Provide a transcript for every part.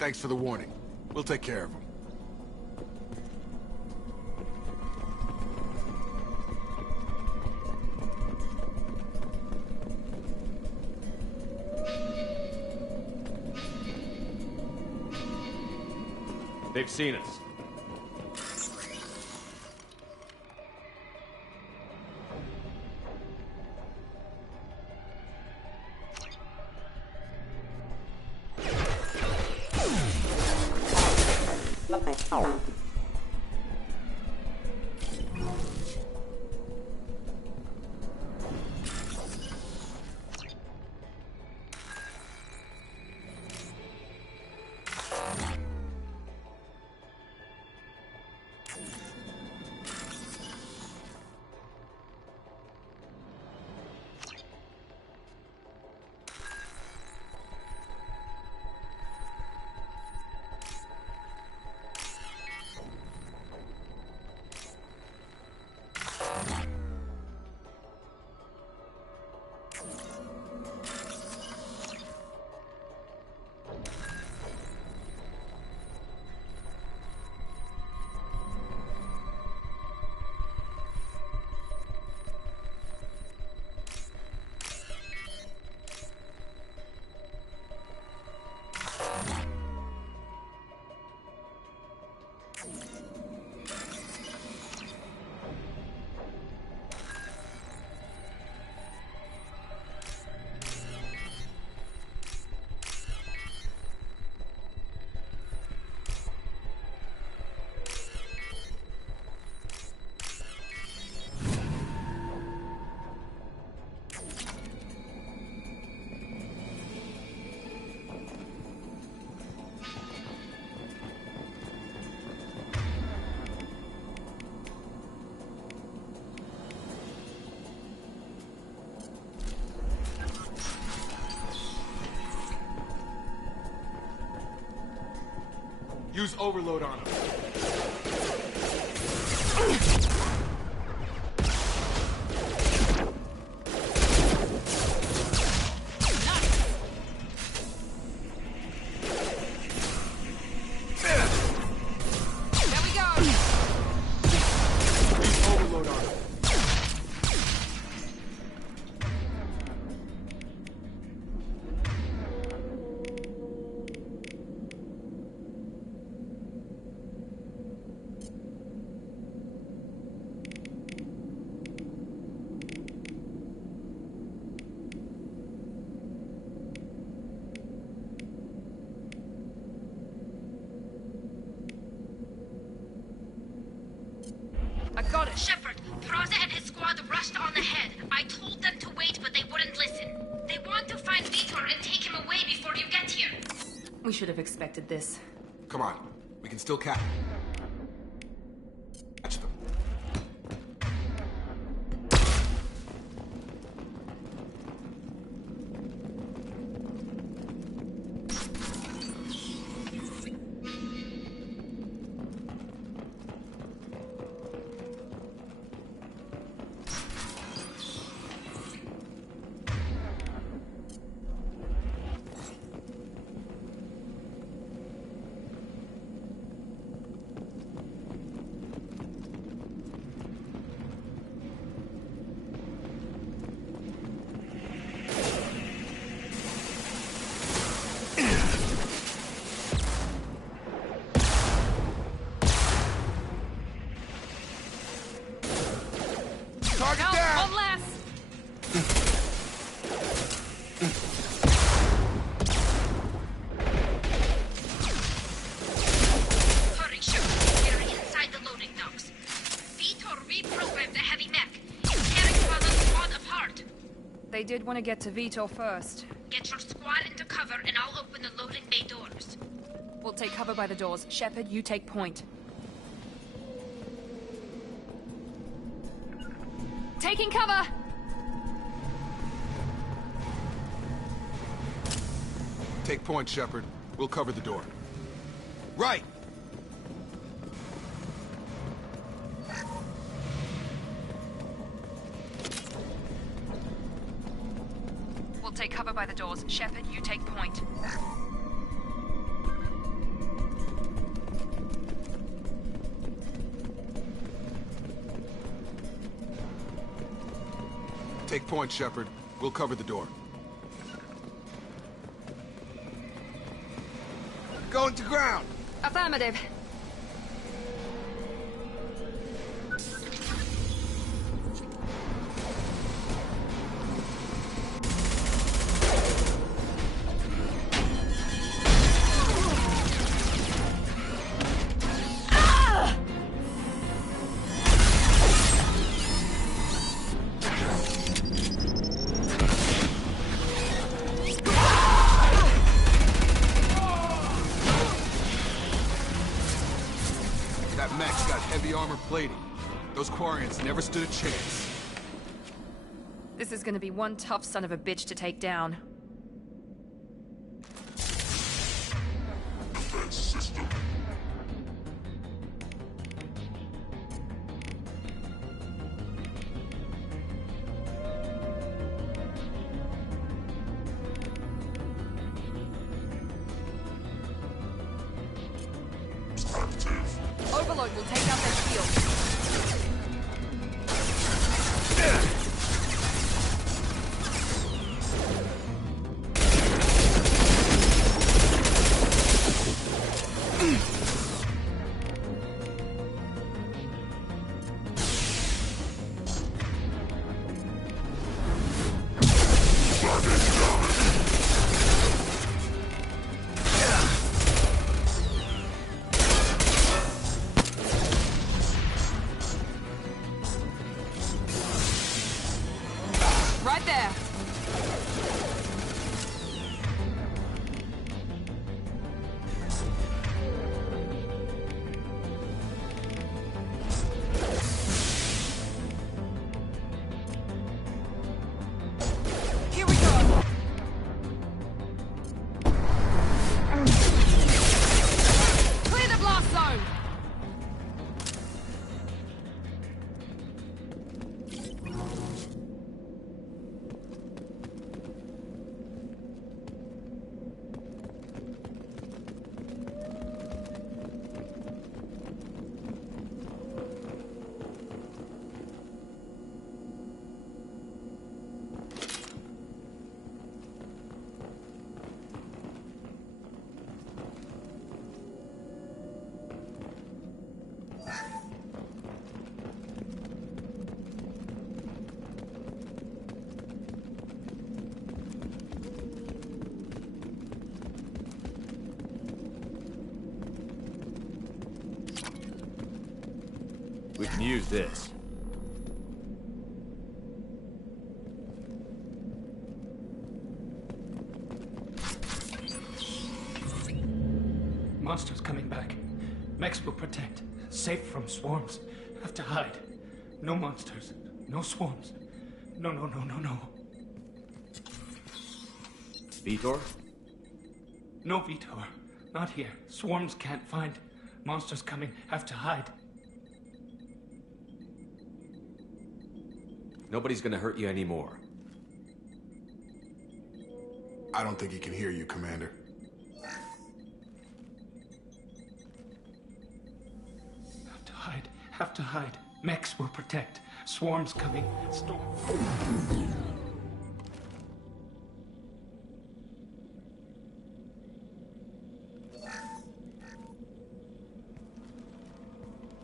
Thanks for the warning. We'll take care of him. They've seen us. Use overload on him. I got it. Shepard, Praza and his squad rushed on ahead. I told them to wait, but they wouldn't listen. They want to find Vitor and take him away before you get here. We should have expected this. Come on. We can still catch them. Target down! One less! Hurry, Shepard. We're inside the loading docks. Vitor reprogrammed the heavy mech. It's tearing Praza's squad apart. They did want to get to Vitor first. Get your squad into cover and I'll open the loading bay doors. We'll take cover by the doors. Shepard, you take point. Taking cover! Take point, Shepard. We'll cover the door. Right! We'll take cover by the doors. Shepard, you take point. Take point, Shepard. We'll cover the door. Going to ground! Affirmative. That mech's got heavy armor plating. Those Quarians never stood a chance. This is gonna be one tough son of a bitch to take down. Overload will take out their shield. Right there. Here we go. Clear the blast zone. We can use this. Monsters coming back. Mechs will protect. Safe from swarms. Have to hide. No monsters. No swarms. No. Vitor? No Vitor. Not here. Swarms can't find. Monsters coming. Have to hide. Nobody's gonna hurt you anymore. I don't think he can hear you, Commander. Have to hide. Have to hide. Mechs will protect. Swarms coming. Storm.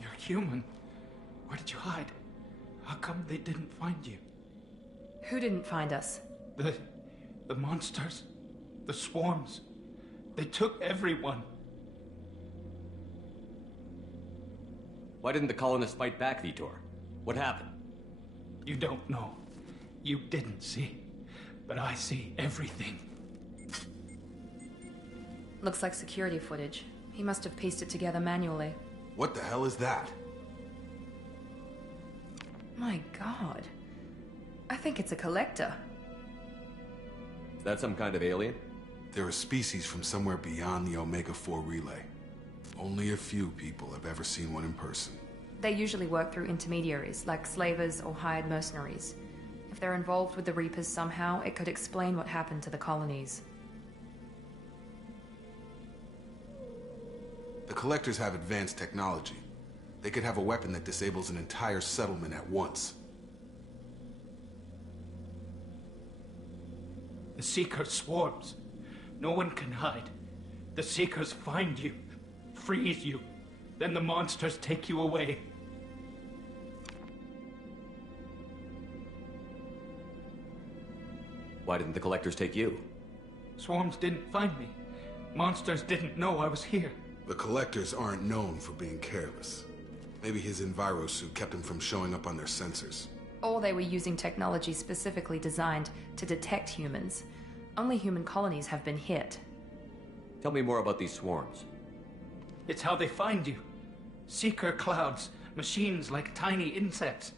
You're human. Where did you hide? How come they didn't find you? Who didn't find us? The monsters. The swarms. They took everyone. Why didn't the colonists fight back, Vitor? What happened? You don't know. You didn't see. But I see everything. Looks like security footage. He must have pieced it together manually. What the hell is that? My god. I think it's a collector. Is that some kind of alien? They're a species from somewhere beyond the Omega-4 relay. Only a few people have ever seen one in person. They usually work through intermediaries, like slavers or hired mercenaries. If they're involved with the Reapers somehow, it could explain what happened to the colonies. The Collectors have advanced technology. They could have a weapon that disables an entire settlement at once. The Seeker swarms. No one can hide. The Seekers find you, freeze you, then the monsters take you away. Why didn't the Collectors take you? Swarms didn't find me. Monsters didn't know I was here. The Collectors aren't known for being careless. Maybe his enviro suit kept him from showing up on their sensors. Or they were using technology specifically designed to detect humans. Only human colonies have been hit. Tell me more about these swarms. It's how they find you. Seeker clouds, machines like tiny insects.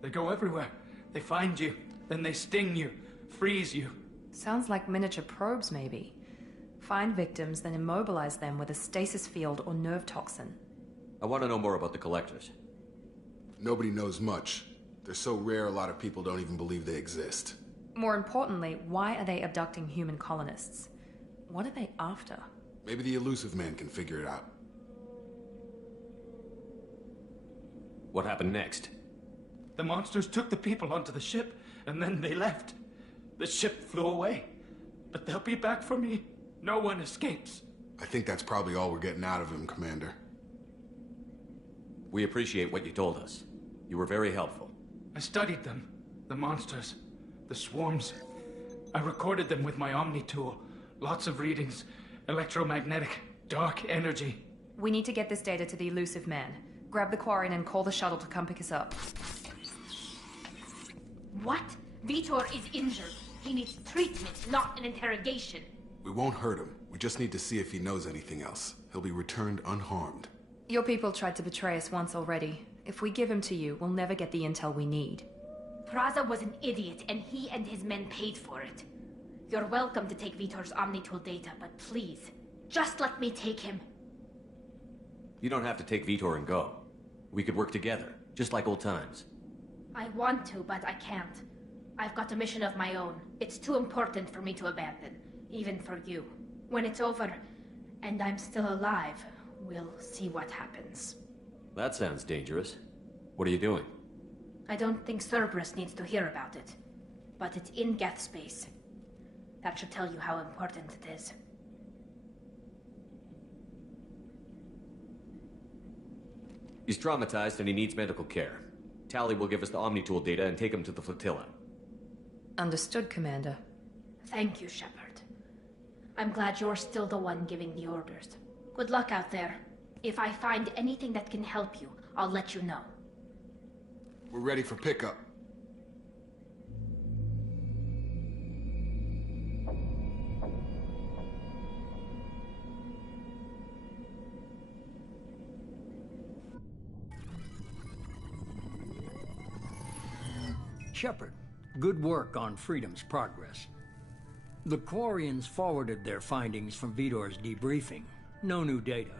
They go everywhere. They find you, then they sting you, freeze you. Sounds like miniature probes, maybe. Find victims, then immobilize them with a stasis field or nerve toxin. I want to know more about the Collectors. Nobody knows much. They're so rare a lot of people don't even believe they exist. More importantly, why are they abducting human colonists? What are they after? Maybe the elusive man can figure it out. What happened next? The monsters took the people onto the ship, and then they left. The ship flew away. But they'll be back for me. No one escapes. I think that's probably all we're getting out of him, Commander. We appreciate what you told us. You were very helpful. I studied them. The monsters. The swarms. I recorded them with my Omni tool. Lots of readings. Electromagnetic. Dark energy. We need to get this data to the elusive man. Grab the Quarian and call the shuttle to come pick us up. What? Vitor is injured. He needs treatment, not an interrogation. We won't hurt him. We just need to see if he knows anything else. He'll be returned unharmed. Your people tried to betray us once already. If we give him to you, we'll never get the intel we need. Praza was an idiot, and he and his men paid for it. You're welcome to take Vitor's Omnitool data, but please, just let me take him. You don't have to take Vitor and go. We could work together, just like old times. I want to, but I can't. I've got a mission of my own. It's too important for me to abandon, even for you. When it's over, and I'm still alive, we'll see what happens. That sounds dangerous. What are you doing? I don't think Cerberus needs to hear about it, but it's in Geth space. That should tell you how important it is. He's traumatized and he needs medical care. Tally will give us the Omnitool data and take him to the flotilla. Understood, Commander. Thank you, Shepard. I'm glad you're still the one giving the orders. Good luck out there. If I find anything that can help you, I'll let you know. We're ready for pickup. Shepard, good work on Freedom's progress. The Quarians forwarded their findings from Vitor's debriefing. No new data,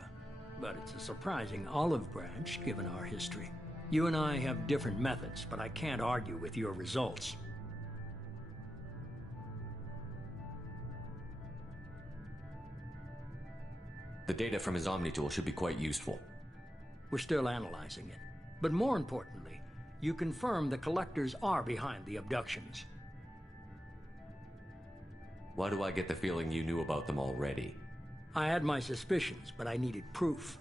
but it's a surprising olive branch given our history. You and I have different methods, but I can't argue with your results. The data from his Omnitool should be quite useful. We're still analyzing it. But more importantly, you confirm the Collectors are behind the abductions. Why do I get the feeling you knew about them already? I had my suspicions, but I needed proof.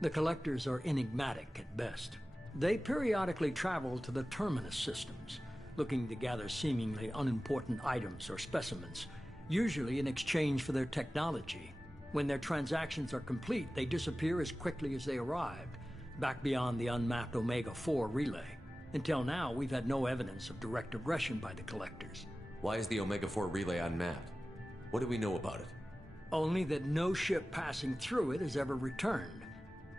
The Collectors are enigmatic at best. They periodically travel to the Terminus systems, looking to gather seemingly unimportant items or specimens, usually in exchange for their technology. When their transactions are complete, they disappear as quickly as they arrived, back beyond the unmapped Omega-4 relay. Until now, we've had no evidence of direct aggression by the Collectors. Why is the Omega-4 relay unmapped? What do we know about it? Only that no ship passing through it has ever returned.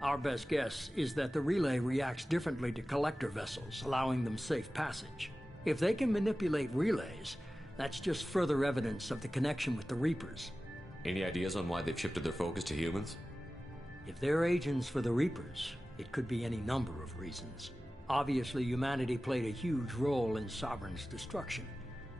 Our best guess is that the relay reacts differently to Collector vessels, allowing them safe passage. If they can manipulate relays, that's just further evidence of the connection with the Reapers. Any ideas on why they've shifted their focus to humans? If they're agents for the Reapers, it could be any number of reasons. Obviously, humanity played a huge role in Sovereign's destruction.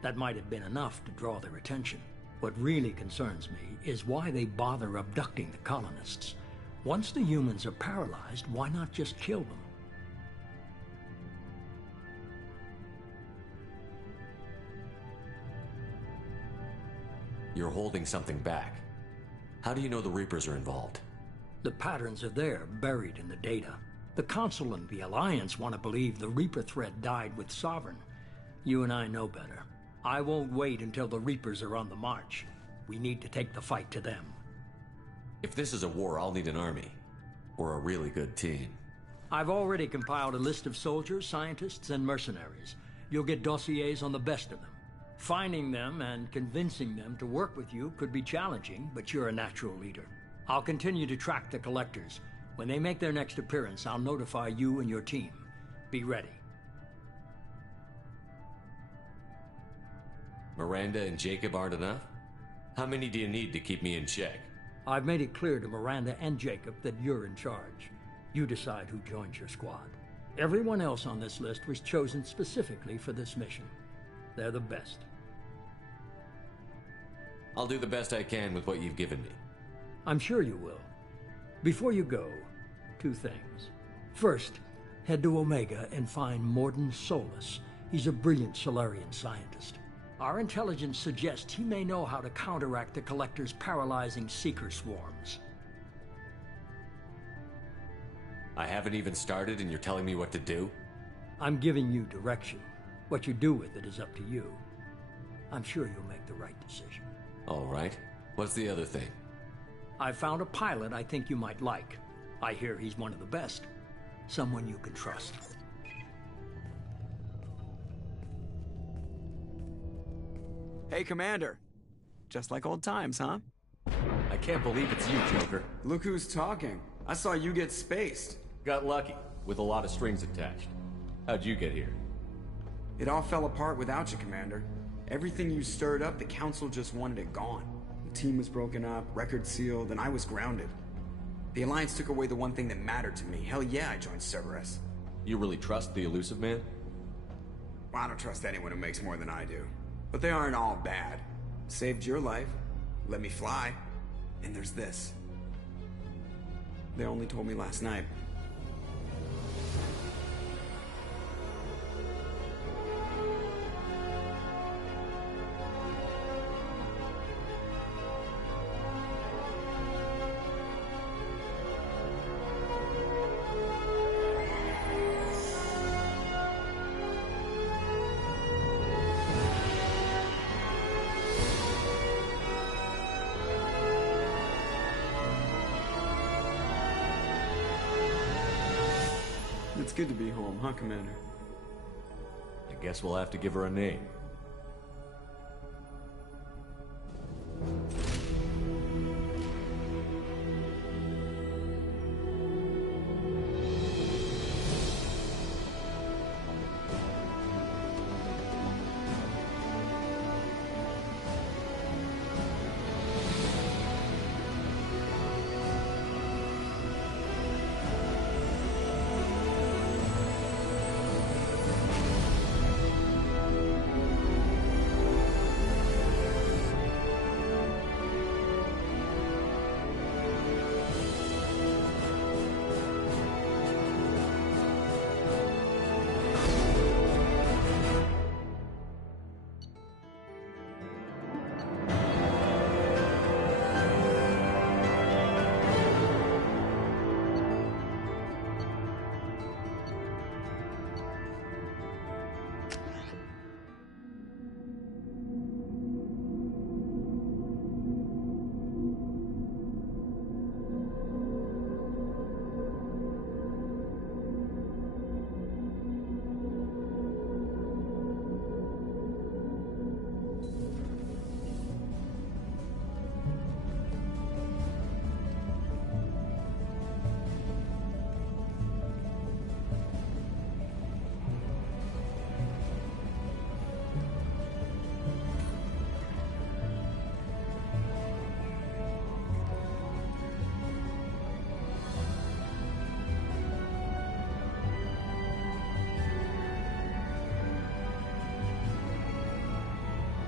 That might have been enough to draw their attention. What really concerns me is why they bother abducting the colonists. Once the humans are paralyzed, why not just kill them? You're holding something back. How do you know the Reapers are involved? The patterns are there, buried in the data. The Council and the Alliance want to believe the Reaper threat died with Sovereign. You and I know better. I won't wait until the Reapers are on the march. We need to take the fight to them. If this is a war, I'll need an army. Or a really good team. I've already compiled a list of soldiers, scientists, and mercenaries. You'll get dossiers on the best of them. Finding them and convincing them to work with you could be challenging, but you're a natural leader. I'll continue to track the collectors. When they make their next appearance, I'll notify you and your team. Be ready. Miranda and Jacob aren't enough? How many do you need to keep me in check? I've made it clear to Miranda and Jacob that you're in charge. You decide who joins your squad. Everyone else on this list was chosen specifically for this mission. They're the best. I'll do the best I can with what you've given me. I'm sure you will. Before you go, 2 things. First, head to Omega and find Morden Solus. He's a brilliant Solarian scientist. Our intelligence suggests he may know how to counteract the Collector's paralyzing Seeker swarms. I haven't even started and you're telling me what to do? I'm giving you direction. What you do with it is up to you. I'm sure you'll make the right decision. All right. What's the other thing? I found a pilot I think you might like. I hear he's one of the best. Someone you can trust. Hey, Commander. Just like old times, huh? I can't believe it's you, Joker. Look who's talking. I saw you get spaced. Got lucky, with a lot of strings attached. How'd you get here? It all fell apart without you, Commander. Everything you stirred up, the Council just wanted it gone. The team was broken up, record sealed, and I was grounded. The Alliance took away the one thing that mattered to me. Hell yeah, I joined Cerberus. You really trust the Elusive Man? Well, I don't trust anyone who makes more than I do. But they aren't all bad. Saved your life, let me fly, and there's this. They only told me last night. It's good to be home, huh, Commander? I guess we'll have to give her a name.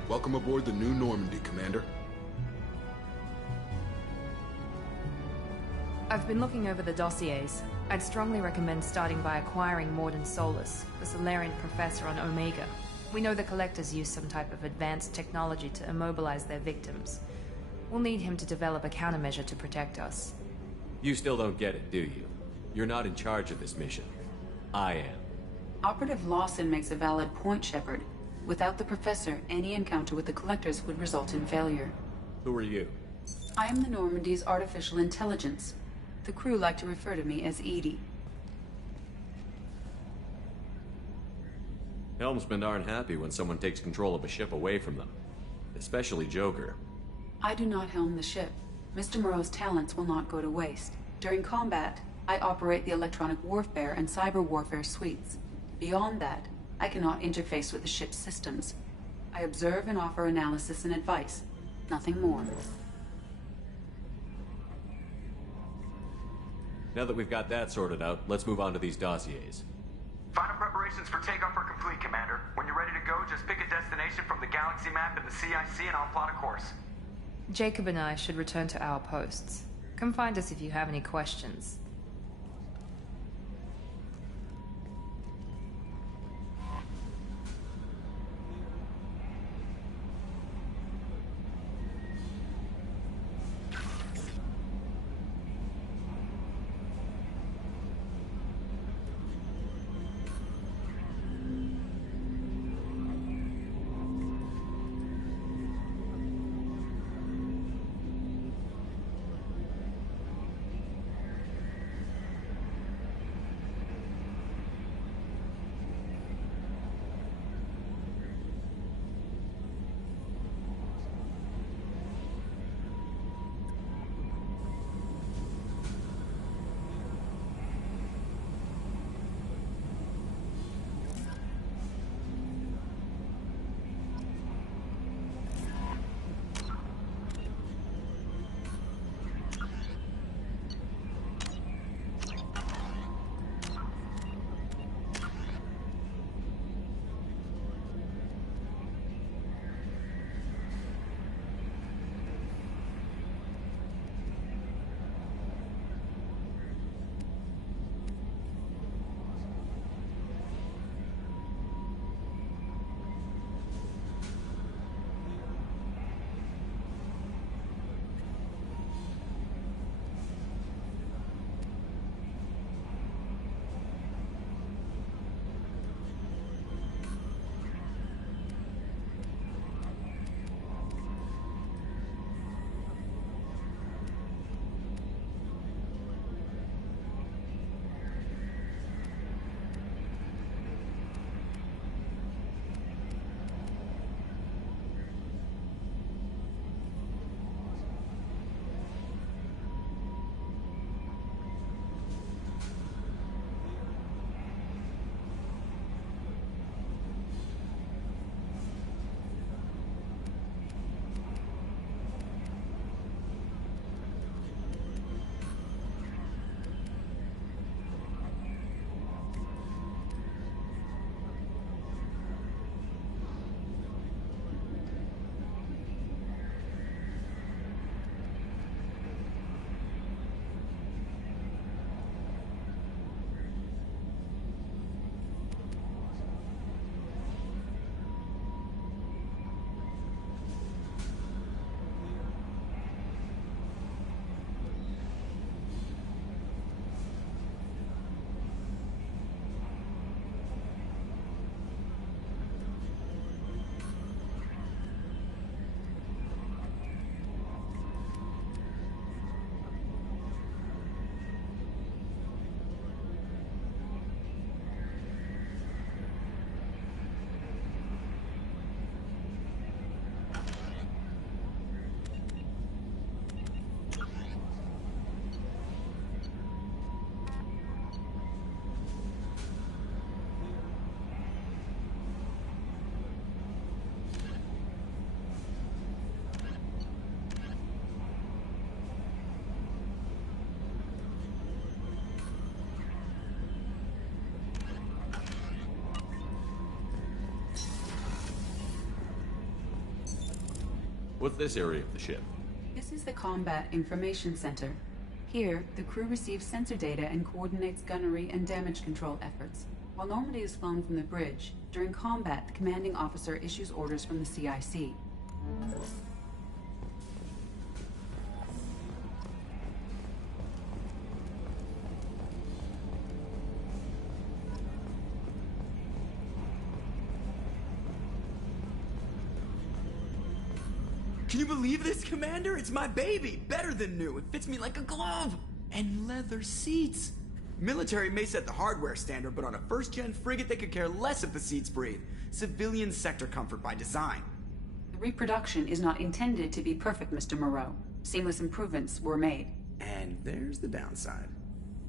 Welcome aboard the New Normandy, Commander. I've been looking over the dossiers. I'd strongly recommend starting by acquiring Morden Solus, the Solarian professor on Omega. We know the Collectors use some type of advanced technology to immobilize their victims. We'll need him to develop a countermeasure to protect us. You still don't get it, do you? You're not in charge of this mission. I am. Operative Lawson makes a valid point, Shepard. Without the Professor, any encounter with the Collectors would result in failure. Who are you? I am the Normandy's artificial intelligence. The crew like to refer to me as Edie. Helmsmen aren't happy when someone takes control of a ship away from them. Especially Joker. I do not helm the ship. Mr. Moreau's talents will not go to waste. During combat, I operate the electronic warfare and cyber warfare suites. Beyond that, I cannot interface with the ship's systems. I observe and offer analysis and advice. Nothing more. Now that we've got that sorted out, let's move on to these dossiers. Final preparations for takeoff are complete, Commander. When you're ready to go, just pick a destination from the galaxy map in the CIC and I'll plot a course. Jacob and I should return to our posts. Come find us if you have any questions. What's this area of the ship? This is the Combat Information Center. Here, the crew receives sensor data and coordinates gunnery and damage control efforts. While Normandy is flown from the bridge, during combat, the commanding officer issues orders from the CIC. Can you believe this, Commander? It's my baby! Better than new. It fits me like a glove! And leather seats! Military may set the hardware standard, but on a first-gen frigate, they could care less if the seats breathe. Civilian sector comfort by design. The reproduction is not intended to be perfect, Mr. Moreau. Seamless improvements were made. And there's the downside.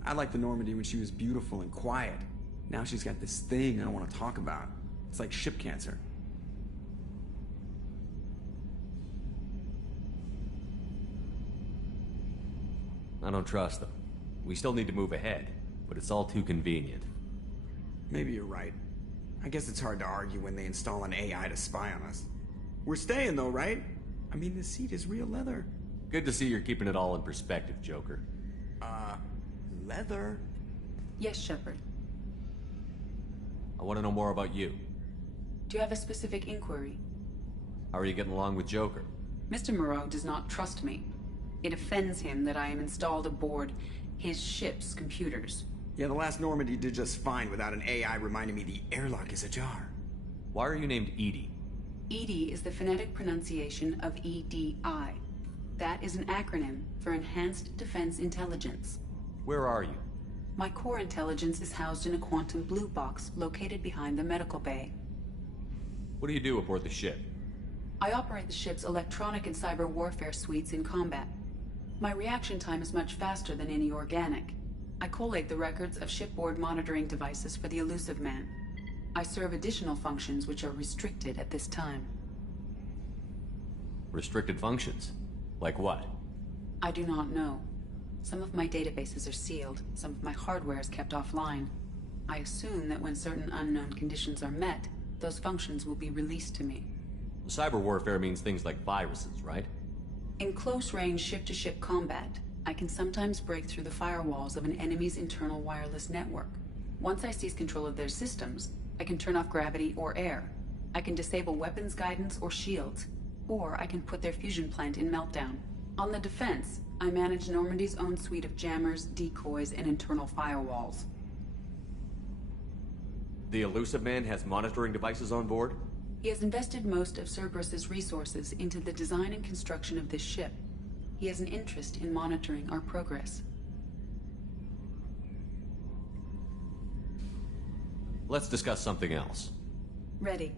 I liked the Normandy when she was beautiful and quiet. Now she's got this thing I don't want to talk about. It's like ship cancer. I don't trust them. We still need to move ahead, but it's all too convenient. Maybe you're right. I guess it's hard to argue when they install an AI to spy on us. We're staying though, right? I mean, the seat is real leather. Good to see you're keeping it all in perspective, Joker. Leather? Yes, Shepard. I want to know more about you. Do you have a specific inquiry? How are you getting along with Joker? Mr. Moreau does not trust me. It offends him that I am installed aboard his ship's computers. Yeah, the last Normandy did just fine without an AI reminding me the airlock is ajar. Why are you named Edie? EDI is the phonetic pronunciation of EDI. That is an acronym for Enhanced Defense Intelligence. Where are you? My core intelligence is housed in a quantum blue box located behind the medical bay. What do you do aboard the ship? I operate the ship's electronic and cyber warfare suites in combat. My reaction time is much faster than any organic. I collate the records of shipboard monitoring devices for the Elusive Man. I serve additional functions which are restricted at this time. Restricted functions? Like what? I do not know. Some of my databases are sealed, some of my hardware is kept offline. I assume that when certain unknown conditions are met, those functions will be released to me. Cyber warfare means things like viruses, right? In close-range ship-to-ship combat, I can sometimes break through the firewalls of an enemy's internal wireless network. Once I seize control of their systems, I can turn off gravity or air. I can disable weapons guidance or shields, or I can put their fusion plant in meltdown. On the defense, I manage Normandy's own suite of jammers, decoys, and internal firewalls. The Elusive Man has monitoring devices on board? He has invested most of Cerberus's resources into the design and construction of this ship. He has an interest in monitoring our progress. Let's discuss something else. Ready.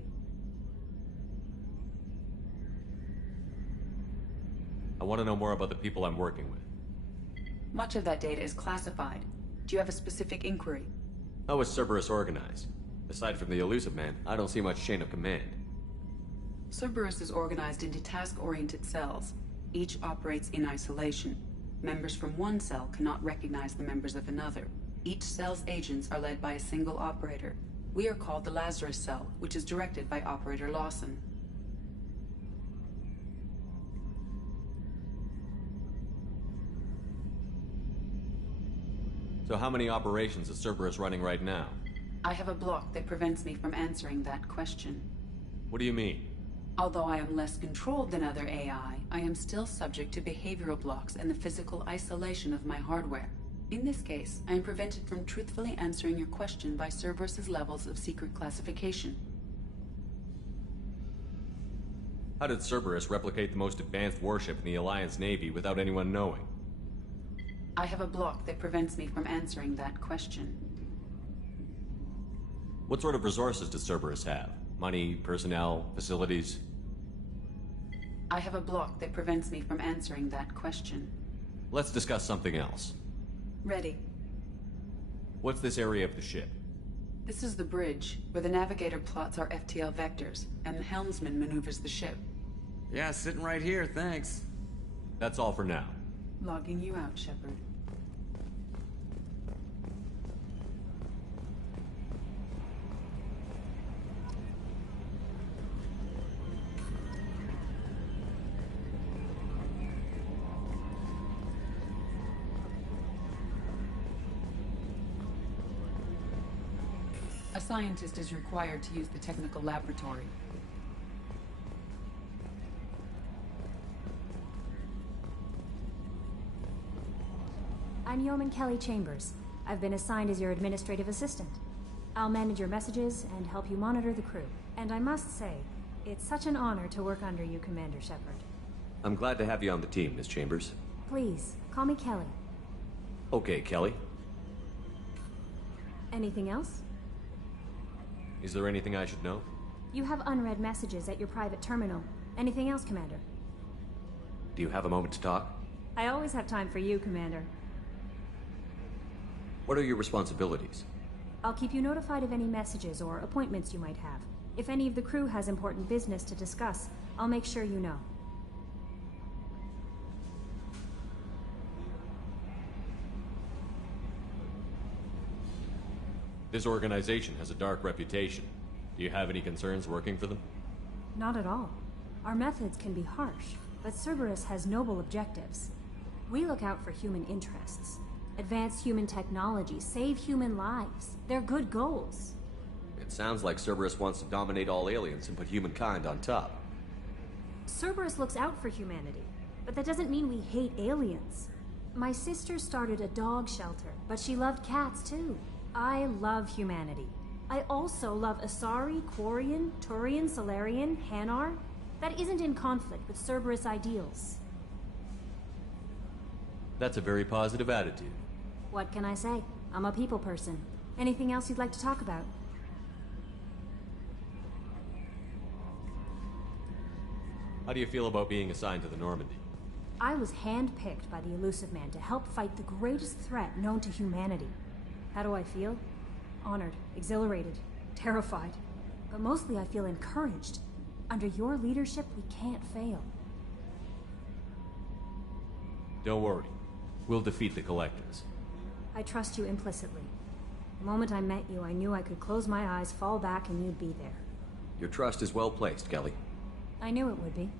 I want to know more about the people I'm working with. Much of that data is classified. Do you have a specific inquiry? How is Cerberus organized? Aside from the Elusive Man, I don't see much chain of command. Cerberus is organized into task-oriented cells. Each operates in isolation. Members from one cell cannot recognize the members of another. Each cell's agents are led by a single operator. We are called the Lazarus Cell, which is directed by Operator Lawson. So how many operations is Cerberus running right now? I have a block that prevents me from answering that question. What do you mean? Although I am less controlled than other AI, I am still subject to behavioral blocks and the physical isolation of my hardware. In this case, I am prevented from truthfully answering your question by Cerberus's levels of secret classification. How did Cerberus replicate the most advanced warship in the Alliance Navy without anyone knowing? I have a block that prevents me from answering that question. What sort of resources does Cerberus have? Money, personnel, facilities? I have a block that prevents me from answering that question. Let's discuss something else. Ready. What's this area of the ship? This is the bridge, where the navigator plots our FTL vectors, and the helmsman maneuvers the ship. Yeah, sitting right here, thanks. That's all for now. Logging you out, Shepard. A scientist is required to use the technical laboratory. I'm Yeoman Kelly Chambers. I've been assigned as your administrative assistant. I'll manage your messages and help you monitor the crew. And I must say, it's such an honor to work under you, Commander Shepard. I'm glad to have you on the team, Miss Chambers. Please, call me Kelly. Okay, Kelly. Anything else? Is there anything I should know? You have unread messages at your private terminal. Anything else, Commander? Do you have a moment to talk? I always have time for you, Commander. What are your responsibilities? I'll keep you notified of any messages or appointments you might have. If any of the crew has important business to discuss, I'll make sure you know. This organization has a dark reputation. Do you have any concerns working for them? Not at all. Our methods can be harsh, but Cerberus has noble objectives. We look out for human interests. Advance human technology, save human lives. They're good goals. It sounds like Cerberus wants to dominate all aliens and put humankind on top. Cerberus looks out for humanity, but that doesn't mean we hate aliens. My sister started a dog shelter, but she loved cats too. I love humanity. I also love Asari, Quarian, Turian, Solarian, Hanar. That isn't in conflict with Cerberus ideals. That's a very positive attitude. What can I say? I'm a people person. Anything else you'd like to talk about? How do you feel about being assigned to the Normandy? I was handpicked by the Elusive Man to help fight the greatest threat known to humanity. How do I feel? Honored, exhilarated, terrified. But mostly I feel encouraged. Under your leadership, we can't fail. Don't worry. We'll defeat the Collectors. I trust you implicitly. The moment I met you, I knew I could close my eyes, fall back, and you'd be there. Your trust is well placed, Kelly. I knew it would be.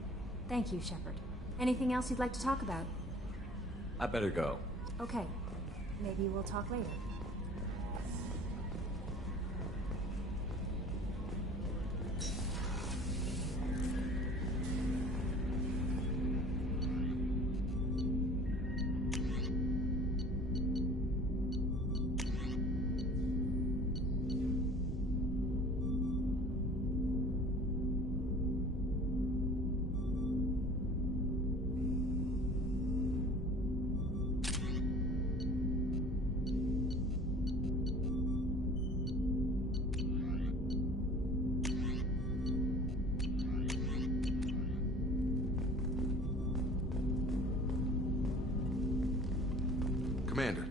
Thank you, Shepard. Anything else you'd like to talk about? I better go. Okay. Maybe we'll talk later. Commander,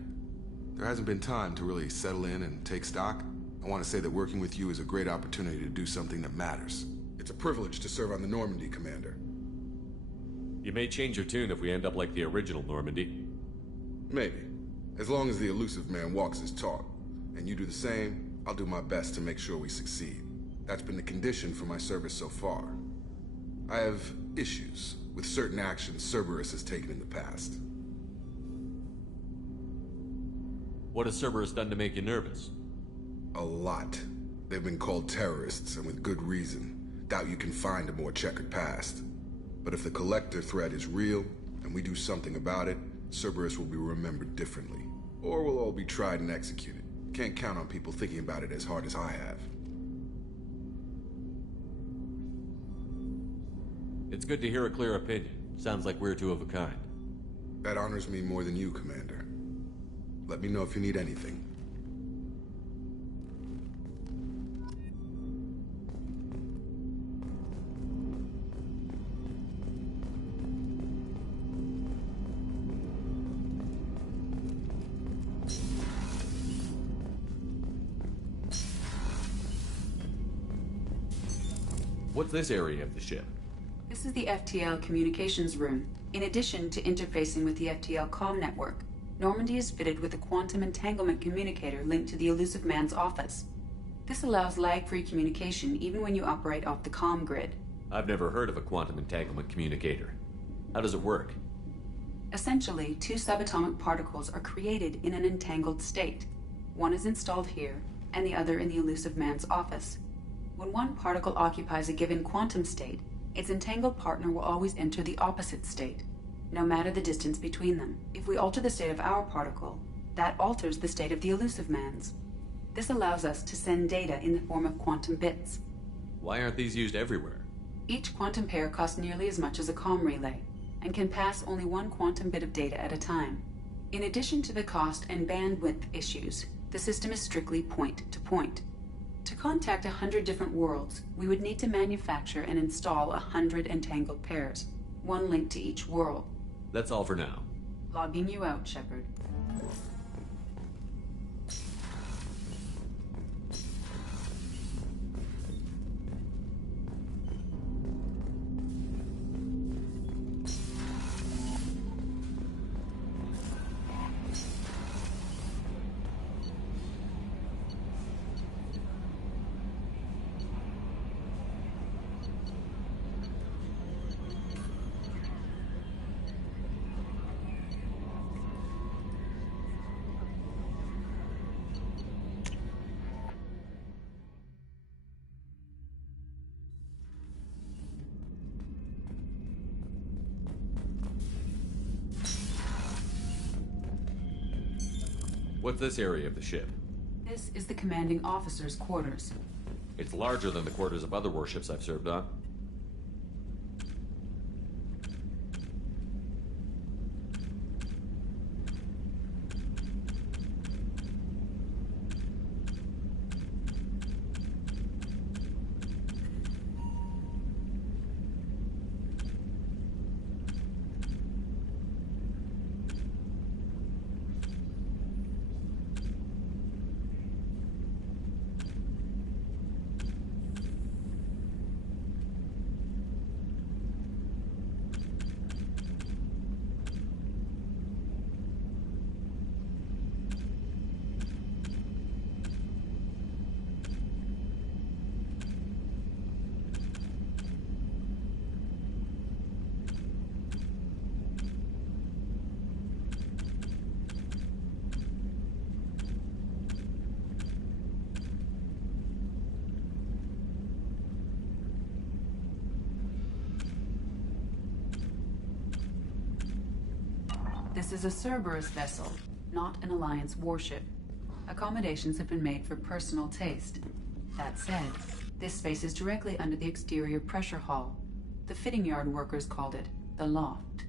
there hasn't been time to really settle in and take stock. I want to say that working with you is a great opportunity to do something that matters. It's a privilege to serve on the Normandy, Commander. You may change your tune if we end up like the original Normandy. Maybe. As long as the Elusive Man walks his talk, and you do the same, I'll do my best to make sure we succeed. That's been the condition for my service so far. I have issues with certain actions Cerberus has taken in the past. What has Cerberus done to make you nervous? A lot. They've been called terrorists, and with good reason. Doubt you can find a more checkered past. But if the Collector threat is real, and we do something about it, Cerberus will be remembered differently. Or we'll all be tried and executed. Can't count on people thinking about it as hard as I have. It's good to hear a clear opinion. Sounds like we're two of a kind. That honors me more than you, Commander. Let me know if you need anything. What's this area of the ship? This is the FTL communications room. In addition to interfacing with the FTL comm network, Normandy is fitted with a quantum entanglement communicator linked to the Elusive Man's office. This allows lag-free communication even when you operate off the comm grid. I've never heard of a quantum entanglement communicator. How does it work? Essentially, 2 subatomic particles are created in an entangled state. One is installed here, and the other in the elusive man's office. When one particle occupies a given quantum state, its entangled partner will always enter the opposite state, no matter the distance between them. If we alter the state of our particle, that alters the state of the elusive man's. This allows us to send data in the form of quantum bits. Why aren't these used everywhere? Each quantum pair costs nearly as much as a comm relay, and can pass only one quantum bit of data at a time. In addition to the cost and bandwidth issues, the system is strictly point-to-point. To contact 100 different worlds, we would need to manufacture and install 100 entangled pairs, one link to each world. That's all for now. Logging you out, Shepard. What's this area of the ship? This is the commanding officer's quarters. It's larger than the quarters of other warships I've served on. This is a Cerberus vessel, not an Alliance warship. Accommodations have been made for personal taste. That said, this space is directly under the exterior pressure hull. The fitting yard workers called it the loft.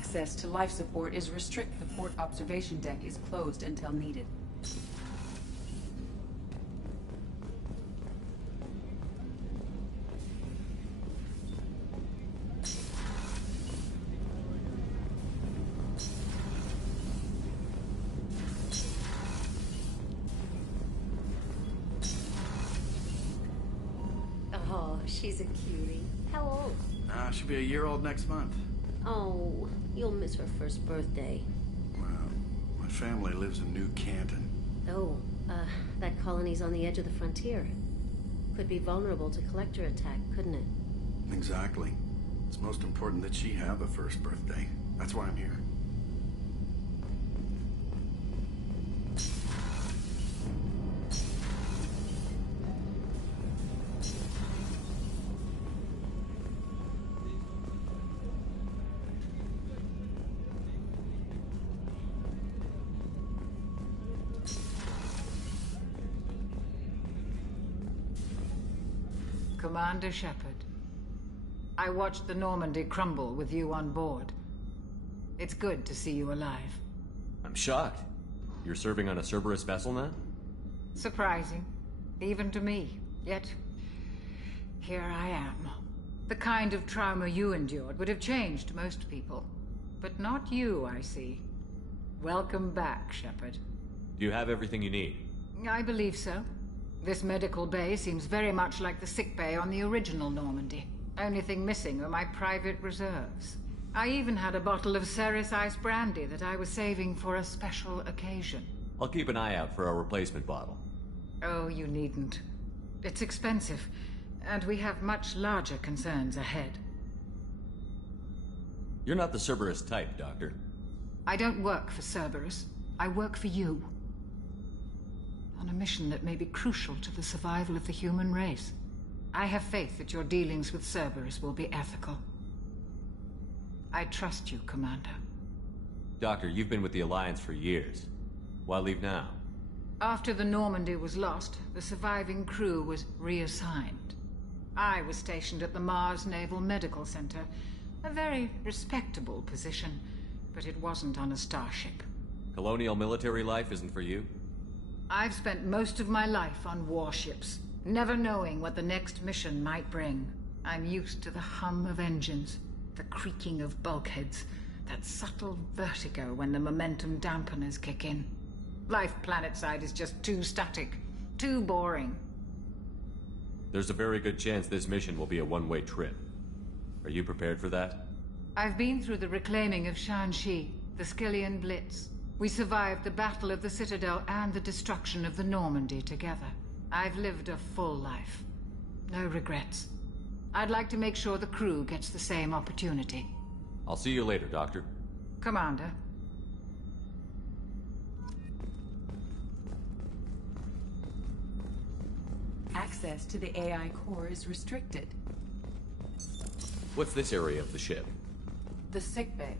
Access to life support is restricted. The port observation deck is closed until needed. Oh, she's a cutie. How old? She'll be a year old next month. Oh, you'll miss her first birthday. Well, my family lives in New Canton. Oh, that colony's on the edge of the frontier. Could be vulnerable to collector attack, couldn't it? Exactly. It's most important that she have a first birthday. That's why I'm here. Commander Shepard, I watched the Normandy crumble with you on board. It's good to see you alive. I'm shocked. You're serving on a Cerberus vessel now? Surprising, even to me. Yet, here I am. The kind of trauma you endured would have changed most people. But not you, I see. Welcome back, Shepard. Do you have everything you need? I believe so. This medical bay seems very much like the sick bay on the original Normandy. Only thing missing are my private reserves. I even had a bottle of Ceres Ice brandy that I was saving for a special occasion. I'll keep an eye out for a replacement bottle. Oh, you needn't. It's expensive, and we have much larger concerns ahead. You're not the Cerberus type, Doctor. I don't work for Cerberus. I work for you. On a mission that may be crucial to the survival of the human race. I have faith that your dealings with Cerberus will be ethical. I trust you, Commander. Doctor, you've been with the Alliance for years. Why leave now? After the Normandy was lost, the surviving crew was reassigned. I was stationed at the Mars Naval Medical Center, a very respectable position, but it wasn't on a starship. Colonial military life isn't for you? I've spent most of my life on warships, never knowing what the next mission might bring. I'm used to the hum of engines, the creaking of bulkheads, that subtle vertigo when the momentum dampeners kick in. Life planetside is just too static, too boring. There's a very good chance this mission will be a one-way trip. Are you prepared for that? I've been through the reclaiming of Shanxi, the Skillian Blitz. We survived the Battle of the Citadel and the destruction of the Normandy together. I've lived a full life. No regrets. I'd like to make sure the crew gets the same opportunity. I'll see you later, Doctor. Commander. Access to the AI core is restricted. What's this area of the ship? The sick bay.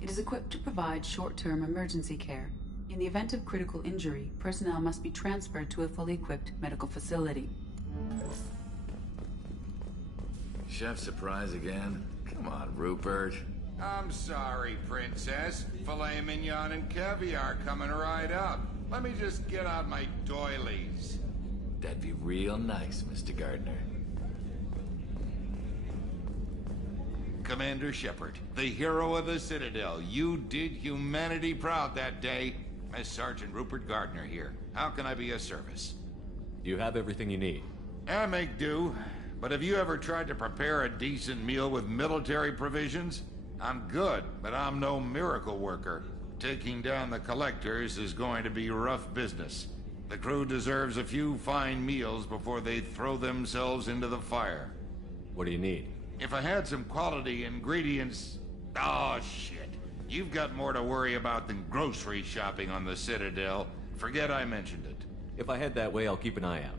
It is equipped to provide short-term emergency care. In the event of critical injury, personnel must be transferred to a fully equipped medical facility. Chef surprise again? Come on, Rupert. I'm sorry, Princess. Filet mignon and caviar coming right up. Let me just get out my doilies. That'd be real nice, Mr. Gardner. Commander Shepard, the hero of the Citadel. You did humanity proud that day. As Sergeant Rupert Gardner here. How can I be of service? Do you have everything you need? I make do. But have you ever tried to prepare a decent meal with military provisions? I'm good, but I'm no miracle worker. Taking down the collectors is going to be rough business. The crew deserves a few fine meals before they throw themselves into the fire. What do you need? If I had some quality ingredients... Oh, shit. You've got more to worry about than grocery shopping on the Citadel. Forget I mentioned it. If I head that way, I'll keep an eye out.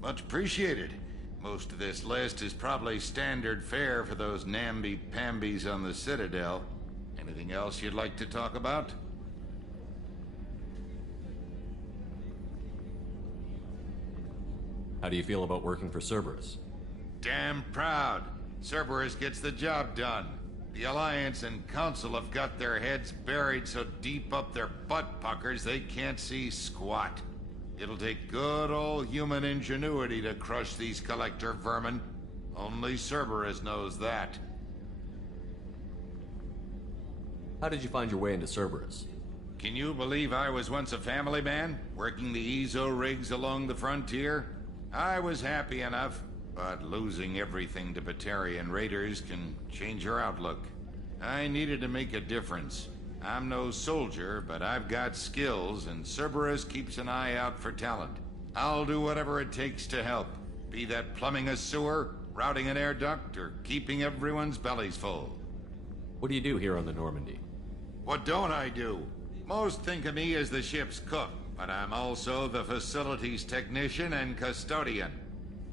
Much appreciated. Most of this list is probably standard fare for those namby-pambies on the Citadel. Anything else you'd like to talk about? How do you feel about working for Cerberus? Damn proud. Cerberus gets the job done. The Alliance and Council have got their heads buried so deep up their butt puckers they can't see squat. It'll take good old human ingenuity to crush these collector vermin. Only Cerberus knows that. How did you find your way into Cerberus? Can you believe I was once a family man, working the EZO rigs along the frontier? I was happy enough, but losing everything to Batarian raiders can change your outlook. I needed to make a difference. I'm no soldier, but I've got skills, and Cerberus keeps an eye out for talent. I'll do whatever it takes to help, be that plumbing a sewer, routing an air duct, or keeping everyone's bellies full. What do you do here on the Normandy? What don't I do? Most think of me as the ship's cook, but I'm also the facilities technician and custodian.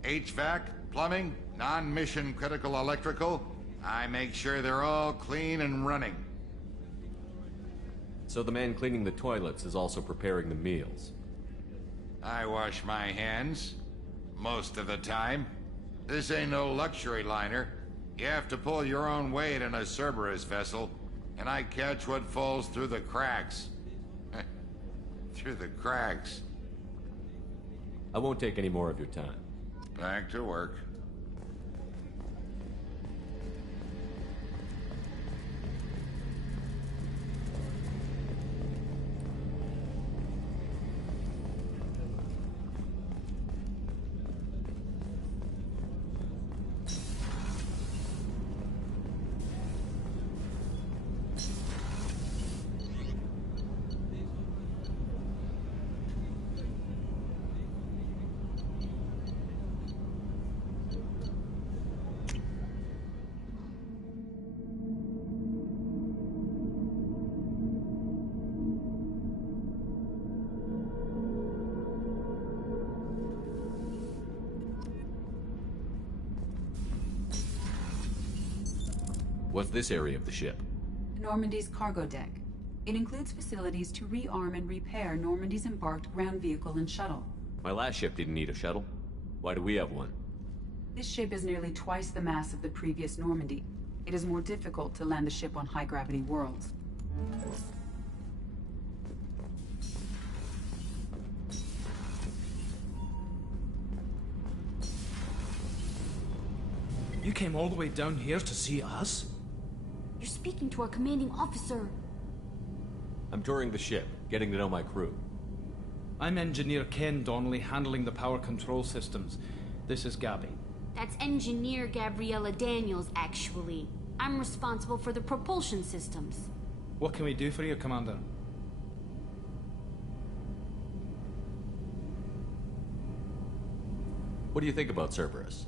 HVAC, plumbing, non-mission critical electrical, I make sure they're all clean and running. So the man cleaning the toilets is also preparing the meals? I wash my hands, most of the time. This ain't no luxury liner. You have to pull your own weight in a Cerberus vessel, and I catch what falls through the cracks. Through the cracks. I won't take any more of your time. Back to work. What's this area of the ship? Normandy's cargo deck. It includes facilities to rearm and repair Normandy's embarked ground vehicle and shuttle. My last ship didn't need a shuttle. Why do we have one? This ship is nearly twice the mass of the previous Normandy. It is more difficult to land the ship on high-gravity worlds. You came all the way down here to see us? You're speaking to our commanding officer. I'm touring the ship, getting to know my crew. I'm Engineer Ken Donnelly, handling the power control systems. This is Gabby. That's Engineer Gabriella Daniels, actually. I'm responsible for the propulsion systems. What can we do for you, Commander? What do you think about Cerberus?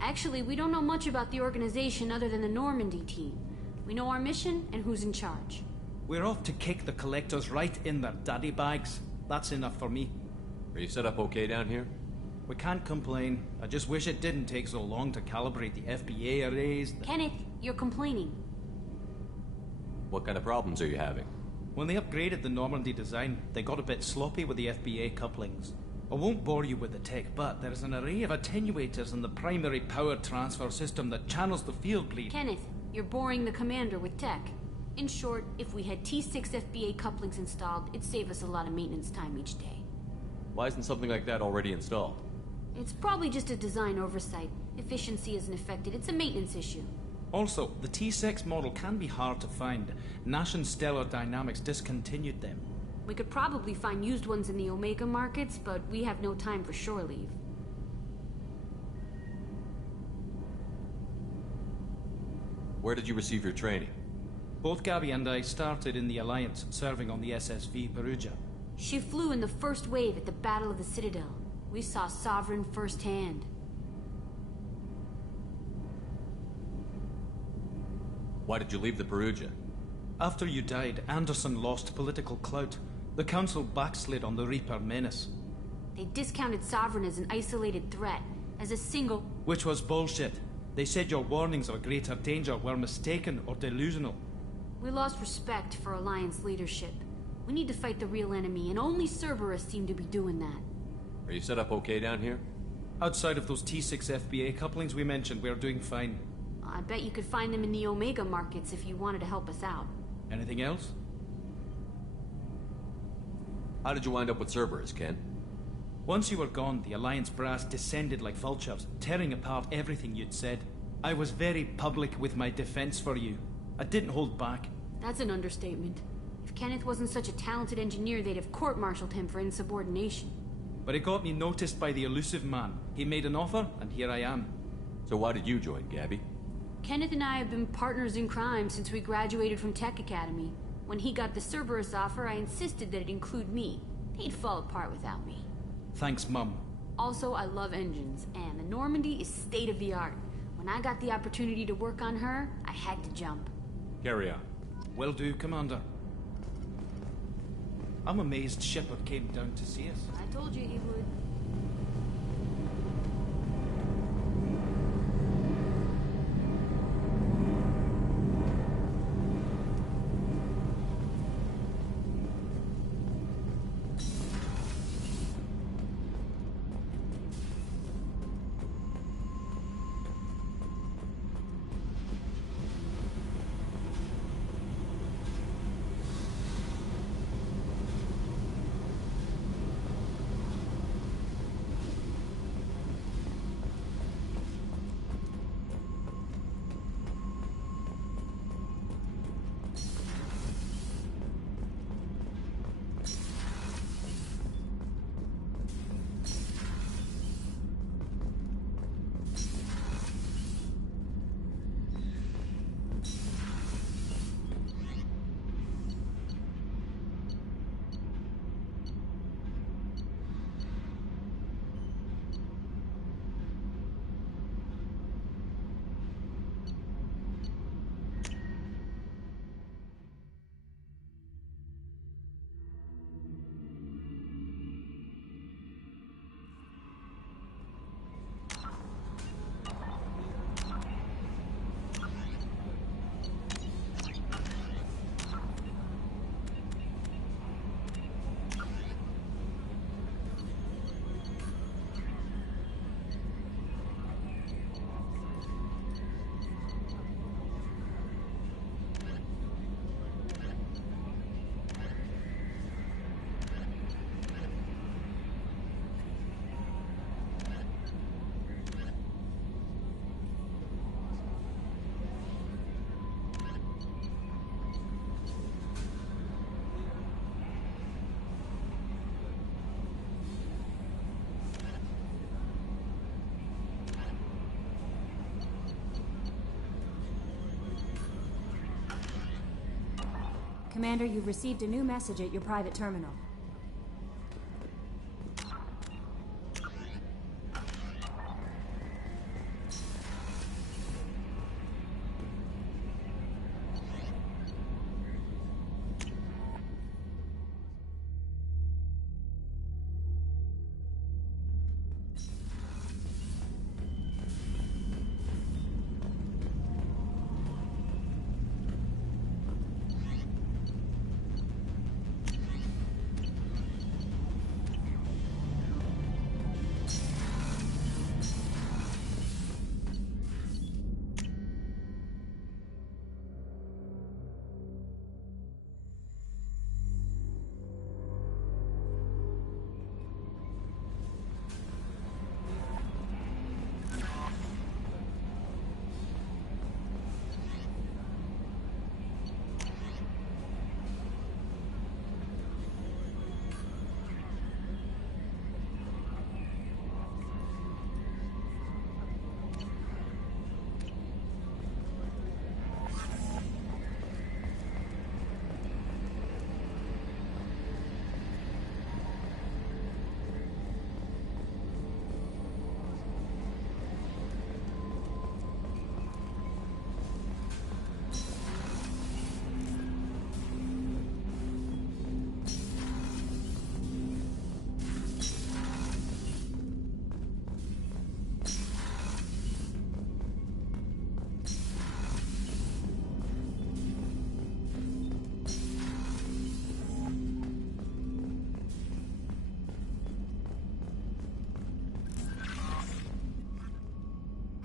Actually, we don't know much about the organization other than the Normandy team. We know our mission and who's in charge. We're off to kick the collectors right in their daddy bags. That's enough for me. Are you set up okay down here? We can't complain. I just wish it didn't take so long to calibrate the FBA arrays. Kenneth, you're complaining. What kind of problems are you having? When they upgraded the Normandy design, they got a bit sloppy with the FBA couplings. I won't bore you with the tech, but there's an array of attenuators in the primary power transfer system that channels the field bleed. Kenneth, you're boring the commander with tech. In short, if we had T6 FBA couplings installed, it'd save us a lot of maintenance time each day. Why isn't something like that already installed? It's probably just a design oversight. Efficiency isn't affected, it's a maintenance issue. Also, the T6 model can be hard to find. Nash and Stellar Dynamics discontinued them. We could probably find used ones in the Omega markets, but we have no time for shore leave. Where did you receive your training? Both Gabby and I started in the Alliance, serving on the SSV Perugia. She flew in the first wave at the Battle of the Citadel. We saw Sovereign firsthand. Why did you leave the Perugia? After you died, Anderson lost political clout. The Council backslid on the Reaper menace. They discounted Sovereign as an isolated threat, as a single... Which was bullshit. They said your warnings of greater danger were mistaken or delusional. We lost respect for Alliance leadership. We need to fight the real enemy, and only Cerberus seem to be doing that. Are you set up okay down here? Outside of those T6 FBA couplings we mentioned, we're doing fine. I bet you could find them in the Omega markets if you wanted to help us out. Anything else? How did you wind up with Cerberus, Ken? Once you were gone, the Alliance brass descended like vultures, tearing apart everything you'd said. I was very public with my defense for you. I didn't hold back. That's an understatement. If Kenneth wasn't such a talented engineer, they'd have court-martialed him for insubordination. But it got me noticed by the elusive man. He made an offer, and here I am. So why did you join, Gabby? Kenneth and I have been partners in crime since we graduated from Tech Academy. When he got the Cerberus offer, I insisted that it include me. He'd fall apart without me. Thanks, Mum. Also, I love engines, and the Normandy is state-of-the-art. When I got the opportunity to work on her, I had to jump. Carry on. Will do, Commander. I'm amazed Shepard came down to see us. I told you he would. Commander, you've received a new message at your private terminal.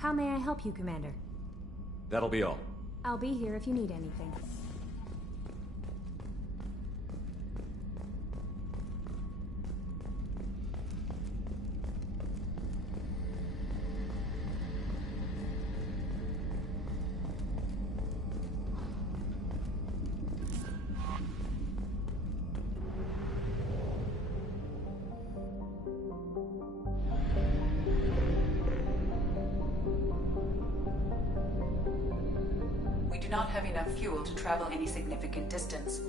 How may I help you, Commander? That'll be all. I'll be here if you need anything. We do not have enough fuel to travel any significant distance.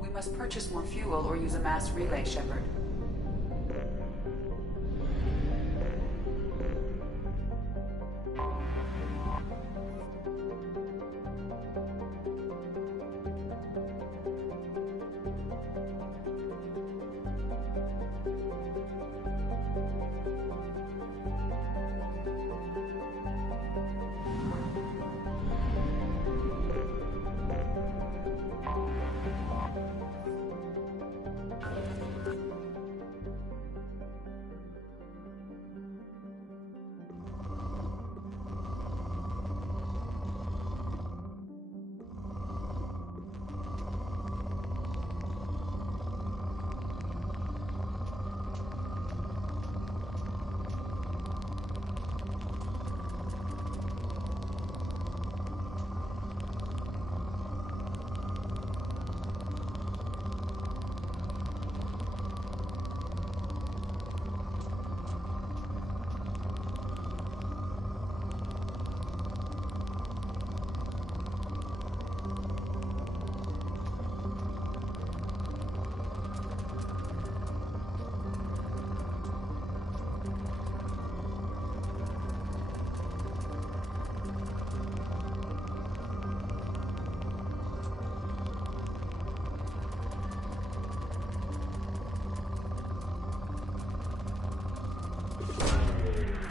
We must purchase more fuel or use a mass relay, Shepard.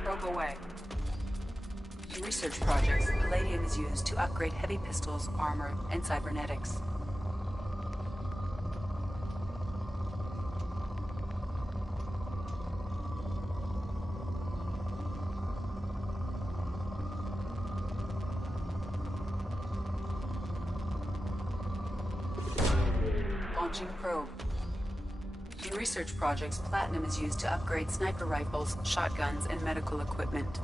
Probe away. In research projects, palladium is used to upgrade heavy pistols, armor, and cybernetics. Launching probe. In research projects, platinum is used to upgrade sniper rifles, shotguns, and medical equipment.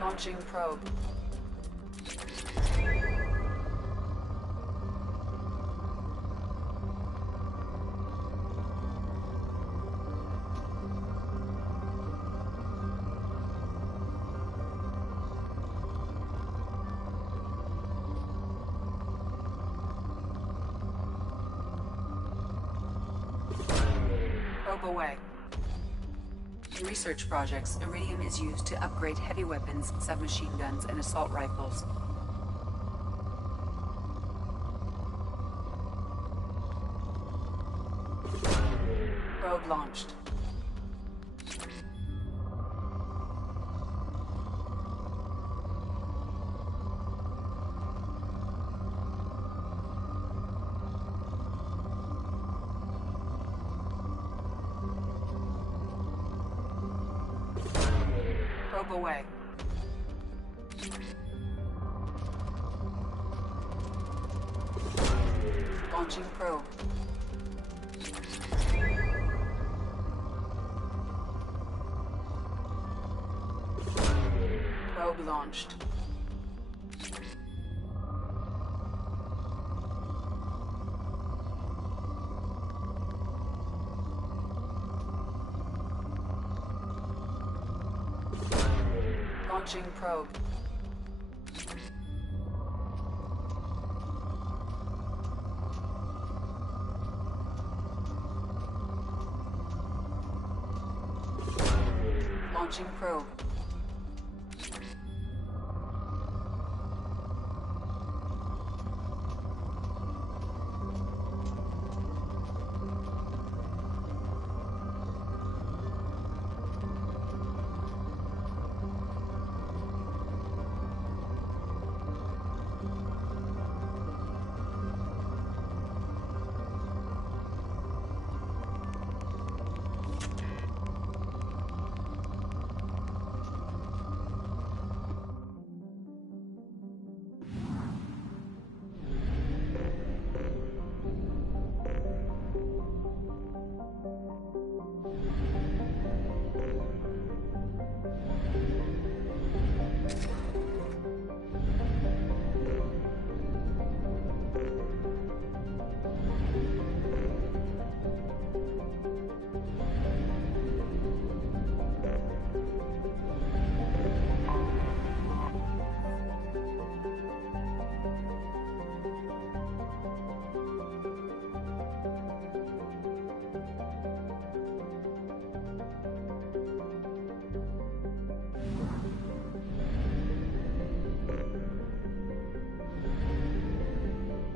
Launching probe. Probe away. In research projects, iridium is used to upgrade heavy weapons, submachine guns, and assault rifles. Probe launched. Probe away. Launching probe. Probe launched. Launching probe. Launching probe.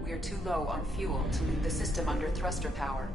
We are too low on fuel to leave the system under thruster power.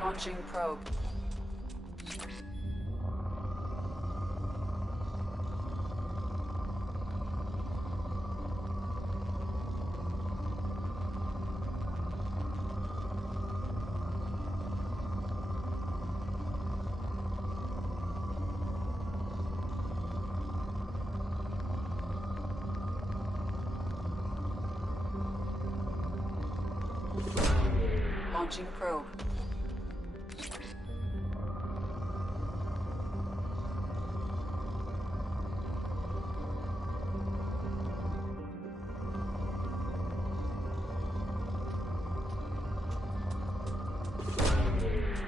Launching probe. Launching probe.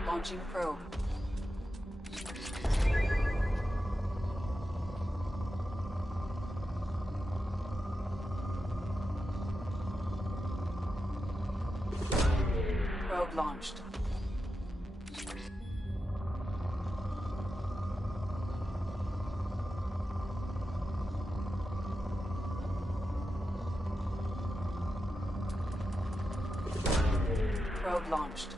Launching probe. Probe launched. Probe launched.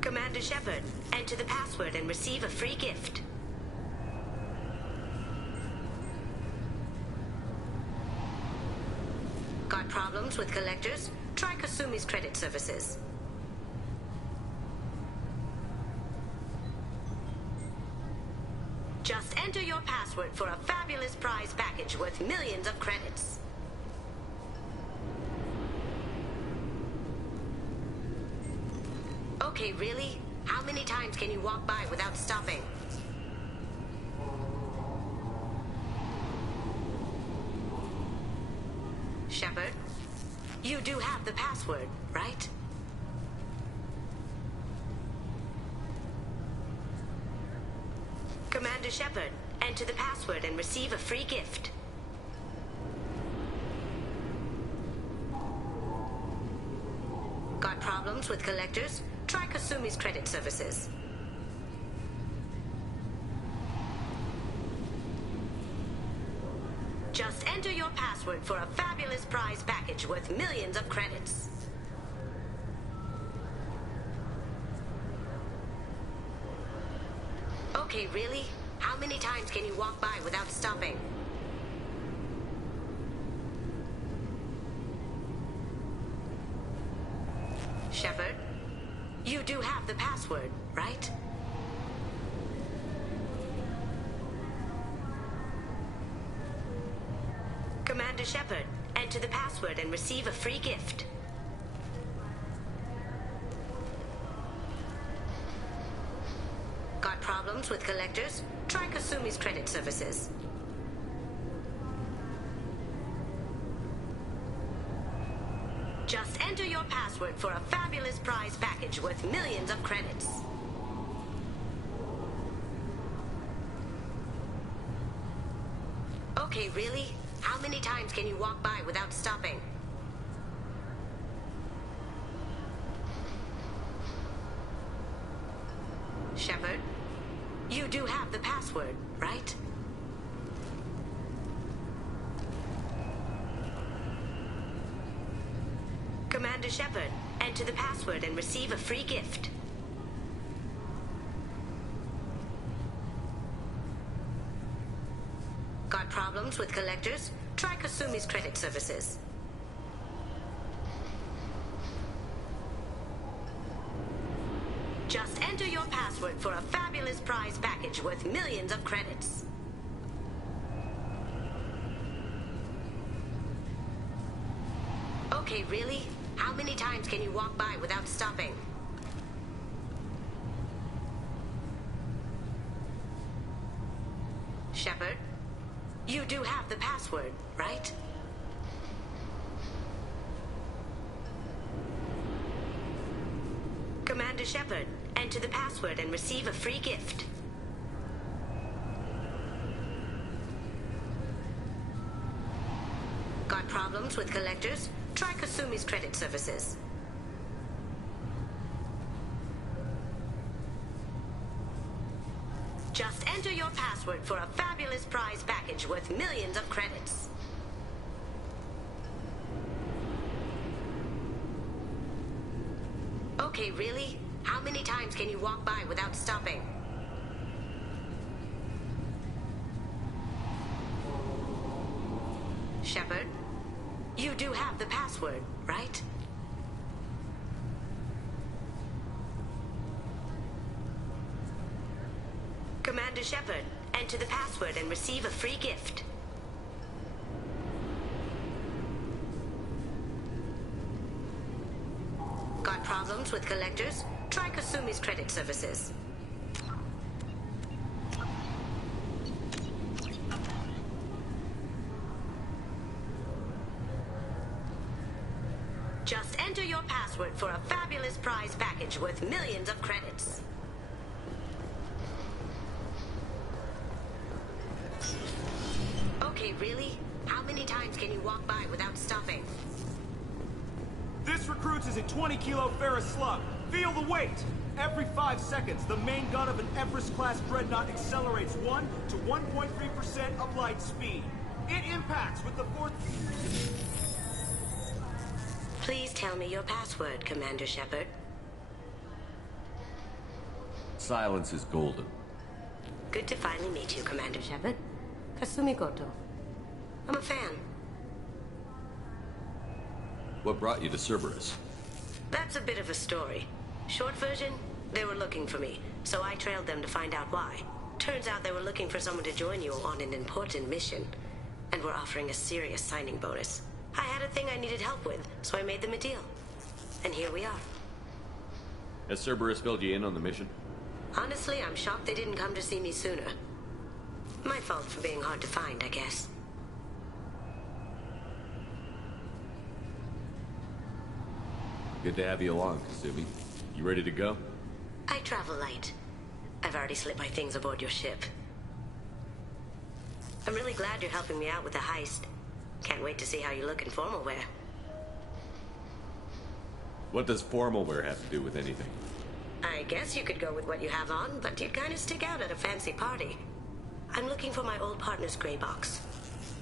Commander Shepard, enter the password and receive a free gift. Got problems with collectors? Try Kasumi's credit services. Just enter your password for a fabulous prize package worth millions of credits. Okay, really? How many times can you walk by without stopping? Shepard, you do have the password, right? Commander Shepard, enter the password and receive a free gift. Got problems with collectors? Try Kasumi's credit services. Just enter enter your password for a fabulous prize package worth millions of credits. Okay, really? How many times can you walk by without stopping? Shepard, you do have the password, right? Commander Shepard, enter the password and receive a free gift. Got problems with collectors? Try Kasumi's credit services. Just enter your password for a fabulous prize package worth millions of credits. Okay, really? How many times can you walk by without stopping? Shepard, you do have the password, right? Commander Shepard, enter the password and receive a free gift. Got problems with collectors? Try Kasumi's credit services. Just enter your password for a fabulous prize package worth millions of credits. Okay, really? How many times can you walk by without stopping? Shepard, you do have the password, right? Commander Shepard, enter the password and receive a free gift. Got problems with collectors? Try Kasumi's credit services. Just enter your password for a fabulous prize package worth millions of credits. Okay, really? How many times can you walk by without stopping? Shepard, you do have the password, right? Commander Shepard, enter the password and receive a free gift. Got problems with collectors? Try Kasumi's credit services. Just enter your password for a fabulous prize package worth millions of credits. Okay, really? How many times can you walk by without stopping? This recruits is a 20-kilo Ferris slug. Feel the weight! Every 5 seconds, the main gun of an Everest-class dreadnought accelerates 1 to 1.3% of light speed. It impacts with the fourth... Please tell me your password, Commander Shepard. Silence is golden. Good to finally meet you, Commander Shepard. Kasumi Goto. I'm a fan. What brought you to Cerberus? That's a bit of a story. Short version, they were looking for me, so I trailed them to find out why. Turns out they were looking for someone to join you on an important mission, and were offering a serious signing bonus. I had a thing I needed help with, so I made them a deal. And here we are. Has Cerberus filled you in on the mission? Honestly, I'm shocked they didn't come to see me sooner. My fault for being hard to find, I guess. Good to have you along, Kasumi. You ready to go? I travel light. I've already slipped my things aboard your ship. I'm really glad you're helping me out with the heist. Can't wait to see how you look in formal wear. What does formal wear have to do with anything? I guess you could go with what you have on, but you'd kind of stick out at a fancy party. I'm looking for my old partner's gray box.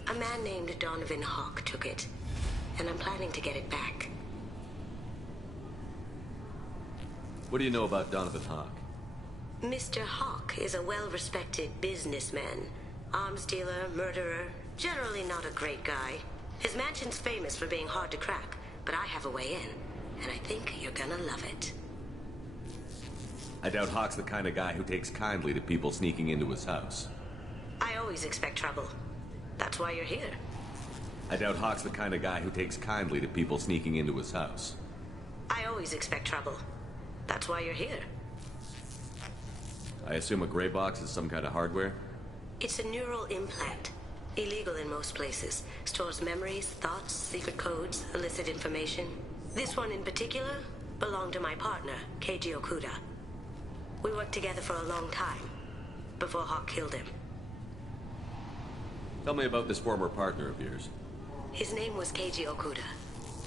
A man named Donovan Hawk took it, and I'm planning to get it back. What do you know about Donovan Hawk? Mr. Hawk is a well-respected businessman. Arms dealer, murderer, generally not a great guy. His mansion's famous for being hard to crack, but I have a way in, and I think you're gonna love it. I doubt Hawk's the kind of guy who takes kindly to people sneaking into his house. I always expect trouble. That's why you're here. I doubt Hawk's the kind of guy who takes kindly to people sneaking into his house. I always expect trouble. That's why you're here. I assume a gray box is some kind of hardware? It's a neural implant. Illegal in most places. Stores memories, thoughts, secret codes, illicit information. This one in particular belonged to my partner, Keiji Okuda. We worked together for a long time, before Hawk killed him. Tell me about this former partner of yours. His name was Keiji Okuda,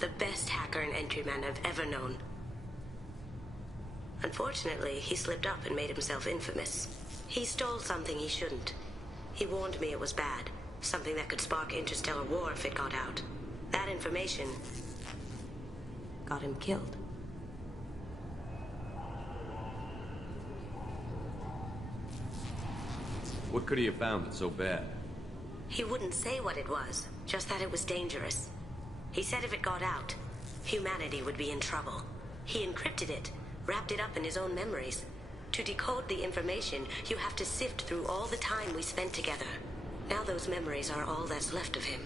the best hacker and entryman I've ever known. Unfortunately, he slipped up and made himself infamous. He stole something he shouldn't. He warned me it was bad, something that could spark interstellar war if it got out. That information got him killed. What could he have found that's so bad? He wouldn't say what it was, just that it was dangerous. He said if it got out, humanity would be in trouble. He encrypted it, wrapped it up in his own memories. To decode the information, you have to sift through all the time we spent together. Now those memories are all that's left of him.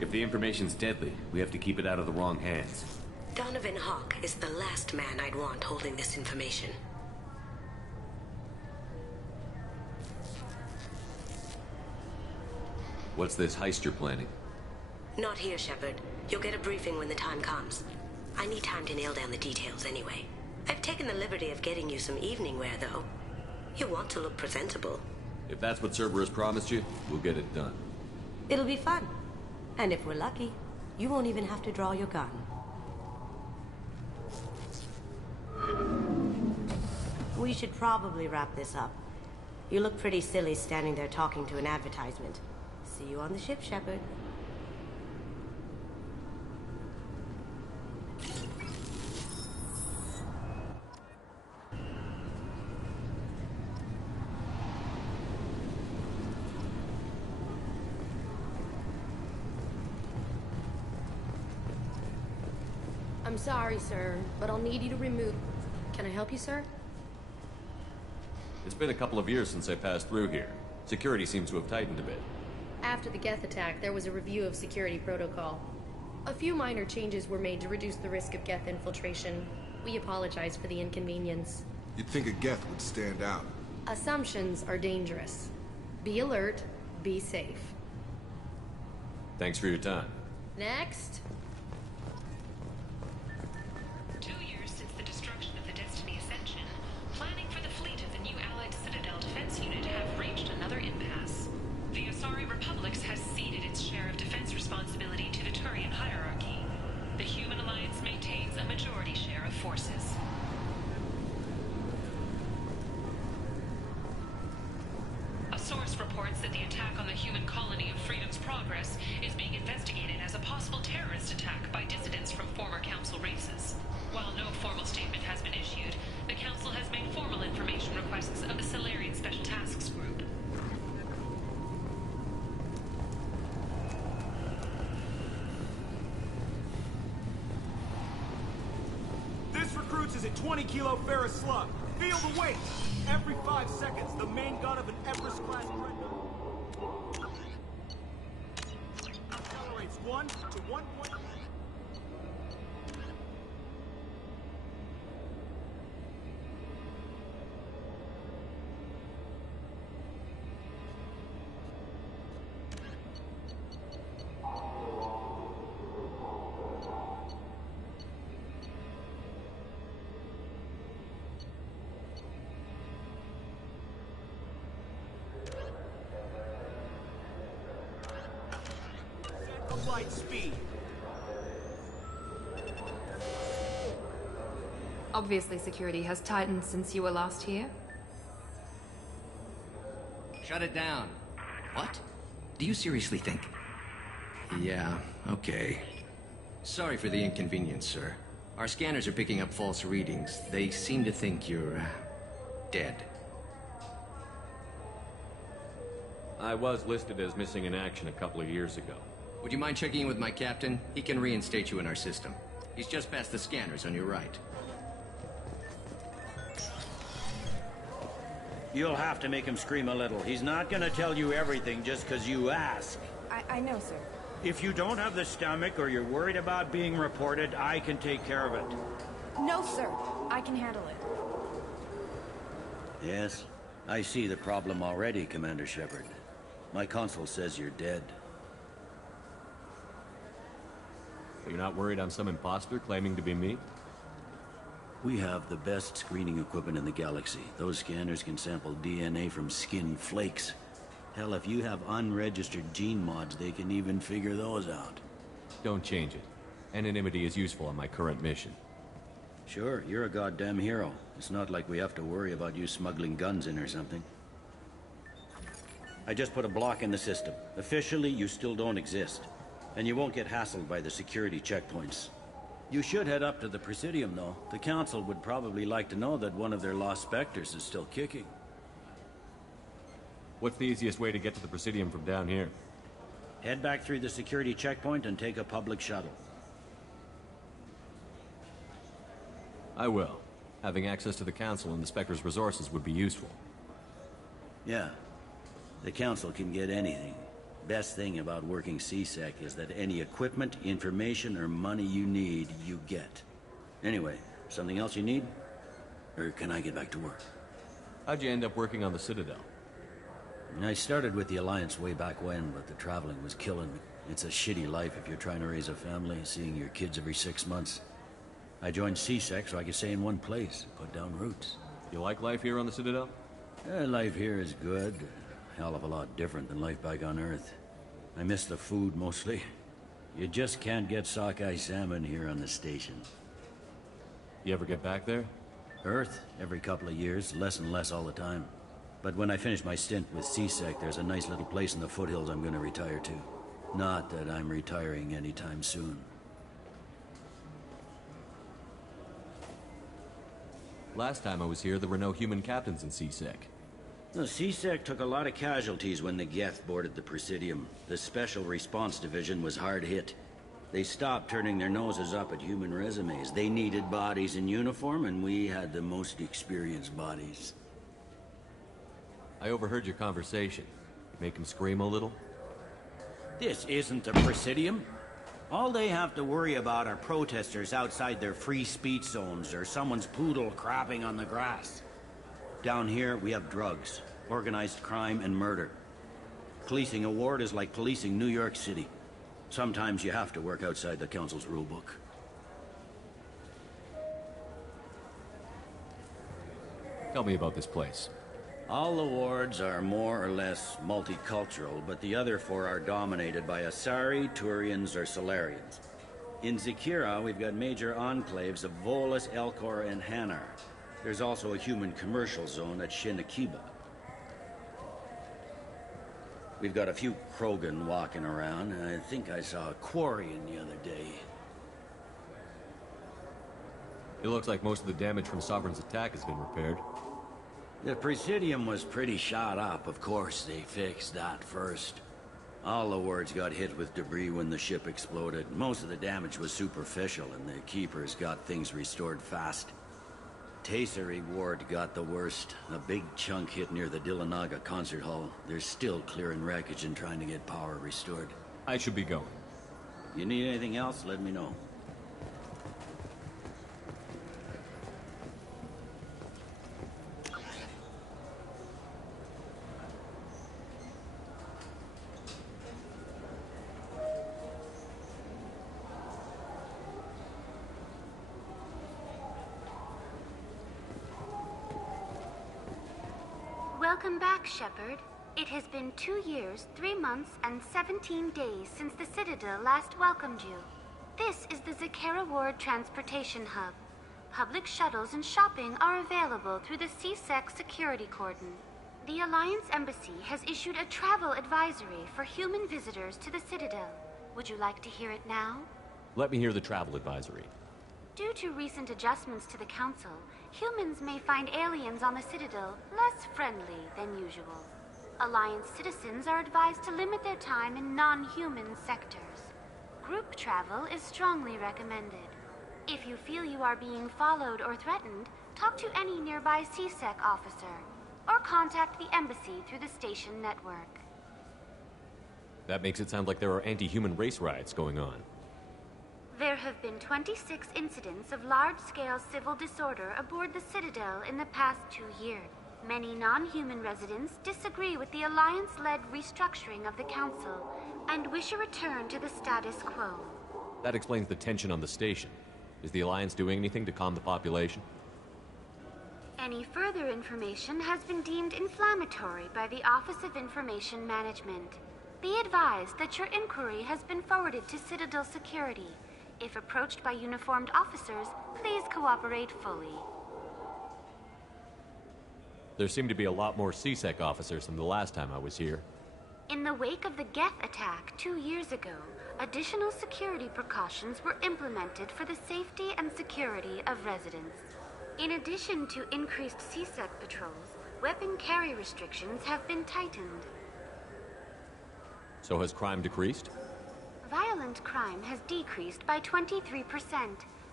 If the information's deadly, we have to keep it out of the wrong hands. Donovan Hawk is the last man I'd want holding this information. What's this heist you're planning? Not here, Shepard. You'll get a briefing when the time comes. I need time to nail down the details anyway. I've taken the liberty of getting you some evening wear, though. You want to look presentable. If that's what Cerberus promised you, we'll get it done. It'll be fun. And if we're lucky, you won't even have to draw your gun. We should probably wrap this up. You look pretty silly standing there talking to an advertisement. See you on the ship, Shepard. I'm sorry, sir, but I'll need you to remove... Can I help you, sir? It's been a couple of years since I passed through here. Security seems to have tightened a bit. After the Geth attack, there was a review of security protocol. A few minor changes were made to reduce the risk of Geth infiltration. We apologize for the inconvenience. You'd think a Geth would stand out. Assumptions are dangerous. Be alert, be safe. Thanks for your time. Next. 2 years since the destruction of the Destiny Ascension, planning for the fleet of the new Allied Citadel Defense Unit have reached another impasse. The Asari Republics has ceded its share of defense responsibility to the Turian hierarchy. The Human Alliance maintains a majority share of forces. A source reports that the attack on the human colony of Freedom's Progress is being investigated as a possible terrorist attack by dissidents from former Council races. While no formal statement has been issued, the Council has made formal information requests of the Solarian Special Tasks Group. This recruits is a 20-kilo ferrous slug. Feel the weight! Every 5 seconds, the main gun of an Everest-class dreadnought accelerates 1 to 1. Light speed. Obviously, security has tightened since you were last here. Shut it down. What? Do you seriously think? Yeah, okay. Sorry for the inconvenience, sir. Our scanners are picking up false readings. They seem to think you're... dead. I was listed as missing in action a couple of years ago. Would you mind checking in with my captain? He can reinstate you in our system. He's just past the scanners on your right. You'll have to make him scream a little. He's not gonna tell you everything just because you ask. I know, sir. If you don't have the stomach or you're worried about being reported, I can take care of it. No, sir. I can handle it. Yes, I see the problem already, Commander Shepard. My console says you're dead. You're not worried I'm some imposter claiming to be me? We have the best screening equipment in the galaxy. Those scanners can sample DNA from skin flakes. Hell, if you have unregistered gene mods, they can even figure those out. Don't change it. Anonymity is useful on my current mission. Sure, you're a goddamn hero. It's not like we have to worry about you smuggling guns in or something. I just put a block in the system. Officially, you still don't exist. And you won't get hassled by the security checkpoints. You should head up to the Presidium, though. The Council would probably like to know that one of their lost Spectres is still kicking. What's the easiest way to get to the Presidium from down here? Head back through the security checkpoint and take a public shuttle. I will. Having access to the Council and the Spectre's resources would be useful. Yeah. The Council can get anything. Best thing about working CSEC is that any equipment, information, or money you need, you get. Anyway, something else you need? Or can I get back to work? How'd you end up working on the Citadel? I started with the Alliance way back when, but the traveling was killing me. It's a shitty life if you're trying to raise a family, seeing your kids every 6 months. I joined CSEC so I could stay in one place, put down roots. You like life here on the Citadel? Life here is good. A hell of a lot different than life back on Earth. I miss the food, mostly. You just can't get sockeye salmon here on the station. You ever get back there? Earth, every couple of years, less and less all the time. But when I finish my stint with CSEC, there's a nice little place in the foothills I'm gonna retire to. Not that I'm retiring anytime soon. Last time I was here, there were no human captains in CSEC. The CSEC took a lot of casualties when the Geth boarded the Presidium. The Special Response Division was hard hit. They stopped turning their noses up at human resumes. They needed bodies in uniform, and we had the most experienced bodies. I overheard your conversation. Make him scream a little? This isn't the Presidium. All they have to worry about are protesters outside their free speech zones or someone's poodle crapping on the grass. Down here, we have drugs, organized crime, and murder. Policing a ward is like policing New York City. Sometimes you have to work outside the Council's rulebook. Tell me about this place. All the wards are more or less multicultural, but the other 4 are dominated by Asari, Turians, or Solarians. In Zakira, we've got major enclaves of Volus, Elcor, and Hanar. There's also a human commercial zone at Shinakiba. We've got a few Krogan walking around, and I think I saw a Quarian the other day. It looks like most of the damage from Sovereign's attack has been repaired. The Presidium was pretty shot up. Of course, they fixed that first. All the wards got hit with debris when the ship exploded. Most of the damage was superficial, and the Keepers got things restored fast. Tayseri Ward got the worst. A big chunk hit near the Dillanaga concert hall. They're still clearing wreckage and trying to get power restored. I should be going. You need anything else, let me know. Welcome back, Shepard. It has been 2 years, 3 months, and 17 days since the Citadel last welcomed you. This is the Zakera Ward Transportation Hub. Public shuttles and shopping are available through the CSEC security cordon. The Alliance Embassy has issued a travel advisory for human visitors to the Citadel. Would you like to hear it now? Let me hear the travel advisory. Due to recent adjustments to the Council, humans may find aliens on the Citadel less friendly than usual. Alliance citizens are advised to limit their time in non-human sectors. Group travel is strongly recommended. If you feel you are being followed or threatened, talk to any nearby CSEC officer, or contact the Embassy through the station network. That makes it sound like there are anti-human race riots going on. There have been 26 incidents of large-scale civil disorder aboard the Citadel in the past 2 years. Many non-human residents disagree with the Alliance-led restructuring of the Council and wish a return to the status quo. That explains the tension on the station. Is the Alliance doing anything to calm the population? Any further information has been deemed inflammatory by the Office of Information Management. Be advised that your inquiry has been forwarded to Citadel Security. If approached by uniformed officers, please cooperate fully. There seem to be a lot more CSEC officers than the last time I was here. In the wake of the Geth attack 2 years ago, additional security precautions were implemented for the safety and security of residents. In addition to increased CSEC patrols, weapon carry restrictions have been tightened. So has crime decreased? Violent crime has decreased by 23%.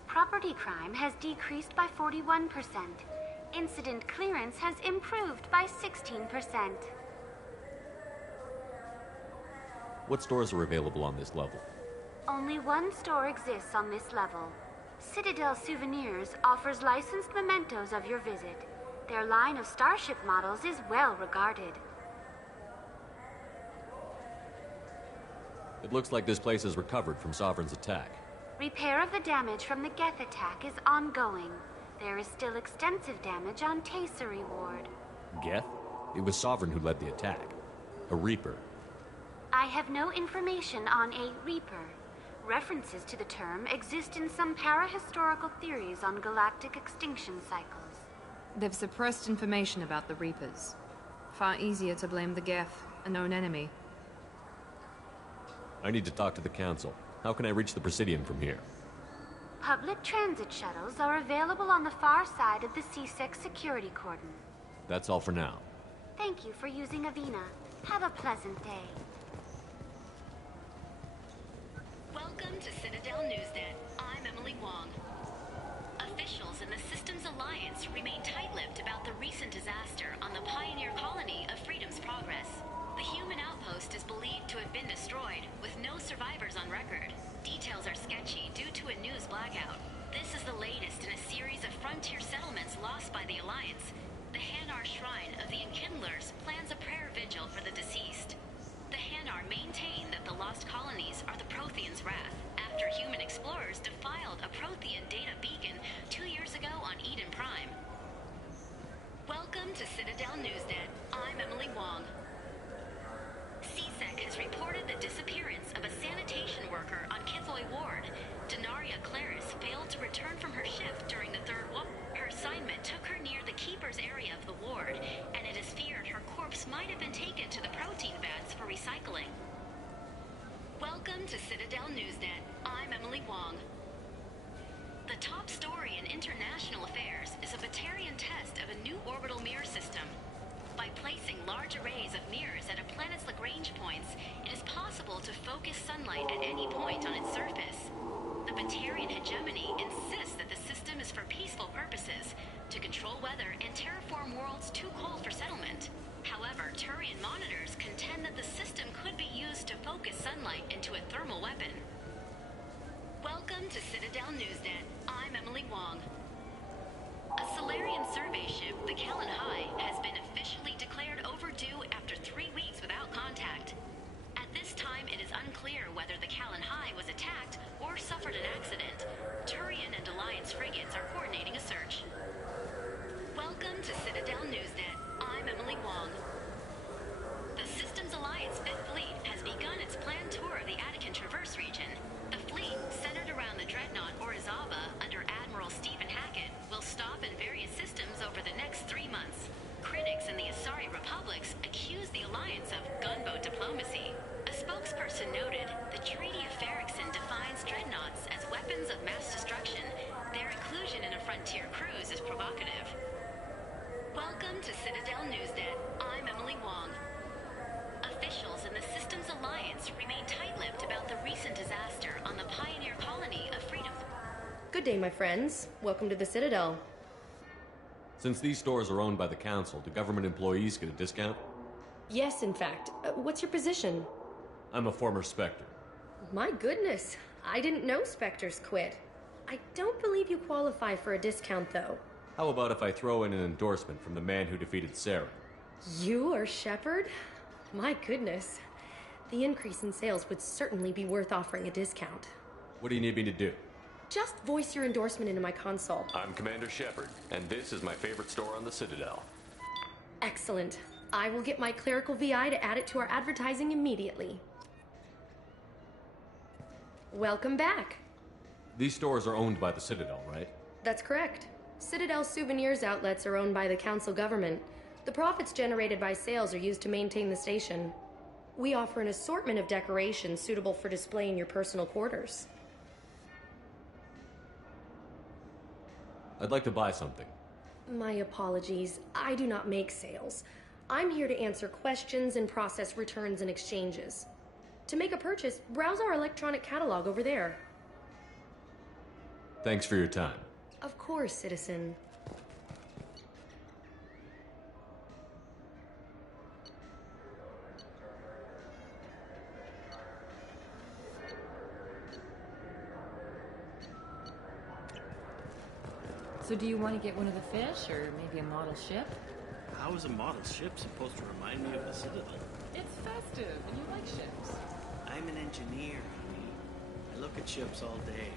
Property crime has decreased by 41%. Incident clearance has improved by 16%. What stores are available on this level? Only one store exists on this level. Citadel Souvenirs offers licensed mementos of your visit. Their line of starship models is well regarded. It looks like this place has recovered from Sovereign's attack. Repair of the damage from the Geth attack is ongoing. There is still extensive damage on Tasery Ward. Geth? It was Sovereign who led the attack. A Reaper. I have no information on a Reaper. References to the term exist in some parahistorical theories on galactic extinction cycles. They've suppressed information about the Reapers. Far easier to blame the Geth, a known enemy. I need to talk to the Council. How can I reach the Presidium from here? Public transit shuttles are available on the far side of the CSEC security cordon. That's all for now. Thank you for using Avina. Have a pleasant day. Welcome to Citadel Newsnet. I'm Emily Wong. Officials in the Systems Alliance remain tight-lipped about the recent disaster on the pioneer colony of Freedom's Progress. The human outpost is believed to have been destroyed, with no survivors on record. Details are sketchy due to a news blackout. This is the latest in a series of frontier settlements lost by the Alliance. The Hanar Shrine of the Enkindlers plans a prayer vigil for the deceased. The Hanar maintain that the lost colonies are the Protheans' wrath, after human explorers defiled a Prothean data beacon 2 years ago on Eden Prime. Welcome to Citadel Newsnet. I'm Emily Wong. CSEC has reported the disappearance of a sanitation worker on Kithoy Ward. Denaria Claris failed to return from her shift during the third war. Her assignment took her near the Keeper's area of the ward, and it is feared her corpse might have been taken to the protein vats for recycling. Welcome to Citadel Newsnet. I'm Emily Wong. The top story in international affairs is a Batarian test of a new orbital mirror system. By placing large arrays of mirrors at a planet's Lagrange points, it is possible to focus sunlight at any point on its surface. The Batarian hegemony insists that the system is for peaceful purposes, to control weather and terraform worlds too cold for settlement. However, Turian monitors contend that the system could be used to focus sunlight into a thermal weapon. Welcome to Citadel Newsnet. I'm Emily Wong. A Solarian survey ship, the Callan High, has been officially declared overdue after 3 weeks without contact. At this time, it is unclear whether the Callan High was attacked or suffered an accident. Turian and Alliance frigates are coordinating a search. Welcome to Citadel Newsnet. I'm Emily Wong. The Systems Alliance 5th Fleet has begun its planned tour of the Attican Traverse region. The fleet, centered around the dreadnought Orizaba under Admiral Stephen Hackett, provocative. Welcome to Citadel Newsnet. I'm Emily Wong. Officials in the Systems Alliance remain tight-lipped about the recent disaster on the pioneer colony of Freedom. Good day, my friends. Welcome to the Citadel. Since these stores are owned by the Council, do government employees get a discount? Yes, in fact. What's your position? I'm a former Spectre. My goodness. I didn't know Spectres quit. I don't believe you qualify for a discount, though. How about if I throw in an endorsement from the man who defeated Sarah? You are Shepard? My goodness. The increase in sales would certainly be worth offering a discount. What do you need me to do? Just voice your endorsement into my console. I'm Commander Shepard, and this is my favorite store on the Citadel. Excellent. I will get my clerical VI to add it to our advertising immediately. Welcome back. These stores are owned by the Citadel, right? That's correct. Citadel Souvenirs outlets are owned by the Council government. The profits generated by sales are used to maintain the station. We offer an assortment of decorations suitable for display in your personal quarters. I'd like to buy something. My apologies. I do not make sales. I'm here to answer questions and process returns and exchanges. To make a purchase, browse our electronic catalog over there. Thanks for your time. Of course, citizen. So do you want to get one of the fish, or maybe a model ship? How is a model ship supposed to remind me of the Citadel? It's festive, and you like ships. I'm an engineer, honey. I look at ships all day.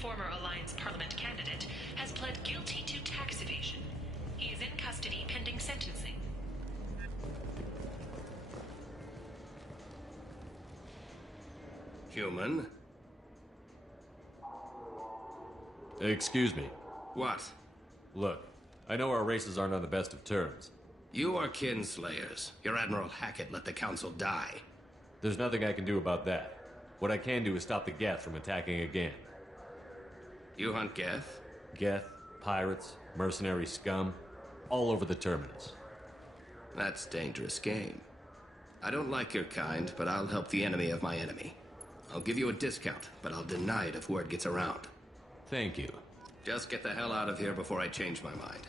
Former Alliance Parliament candidate, has pled guilty to tax evasion. He is in custody pending sentencing. Human? Excuse me. What? Look, I know our races aren't on the best of terms. You are kinslayers. Your Admiral Hackett let the Council die. There's nothing I can do about that. What I can do is stop the Geth from attacking again. You hunt Geth? Geth, pirates, mercenary scum, all over the terminus. That's dangerous game. I don't like your kind, but I'll help the enemy of my enemy. I'll give you a discount, but I'll deny it if word gets around. Thank you. Just get the hell out of here before I change my mind.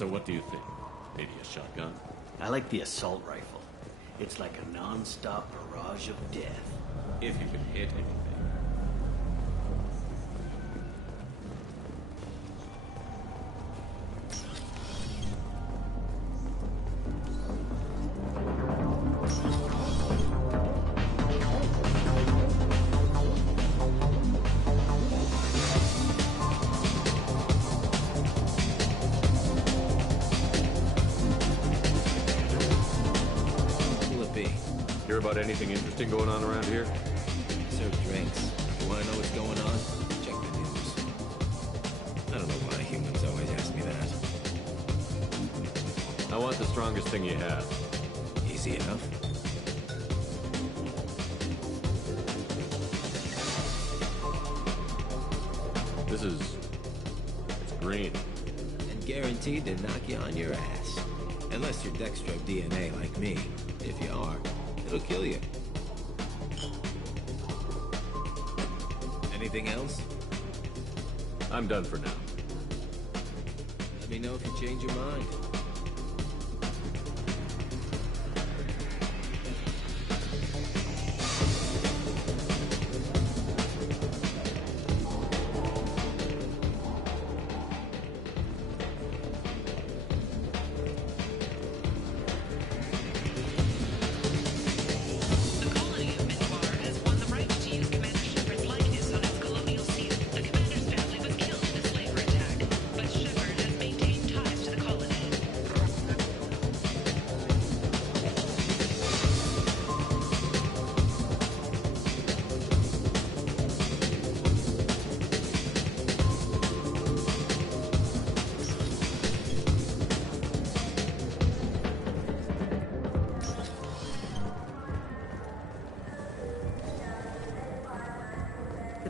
So what do you think? Maybe a shotgun? I like the assault rifle. It's like a non-stop barrage of death. If you can hit anything. Hear about anything interesting going on around here? Serve drinks. You wanna know what's going on? Check the news. I don't know why humans always ask me that. I want the strongest thing you have. Easy enough. It's green. And guaranteed to knock you on your ass. Unless you're dextro DNA like me. If you are, it'll kill you. Anything else? I'm done for now. Let me know if you change your mind.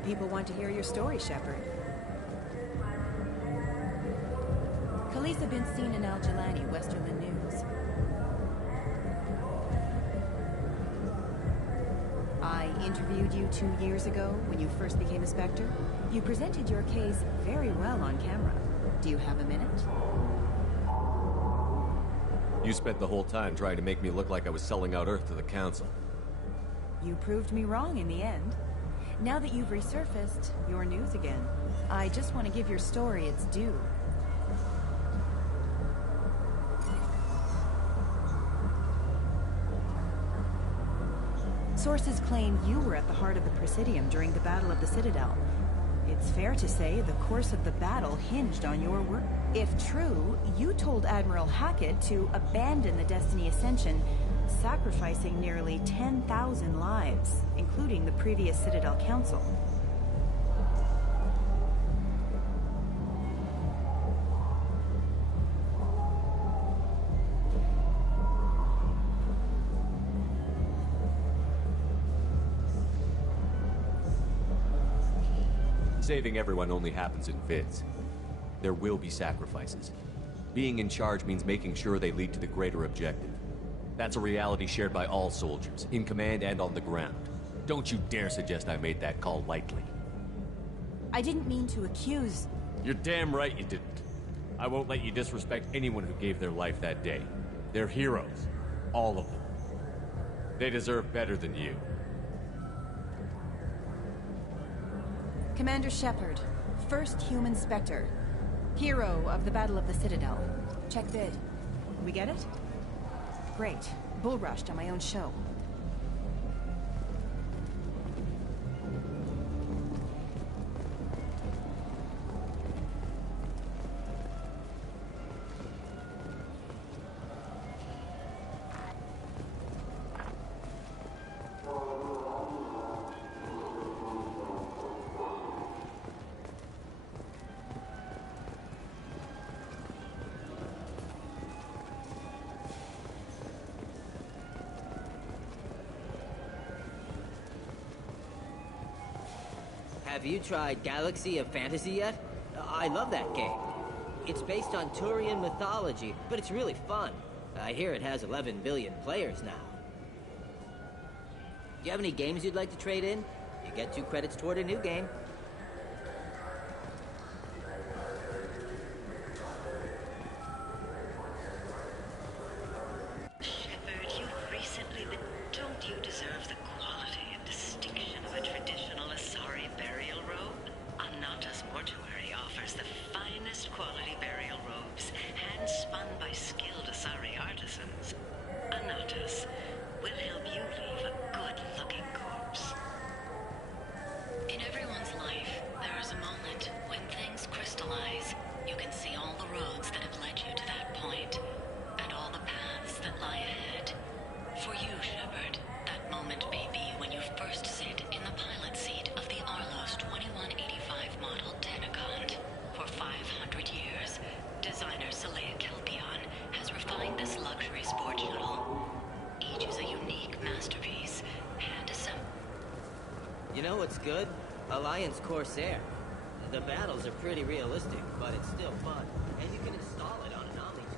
People want to hear your story, Shepard. Khaleesa been seen in Al Jalani, Westerland News. I interviewed you 2 years ago when you first became a Spectre. You presented your case very well on camera. Do you have a minute? You spent the whole time trying to make me look like I was selling out Earth to the Council. You proved me wrong in the end. Now that you've resurfaced, you're news again. I just want to give your story its due. Sources claim you were at the heart of the Presidium during the Battle of the Citadel. It's fair to say the course of the battle hinged on your work. If true, you told Admiral Hackett to abandon the Destiny Ascension, sacrificing nearly 10,000 lives, including the previous Citadel Council. Saving everyone only happens in fits. There will be sacrifices. Being in charge means making sure they lead to the greater objective. That's a reality shared by all soldiers, in command and on the ground. Don't you dare suggest I made that call lightly. I didn't mean to accuse... You're damn right you didn't. I won't let you disrespect anyone who gave their life that day. They're heroes. All of them. They deserve better than you. Commander Shepard, first human Spectre. Hero of the Battle of the Citadel. Check bid. We get it? Great. Bull rushed on my own show. Have you tried Galaxy of Fantasy yet? I love that game. It's based on Turian mythology, but it's really fun. I hear it has 11 billion players now. Do you have any games you'd like to trade in? You get 2 credits toward a new game. Shepard, you've recently been... Don't you deserve the quality and distinction of a traditional Asari burial robe? Anata's mortuary offers the finest quality burial robes, hand-spun by skilled Asari artisans. Anata's will help you leave a good-looking corpse. In everyone's life, You know what's good? Alliance Corsair. The battles are pretty realistic, but it's still fun. And you can install it on an Omni tool.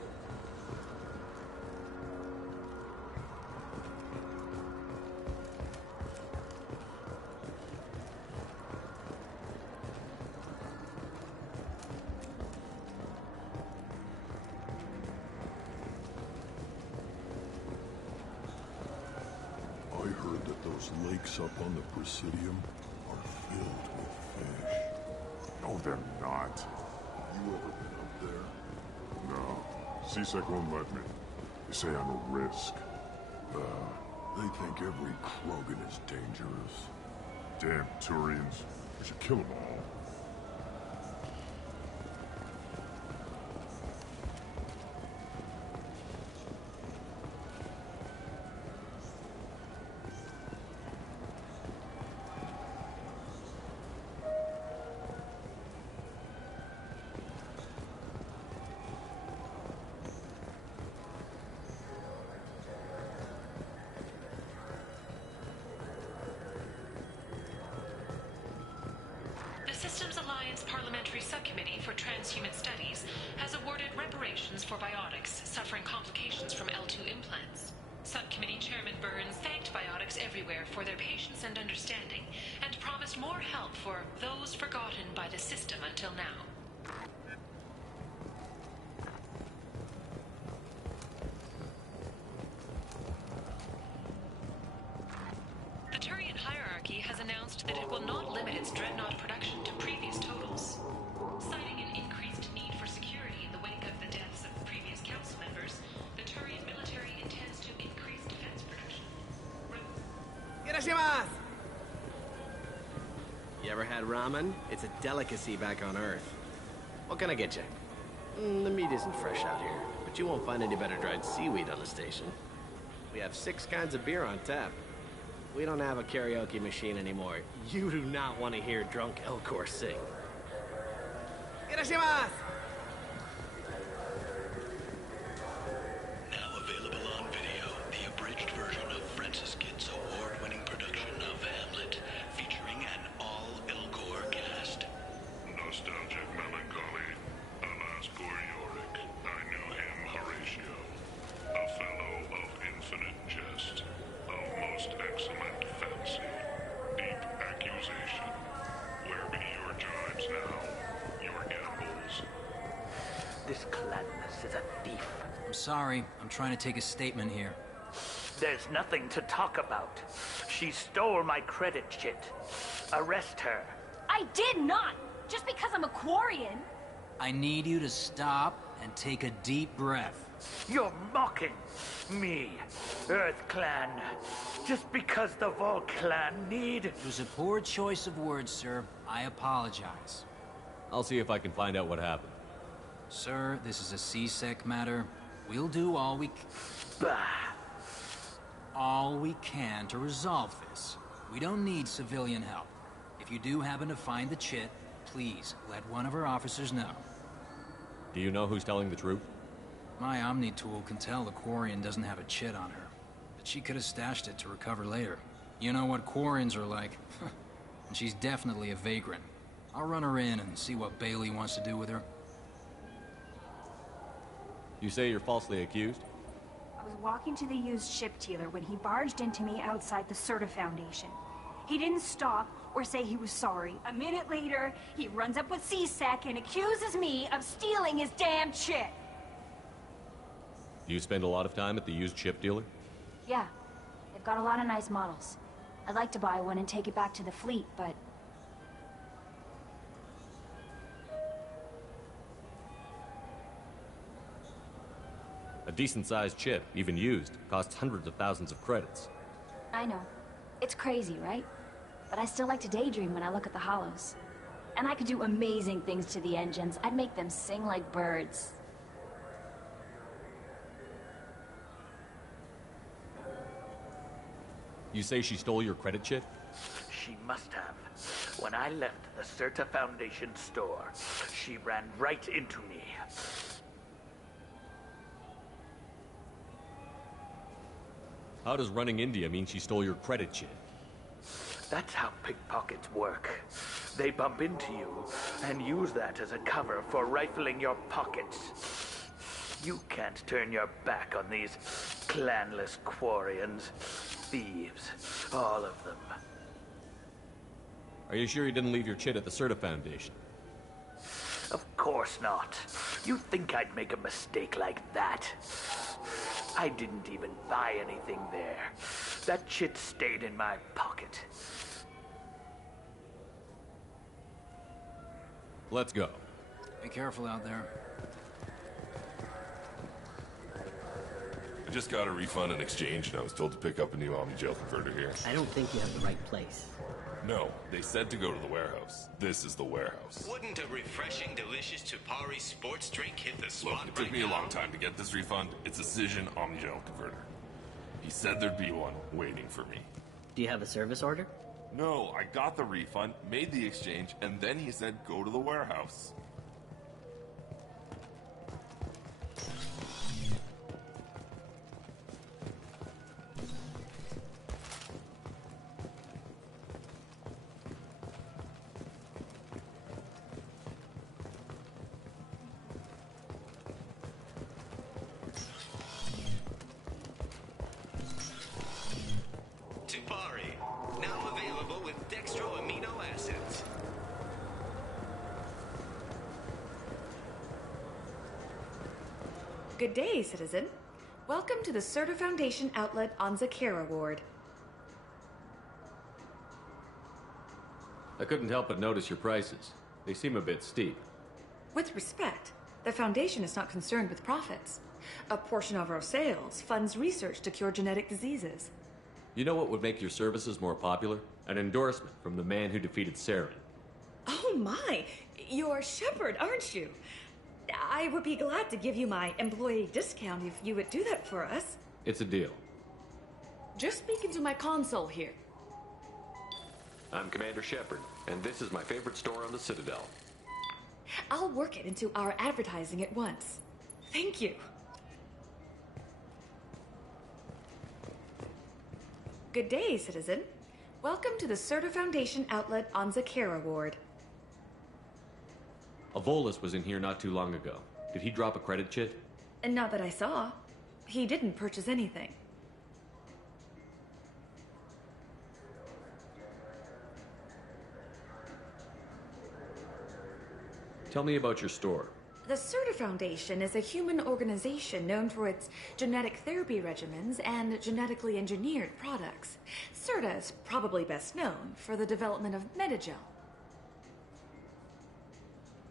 I heard that those lakes up on the Presidium are filled with fish. No, they're not. You ever been up there? No. CSEC won't let me. They say I'm a risk. They think every Krogan is dangerous. Damn Turians. We should kill them all. The Systems Alliance Parliamentary Subcommittee for Transhuman Studies has awarded reparations for biotics suffering complications from L2 implants. Subcommittee Chairman Burns thanked biotics everywhere for their patience and understanding, and promised more help for those forgotten by the system until now. The Turian hierarchy has announced that it will not limit its dreadnought production to previous totals. Citing an increased need for security in the wake of the deaths of previous council members, the Turian military intends to increase defense production. You ever had ramen? It's a delicacy back on Earth. What can I get you? The meat isn't fresh out here, but you won't find any better dried seaweed on the station. We have 6 kinds of beer on tap. We don't have a karaoke machine anymore. You do not want to hear drunk Elcor sing. Now available on video, the abridged version of Francis Kidd's award-winning production of Hamlet, featuring an all-Elcor cast. Nostalgic melancholy. Alas, poor Yorick. I knew him, Horatio. A fellow of infinite jest, of most excellent fancy, deep accusation. Where be your jibes now? Your gambles? This Gladness is a thief. I'm sorry. I'm trying to take a statement here. There's nothing to talk about. She stole my credit chit. Arrest her. I did not! Just because I'm a Quarian! I need you to stop and take a deep breath. You're mocking me, Earth Clan. Just because the Vol Clan need... It was a poor choice of words, sir. I apologize. I'll see if I can find out what happened. Sir, this is a CSEC matter. We'll do all we can to resolve this. We don't need civilian help. If you do happen to find the chit, please let one of our officers know. Do you know who's telling the truth? My Omni tool can tell the Quarian doesn't have a chit on her, but she could have stashed it to recover later. You know what Quarians are like. And she's definitely a vagrant. I'll run her in and see what Bailey wants to do with her. You say you're falsely accused? I was walking to the used ship dealer when he barged into me outside the Serta Foundation. He didn't stop or say he was sorry. A minute later, he runs up with CSEC and accuses me of stealing his damn chit. Do you spend a lot of time at the used ship dealer? Yeah, they've got a lot of nice models. I'd like to buy one and take it back to the fleet, but... A decent-sized chip, even used, costs hundreds of thousands of credits. I know. It's crazy, right? But I still like to daydream when I look at the hollows. And I could do amazing things to the engines. I'd make them sing like birds. You say she stole your credit chit? She must have. When I left the Serta Foundation store, she ran right into me. How does running India mean she stole your credit chit? That's how pickpockets work. They bump into you and use that as a cover for rifling your pockets. You can't turn your back on these clanless Quarians. Thieves, all of them. Are you sure you didn't leave your chit at the Certa Foundation? Of course not. You think I'd make a mistake like that? I didn't even buy anything there. That chit stayed in my pocket. Let's go. Be careful out there. I just got a refund and exchange, and I was told to pick up a new Omni Gel converter here. I don't think you have the right place. No, they said to go to the warehouse. This is the warehouse. Wouldn't a refreshing, delicious Chupari sports drink hit the spot? Look, it took me a long time to get this refund. It's a Cision Omni Gel converter. He said there'd be one waiting for me. Do you have a service order? No, I got the refund, made the exchange, and then he said go to the warehouse. Chupari, now available with dextro amino acids. Good day, citizen. Welcome to the Certa Foundation outlet on Zakera Ward. I couldn't help but notice your prices. They seem a bit steep. With respect, the Foundation is not concerned with profits. A portion of our sales funds research to cure genetic diseases. You know what would make your services more popular? An endorsement from the man who defeated Saren. Oh my! You're Shepard, aren't you? I would be glad to give you my employee discount if you would do that for us. It's a deal. Just speak into my console here. I'm Commander Shepard, and this is my favorite store on the Citadel. I'll work it into our advertising at once. Thank you. Good day, citizen. Welcome to the Certa Foundation outlet on Zakera Ward. Avolis was in here not too long ago. Did he drop a credit chit? And not that I saw. He didn't purchase anything. Tell me about your store. The Certa Foundation is a human organization known for its genetic therapy regimens and genetically engineered products. Certa is probably best known for the development of Metagel.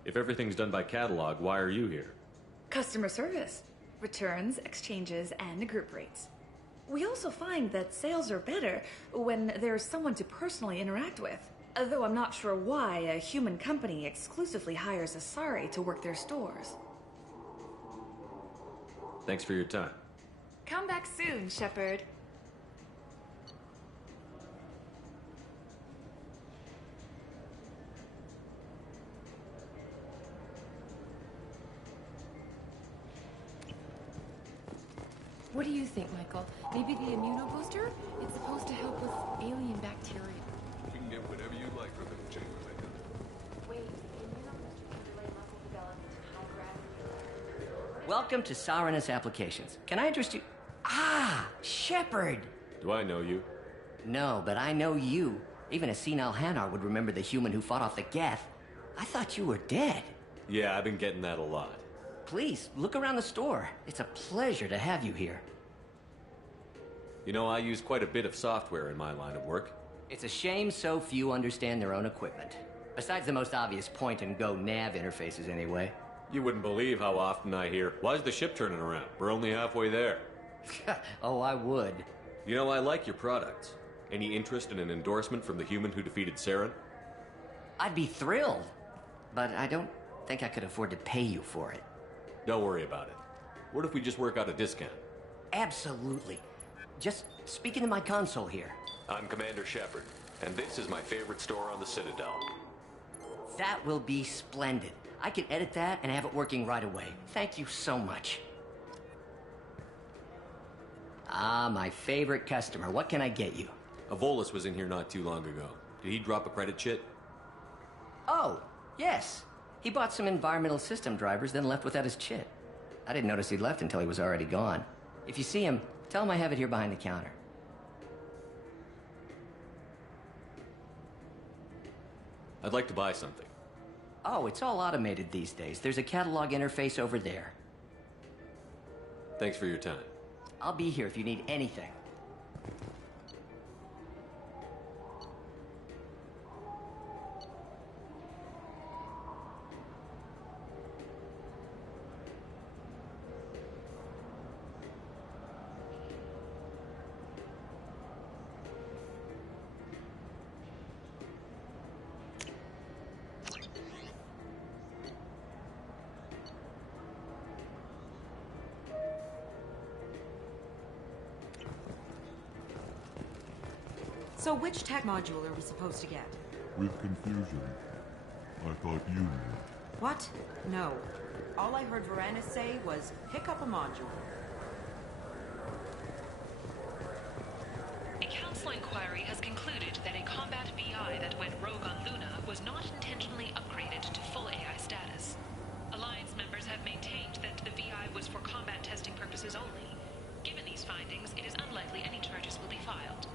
If everything's done by catalog, why are you here? Customer service, returns, exchanges, and group rates. We also find that sales are better when there's someone to personally interact with. Though I'm not sure why a human company exclusively hires Asari to work their stores. Thanks for your time. Come back soon, Shepard. What do you think, Michael? Maybe the immunobooster? It's supposed to help with alien bacteria. You can get whatever you like from them, Chamberlain. Wait, the immunobooster can delay muscle development in high gravity. Welcome to Saranus Applications. Can I interest you? Ah, Shepard! Do I know you? No, but I know you. Even a senile Hanar would remember the human who fought off the Geth. I thought you were dead. Yeah, I've been getting that a lot. Please, look around the store. It's a pleasure to have you here. You know, I use quite a bit of software in my line of work. It's a shame so few understand their own equipment. Besides the most obvious point-and-go nav interfaces, anyway. You wouldn't believe how often I hear, "Why's the ship turning around? We're only halfway there." Oh, I would. You know, I like your products. Any interest in an endorsement from the human who defeated Saren? I'd be thrilled. But I don't think I could afford to pay you for it. Don't worry about it. What if we just work out a discount? Absolutely. Just speak into my console here. I'm Commander Shepard, and this is my favorite store on the Citadel. That will be splendid. I can edit that and have it working right away. Thank you so much. Ah, my favorite customer. What can I get you? Avolis was in here not too long ago. Did he drop a credit chit? Oh, yes. He bought some environmental system drivers, then left without his chit. I didn't notice he'd left until he was already gone. If you see him, tell him I have it here behind the counter. I'd like to buy something. Oh, it's all automated these days. There's a catalog interface over there. Thanks for your time. I'll be here if you need anything. So which tech module are we supposed to get? With confusion. I thought you knew. What? No. All I heard Varanus say was, pick up a module. A council inquiry has concluded that a combat VI that went rogue on Luna was not intentionally upgraded to full AI status. Alliance members have maintained that the VI was for combat testing purposes only. Given these findings, it is unlikely any charges will be filed.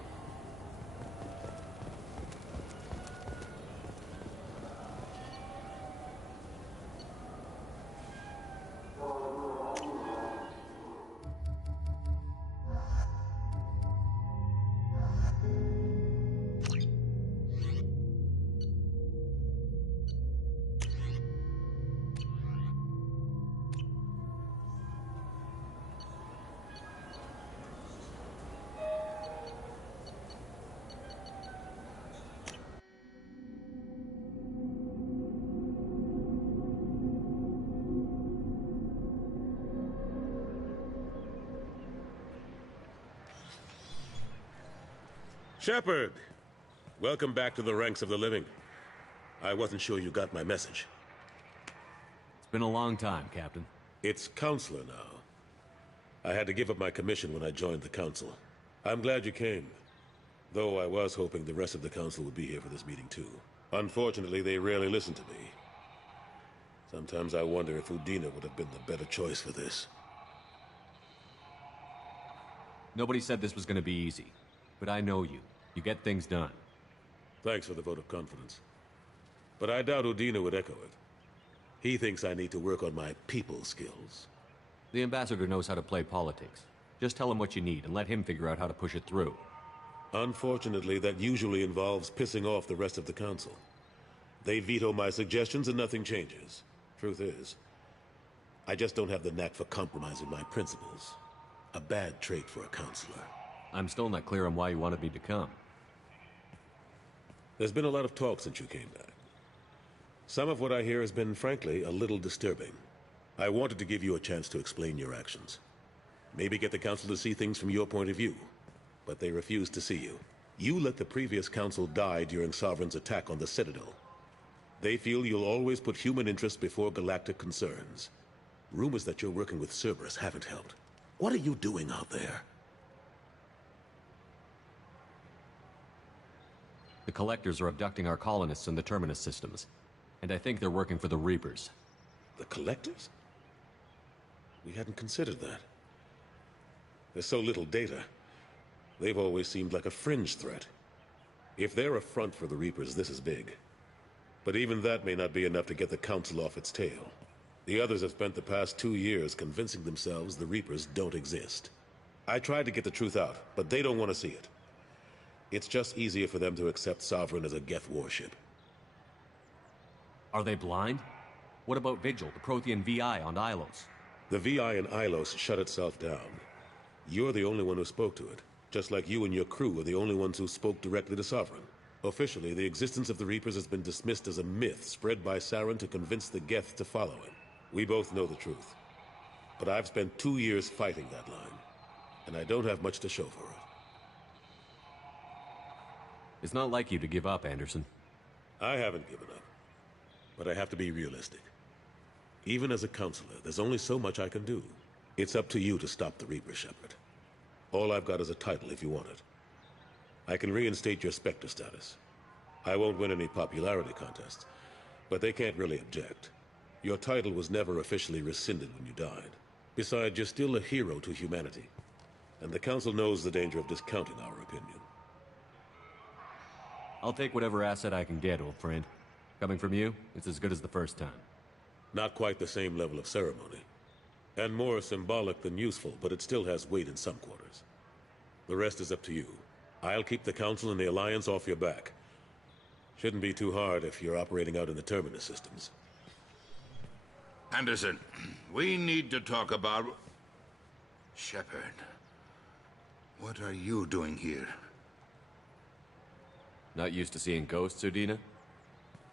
Shepard! Welcome back to the ranks of the living. I wasn't sure you got my message. It's been a long time, Captain. It's Counselor now. I had to give up my commission when I joined the Council. I'm glad you came. Though I was hoping the rest of the Council would be here for this meeting too. Unfortunately, they rarely listen to me. Sometimes I wonder if Udina would have been the better choice for this. Nobody said this was gonna be easy. But I know you. You get things done. Thanks for the vote of confidence. But I doubt Udina would echo it. He thinks I need to work on my people skills. The ambassador knows how to play politics. Just tell him what you need and let him figure out how to push it through. Unfortunately, that usually involves pissing off the rest of the council. They veto my suggestions and nothing changes. Truth is, I just don't have the knack for compromising my principles. A bad trait for a counselor. I'm still not clear on why you wanted me to come. There's been a lot of talk since you came back. Some of what I hear has been, frankly, a little disturbing. I wanted to give you a chance to explain your actions. Maybe get the council to see things from your point of view. But they refuse to see you. You let the previous council die during Sovereign's attack on the Citadel. They feel you'll always put human interests before galactic concerns. Rumors that you're working with Cerberus haven't helped. What are you doing out there? The Collectors are abducting our colonists in the Terminus systems. And I think they're working for the Reapers. The Collectors? We hadn't considered that. There's so little data. They've always seemed like a fringe threat. If they're a front for the Reapers, this is big. But even that may not be enough to get the Council off its tail. The others have spent the past 2 years convincing themselves the Reapers don't exist. I tried to get the truth out, but they don't want to see it. It's just easier for them to accept Sovereign as a Geth warship. Are they blind? What about Vigil, the Prothean VI on Ilos? The VI in Ilos shut itself down. You're the only one who spoke to it, just like you and your crew are the only ones who spoke directly to Sovereign. Officially, the existence of the Reapers has been dismissed as a myth spread by Saren to convince the Geth to follow him. We both know the truth. But I've spent 2 years fighting that line, and I don't have much to show for it. It's not like you to give up, Anderson. I haven't given up. But I have to be realistic. Even as a counselor, there's only so much I can do. It's up to you to stop the Reaper, Shepard. All I've got is a title if you want it. I can reinstate your Spectre status. I won't win any popularity contests, but they can't really object. Your title was never officially rescinded when you died. Besides, you're still a hero to humanity. And the Council knows the danger of discounting our opinion. I'll take whatever asset I can get, old friend. Coming from you, it's as good as the first time. Not quite the same level of ceremony. And more symbolic than useful, but it still has weight in some quarters. The rest is up to you. I'll keep the Council and the Alliance off your back. Shouldn't be too hard if you're operating out in the Terminus systems. Anderson, we need to talk about... Shepard. What are you doing here? Not used to seeing ghosts, Udina?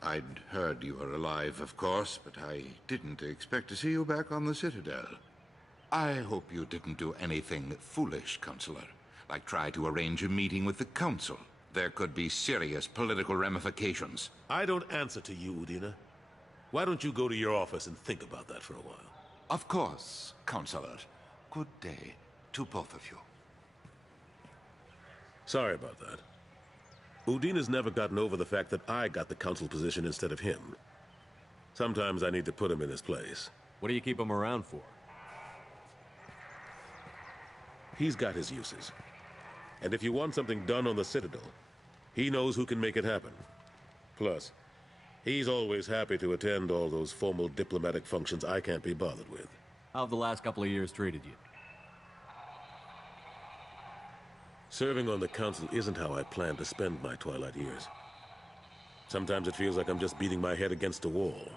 I'd heard you were alive, of course, but I didn't expect to see you back on the Citadel. I hope you didn't do anything foolish, Counselor, like try to arrange a meeting with the Council. There could be serious political ramifications. I don't answer to you, Udina. Why don't you go to your office and think about that for a while? Of course, Counselor. Good day to both of you. Sorry about that. Udina's never gotten over the fact that I got the Council position instead of him. Sometimes I need to put him in his place. What do you keep him around for? He's got his uses. And if you want something done on the Citadel, he knows who can make it happen. Plus, he's always happy to attend all those formal diplomatic functions I can't be bothered with. How have the last couple of years treated you? Serving on the Council isn't how I plan to spend my twilight years. Sometimes it feels like I'm just beating my head against a wall.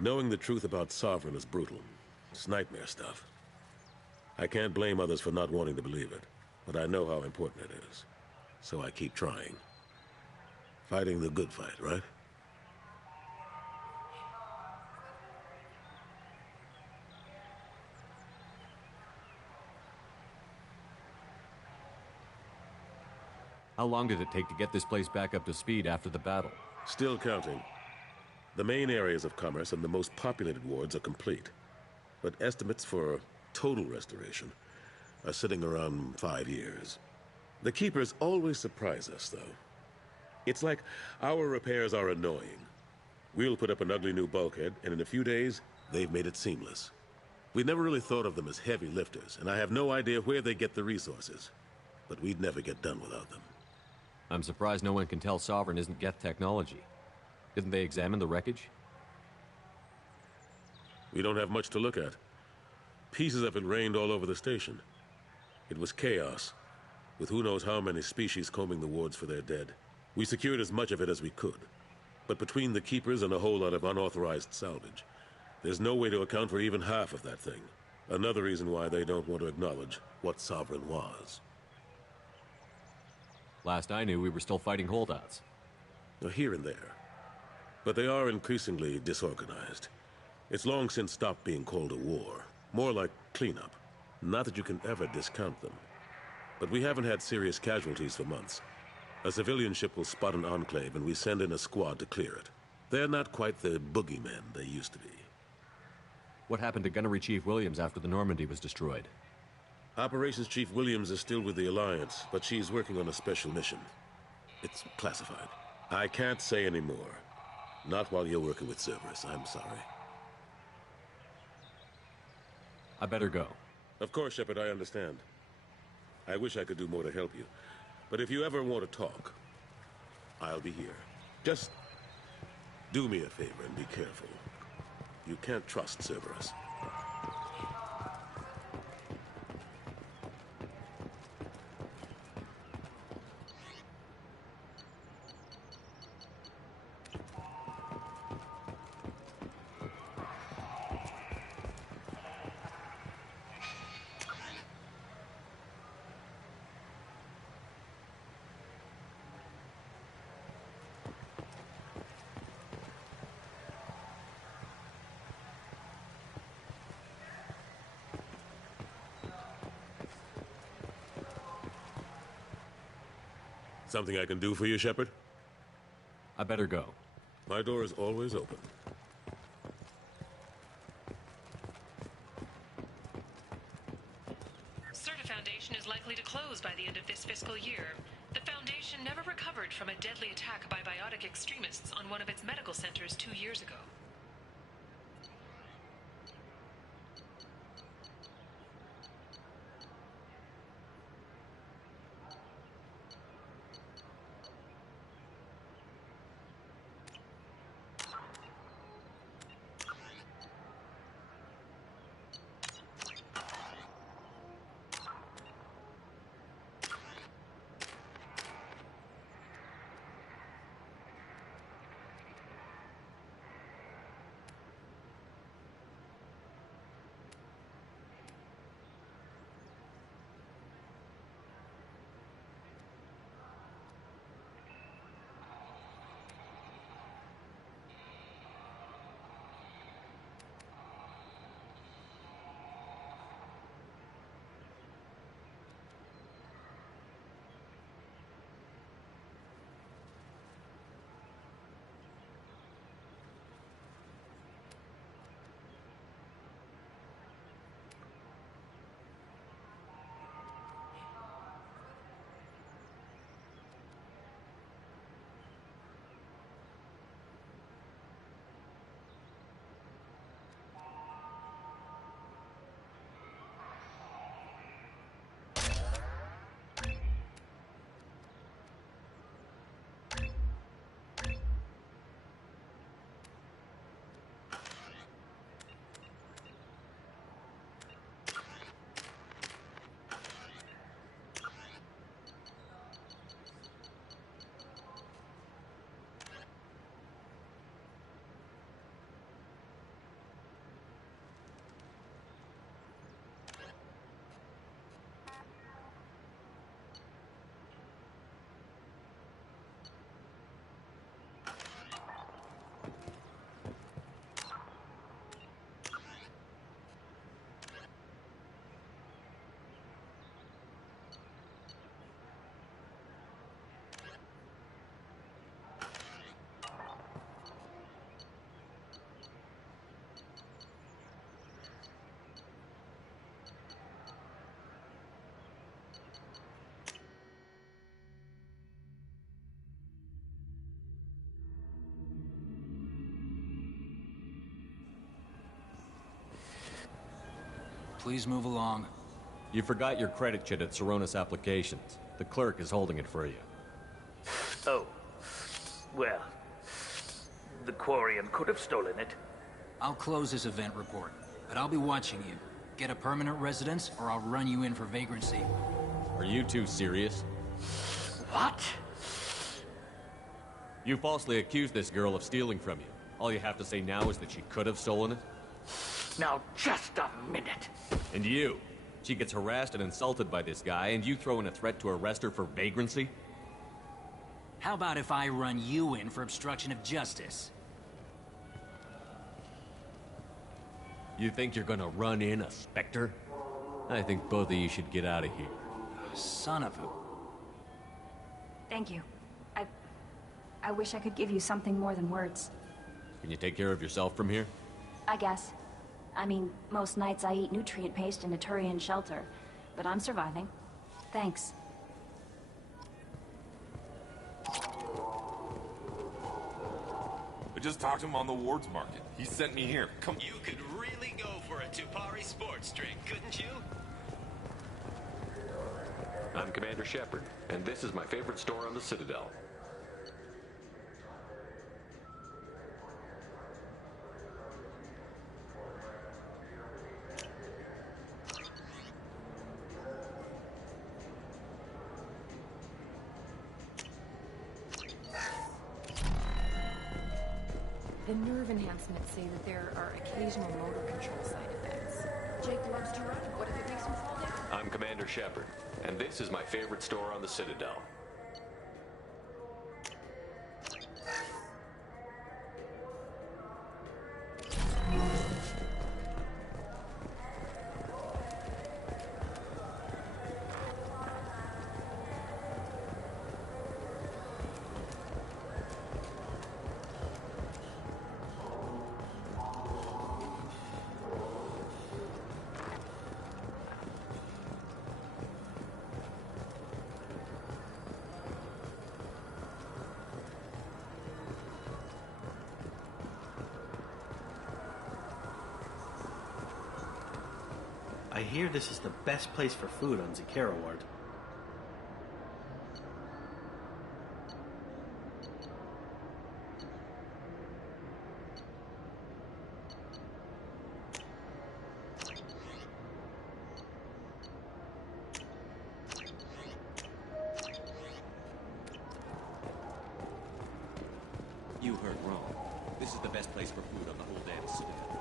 Knowing the truth about Sovereign is brutal. It's nightmare stuff. I can't blame others for not wanting to believe it, but I know how important it is. So I keep trying. Fighting the good fight, right? How long did it take to get this place back up to speed after the battle? Still counting. The main areas of commerce and the most populated wards are complete. But estimates for total restoration are sitting around 5 years. The Keepers always surprise us, though. It's like our repairs are annoying. We'll put up an ugly new bulkhead, and in a few days, they've made it seamless. We never really thought of them as heavy lifters, and I have no idea where they get the resources. But we'd never get done without them. I'm surprised no one can tell Sovereign isn't Geth technology. Didn't they examine the wreckage? We don't have much to look at. Pieces of it rained all over the station. It was chaos, with who knows how many species combing the wards for their dead. We secured as much of it as we could. But between the Keepers and a whole lot of unauthorized salvage, there's no way to account for even half of that thing. Another reason why they don't want to acknowledge what Sovereign was. Last I knew, we were still fighting holdouts. Here and there. But they are increasingly disorganized. It's long since stopped being called a war. More like cleanup. Not that you can ever discount them. But we haven't had serious casualties for months. A civilian ship will spot an enclave and we send in a squad to clear it. They're not quite the boogeymen they used to be. What happened to Gunnery Chief Williams after the Normandy was destroyed? Operations Chief Williams is still with the Alliance, but she's working on a special mission. It's classified. I can't say any more. Not while you're working with Cerberus, I'm sorry. I better go. Of course, Shepard, I understand. I wish I could do more to help you. But if you ever want to talk, I'll be here. Just do me a favor and be careful. You can't trust Cerberus. Something I can do for you, Shepard? I better go. My door is always open. Certa Foundation is likely to close by the end of this fiscal year. The Foundation never recovered from a deadly attack by biotic extremists on one of its medical centers 2 years ago. Please move along. You forgot your credit chit at Saronis Applications. The clerk is holding it for you. Oh. Well, the Quarian could have stolen it. I'll close this event report, but I'll be watching you. Get a permanent residence, or I'll run you in for vagrancy. Are you two serious? What? You falsely accused this girl of stealing from you. All you have to say now is that she could have stolen it? Now, just a minute. And you? She gets harassed and insulted by this guy, and you throw in a threat to arrest her for vagrancy? How about if I run you in for obstruction of justice? You think you're gonna run in a Spectre? I think both of you should get out of here. Son of a... Thank you. I wish I could give you something more than words. Can you take care of yourself from here? I guess. I mean, most nights I eat nutrient paste in a Turian shelter, but I'm surviving. Thanks. I just talked to him on the Wards Market. He sent me here. Come. You could really go for a Tupari sports drink, couldn't you? I'm Commander Shepard, and this is my favorite store on the Citadel. The nerve enhancements say that there are occasional motor control side effects. Jake loves to run. What if it makes him fall down? I'm Commander Shepard, and this is my favorite store on the Citadel. hear this is the best place for food on Zakera Ward. You heard wrong. This is the best place for food on the whole damn Citadel.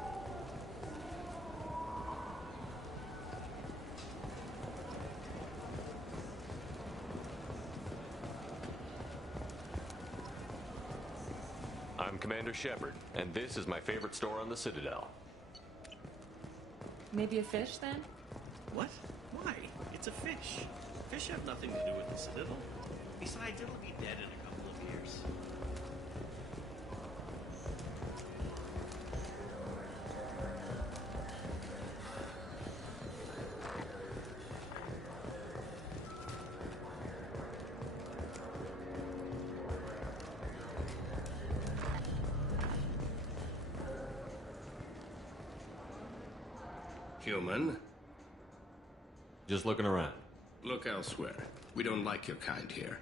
I'm Commander Shepard, and this is my favorite store on the Citadel. Maybe a fish, then? What? Why? It's a fish. Fish have nothing to do with the Citadel. Besides, it'll be dead in a couple of years. Human, Just looking around. look elsewhere. We don't like your kind here.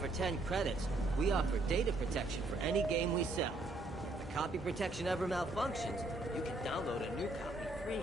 For 10 credits, we offer data protection for any game we sell. If the copy protection ever malfunctions, you can download a new copy free.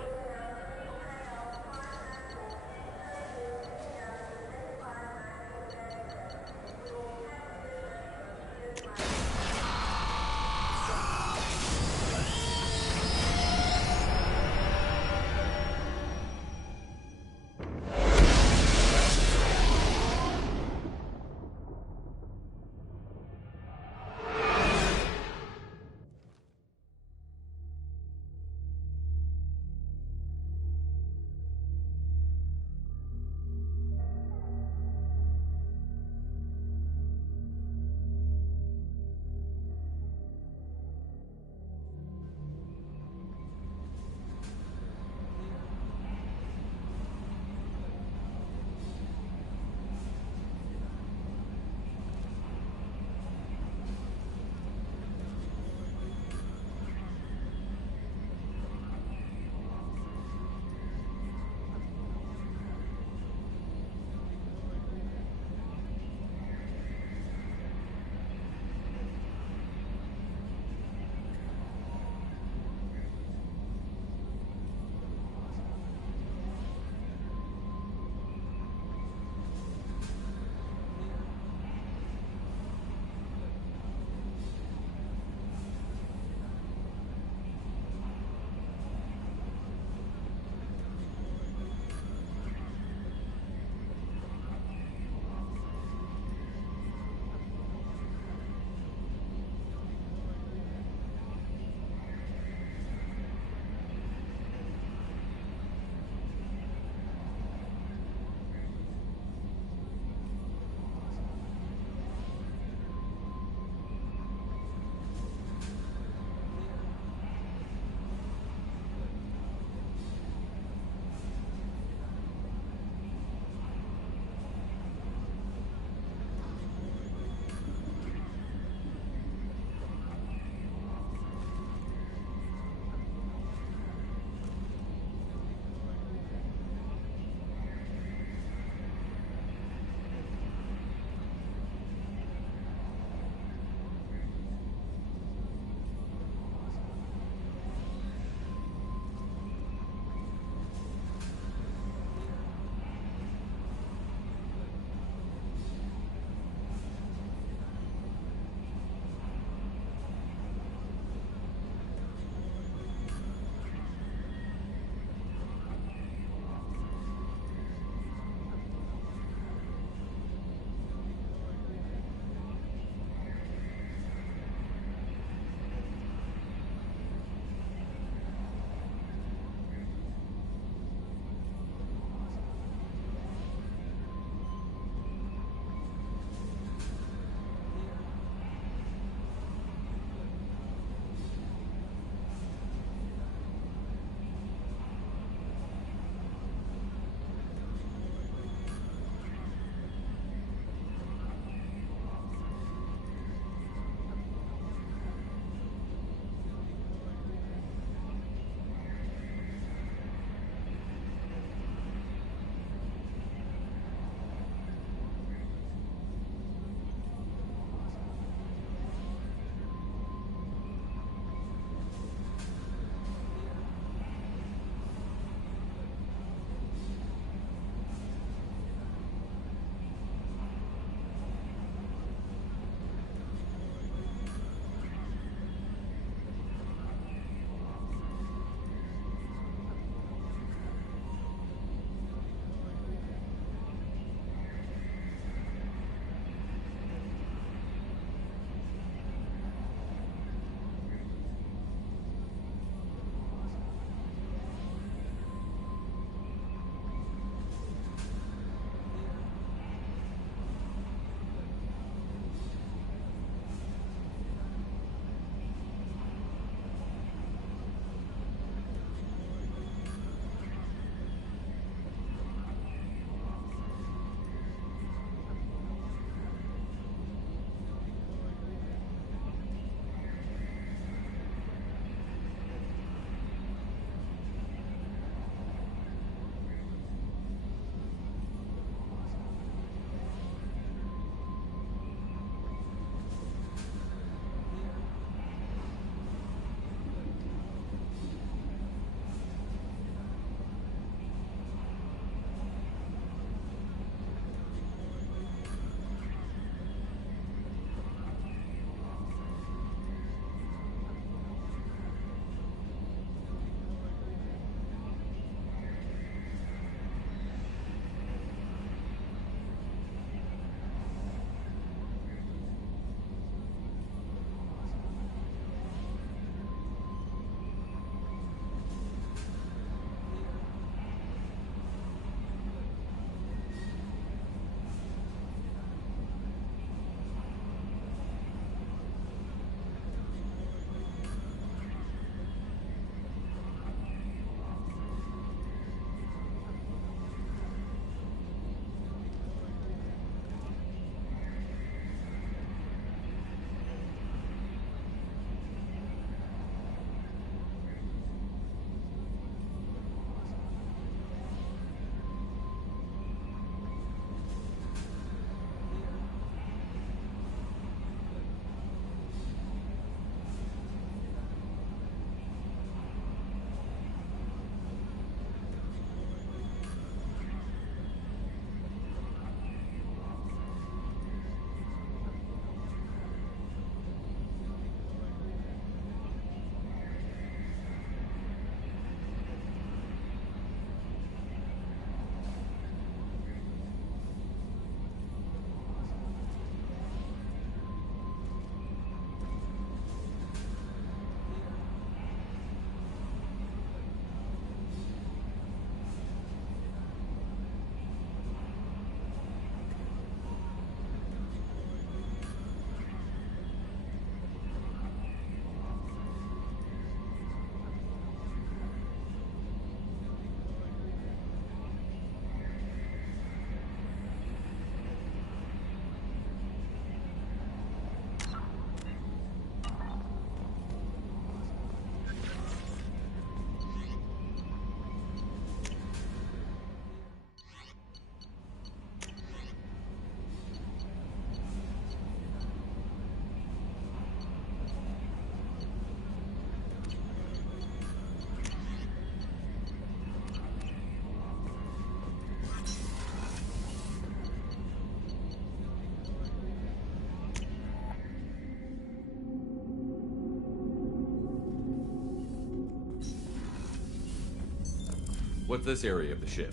What's this area of the ship?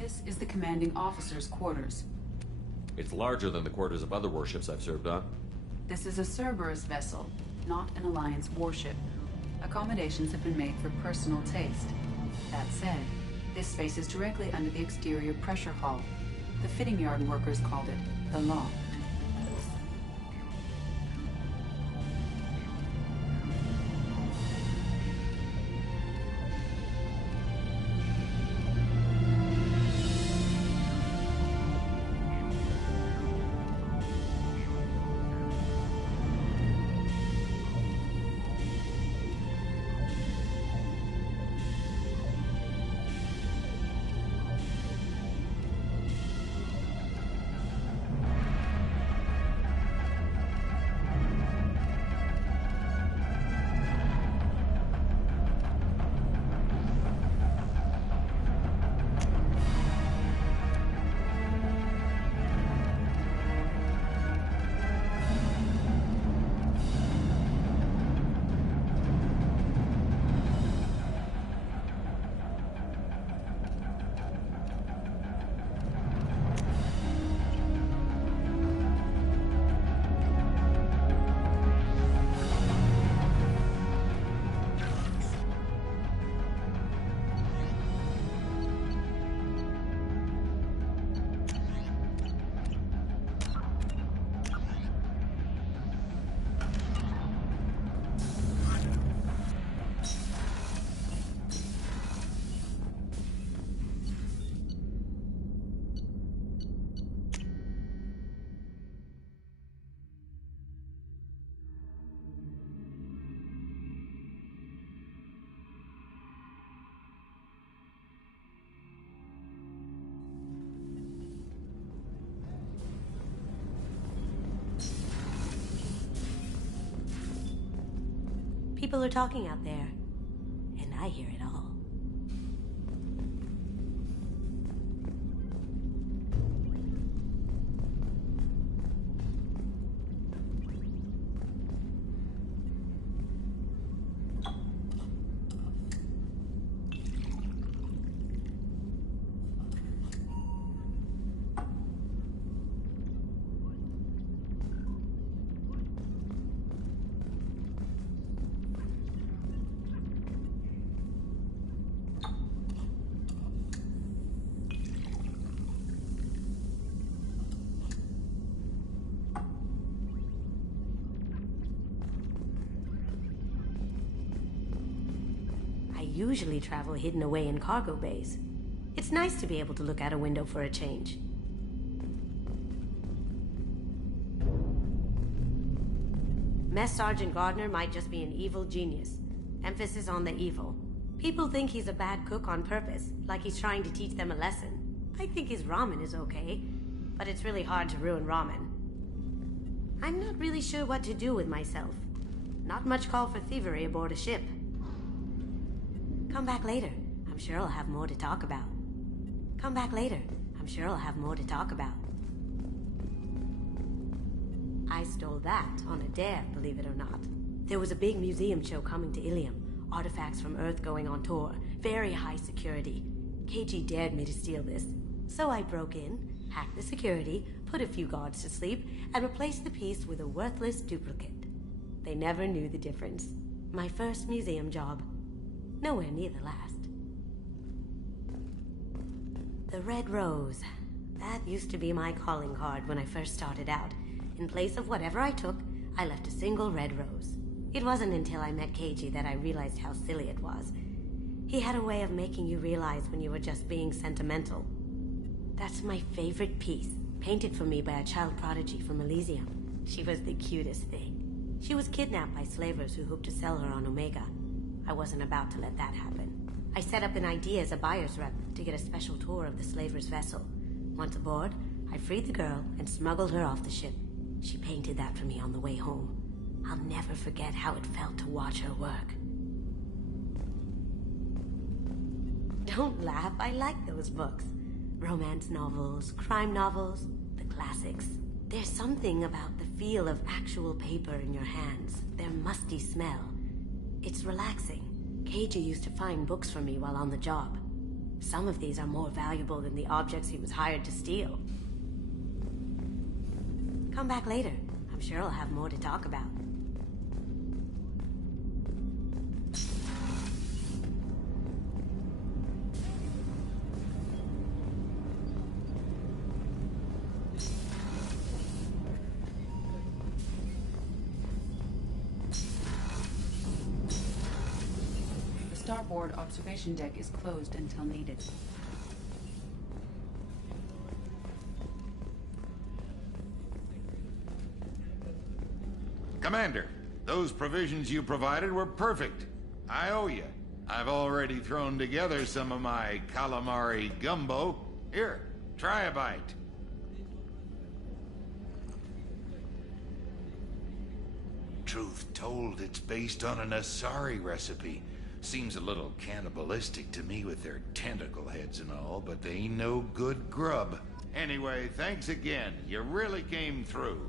This is the commanding officer's quarters. It's larger than the quarters of other warships I've served on. This is a Cerberus vessel, not an Alliance warship. Accommodations have been made for personal taste. That said, this space is directly under the exterior pressure hull. The fitting yard workers called it the loft. People are talking out there, and I hear it all. Usually travel hidden away in cargo bays. It's nice to be able to look out a window for a change. Mess Sergeant Gardner might just be an evil genius. Emphasis on the evil. People think he's a bad cook on purpose, like he's trying to teach them a lesson. I think his ramen is okay, but it's really hard to ruin ramen. I'm not really sure what to do with myself. Not much call for thievery aboard a ship. Come back later. I'm sure I'll have more to talk about. Come back later. I'm sure I'll have more to talk about. I stole that on a dare, believe it or not. There was a big museum show coming to Ilium. Artifacts from Earth going on tour. Very high security. KG dared me to steal this. So I broke in, hacked the security, put a few guards to sleep, and replaced the piece with a worthless duplicate. They never knew the difference. My first museum job. Nowhere near the last. The Red Rose. That used to be my calling card when I first started out. In place of whatever I took, I left a single red rose. It wasn't until I met Keiji that I realized how silly it was. He had a way of making you realize when you were just being sentimental. That's my favorite piece, painted for me by a child prodigy from Elysium. She was the cutest thing. She was kidnapped by slavers who hoped to sell her on Omega. I wasn't about to let that happen. I set up an idea as a buyer's rep to get a special tour of the slaver's vessel. Once aboard, I freed the girl and smuggled her off the ship. She painted that for me on the way home. I'll never forget how it felt to watch her work. Don't laugh, I like those books. Romance novels, crime novels, the classics. There's something about the feel of actual paper in your hands, their musty smell. It's relaxing. Keiji used to find books for me while on the job. Some of these are more valuable than the objects he was hired to steal. Come back later. I'm sure I'll have more to talk about. The starboard observation deck is closed until needed. Commander, those provisions you provided were perfect. I owe you. I've already thrown together some of my calamari gumbo. Here, try a bite. Truth told, it's based on an Asari recipe. Seems a little cannibalistic to me with their tentacle heads and all, but they ain't no good grub. Anyway, thanks again. You really came through.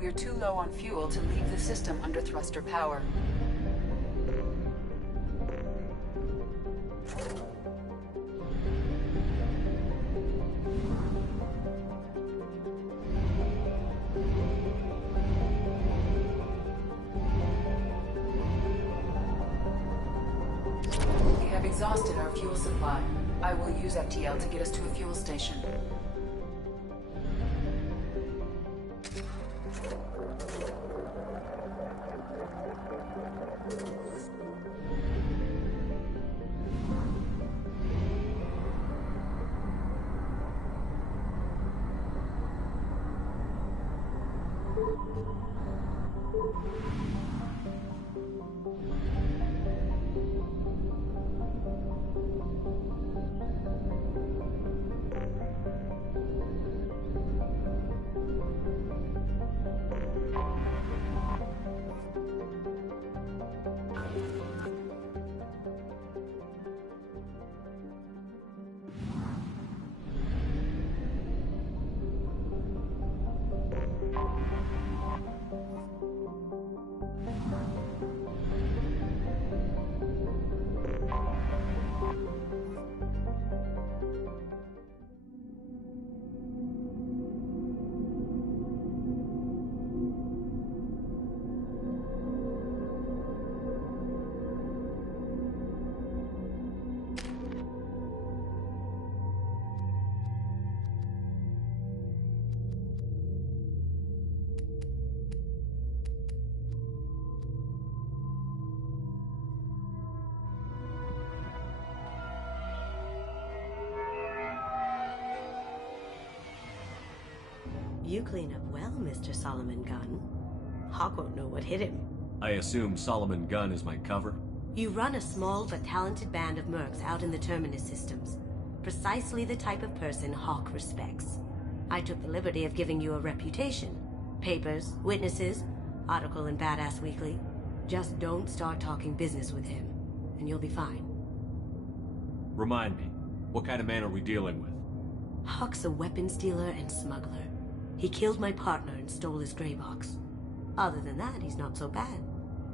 We're too low on fuel to leave the system under thruster power. We have exhausted our fuel supply. I will use FTL to get us to a fuel station. You clean up well, Mr. Solomon Gunn. Hawk won't know what hit him. I assume Solomon Gunn is my cover? You run a small but talented band of mercs out in the Terminus systems. Precisely the type of person Hawk respects. I took the liberty of giving you a reputation. Papers, witnesses, article in Badass Weekly. Just don't start talking business with him, and you'll be fine. Remind me, what kind of man are we dealing with? Hawk's a weapons dealer and smuggler. He killed my partner and stole his gray box. Other than that, he's not so bad.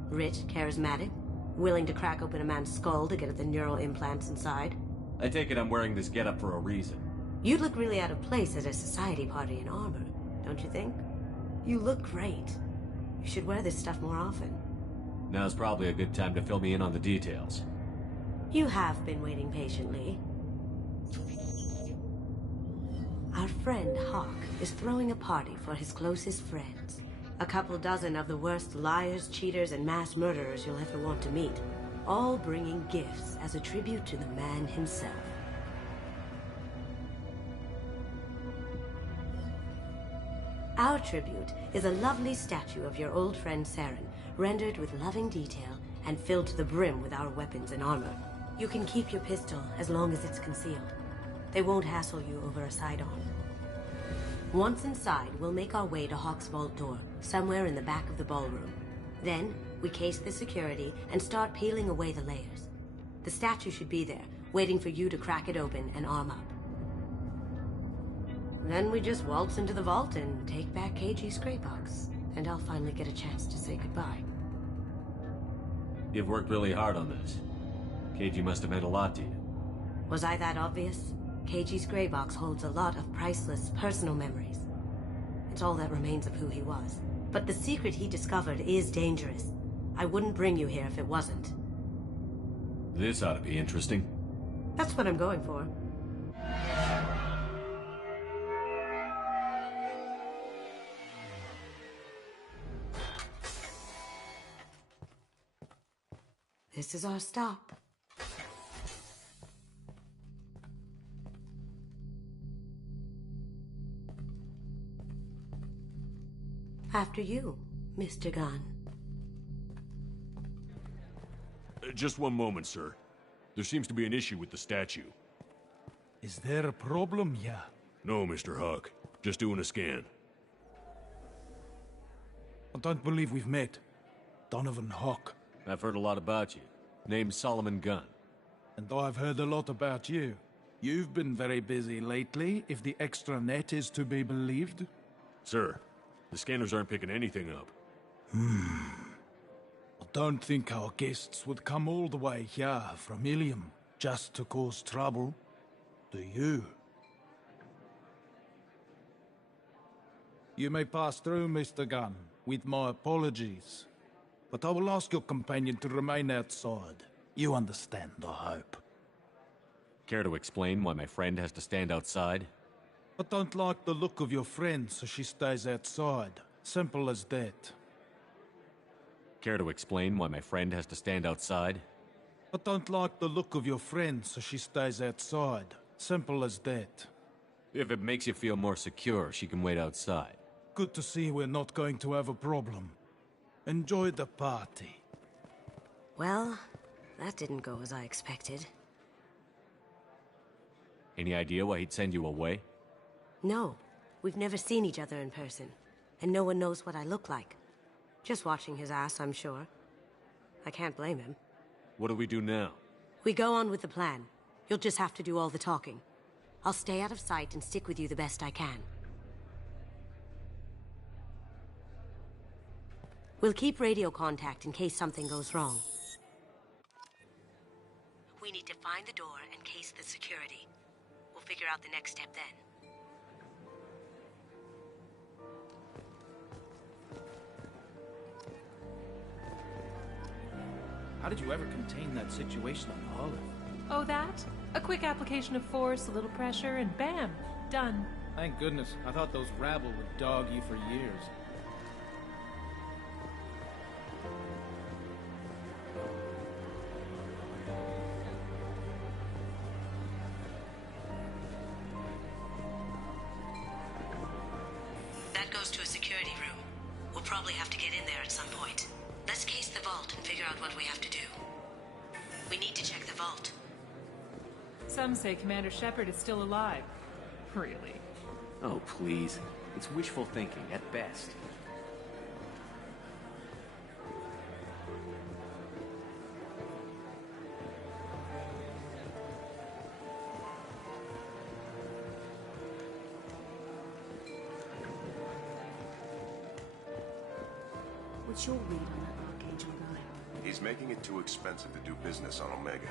Rich, charismatic, willing to crack open a man's skull to get at the neural implants inside. I take it I'm wearing this getup for a reason. You'd look really out of place at a society party in armor, don't you think? You look great. You should wear this stuff more often. Now's probably a good time to fill me in on the details. You have been waiting patiently. Our friend Hawk is throwing a party for his closest friends. A couple dozen of the worst liars, cheaters, and mass murderers you'll ever want to meet. All bringing gifts as a tribute to the man himself. Our tribute is a lovely statue of your old friend Saren, rendered with loving detail and filled to the brim with our weapons and armor. You can keep your pistol as long as it's concealed. They won't hassle you over a sidearm. Once inside, we'll make our way to Hawk's vault door, somewhere in the back of the ballroom. Then, we case the security and start peeling away the layers. The statue should be there, waiting for you to crack it open and arm up. Then we just waltz into the vault and take back KG's gray box, and I'll finally get a chance to say goodbye. You've worked really hard on this. KG must have meant a lot to you. Was I that obvious? KG's gray box holds a lot of priceless personal memories. It's all that remains of who he was. But the secret he discovered is dangerous. I wouldn't bring you here if it wasn't. This ought to be interesting. That's what I'm going for. This is our stop. After you, Mr. Gunn. Just one moment, sir. There seems to be an issue with the statue. Is there a problem, yeah? No, Mr. Hawk. Just doing a scan. I don't believe we've met. Donovan Hawk. I've heard a lot about you. Name's Solomon Gunn. And I've heard a lot about you. You've been very busy lately, if the extranet is to be believed. Sir, the scanners aren't picking anything up. I don't think our guests would come all the way here from Ilium just to cause trouble. Do you? You may pass through, Mr. Gunn, with my apologies. But I will ask your companion to remain outside. You understand, I hope. Care to explain why my friend has to stand outside? I don't like the look of your friend, so she stays outside. Simple as that. Care to explain why my friend has to stand outside? I don't like the look of your friend, so she stays outside. Simple as that. If it makes you feel more secure, she can wait outside. Good to see we're not going to have a problem. Enjoy the party. Well, that didn't go as I expected. Any idea why he'd send you away? No, we've never seen each other in person, and no one knows what I look like. Just watching his ass, I'm sure. I can't blame him. What do we do now? We go on with the plan. You'll just have to do all the talking. I'll stay out of sight and stick with you the best I can. We'll keep radio contact in case something goes wrong. We need to find the door and case the security. We'll figure out the next step then. How did you ever contain that situation on Olive? Oh, that? A quick application of force, a little pressure, and bam! Done. Thank goodness. I thought those rabble would dog you for years. security room. We'll probably have to get in there at some point. Let's case the vault and figure out what we have to do. We need to check the vault. Some say Commander Shepard is still alive. Really? Oh, please. It's wishful thinking, at best. What's your read on that Archangel guy? He's making it too expensive to do business on Omega.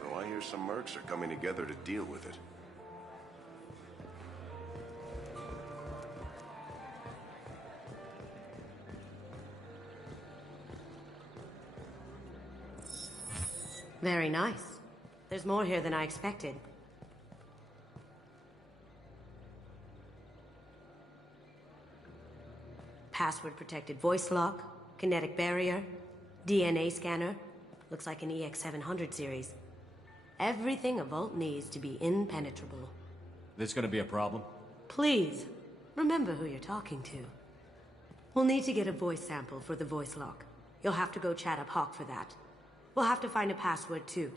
Though I hear some mercs are coming together to deal with it. Very nice. There's more here than I expected. Password-protected voice lock, kinetic barrier, DNA scanner. Looks like an EX700 series. Everything a vault needs to be impenetrable. This gonna be a problem? Please, remember who you're talking to. We'll need to get a voice sample for the voice lock. You'll have to go chat up Hawk for that. We'll have to find a password too.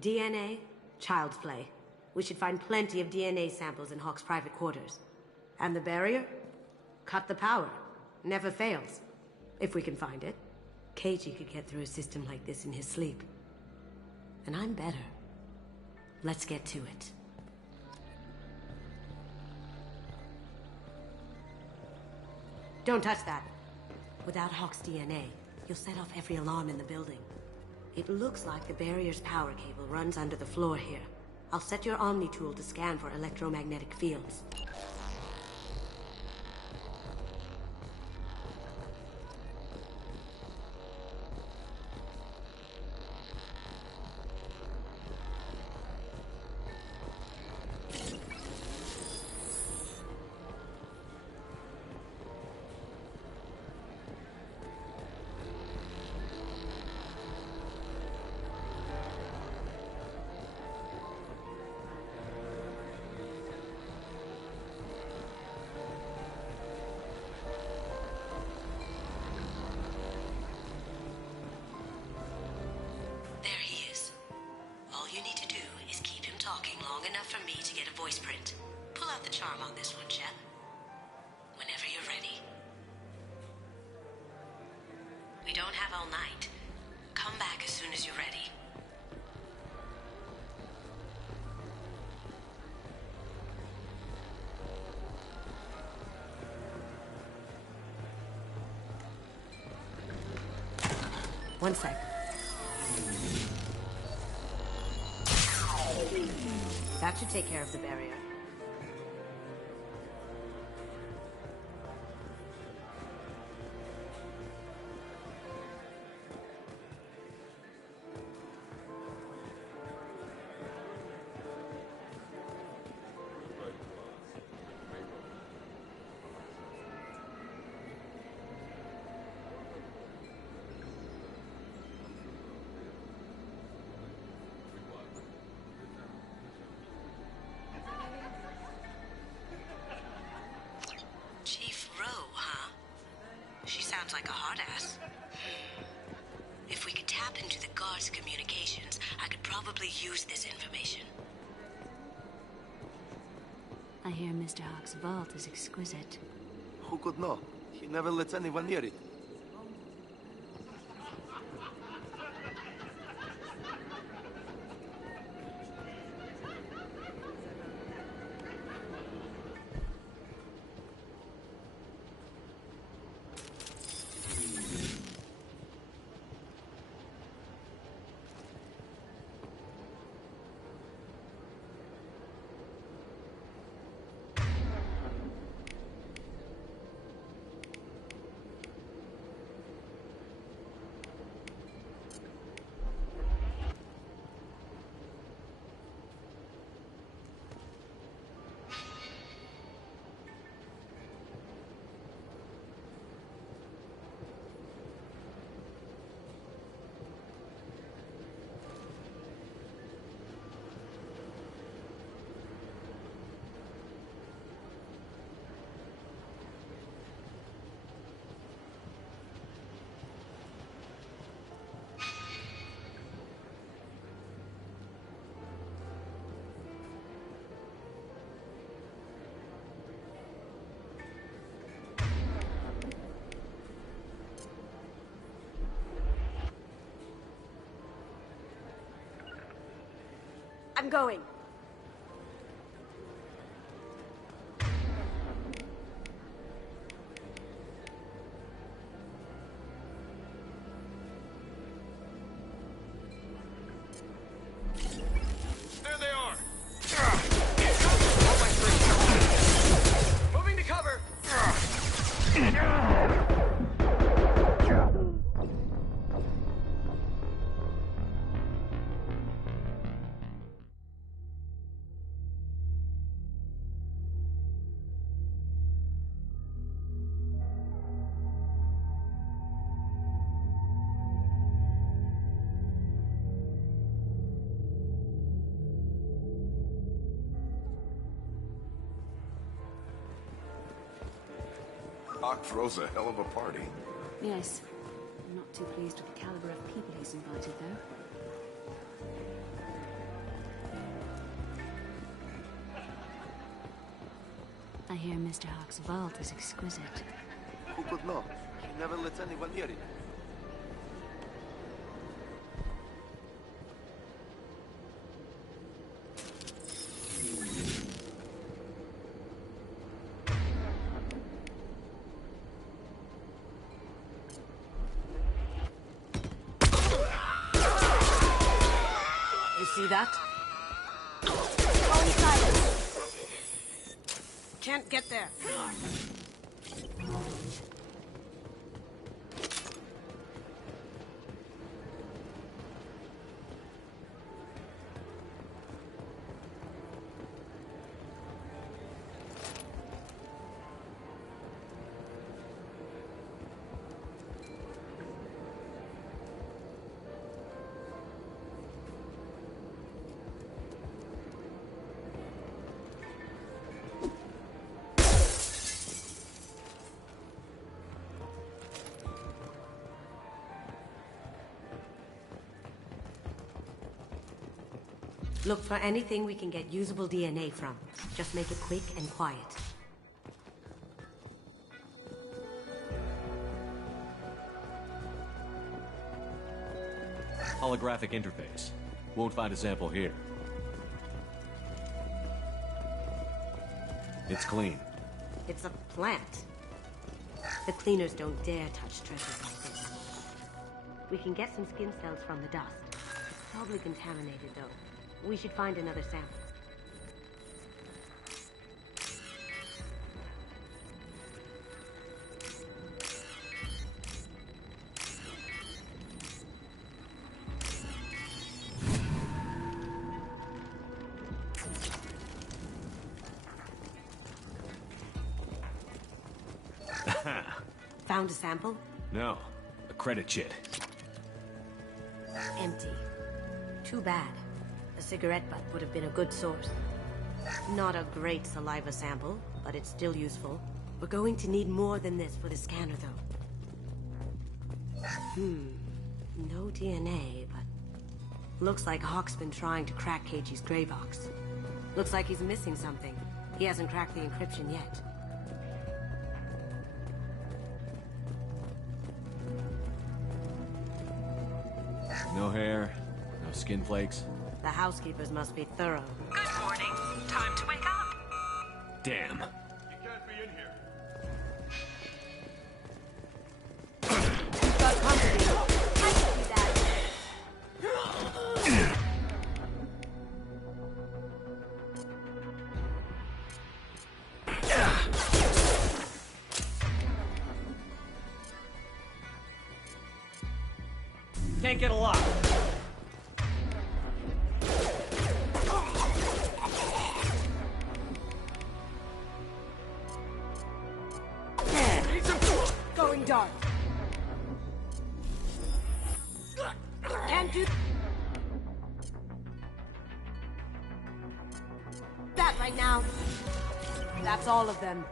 DNA, child's play. We should find plenty of DNA samples in Hawk's private quarters. And the barrier? Cut the power. Never fails. If we can find it. KG could get through a system like this in his sleep. And I'm better. Let's get to it. Don't touch that. Without Hawk's DNA, you'll set off every alarm in the building. It looks like the barrier's power cable runs under the floor here. I'll set your Omni tool to scan for electromagnetic fields. One sec. That should take care of the barrier. Sounds like a hard ass. If we could tap into the guard's communications, I could probably use this information. I hear Mr. Hawk's vault is exquisite. Who could know? He never lets anyone near it. I'm going. There they are! On my screen. Moving to cover! Doc throws a hell of a party. Yes. I'm not too pleased with the caliber of people he's invited, though. I hear Mr. Hawk's vault is exquisite. Who could know? He never lets anyone near it. You see that? Going silent. Can't get there. Look for anything we can get usable DNA from. Just make it quick and quiet. Holographic interface. Won't find a sample here. It's clean. It's a plant. The cleaners don't dare touch treasures like this. We can get some skin cells from the dust. It's probably contaminated, though. We should find another sample. Found a sample? No. A credit chit. Empty. Too bad. A cigarette butt would have been a good source. Not a great saliva sample, but it's still useful. We're going to need more than this for the scanner, though. No DNA, but... Looks like Hawk's been trying to crack KG's gray box. Looks like he's missing something. He hasn't cracked the encryption yet. No hair, no skin flakes. The housekeepers must be thorough. Good morning. Time to wake up. Damn. You can't be in here. We've got company. I can do that. Can't get a lock. Going dark. Can't do that right now. That's all of them.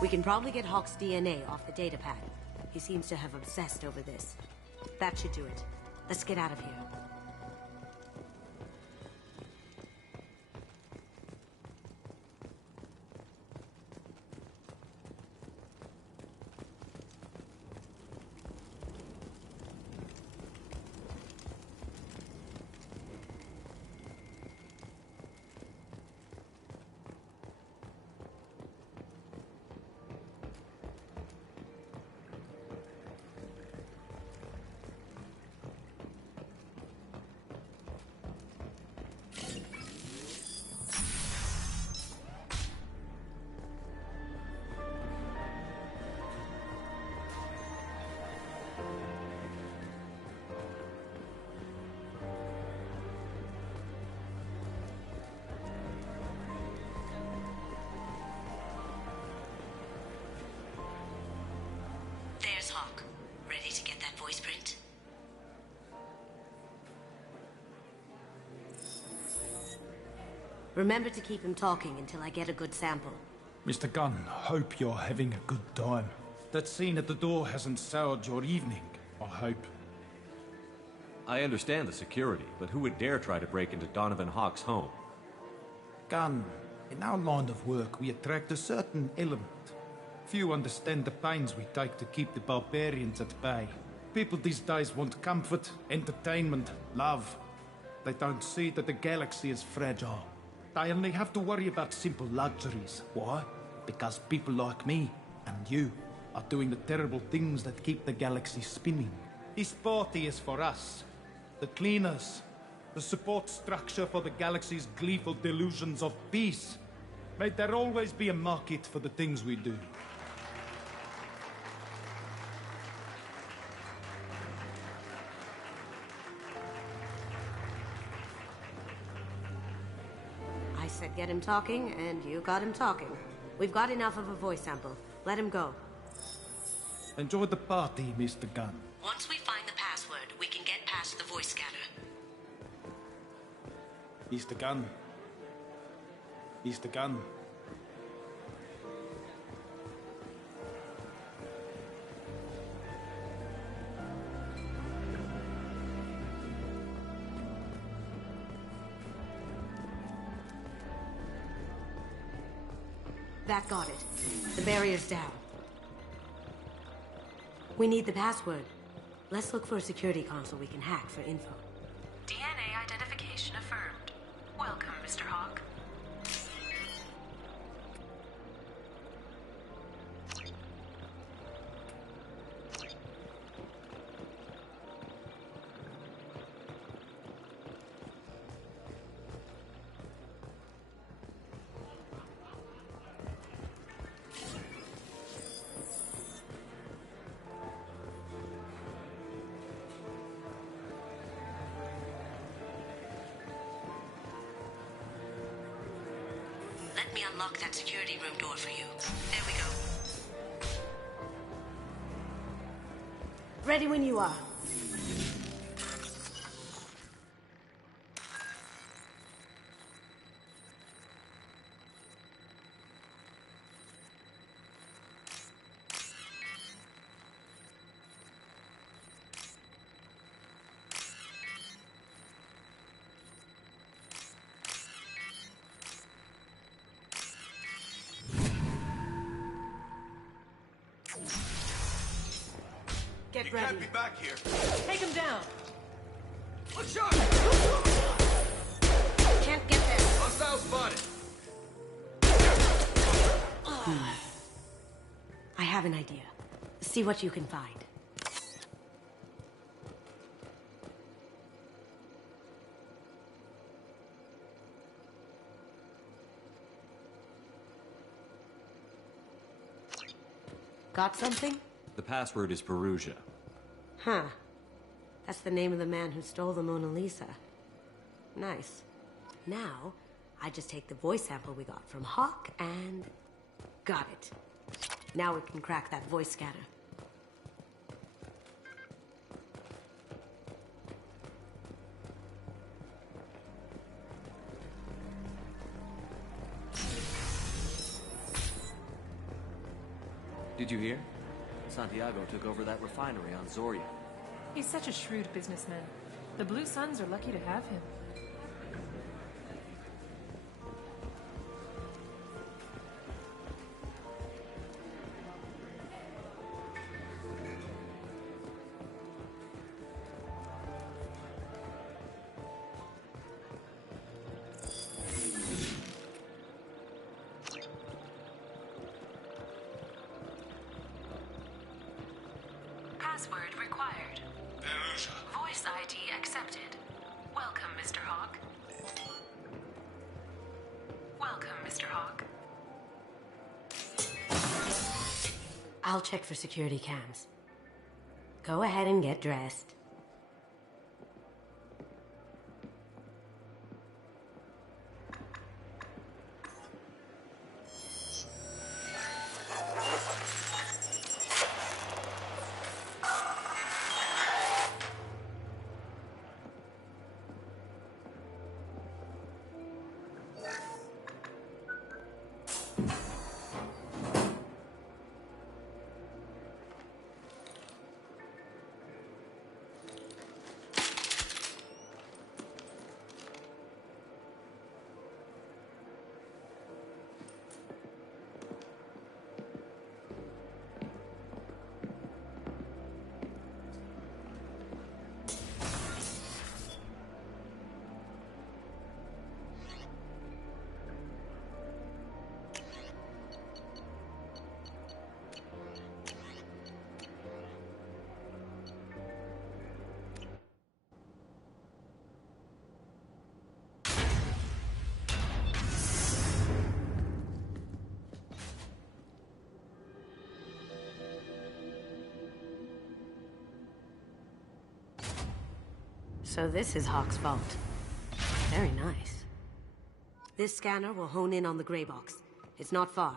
We can probably get Hawk's DNA off the datapad. He seems to have obsessed over this. That should do it. Let's get out of here. There's Hawk. Ready to get that voice print? Remember to keep him talking until I get a good sample. Mr. Gunn, hope you're having a good time. That scene at the door hasn't soured your evening, I hope. I understand the security, but who would dare try to break into Donovan Hawk's home? Gunn, in our line of work, we attract a certain element. Few understand the pains we take to keep the barbarians at bay. People these days want comfort, entertainment, love. They don't see that the galaxy is fragile. They only have to worry about simple luxuries. Why? Because people like me and you are doing the terrible things that keep the galaxy spinning. This party is for us, the cleaners, the support structure for the galaxy's gleeful delusions of peace. May there always be a market for the things we do. I said get him talking, and you got him talking. We've got enough of a voice sample. Let him go. Enjoy the party, Mr. Gunn. Once we find the password, we can get past the voice scanner. Mr. Gunn. Mr. Gunn. That got it. The barrier's down. We need the password. Let's look for a security console we can hack for info. DNA identification affirmed. Welcome, Mr. Hawk. Let me unlock that security room door for you. There we go. Ready when you are. Get ready. Can't be back here. Take him down. One shot! Can't get there. Hostile spotted. I have an idea. See what you can find. Got something? The password is Perugia. Huh. That's the name of the man who stole the Mona Lisa. Nice. Now, I just take the voice sample we got from Hawk and... got it. Now we can crack that voice scanner. Did you hear? Santiago took over that refinery on Zoria. He's such a shrewd businessman. The Blue Suns are lucky to have him. Password required. Voice ID accepted. Welcome, Mr. Hawk. Welcome, Mr. Hawk. I'll check for security cams. Go ahead and get dressed. So this is Hawk's vault. Very nice. This scanner will hone in on the gray box. It's not far.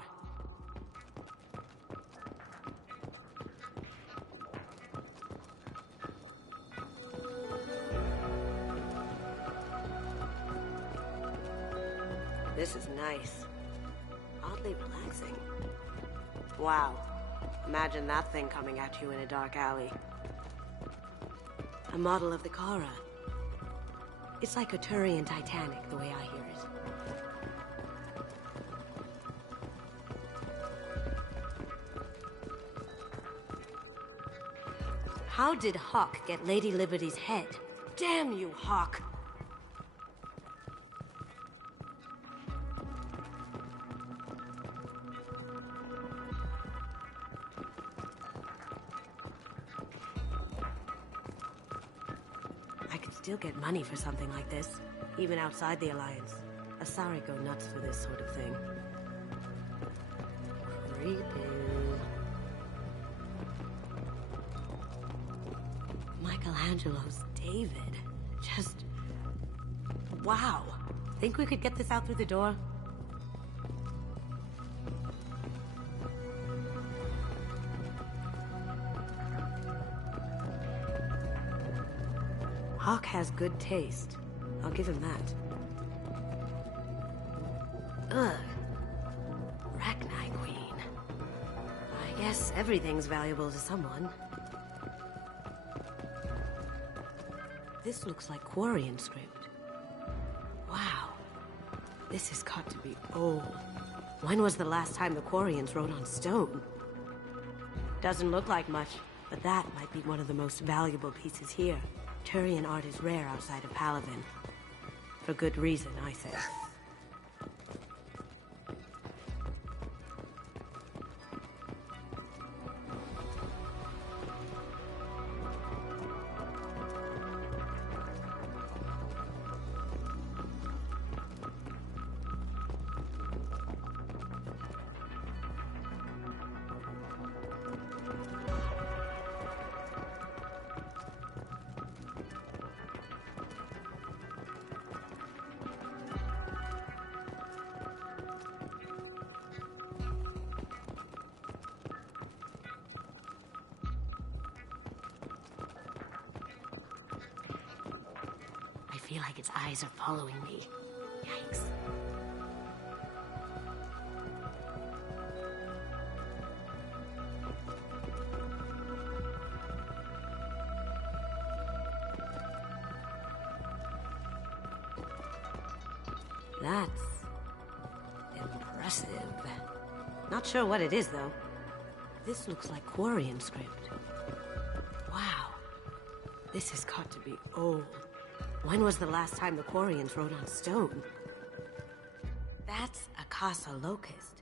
This is nice. Oddly relaxing. Wow. Imagine that thing coming at you in a dark alley. A model of the Kara. It's like a Turian Titanic, the way I hear it. How did Hawk get Lady Liberty's head? Damn you, Hawk! Still get money for something like this, even outside the Alliance. Asari go nuts for this sort of thing. Creepy. Michelangelo's David. Just... wow. Think we could get this out through the door? Hawk has good taste. I'll give him that. Ugh. Rachni Queen. I guess everything's valuable to someone. This looks like Quarian script. Wow. This has got to be old. When was the last time the Quarians wrote on stone? Doesn't look like much, but that might be one of the most valuable pieces here. Turian art is rare outside of Palavin. For good reason, I say. I feel like its eyes are following me. Yikes. That's impressive. Not sure what it is, though. This looks like Quarian script. Wow. This has got to be old. When was the last time the Quarians wrote on stone? That's a Casa Locust.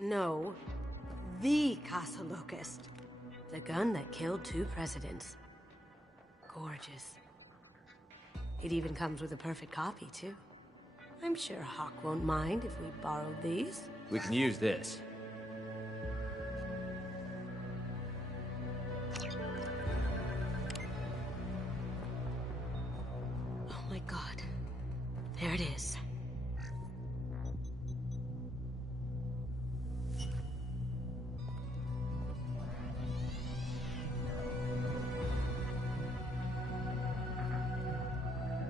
No, the Casa Locust. The gun that killed 2 presidents. Gorgeous. It even comes with a perfect copy, too. I'm sure Hawk won't mind if we borrowed these. We can use this. Oh my god. There it is.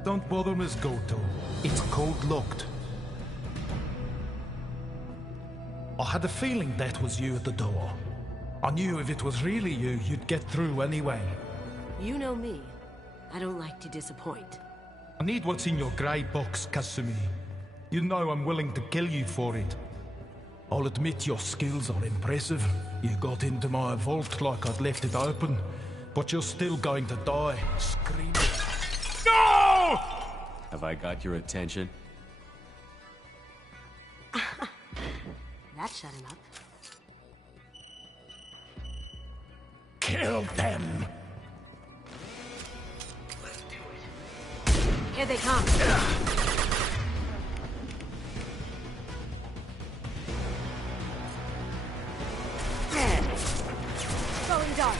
Don't bother, Miss Goto. It's code-locked. I had a feeling that was you at the door. I knew if it was really you, you'd get through anyway. You know me. I don't like to disappoint. I need what's in your grey box, Kasumi. You know I'm willing to kill you for it. I'll admit your skills are impressive. You got into my vault like I'd left it open, but you're still going to die, screaming. No! Have I got your attention? That shut him up. Kill them! Here they come. Going dark.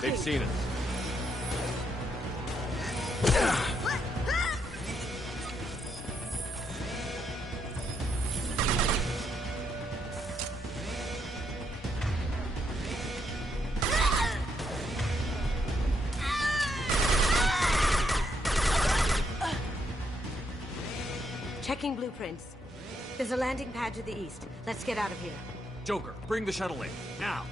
They've seen us. Checking blueprints. There's a landing pad to the east. Let's get out of here. Joker, bring the shuttle in, now!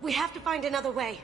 We have to find another way.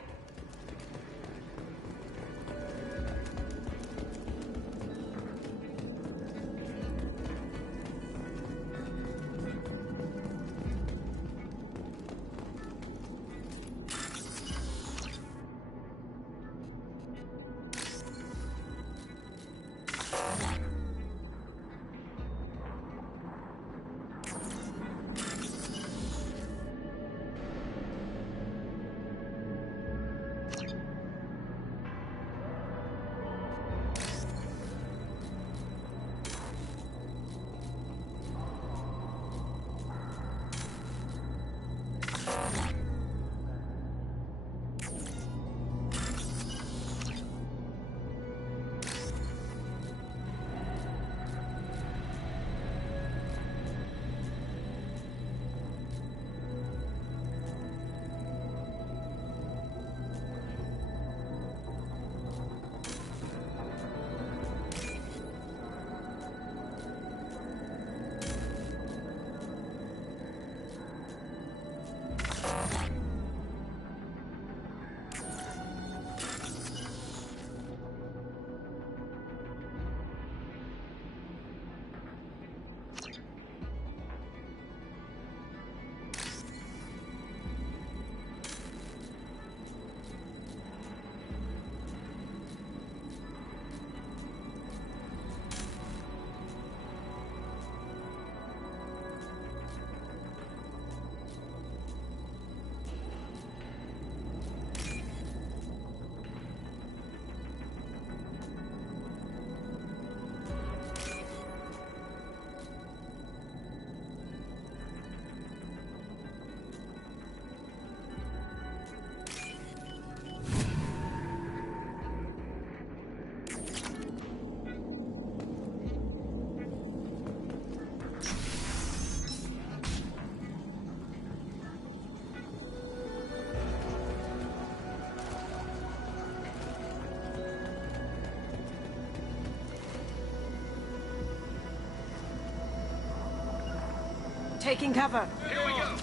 Taking cover. Here we go.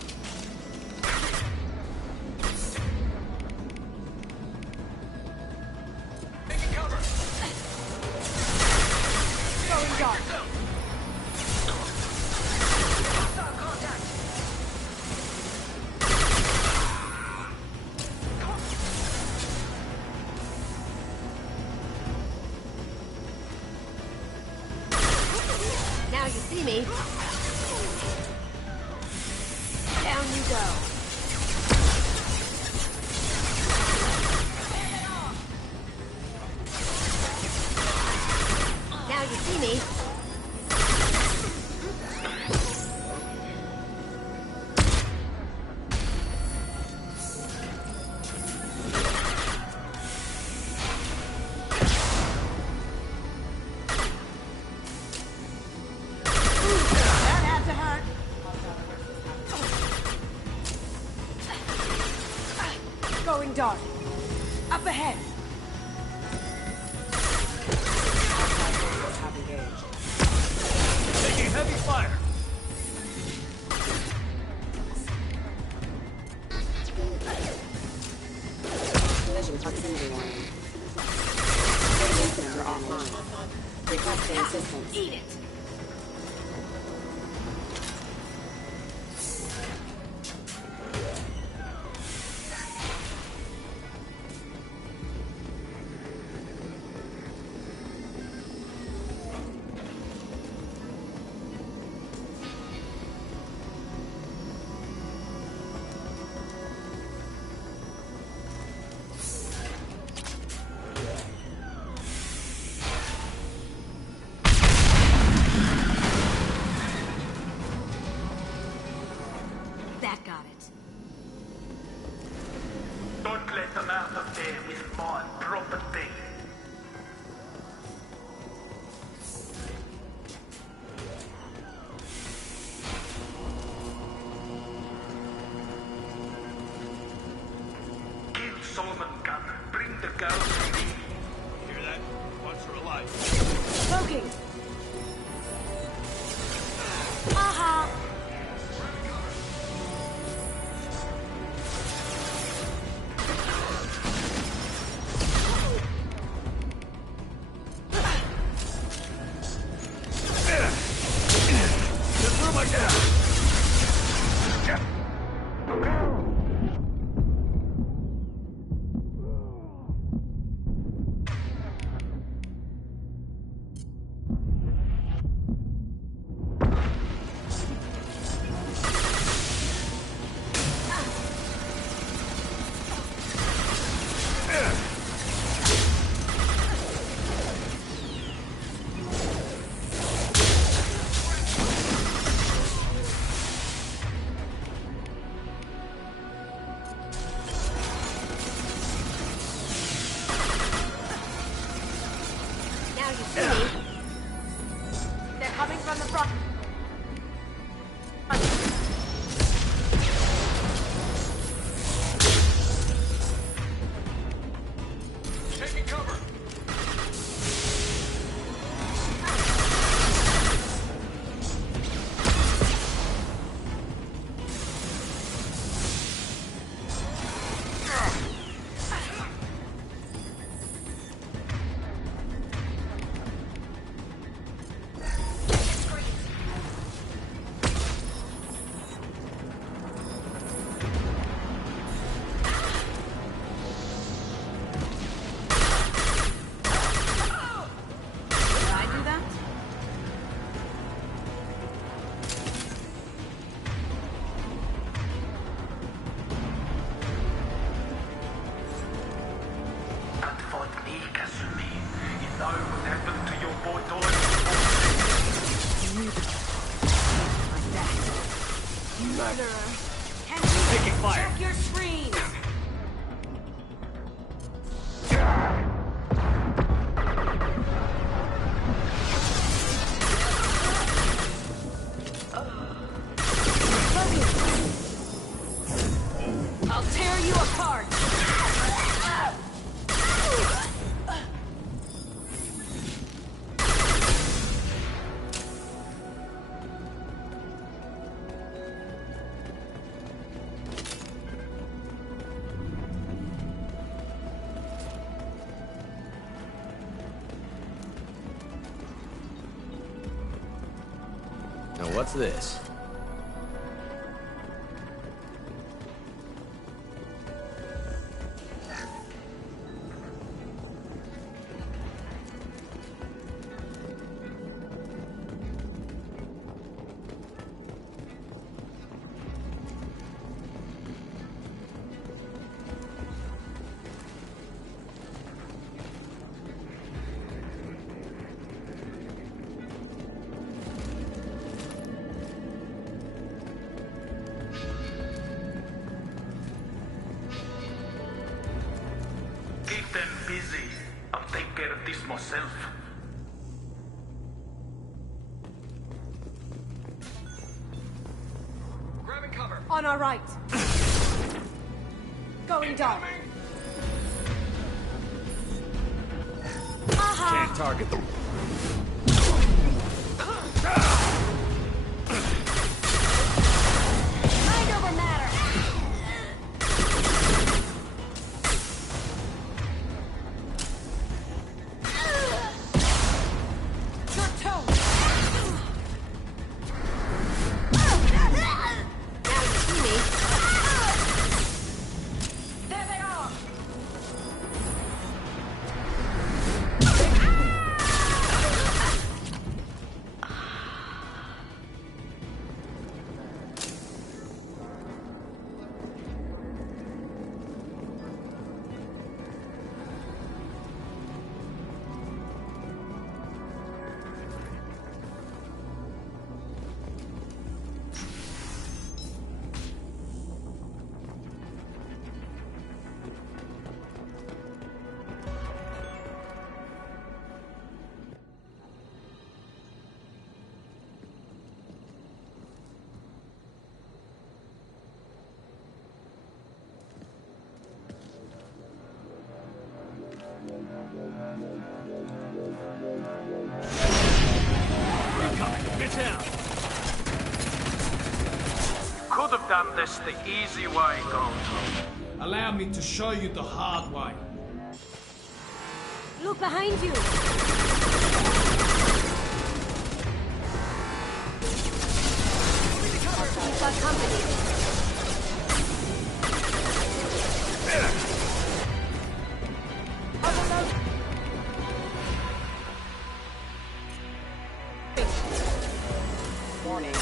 Taking cover. Going dark. Hostile contact. Now you see me. Down you go. Now you see me. That had to hurt. Going dark. Up ahead. Taking heavy fire. Collision proximity warning. Data center offline. Requesting assistance. Eat it. That got it. Don't let them out of there with my property. Kill Solomon Gunn. Bring the girl to me. Hear that? Wants her alive. Smoking. Aha. see me. They're coming from the front. Taking cover. Taking fire. Check your screen. I'll tear you apart. Now what's this? Keep them busy. I'll take care of this myself. Grabbing cover. On our right. Going down. Can't target them. Mind over matter. Your toe. Now you see me. There they are. Get down. Could have done this the easy way, Gold. Allow me to show you the hard way. Look behind you. We've got company. Warning.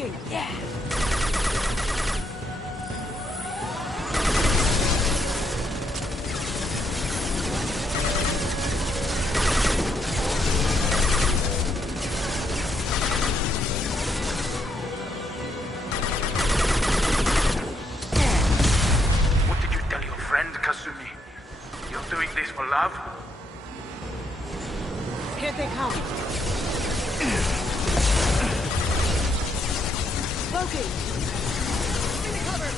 Smoking! Yeah! What did you tell your friend, Kasumi? You're doing this for love? Here they come! Smoking! Give me cover!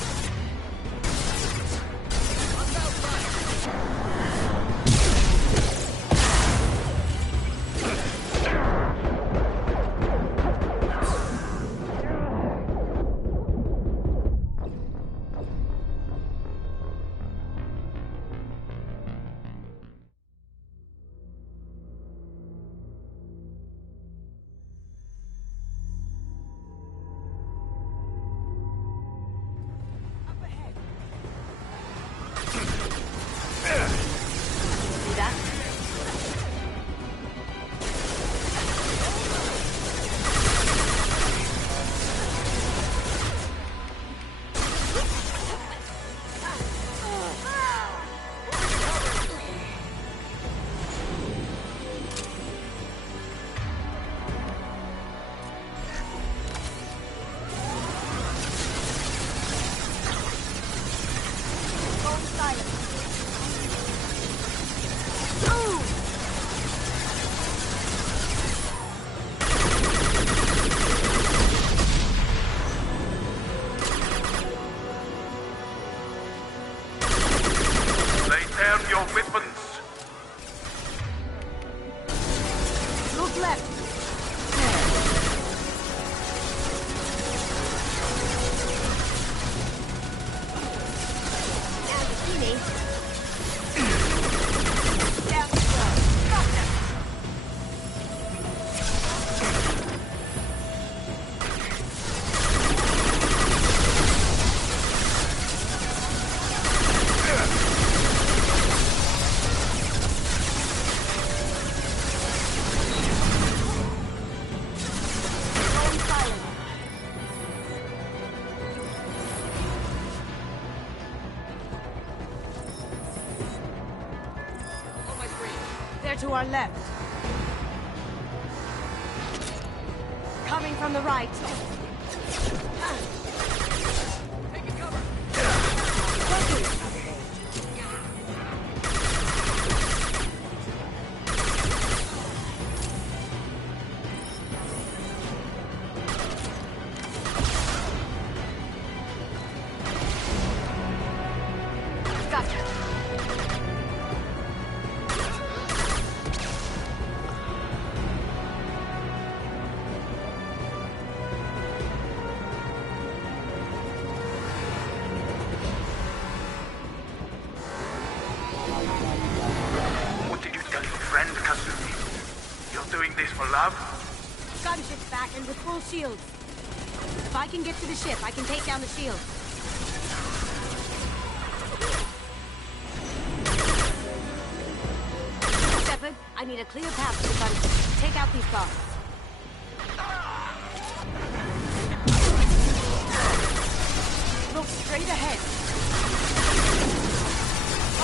Lay down your weapons. Look left! Now you see me. Down you go! Got them! Going silent. On my screen. They're to our left. Coming from the right. Taking cover! Gotcha. What did you tell your friend, Kasumi? You're doing this for love? Gunship's back and with full shields. If I can get to the ship, I can take down the shield. Shepard, I need a clear path to the gunship. Take out these guards. Look straight ahead!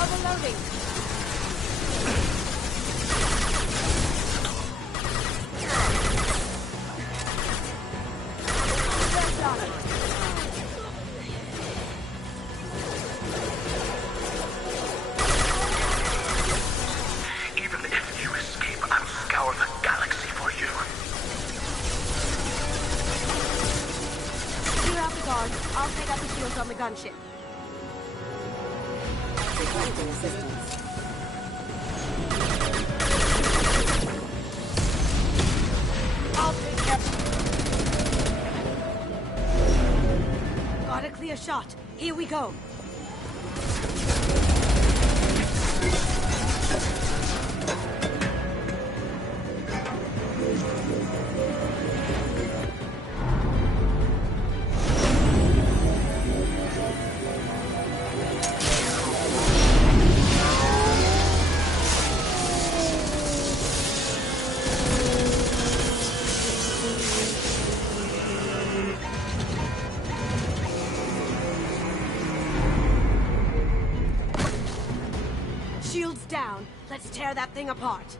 Overloading! Well done! Even if you escape, I'll scour the galaxy for you. Clear out the guards. I'll take out the shields on the gunship. Requesting assistance. I'll take them! Got a clear shot. Here we go. Let's tear that thing apart.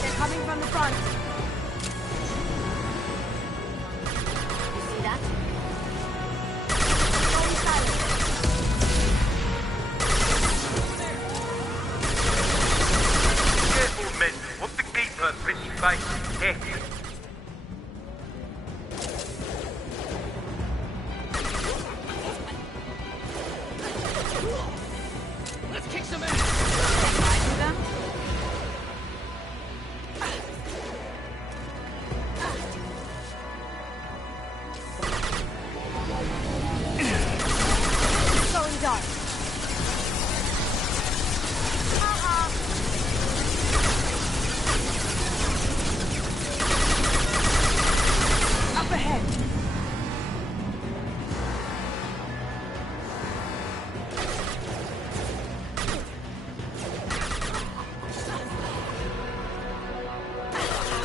They're coming from the front. You see that? Careful, men. Want to keep her pretty face happy. Let's kick some ass! Going dark. Up ahead.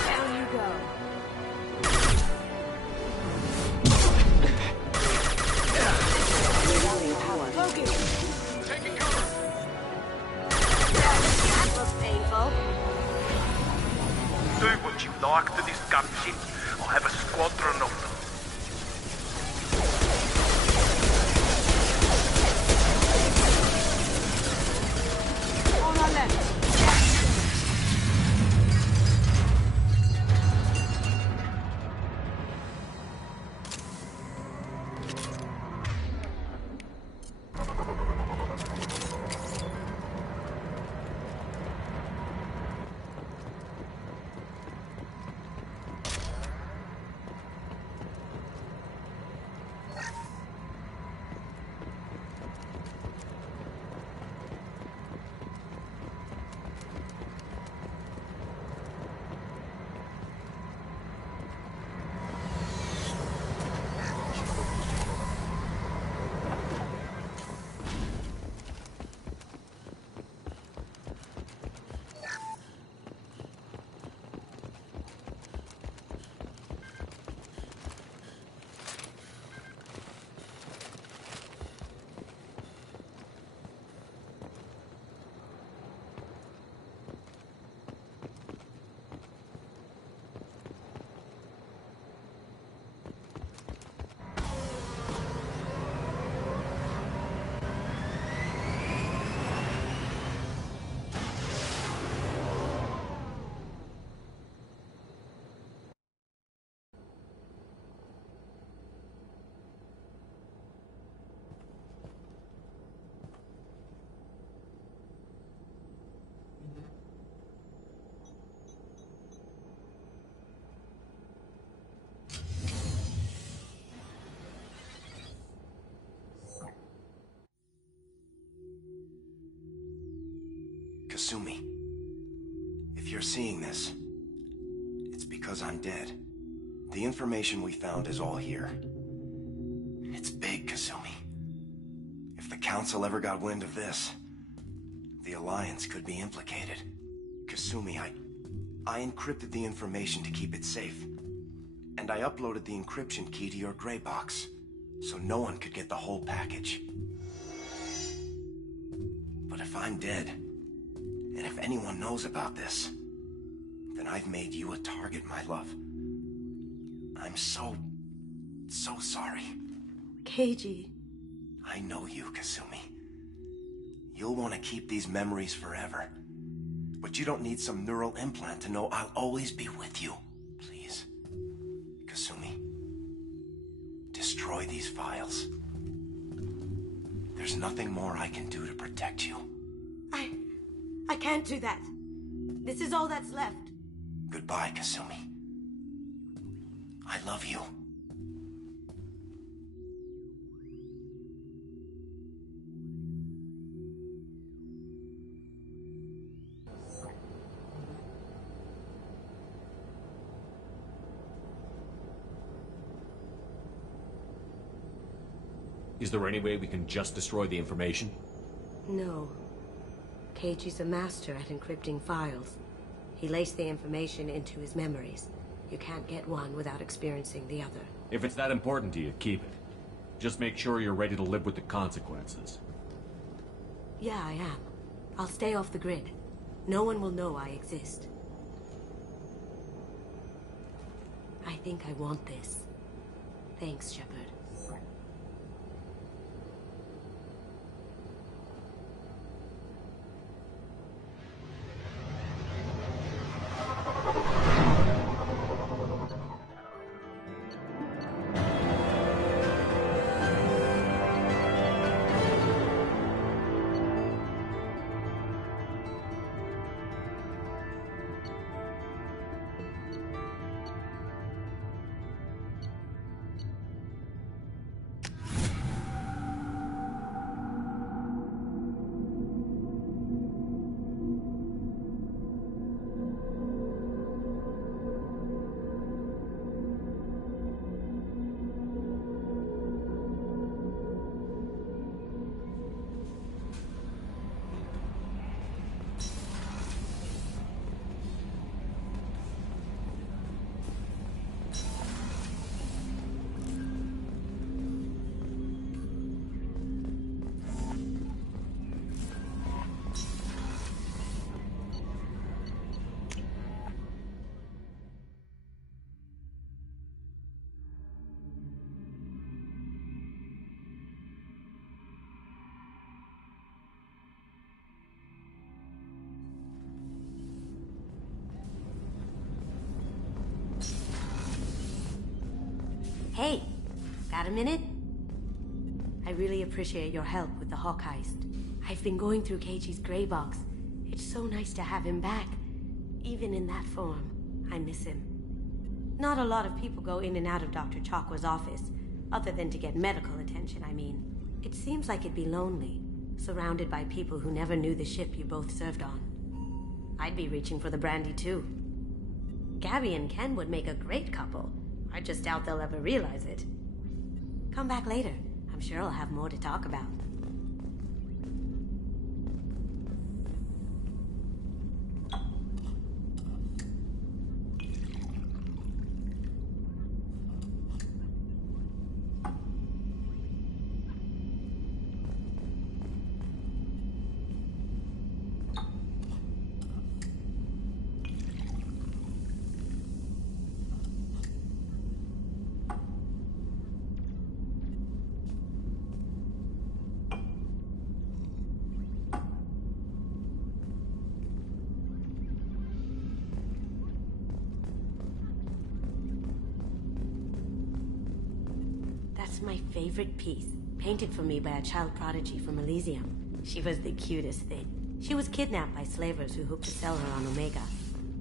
Down you go. Logan. Taking cover. That looks painful. Do what you like to this gunship. I'll have a squadron of them. On our left. Kasumi, if you're seeing this, it's because I'm dead. The information we found is all here. It's big, Kasumi. If the Council ever got wind of this, the Alliance could be implicated. Kasumi, I encrypted the information to keep it safe. And I uploaded the encryption key to your gray box, so no one could get the whole package. But if I'm dead, and if anyone knows about this, then I've made you a target, my love. I'm so sorry. Keiji. I know you, Kasumi. You'll want to keep these memories forever. But you don't need some neural implant to know I'll always be with you. Please, Kasumi, destroy these files. There's nothing more I can do to protect you. I can't do that. This is all that's left. Goodbye, Kasumi. I love you. Is there any way we can just destroy the information? No. Keiji's a master at encrypting files. He laced the information into his memories. You can't get one without experiencing the other. If it's that important to you, keep it. Just make sure you're ready to live with the consequences. Yeah, I am. I'll stay off the grid. No one will know I exist. I think I want this. Thanks, Shepard. Hey, got a minute? I really appreciate your help with the Hawk heist. I've been going through Keiichi's gray box. It's so nice to have him back. Even in that form, I miss him. Not a lot of people go in and out of Dr. Chakwa's office, other than to get medical attention, I mean. It seems like it'd be lonely, surrounded by people who never knew the ship you both served on. I'd be reaching for the brandy too. Gabby and Ken would make a great couple. I just doubt they'll ever realize it. Come back later. I'm sure I'll have more to talk about. My favorite piece, painted for me by a child prodigy from Elysium. She was the cutest thing. She was kidnapped by slavers who hoped to sell her on Omega.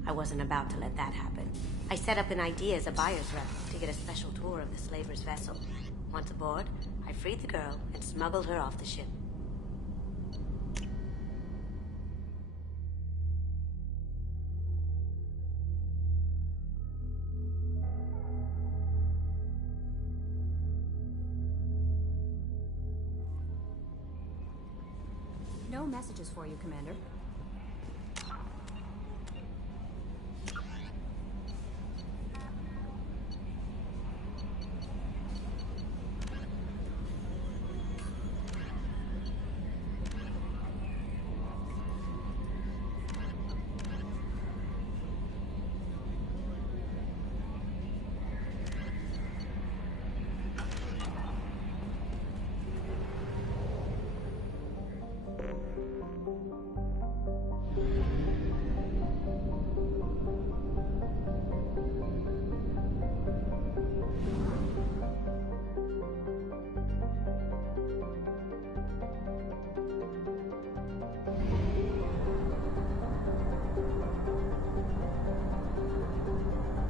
I wasn't about to let that happen. I set up an idea as a buyer's rep to get a special tour of the slaver's vessel. Once aboard, I freed the girl and smuggled her off the ship. No messages for you, Commander.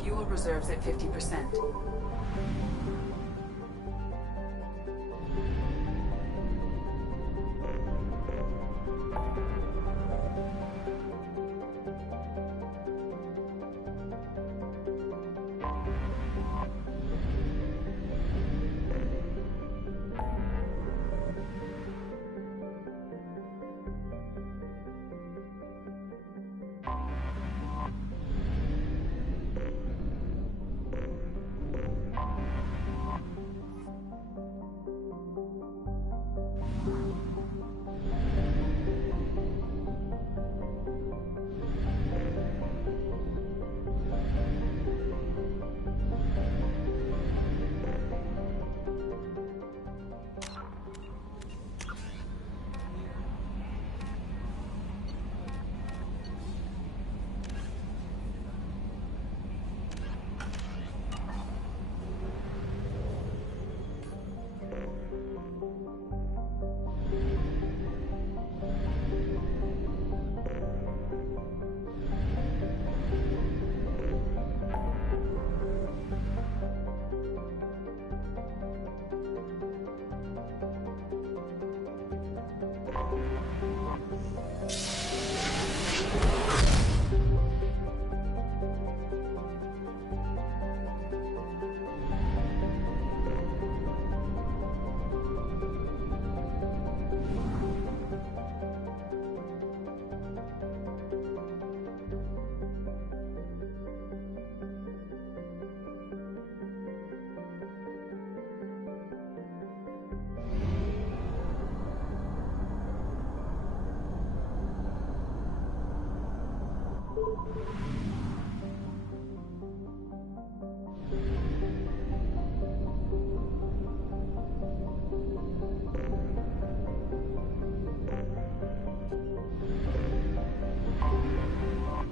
Fuel reserves at 50%.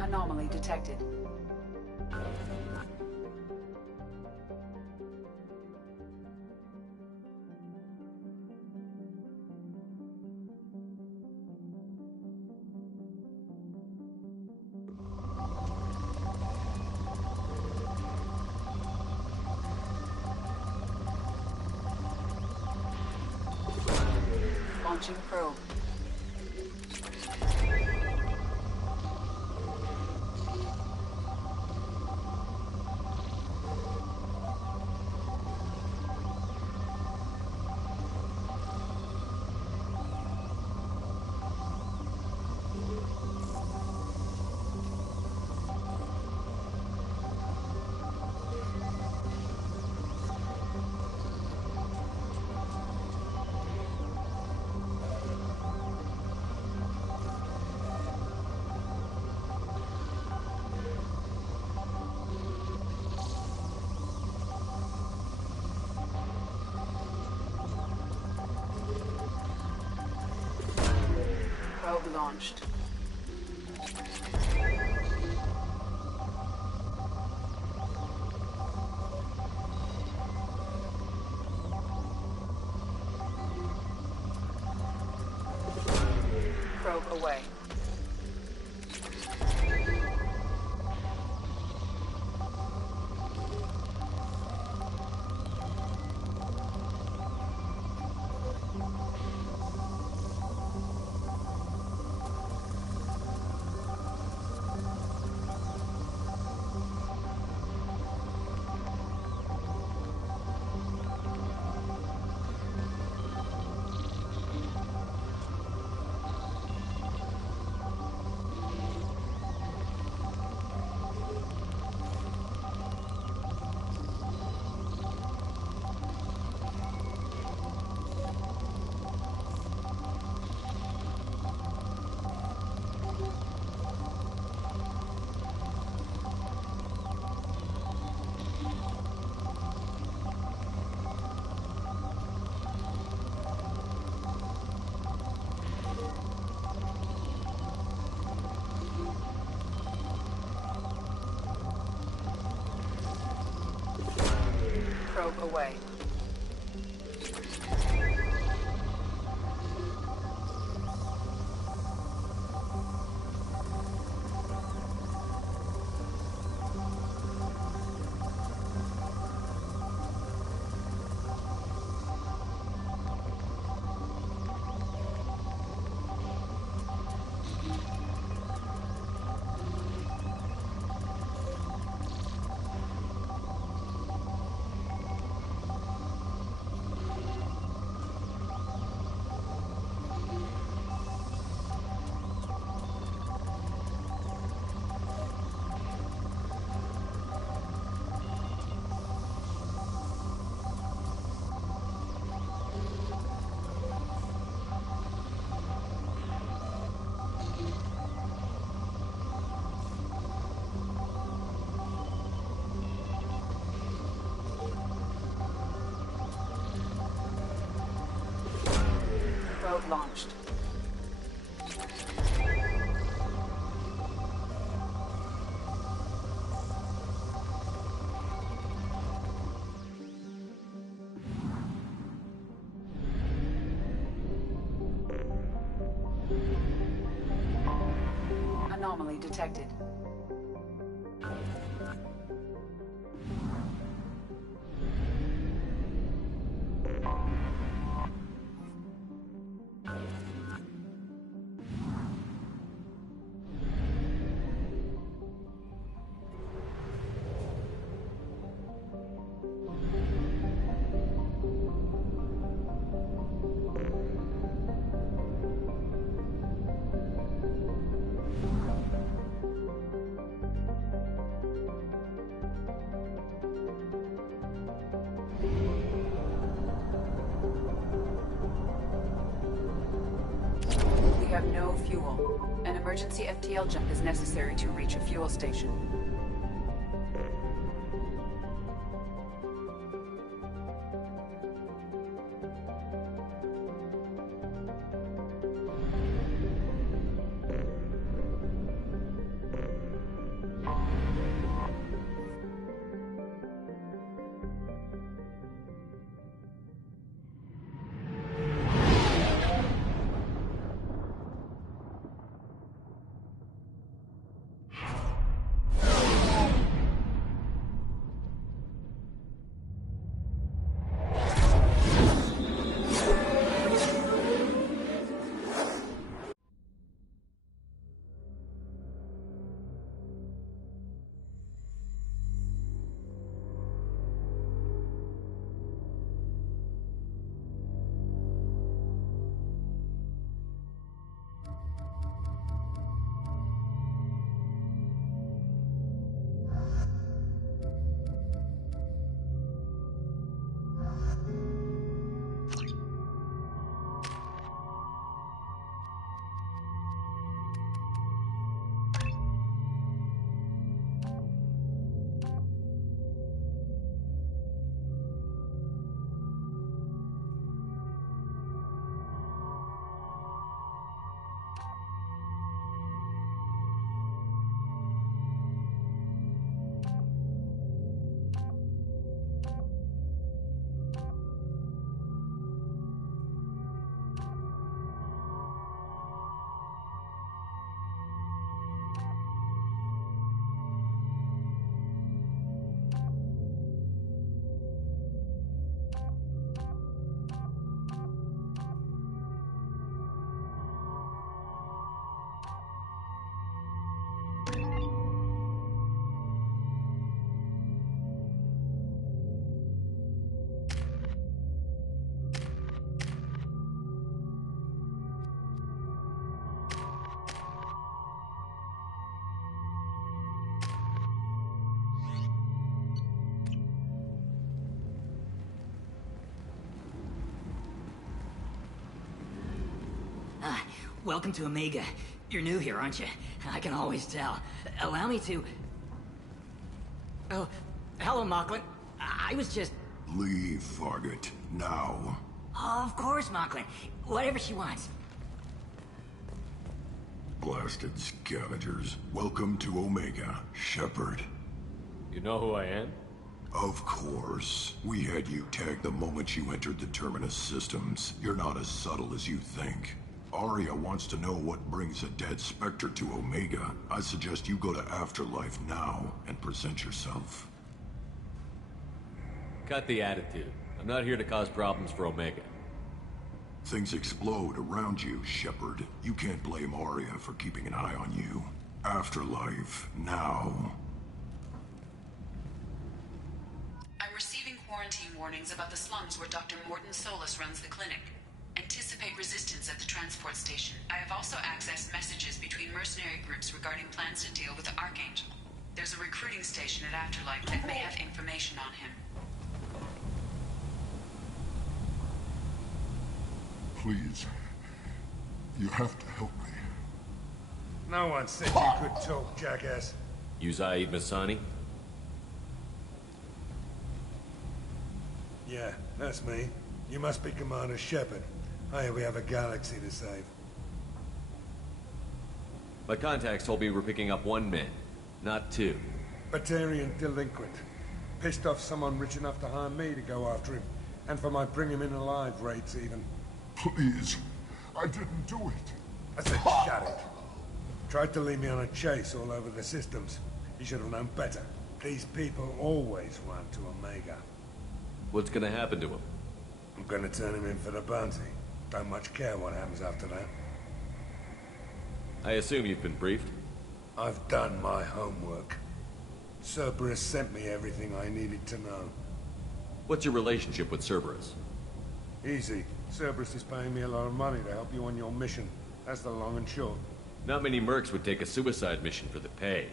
Anomaly detected. Launching probe. Probe launched. Probe away. Probe away. Probe launched. Anomaly detected. We have no fuel. An emergency FTL jump is necessary to reach a fuel station. Welcome to Omega. You're new here, aren't you? I can always tell. Allow me to... Oh, hello, Mocklin. I was just... Leave, Fargate. Now. Oh, of course, Mocklin. Whatever she wants. Blasted scavengers. Welcome to Omega, Shepard. You know who I am? Of course. We had you tagged the moment you entered the Terminus systems. You're not as subtle as you think. Arya wants to know what brings a dead Spectre to Omega. I suggest you go to Afterlife now and present yourself. Cut the attitude. I'm not here to cause problems for Omega. Things explode around you, Shepard. You can't blame Arya for keeping an eye on you. Afterlife, now. I'm receiving quarantine warnings about the slums where Dr. Morton Solus runs the clinic. Anticipate resistance at the transport station. I have also accessed messages between mercenary groups regarding plans to deal with the Archangel. There's a recruiting station at Afterlife that may have information on him. Please. You have to help me. No one said you could talk, jackass. You Zaid Masani? Yeah, that's me. You must be Commander Shepard. Hey, we have a galaxy to save. My contacts told me we're picking up one man, not two. Batarian delinquent. Pissed off someone rich enough to hire me to go after him. And for my bring him in alive rates, even. Please. I didn't do it. I said shut it. Tried to lead me on a chase all over the systems. You should have known better. These people always run to Omega. What's gonna happen to him? I'm gonna turn him in for the bounty. Don't much care what happens after that. I assume you've been briefed? I've done my homework. Cerberus sent me everything I needed to know. What's your relationship with Cerberus? Easy. Cerberus is paying me a lot of money to help you on your mission. That's the long and short. Not many mercs would take a suicide mission for the pay.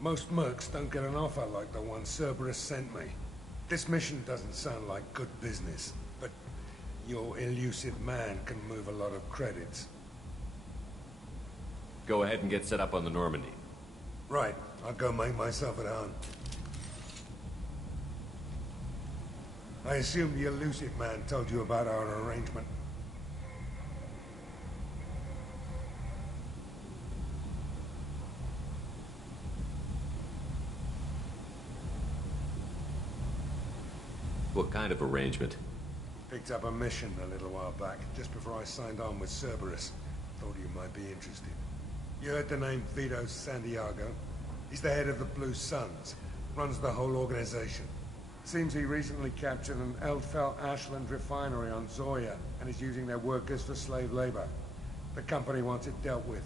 Most mercs don't get an offer like the one Cerberus sent me. This mission doesn't sound like good business, but your elusive man can move a lot of credits. Go ahead and get set up on the Normandy. Right. I'll go make myself at home. I assume the elusive man told you about our arrangement. What kind of arrangement? Picked up a mission a little while back, just before I signed on with Cerberus. Thought you might be interested. You heard the name Vito Santiago? He's the head of the Blue Suns, runs the whole organization. Seems he recently captured an Eldfell Ashland refinery on Zoya, and is using their workers for slave labor. The company wants it dealt with.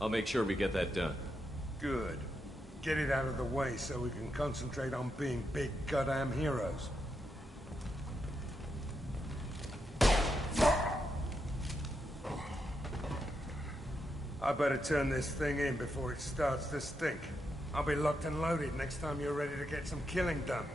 I'll make sure we get that done. Good. Get it out of the way so we can concentrate on being big goddamn heroes. I better turn this thing in before it starts to stink. I'll be locked and loaded next time you're ready to get some killing done.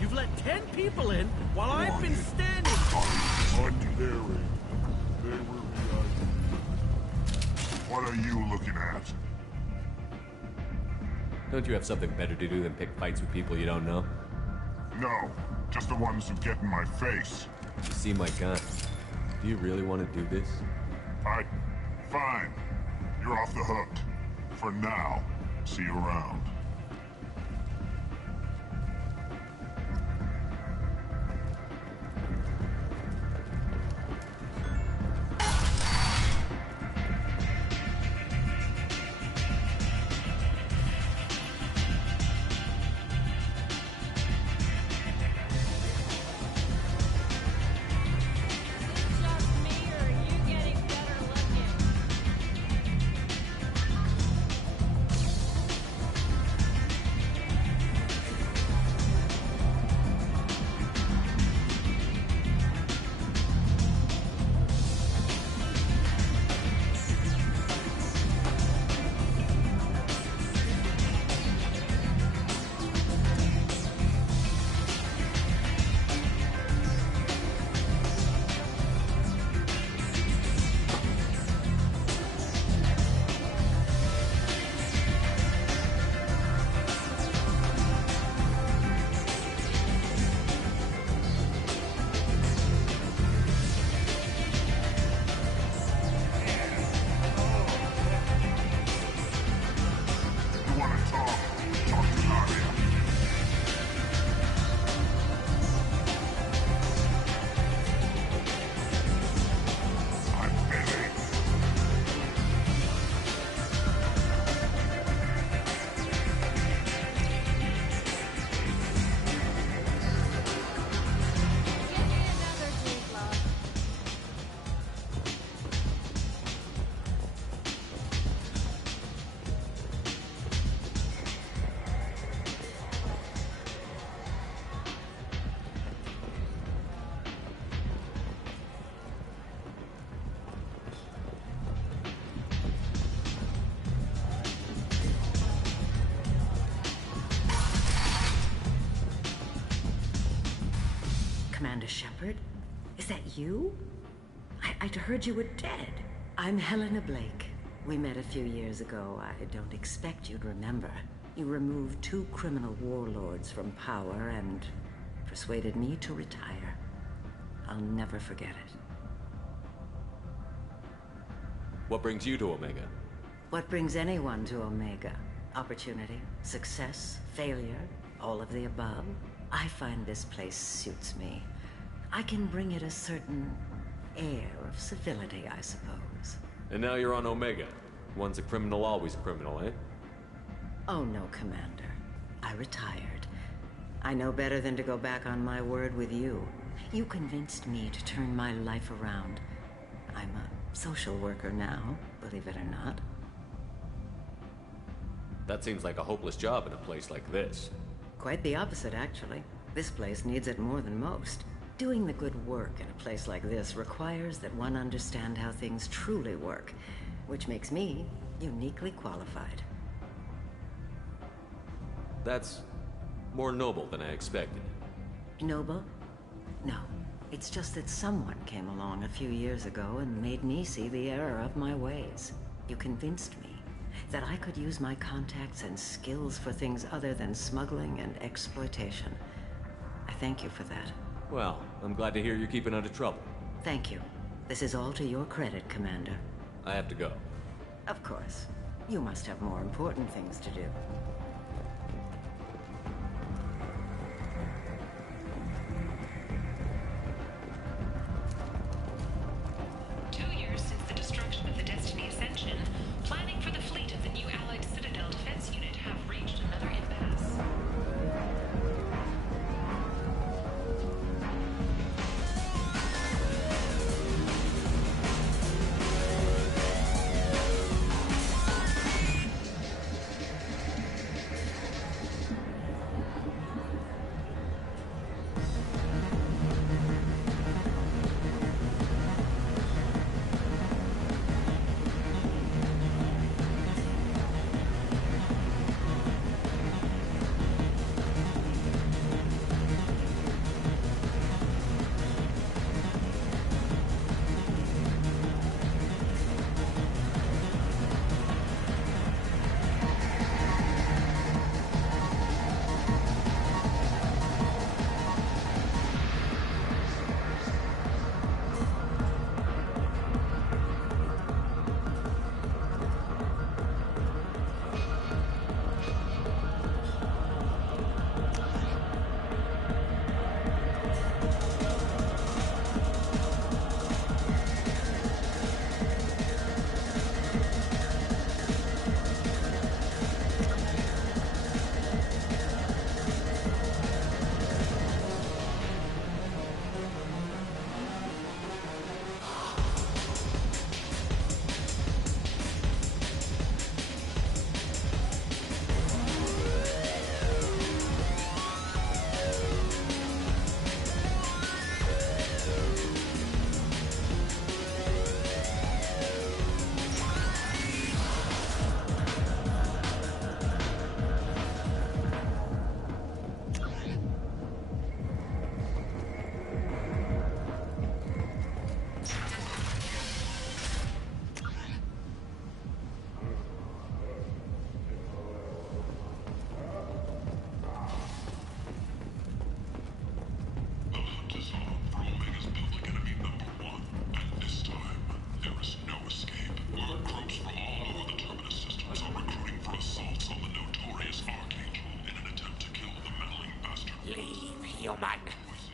You've let 10 people in while I've been standing. On their end. They were behind. What are you looking at? Don't you have something better to do than pick fights with people you don't know? No, just the ones who get in my face. You see my gun. Do you really want to do this? Fine. You're off the hook. For now. See you around. Commander Shepard? Is that you? I'd heard you were dead. I'm Helena Blake. We met a few years ago. I don't expect you'd remember. You removed 2 criminal warlords from power and persuaded me to retire. I'll never forget it. What brings you to Omega? What brings anyone to Omega? Opportunity, success, failure, all of the above. I find this place suits me. I can bring it a certain air of civility, I suppose. And now you're on Omega. Once a criminal, always a criminal, eh? Oh no, Commander. I retired. I know better than to go back on my word with you. You convinced me to turn my life around. I'm a social worker now, believe it or not. That seems like a hopeless job in a place like this. Quite the opposite, actually. This place needs it more than most. Doing the good work in a place like this requires that one understand how things truly work, which makes me uniquely qualified. That's more noble than I expected. Noble? No. It's just that someone came along a few years ago and made me see the error of my ways. You convinced me that I could use my contacts and skills for things other than smuggling and exploitation. I thank you for that. Well, I'm glad to hear you're keeping out of trouble. Thank you. This is all to your credit, Commander. I have to go. Of course. You must have more important things to do.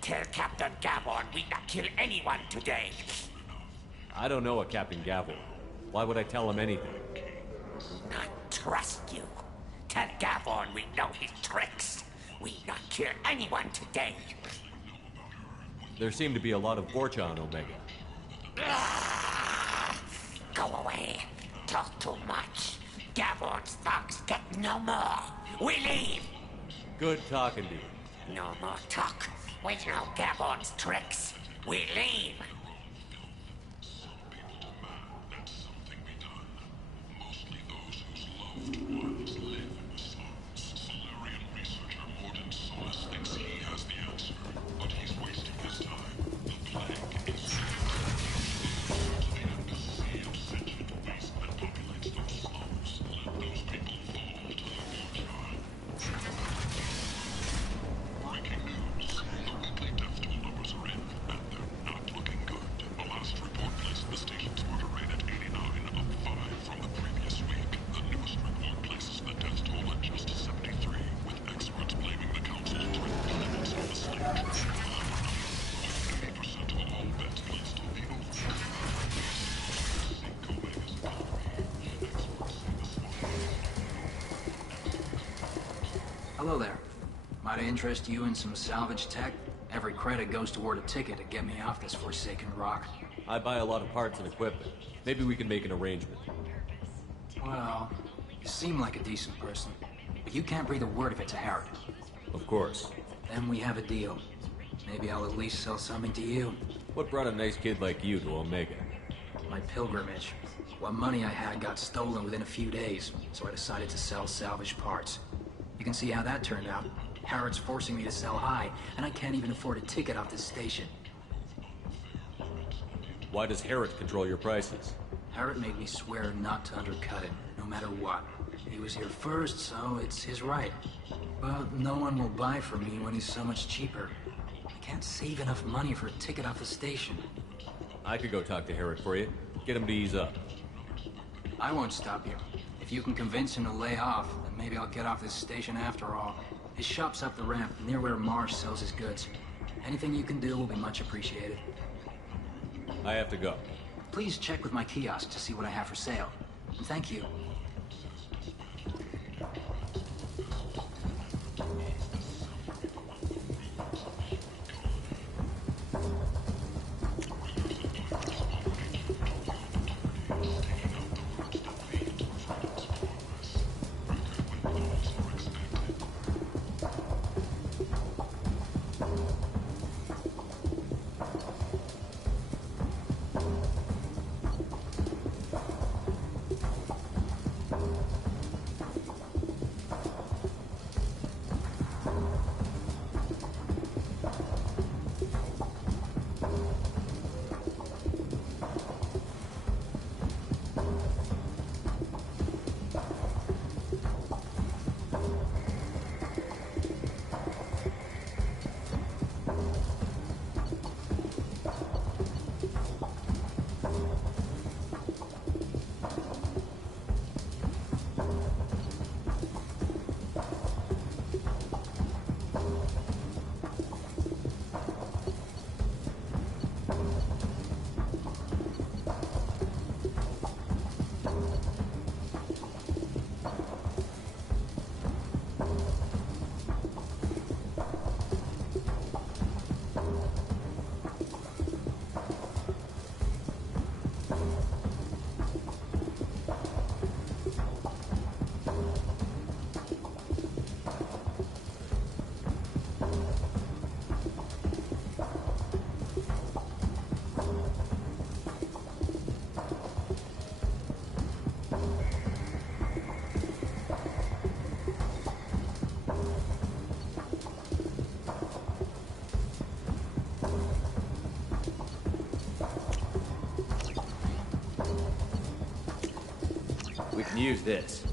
Tell Captain Gavon we not kill anyone today. I don't know a Captain Gavon. Why would I tell him anything? Not trust you. Tell Gavon we know his tricks. We not kill anyone today. There seem to be a lot of Vorcha on Omega. Go away. Talk too much. Gavon's thugs get no more. We leave. Good talking to you. No more talk. We know Gavon's tricks. We leave. Solarian researcher Morden Solis thinks he has the answer, but he's wasting his interest you in some salvage tech, every credit goes toward a ticket to get me off this forsaken rock. I buy a lot of parts and equipment. Maybe we can make an arrangement. Well, you seem like a decent person, but you can't breathe a word of it to Harrod. Of course. Then we have a deal. Maybe I'll at least sell something to you. What brought a nice kid like you to Omega? My pilgrimage. What money I had got stolen within a few days, so I decided to sell salvage parts. You can see how that turned out. Harrod's forcing me to sell high, and I can't even afford a ticket off this station. Why does Harrod control your prices? Harrod made me swear not to undercut him, no matter what. He was here first, so it's his right. But no one will buy from me when he's so much cheaper. I can't save enough money for a ticket off the station. I could go talk to Harrod for you. Get him to ease up. I won't stop you. If you can convince him to lay off, then maybe I'll get off this station after all. His shop's up the ramp, near where Marsh sells his goods. Anything you can do will be much appreciated. I have to go. Please check with my kiosk to see what I have for sale. And thank you. We can use this.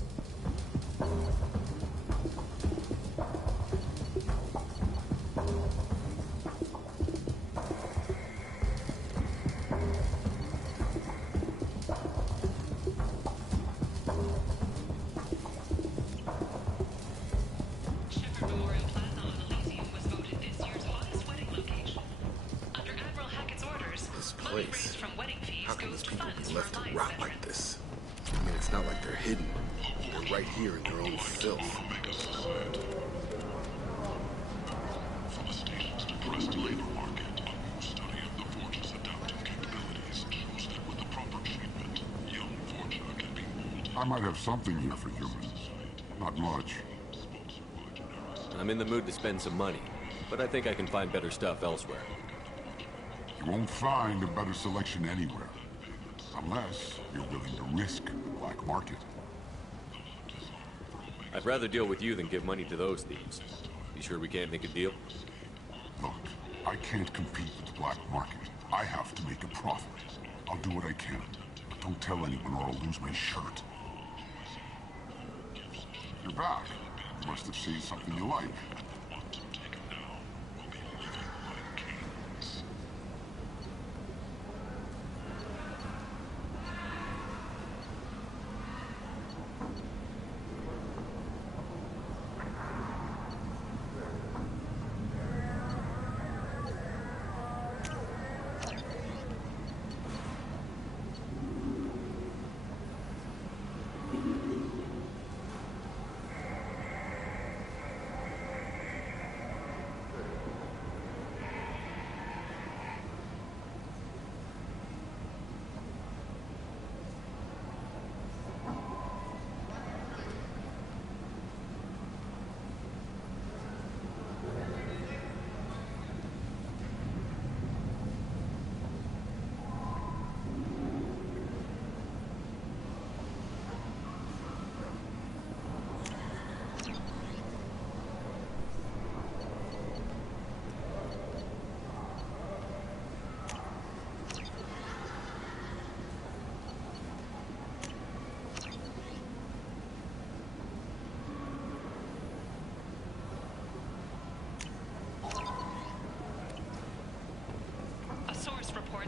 This place. How can these people be left to rot like this? I mean, it's not like they're hidden. They're right here in their own filth. From the station's depressed labor market, a new study of the Forge's adaptive capabilities shows that with the proper treatment, young Forger can be molded. I might have something here for humans. Not much. I'm in the mood to spend some money, but I think I can find better stuff elsewhere. You won't find a better selection anywhere. Unless you're willing to risk the black market. I'd rather deal with you than give money to those thieves. You sure we can't make a deal? Look, I can't compete with the black market. I have to make a profit. I'll do what I can. But don't tell anyone or I'll lose my shirt. You're back. You must have seen something you like.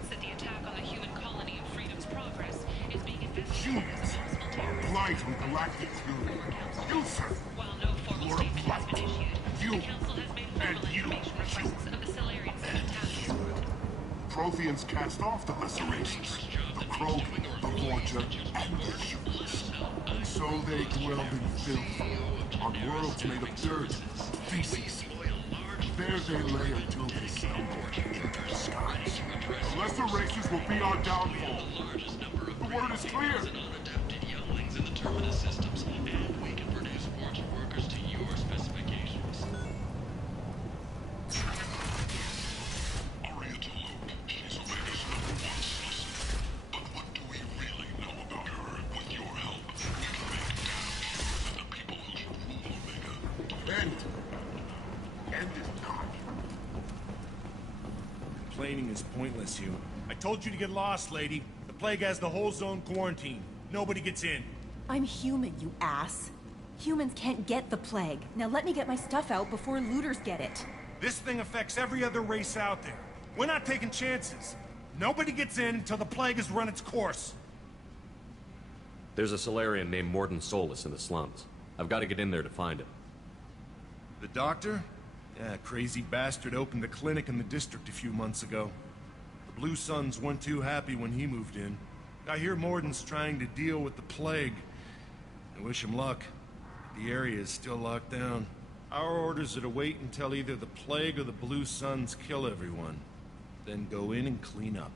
thinks that the attack on the human colony of Freedom's Progress is being investigated as a possible terrorist. Blight on galactic fury. You, sir. While no formal You're a statement has been blight. issued, You the Council has made and formal you, information of presence of the Solarians in attack. Protheans cast off the lesser races. The Krogan, the Vorcha, and the humans. And so they dwelled in filth, on worlds made of dirt, feces. There they lay until they stumbled into the skies. The lesser races will be our downfall. The word is clear. In the terminus systems, and we can produce forge workers to your specifications. Aria Tolok, she's Omega's #1 citizen. But what do we really know about her? With your help, we can make damage to the people who should rule Omega. End it not. Complaining is pointless, Hugh. I told you to get lost, lady. The plague has the whole zone quarantined. Nobody gets in. I'm human, you ass. Humans can't get the plague. Now let me get my stuff out before looters get it. This thing affects every other race out there. We're not taking chances. Nobody gets in until the plague has run its course. There's a Solarian named Morden Solus in the slums. I've got to get in there to find him. The doctor? Yeah, crazy bastard opened a clinic in the district a few months ago. The Blue Suns weren't too happy when he moved in. I hear Morden's trying to deal with the plague. I wish him luck. The area is still locked down. Our orders are to wait until either the plague or the Blue Suns kill everyone. Then go in and clean up.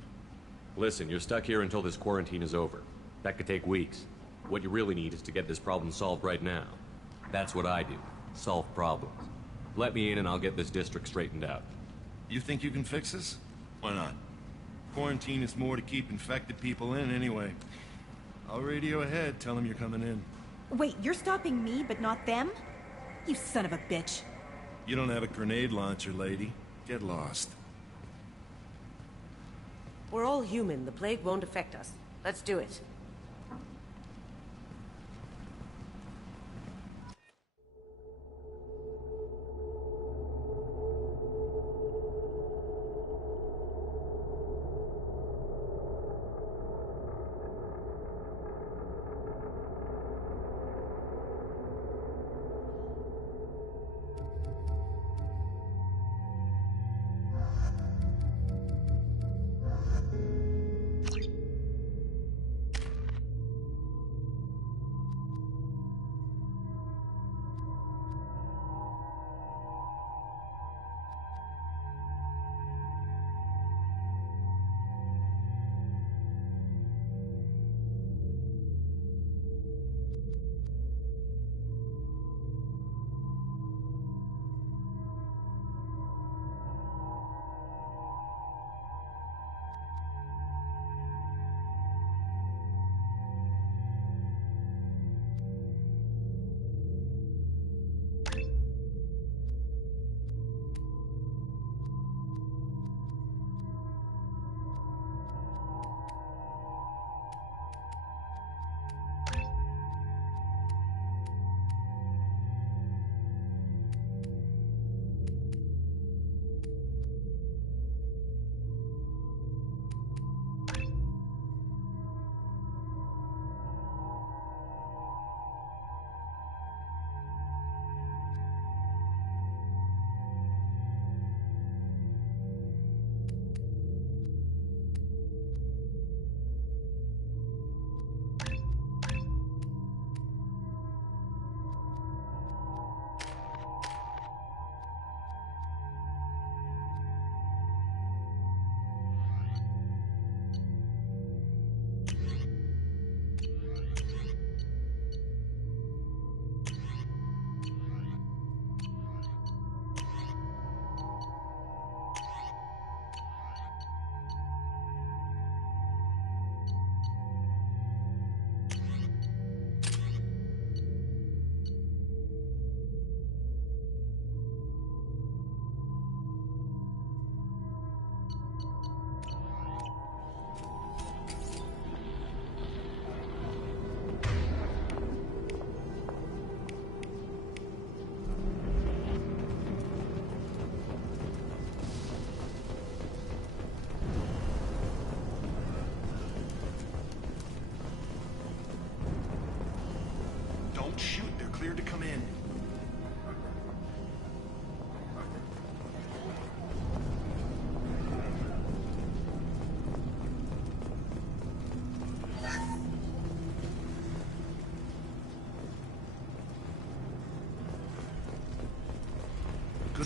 Listen, you're stuck here until this quarantine is over. That could take weeks. What you really need is to get this problem solved right now. That's what I do. Solve problems. Let me in and I'll get this district straightened out. You think you can fix this? Why not? Quarantine is more to keep infected people in anyway. I'll radio ahead, tell them you're coming in. Wait, you're stopping me, but not them? You son of a bitch. You don't have a grenade launcher, lady. Get lost. We're all human. The plague won't affect us. Let's do it.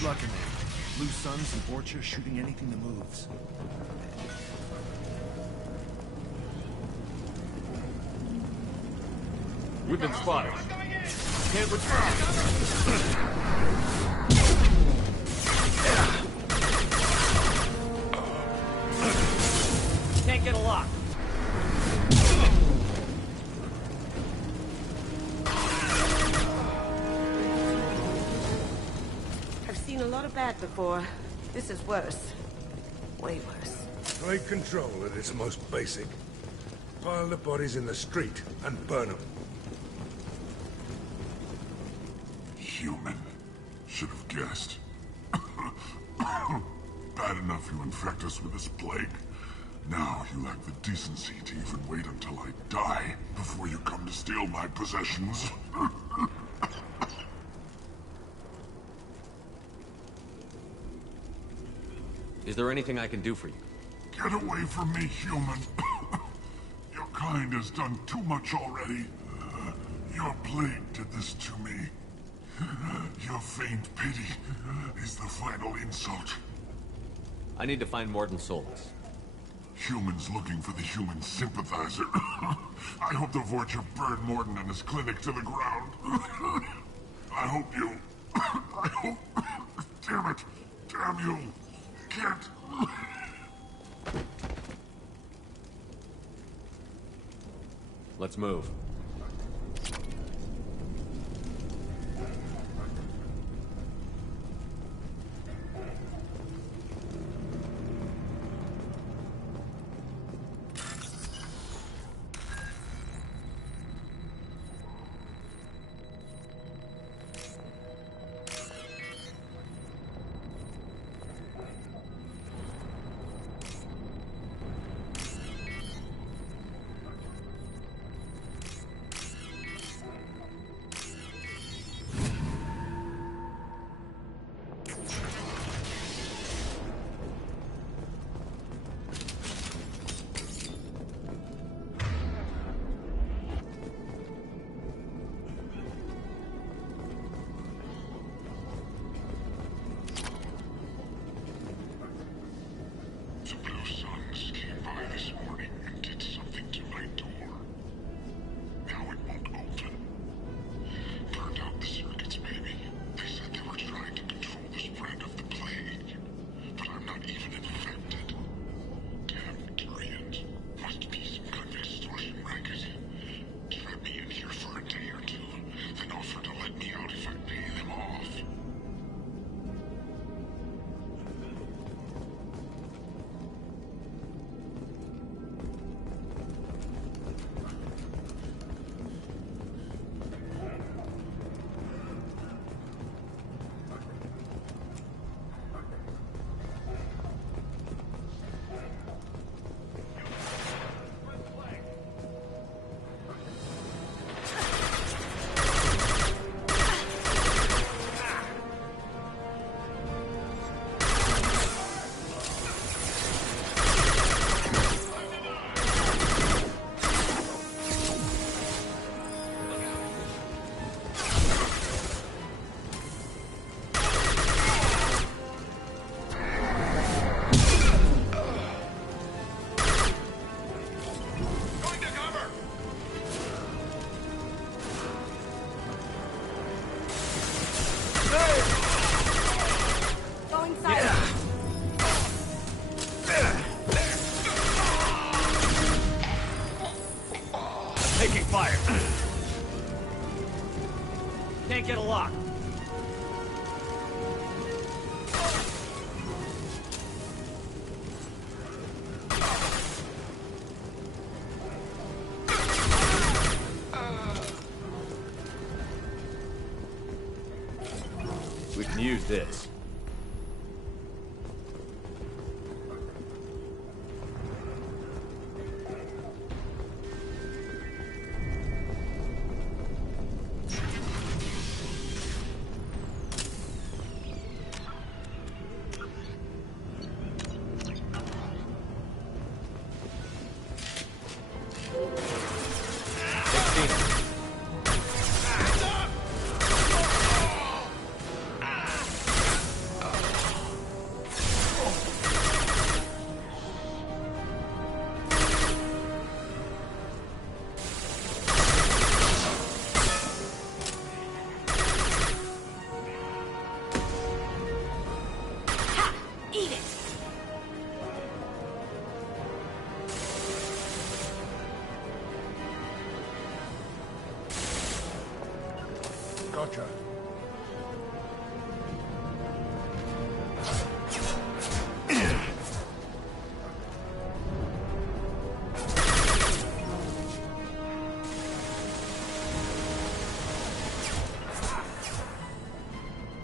luck in there. Blue Suns and Vorcha shooting anything that moves. We've been spotted. Can't return. Can't get a lock. I've seen a lot of bad before. This is worse. Way worse. Take control at its most basic. Pile the bodies in the street and burn them. Human. Should have guessed. Bad enough you infect us with this plague. Now you lack the decency to even wait until I die before you come to steal my possessions. Is there anything I can do for you? Get away from me, human. Your kind has done too much already. Your plague did this to me. Your faint pity is the final insult. I need to find Morton Solus. Humans looking for the human sympathizer. I hope the Vorcha burned Morton and his clinic to the ground. I hope you... I hope... Damn it! Damn you! Can't... Let's move. Can't get a lock. We can use this. Roger.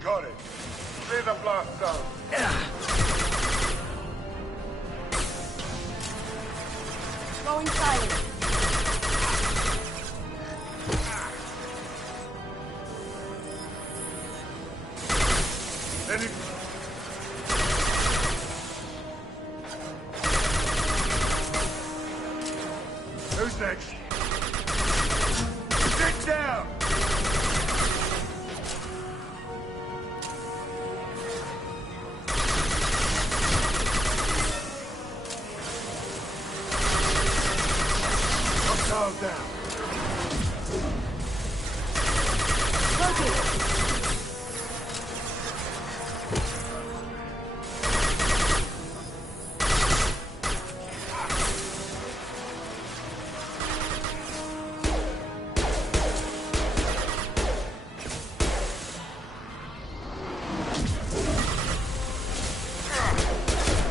Got it. Clear the blast zone. Going silent. Let it... Who's next? Sit down! Calm down.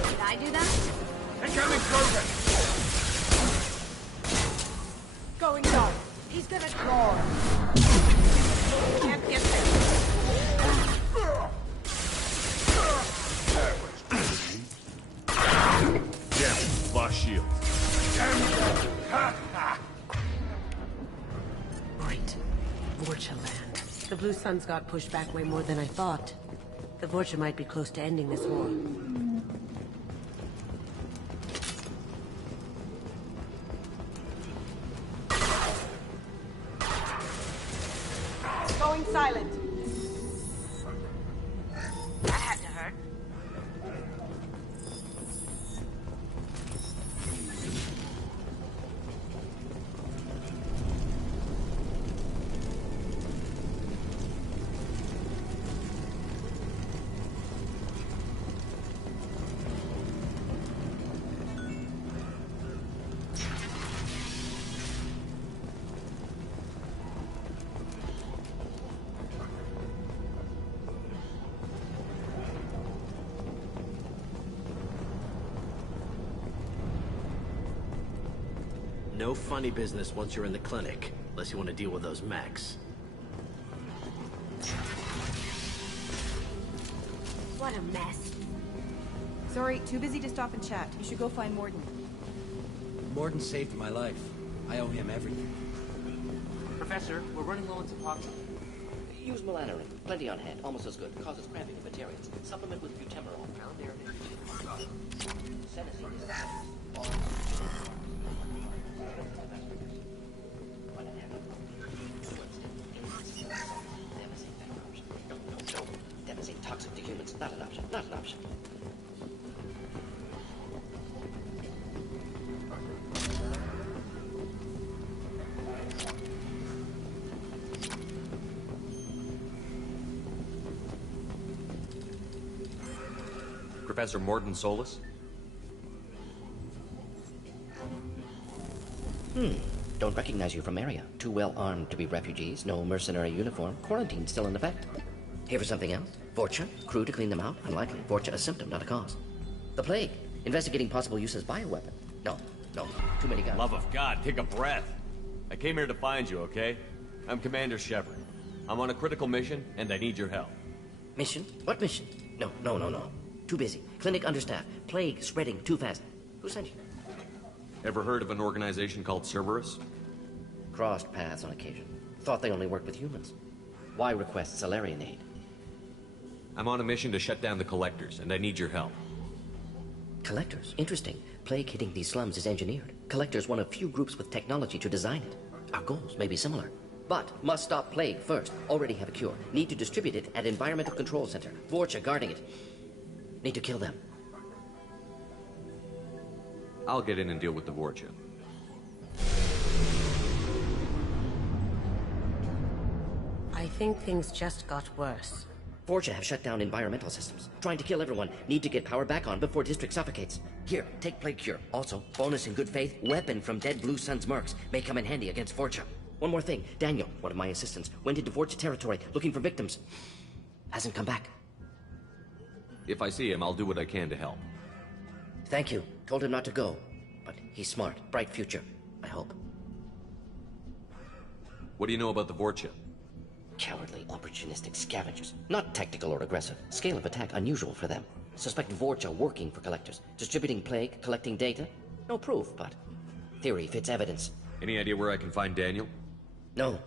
Did I do that? Incoming progress. Going dark. He's gonna roar. Can't get there. That was easy. Damn, lost shield. Right. Vorcha land. The Blue Suns got pushed back way more than I thought. The Vorcha might be close to ending this war. Going silent. That had to hurt. No funny business once you're in the clinic, unless you want to deal with those mechs. What a mess. Sorry, too busy to stop and chat. You should go find Morden. Morden saved my life. I owe him everything. Professor, we're running low on Suboxone. Use melanorin. Plenty on hand. Almost as good. Causes cramping in vegetarians. Supplement with butemerol. Found there in Senesine is Devastating toxic to humans. Not an option. Not an option. Professor Morden Solus? Don't recognize you from area. Too well armed to be refugees. No mercenary uniform. Quarantine still in effect. Here for something else? Vorcha? Crew to clean them out? Unlikely. Vorcha a symptom, not a cause. The plague. Investigating possible use as bioweapon. No. Too many guns. Love of God, take a breath. I came here to find you, okay? I'm Commander Shepard. I'm on a critical mission, and I need your help. Mission? What mission? No. Too busy. Clinic understaffed. Plague spreading too fast. Who sent you? Ever heard of an organization called Cerberus? Crossed paths on occasion. Thought they only worked with humans. Why request Salarian aid? I'm on a mission to shut down the Collectors, and I need your help. Collectors? Interesting. Plague hitting these slums is engineered. Collectors one of few groups with technology to design it. Our goals may be similar. But must stop plague first. Already have a cure. Need to distribute it at Environmental Control Center. Vorcha guarding it. Need to kill them. I'll get in and deal with the Vorcha. I think things just got worse. Vorcha have shut down environmental systems. Trying to kill everyone. Need to get power back on before district suffocates. Here, take plague cure. Also, bonus in good faith, weapon from dead Blue Sun's mercs. May come in handy against Vorcha. One more thing. Daniel, one of my assistants, went into Vorcha territory looking for victims. Hasn't come back. If I see him, I'll do what I can to help. Thank you. Told him not to go. But he's smart. Bright future, I hope. What do you know about the Vorcha? Cowardly, opportunistic scavengers. Not tactical or aggressive. Scale of attack unusual for them. Suspect Vorcha working for collectors. Distributing plague, collecting data. No proof, but theory fits evidence. Any idea where I can find Daniel? No.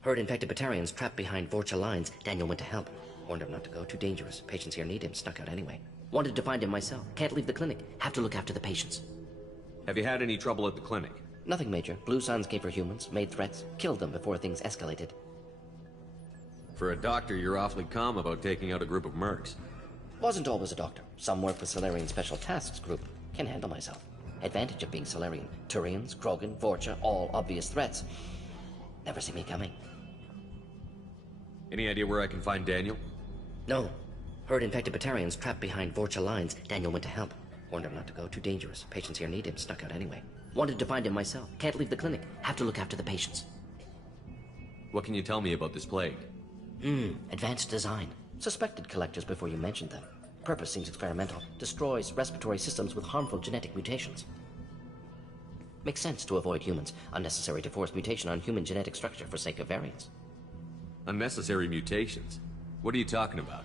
Heard infected Batarians trapped behind Vorcha lines. Daniel went to help. Warned him not to go. Too dangerous. Patients here need him. Snuck out anyway. Wanted to find him myself. Can't leave the clinic. Have to look after the patients. Have you had any trouble at the clinic? Nothing major. Blue Suns came for humans, made threats, killed them before things escalated. For a doctor, you're awfully calm about taking out a group of mercs. Wasn't always a doctor. Some work with Solarian Special Tasks Group. Can handle myself. Advantage of being Solarian. Turians, Krogan, Vorcha, all obvious threats. Never see me coming. Any idea where I can find Daniel? No. Heard infected Batarians trapped behind Vorcha lines. Daniel went to help. Warned him not to go. Too dangerous. Patients here need him. Snuck out anyway. Wanted to find him myself. Can't leave the clinic. Have to look after the patients. What can you tell me about this plague? Advanced design. Suspected collectors before you mentioned them. Purpose seems experimental. Destroys respiratory systems with harmful genetic mutations. Makes sense to avoid humans. Unnecessary to force mutation on human genetic structure for sake of variance. Unnecessary mutations? What are you talking about?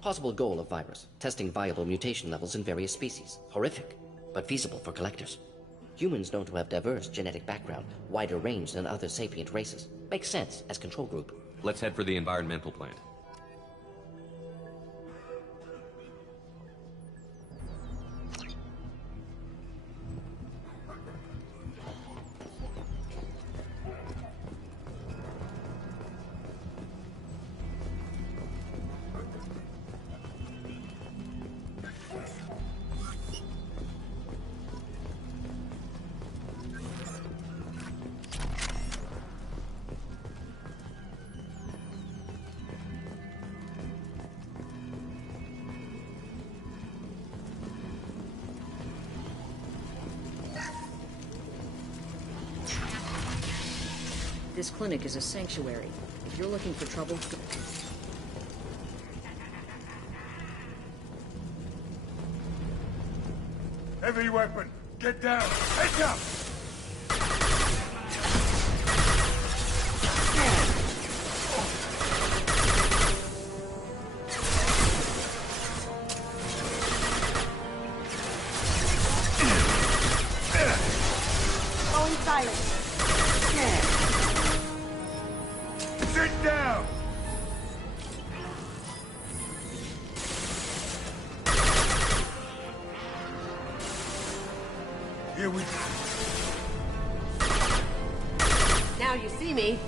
Possible goal of virus. Testing viable mutation levels in various species. Horrific, but feasible for collectors. Humans known to have diverse genetic background, wider range than other sapient races. Makes sense as control group. Let's head for the environmental plant. This clinic is a sanctuary. If you're looking for trouble... Heavy weapon! Get down! Heads up! Going silent. Sit down! Here we go. Now you see me.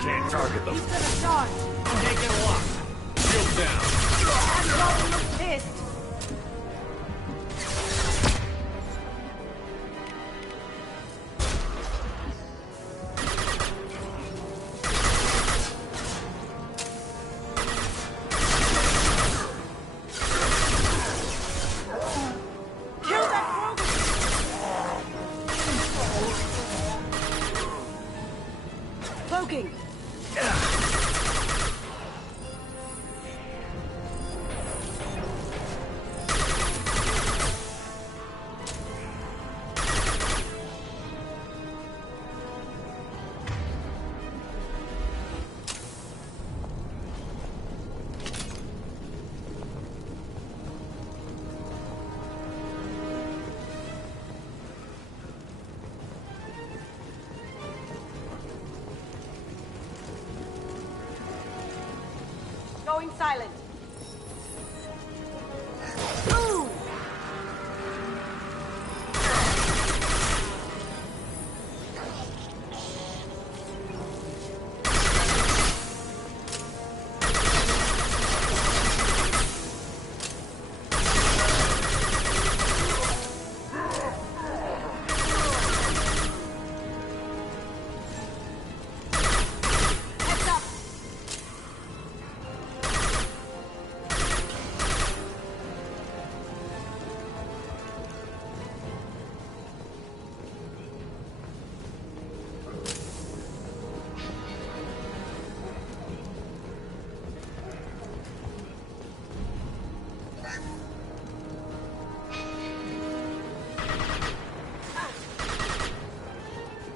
Can't target them. He's gonna charge. Take it lock. Shield down. I'm probably pissed. Kill that Krogan! Cloaking! Going silent. Boom!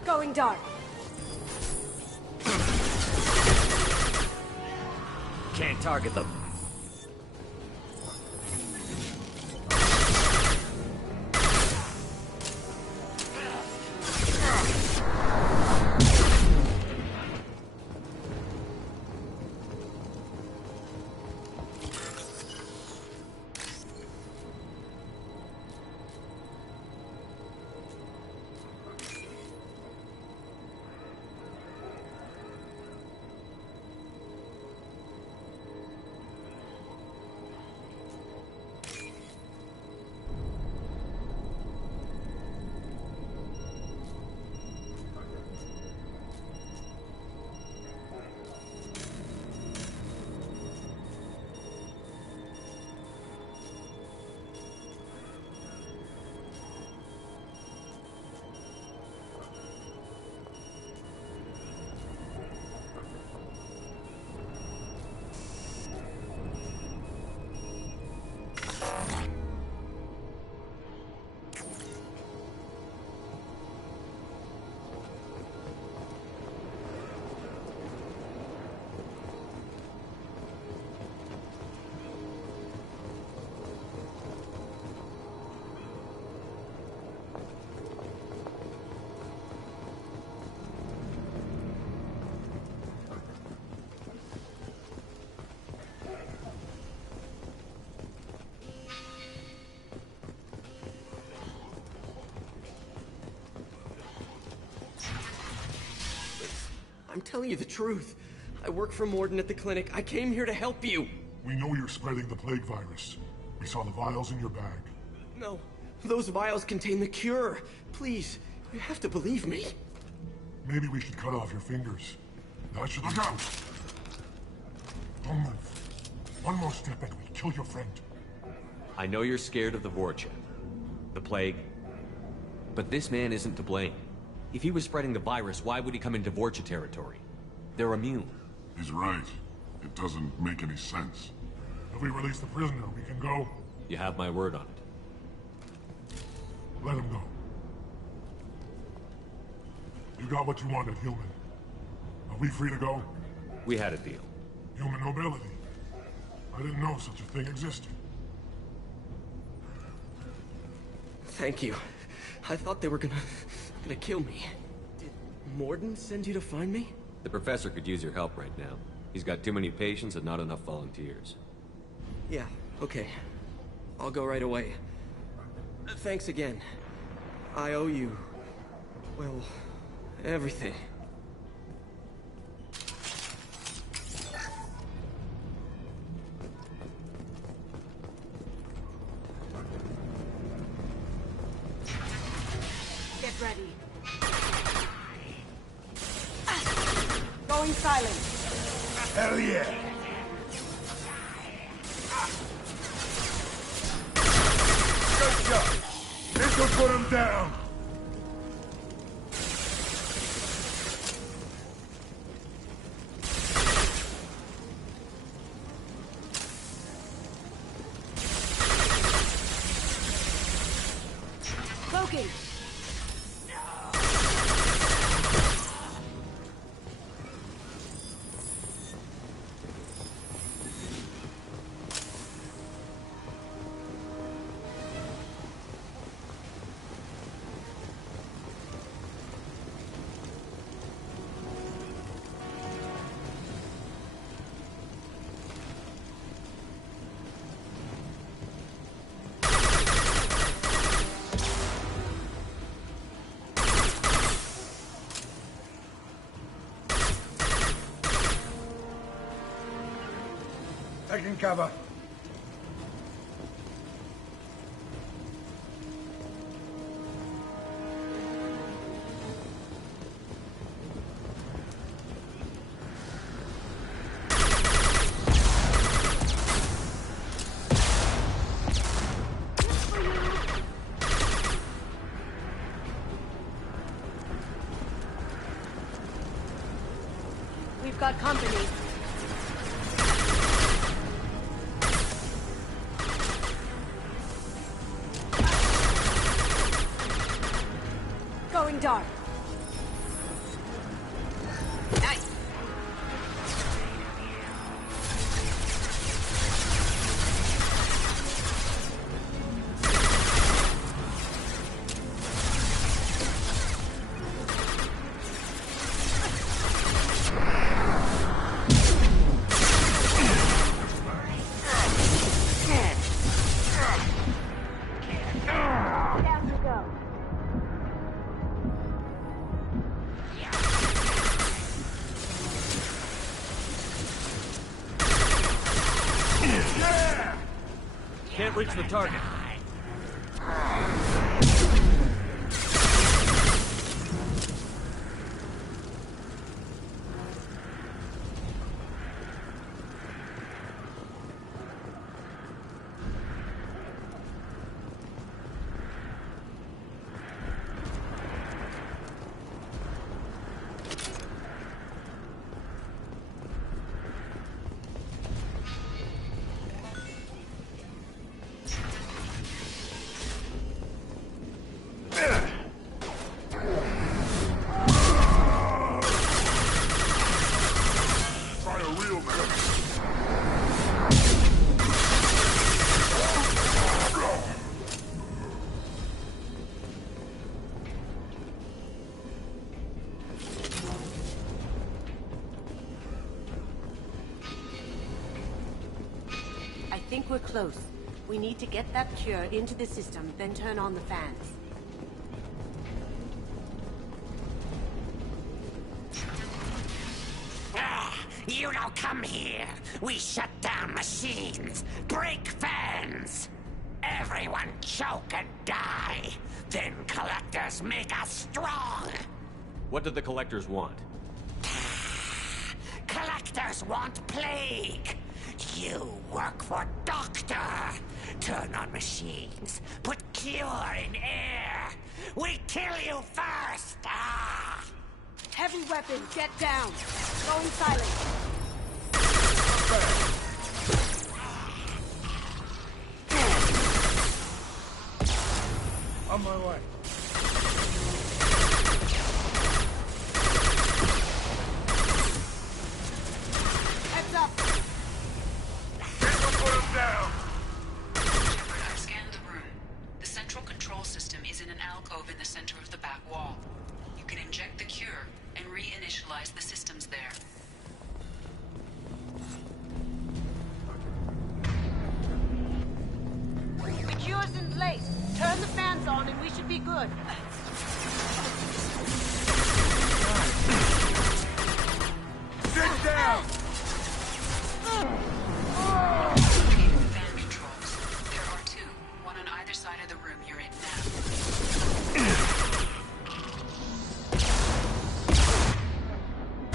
Going dark. Can't target them. I'm telling you the truth. I work for Morden at the clinic. I came here to help you. We know you're spreading the plague virus. We saw the vials in your bag. No, those vials contain the cure. Please, you have to believe me. Maybe we should cut off your fingers. That should look out! Don't move. One more step and we kill your friend. I know you're scared of the Vorcha, the plague, but this man isn't to blame. If he was spreading the virus, why would he come into Vorcha territory? They're immune. He's right. It doesn't make any sense. If we release the prisoner, we can go. You have my word on it. Let him go. You got what you wanted, human. Are we free to go? We had a deal. Human nobility. I didn't know such a thing existed. Thank you. I thought they were gonna kill me. Did Morden send you to find me? The professor could use your help right now. He's got too many patients and not enough volunteers. Yeah, okay. I'll go right away. Thanks again. I owe you, well, everything. Get ready. Going silent. Hell yeah! Good job! This'll put him down! Cloaking. Taking cover. We've got company. dark. Nice. Down you go. Can't reach the target. Try a real man. I think we're close. We need to get that cure into the system, then turn on the fans. You don't come here. We shut down machines, break fans. Everyone choke and die. Then collectors make us strong. What do the collectors want? Collectors want plague. You work for Doctor. Turn on machines. Put cure in air. We kill you first. Ah! Heavy weapon, get down. Going silent. On my way. Heads up. Put him down. Shepard, I've scanned the room. The central control system is in an alcove in the center of the back wall. You can inject the cure and reinitialize the systems there. The cure's in place. Turn the fans on and we should be good. Sit down. Located the fan controls. There are two, one on either side of the room you're in now.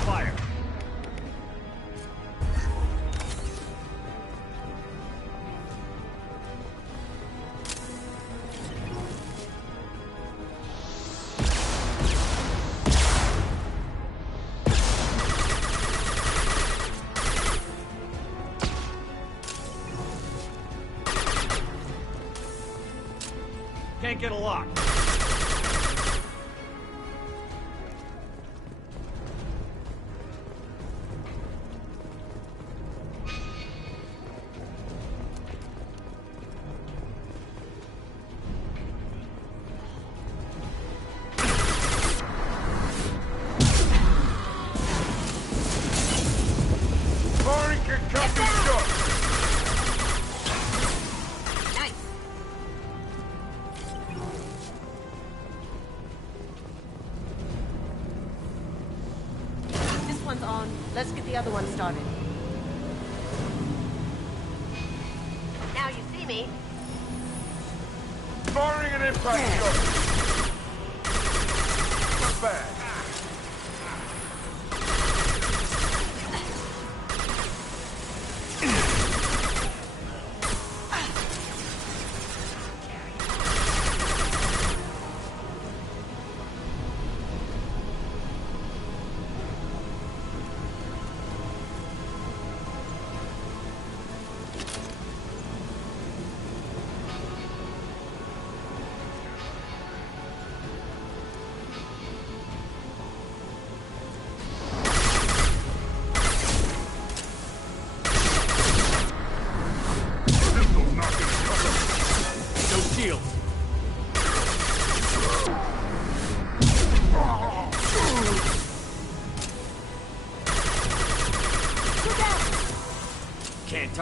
Fire. Can't get a lock. Barney can come to shot. Nice. This one's on. Let's get the other one started. Now you see me. Firing an impact shot. Not bad.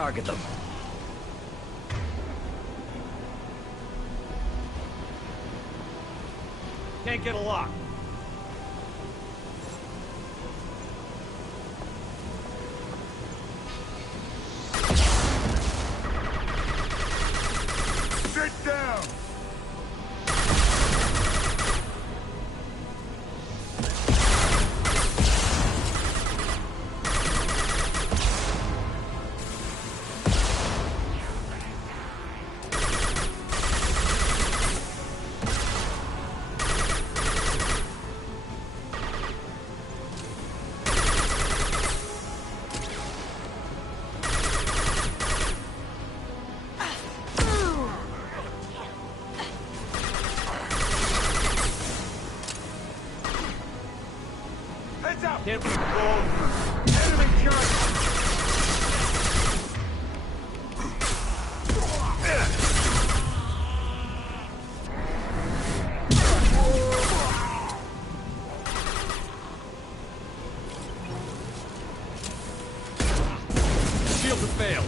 target them. Can't get a lock. Sit down! Heads up! Can't be bold. Enemy charge! Shields have failed.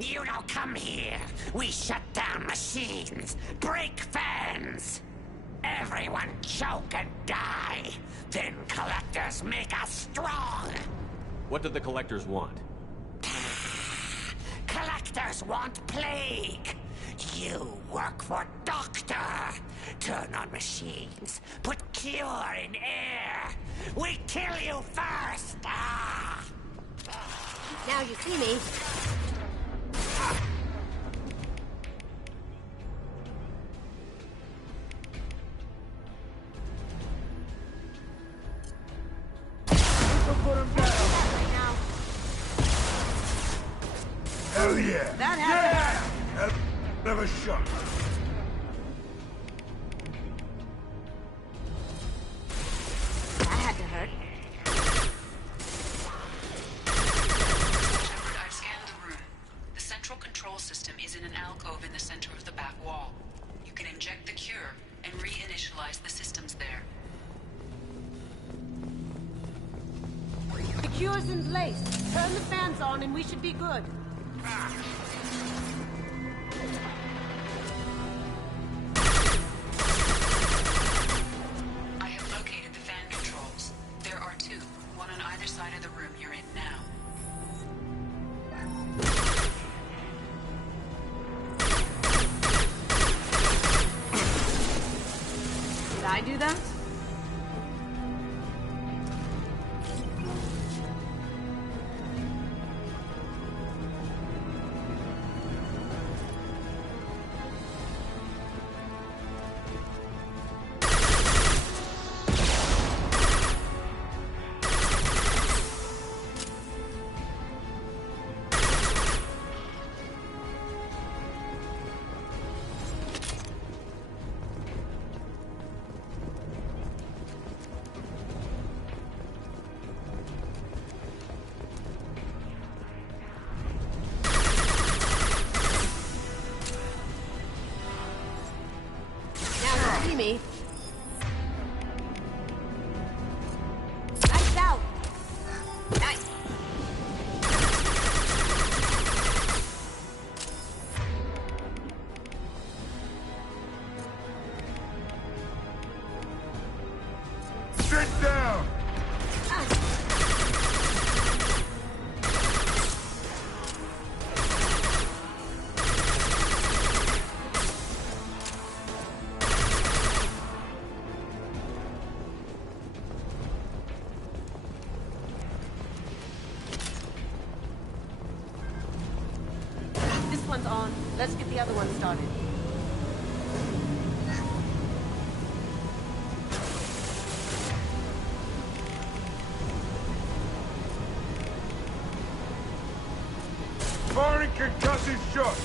You don't come here. We shut down machines, break fans. Everyone choke and die. Then collectors make us strong. What do the collectors want? Collectors want plague. You work for Doctor. Turn on machines. Put cure in air. We kill you first. Ah. Now you see me. Put him down! Right now. Hell yeah! That happened. Hell of a shot. That had to hurt. Shepard, I've scanned the room. The central control system is in an alcove in the center of the back wall. You can inject the cure and reinitialize the systems there. The cure's in place. Turn the fans on and we should be good. I have located the fan controls. There are two, one on either side of the room you're in now. Did I do that? See me. Lights out. Nice. Sit down! This one's on. Let's get the other one started. Firing concussive shot!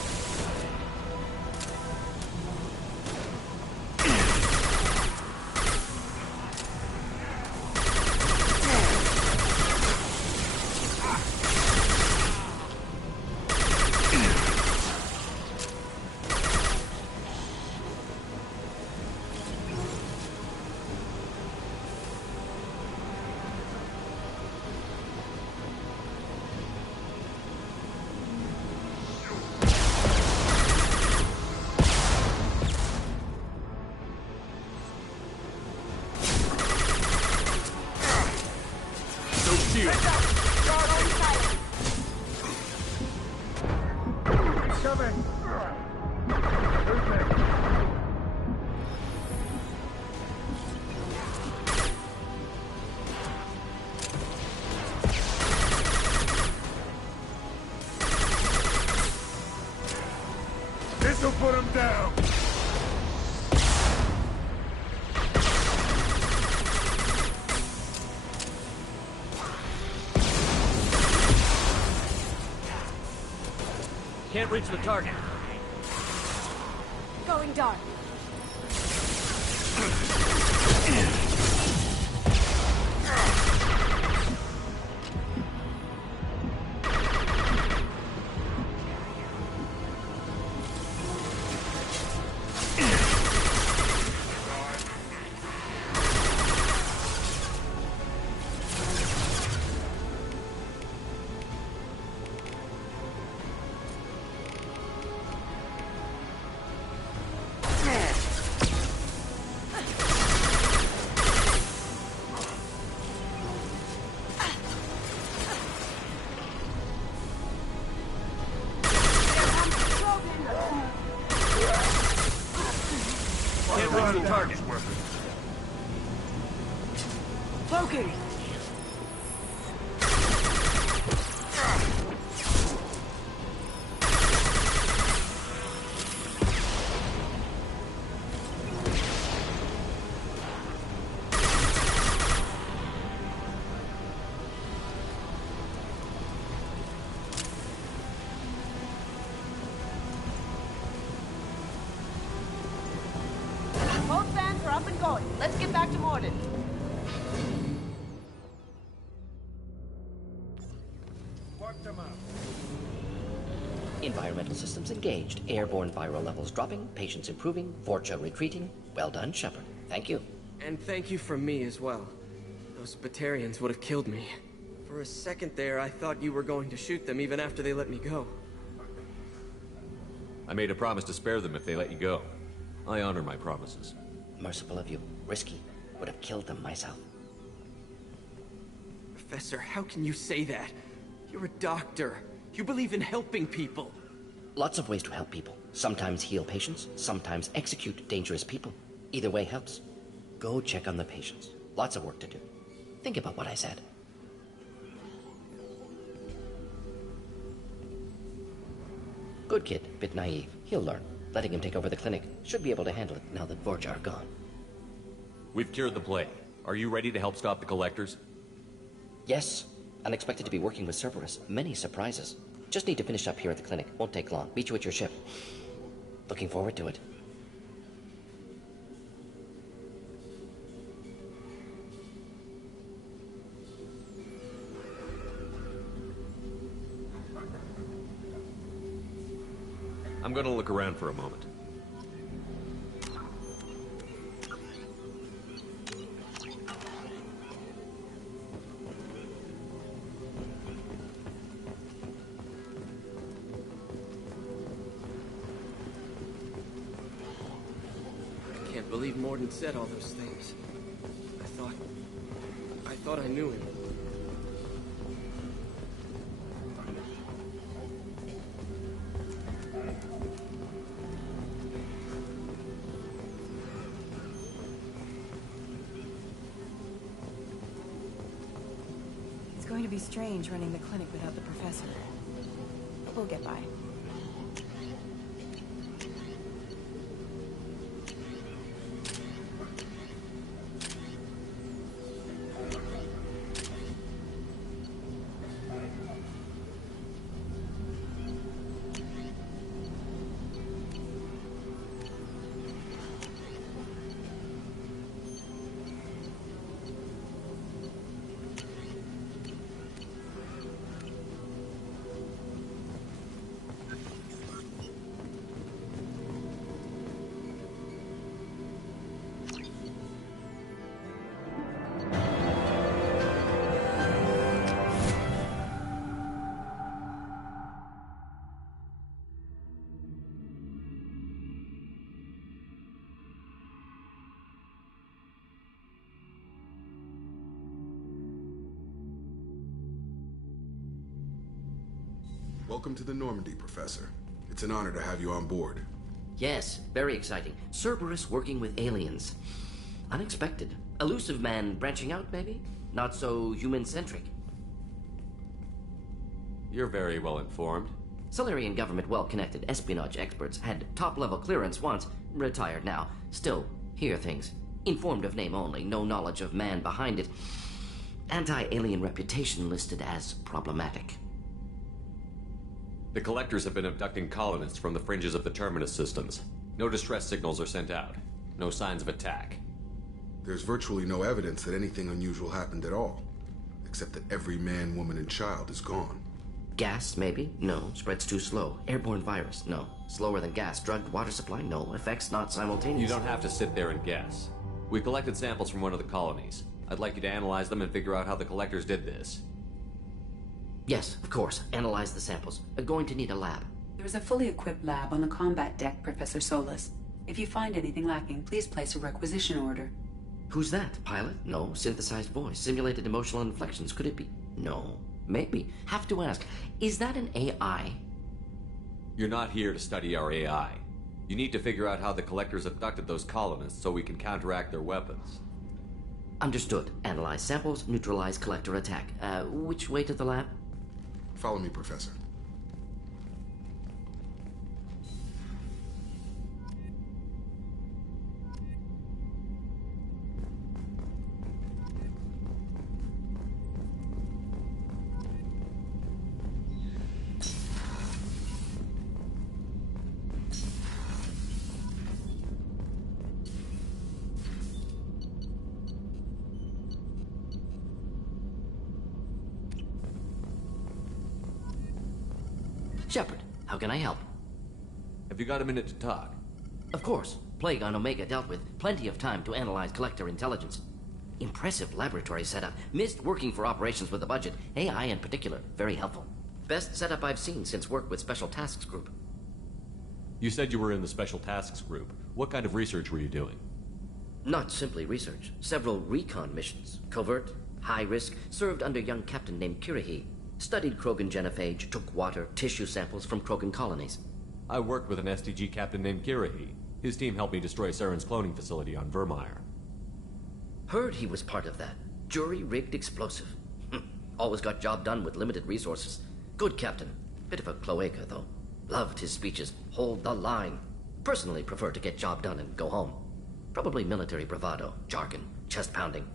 No shield. He's coming. Who's next? This'll put him down. Can't reach the target. Going dark. Can't reach the target. Cloaking. Both vans are up and going. Let's get back to Morden. Work them out. Environmental systems engaged. Airborne viral levels dropping. Patients improving. Vorcha retreating. Well done, Shepard. Thank you. And thank you from me as well. Those Batarians would have killed me. For a second there, I thought you were going to shoot them even after they let me go. I made a promise to spare them if they let you go. I honor my promises. Merciful of you. Risky. Would have killed them myself. Professor, how can you say that? You're a doctor. You believe in helping people. Lots of ways to help people. Sometimes heal patients, sometimes execute dangerous people. Either way helps. Go check on the patients. Lots of work to do. Think about what I said. Good kid, bit naive. He'll learn. Letting him take over the clinic. Should be able to handle it now that Vorja are gone. We've cured the plague. Are you ready to help stop the collectors? Yes. Unexpected to be working with Cerberus. Many surprises. Just need to finish up here at the clinic. Won't take long. Meet you at your ship. Looking forward to it. I'm gonna look around for a moment. I can't believe Morden said all those things. I thought I knew him. It's going to be strange running the clinic without the professor. But we'll get by. Welcome to the Normandy, Professor. It's an honor to have you on board. Yes, very exciting. Cerberus working with aliens. Unexpected. Elusive man branching out, maybe? Not so human-centric. You're very well informed. Solarian government well-connected espionage experts had top-level clearance once, retired now. Still, hear things. Informed of name only, no knowledge of man behind it. Anti-alien reputation listed as problematic. The Collectors have been abducting colonists from the fringes of the Terminus systems. No distress signals are sent out. No signs of attack. There's virtually no evidence that anything unusual happened at all. Except that every man, woman, and child is gone. Gas, maybe? No. Spreads too slow. Airborne virus? No. Slower than gas. Drugged water supply? No. Effects not simultaneous. You don't have to sit there and guess. We collected samples from one of the colonies. I'd like you to analyze them and figure out how the Collectors did this. Yes, of course. Analyze the samples. Going to need a lab. There is a fully equipped lab on the combat deck, Professor Solis. If you find anything lacking, please place a requisition order. Who's that? Pilot? No. Synthesized voice. Simulated emotional inflections. Could it be? No. Maybe. Have to ask. Is that an AI? You're not here to study our AI. You need to figure out how the Collectors abducted those colonists so we can counteract their weapons. Understood. Analyze samples, neutralize Collector attack. Which way to the lab? Follow me, Professor. Shepard, how can I help? Have you got a minute to talk? Of course. Plague on Omega dealt with. Plenty of time to analyze Collector intelligence. Impressive laboratory setup. Missed working for operations with a budget. AI in particular. Very helpful. Best setup I've seen since work with Special Tasks Group. You said you were in the Special Tasks Group. What kind of research were you doing? Not simply research. Several recon missions. Covert, high risk, served under a young captain named Kirahi. Studied Krogan genophage, took water, tissue samples from Krogan colonies. I worked with an STG captain named Kirahi. His team helped me destroy Saren's cloning facility on Vermeer. Heard he was part of that. Jury-rigged explosive. Always got job done with limited resources. Good captain. Bit of a cloaca, though. Loved his speeches. Hold the line. Personally prefer to get job done and go home. Probably military bravado, jargon, chest pounding.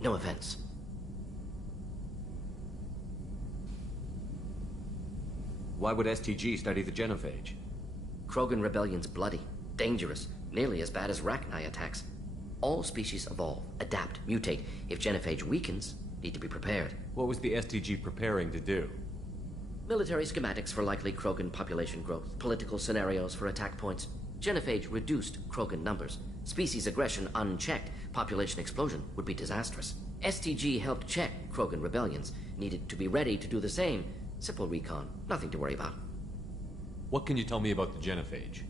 No offense. Why would STG study the genophage? Krogan rebellion's bloody, dangerous, nearly as bad as Rachni attacks. All species evolve, adapt, mutate. If genophage weakens, need to be prepared. What was the STG preparing to do? Military schematics for likely Krogan population growth, political scenarios for attack points. Genophage reduced Krogan numbers. Species aggression unchecked, population explosion would be disastrous. STG helped check Krogan rebellions, needed to be ready to do the same. Simple recon, nothing to worry about. What can you tell me about the genophage?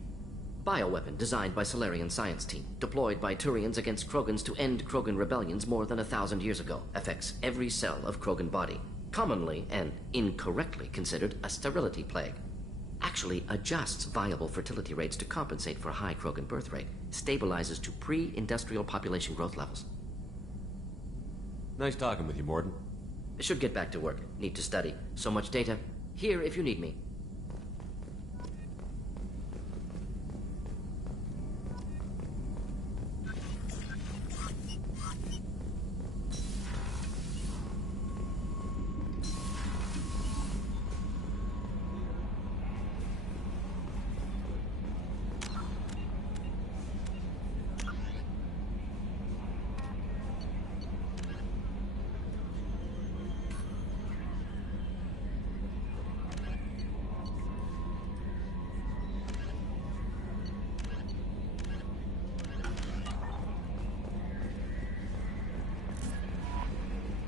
Bioweapon designed by Solarian science team, deployed by Turians against Krogans to end Krogan rebellions more than 1,000 years ago. Affects every cell of Krogan body. Commonly and incorrectly considered a sterility plague. Actually adjusts viable fertility rates to compensate for high Krogan birth rate. Stabilizes to pre-industrial population growth levels. Nice talking with you, Morden. Should get back to work. Need to study. So much data. Here if you need me.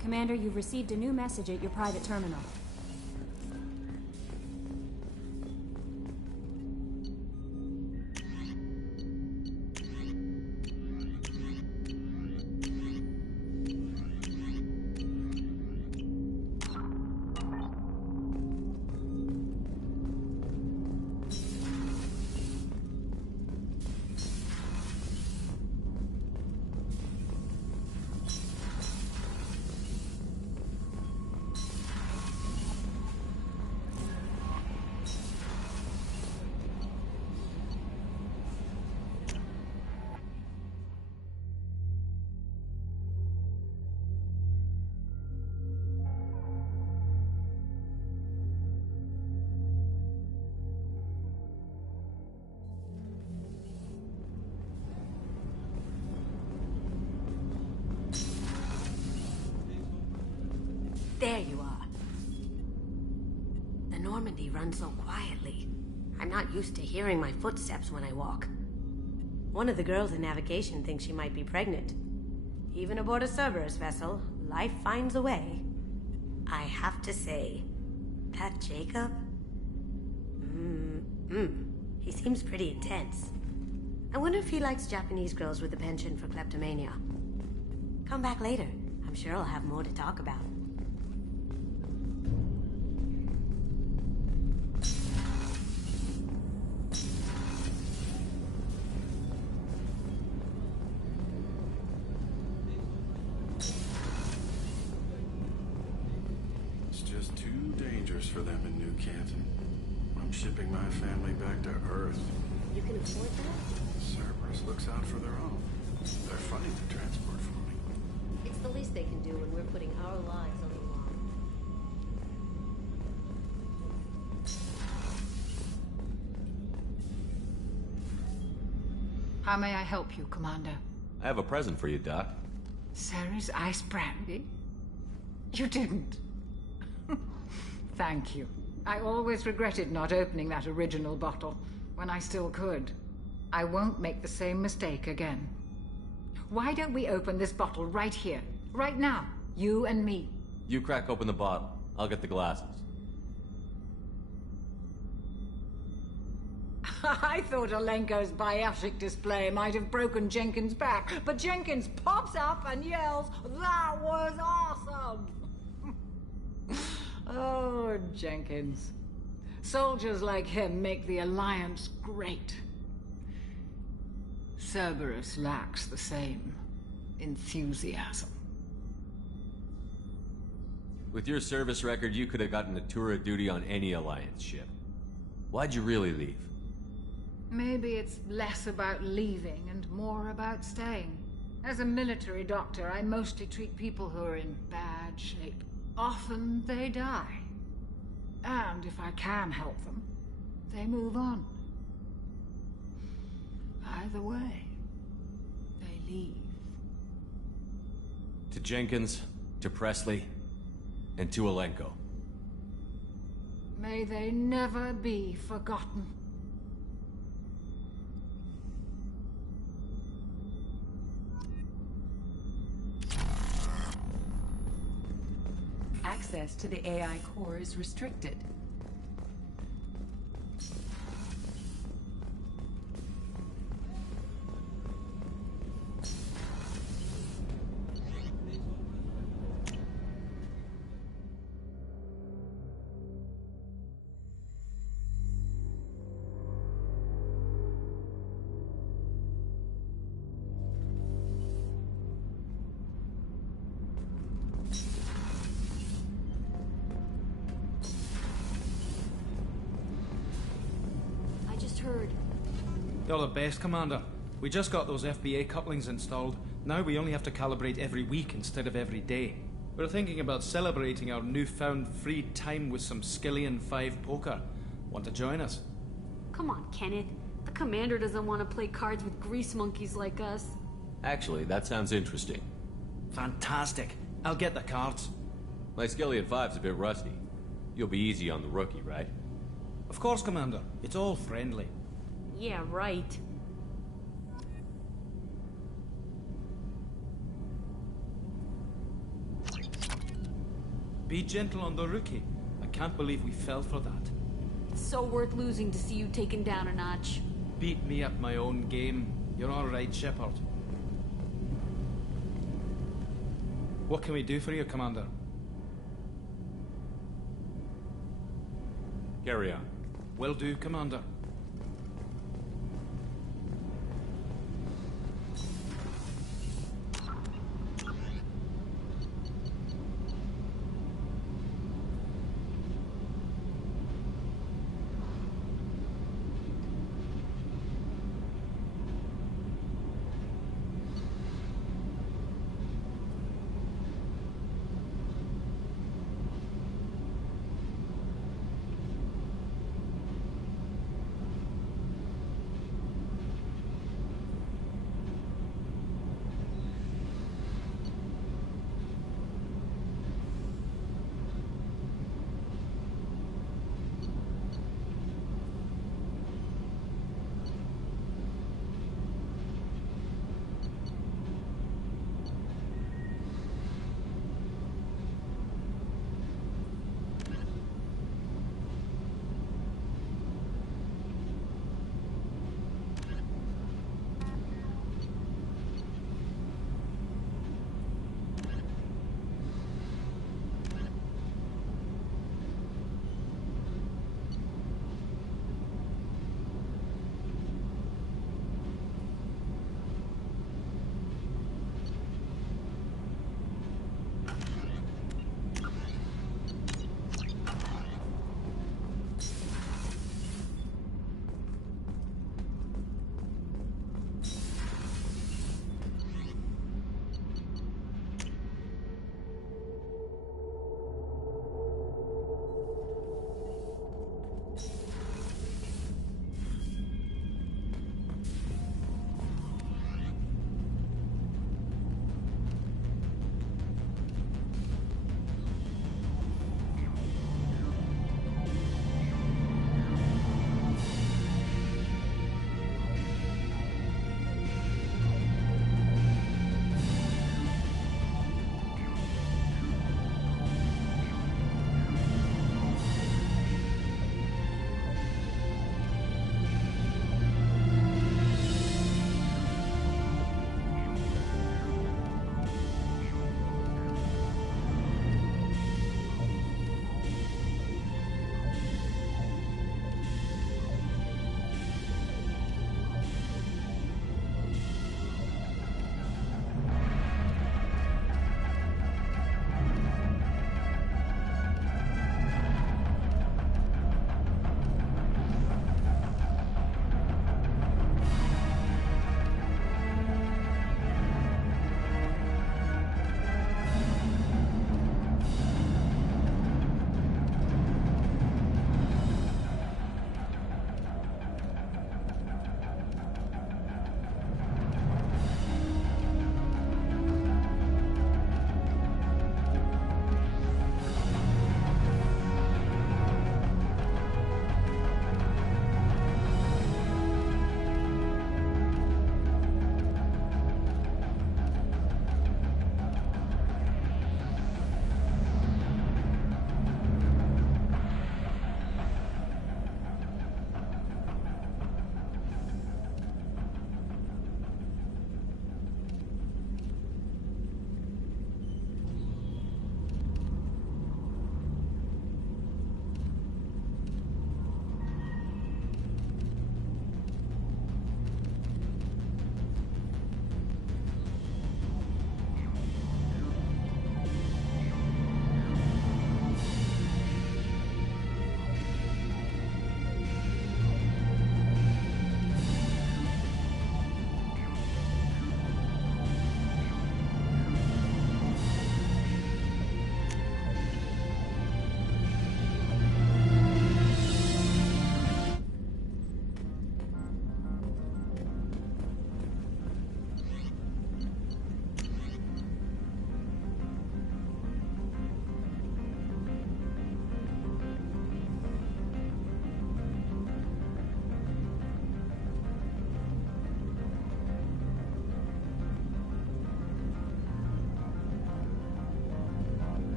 Commander, you've received a new message at your private terminal. There you are. The Normandy runs so quietly. I'm not used to hearing my footsteps when I walk. One of the girls in navigation thinks she might be pregnant. Even aboard a Cerberus vessel, life finds a way. I have to say, that Jacob... He seems pretty intense. I wonder if he likes Japanese girls with a penchant for kleptomania. Come back later. I'm sure I'll have more to talk about. It's just too dangerous for them in New Canton. I'm shipping my family back to Earth. You can afford that? Cerberus looks out for their own. They're funding the transport for me. It's the least they can do when we're putting our lives on the line. How may I help you, Commander? I have a present for you, Doc. Sarah's ice brandy? You didn't. Thank you. I always regretted not opening that original bottle when I still could. I won't make the same mistake again. Why don't we open this bottle right here, right now, you and me? You crack open the bottle. I'll get the glasses. I thought Alenko's biotic display might have broken Jenkins' back, but Jenkins pops up and yells, "That was awesome!" Oh, Jenkins. Soldiers like him make the Alliance great. Cerberus lacks the same enthusiasm. With your service record, you could have gotten a tour of duty on any Alliance ship. Why'd you really leave? Maybe it's less about leaving and more about staying. As a military doctor, I mostly treat people who are in bad shape. Often they die. And if I can help them, they move on. Either way, they leave. To Jenkins, to Presley, and to Alenko. May they never be forgotten. Access to the AI core is restricted. You're the best, Commander. We just got those FBA couplings installed. Now we only have to calibrate every week instead of every day. We're thinking about celebrating our newfound free time with some Skillian 5 poker. Want to join us? Come on, Kenneth. The Commander doesn't want to play cards with grease monkeys like us. Actually, that sounds interesting. Fantastic. I'll get the cards. My Skillian 5's a bit rusty. You'll be easy on the rookie, right? Of course, Commander. It's all friendly. Yeah, right. Be gentle on the rookie. I can't believe we fell for that. It's so worth losing to see you taken down a notch. Beat me at my own game. You're all right, Shepard. What can we do for you, Commander? Carry on. Will do, Commander.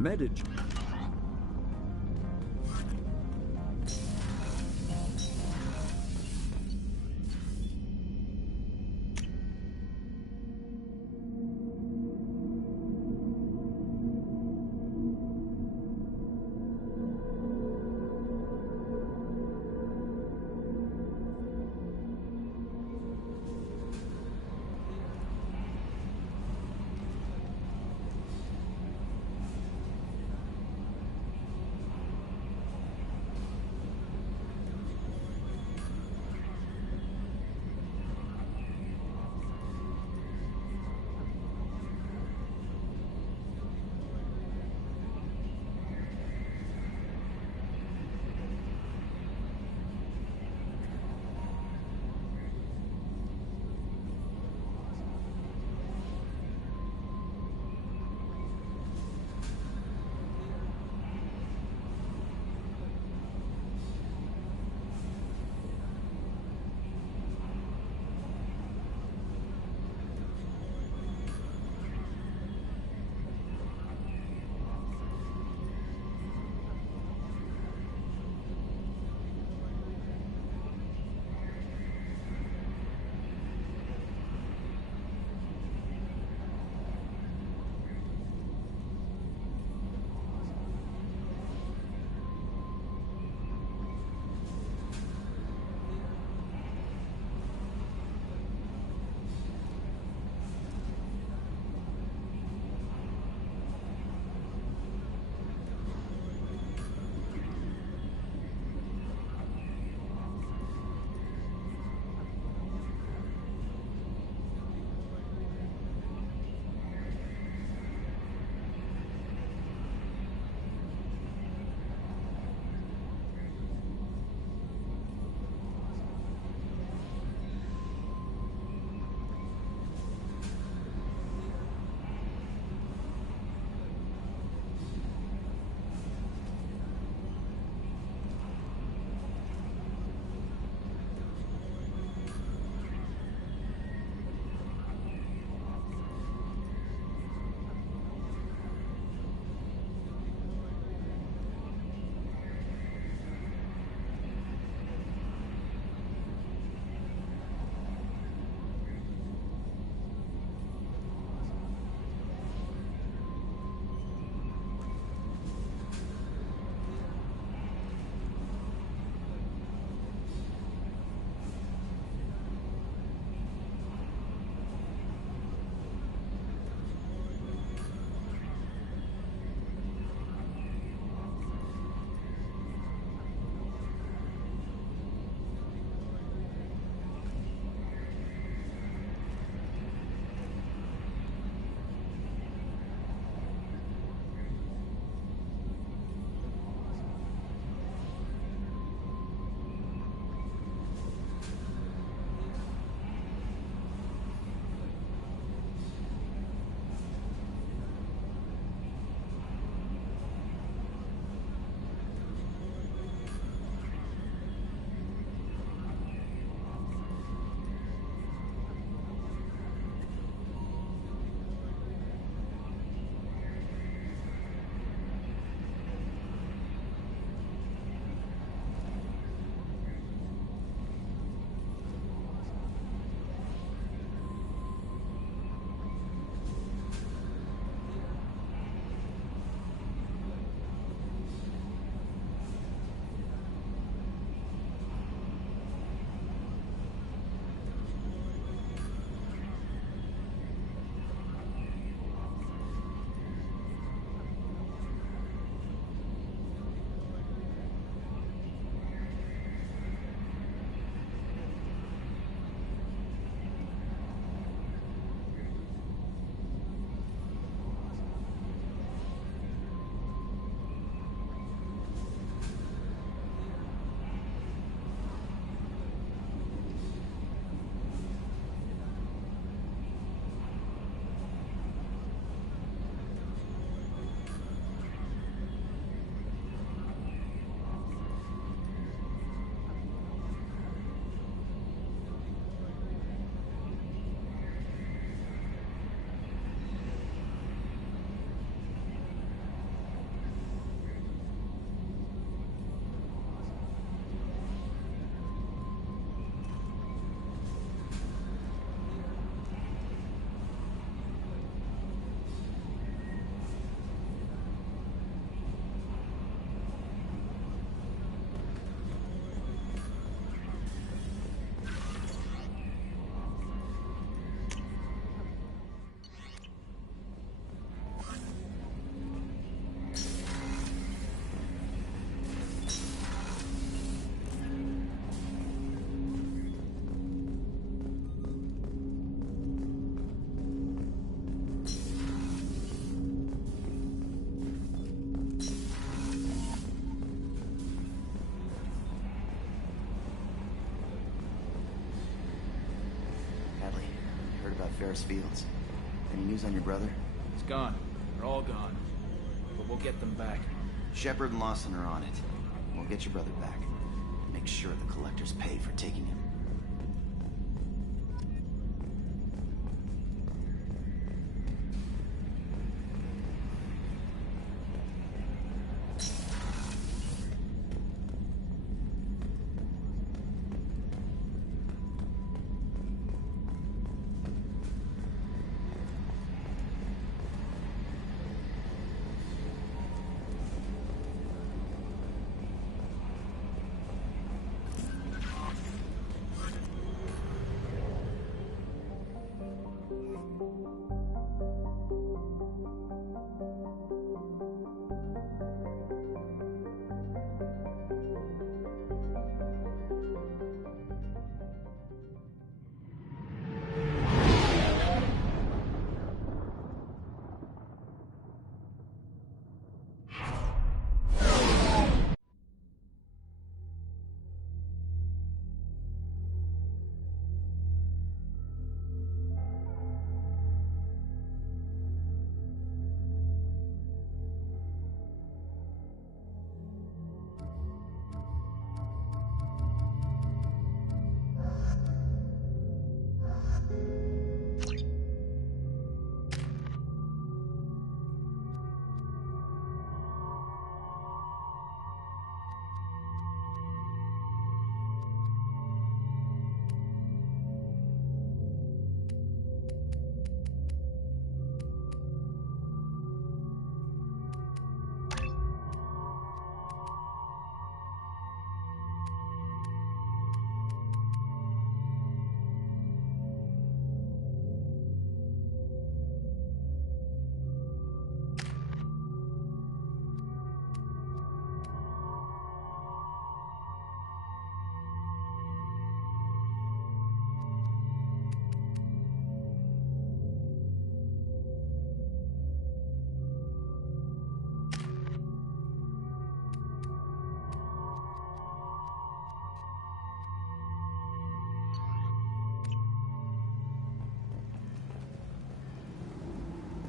Medic. Ferris Fields. Any news on your brother? He's gone. They're all gone. But we'll get them back. Shepard and Lawson are on it. We'll get your brother back. Make sure the collectors pay for taking him.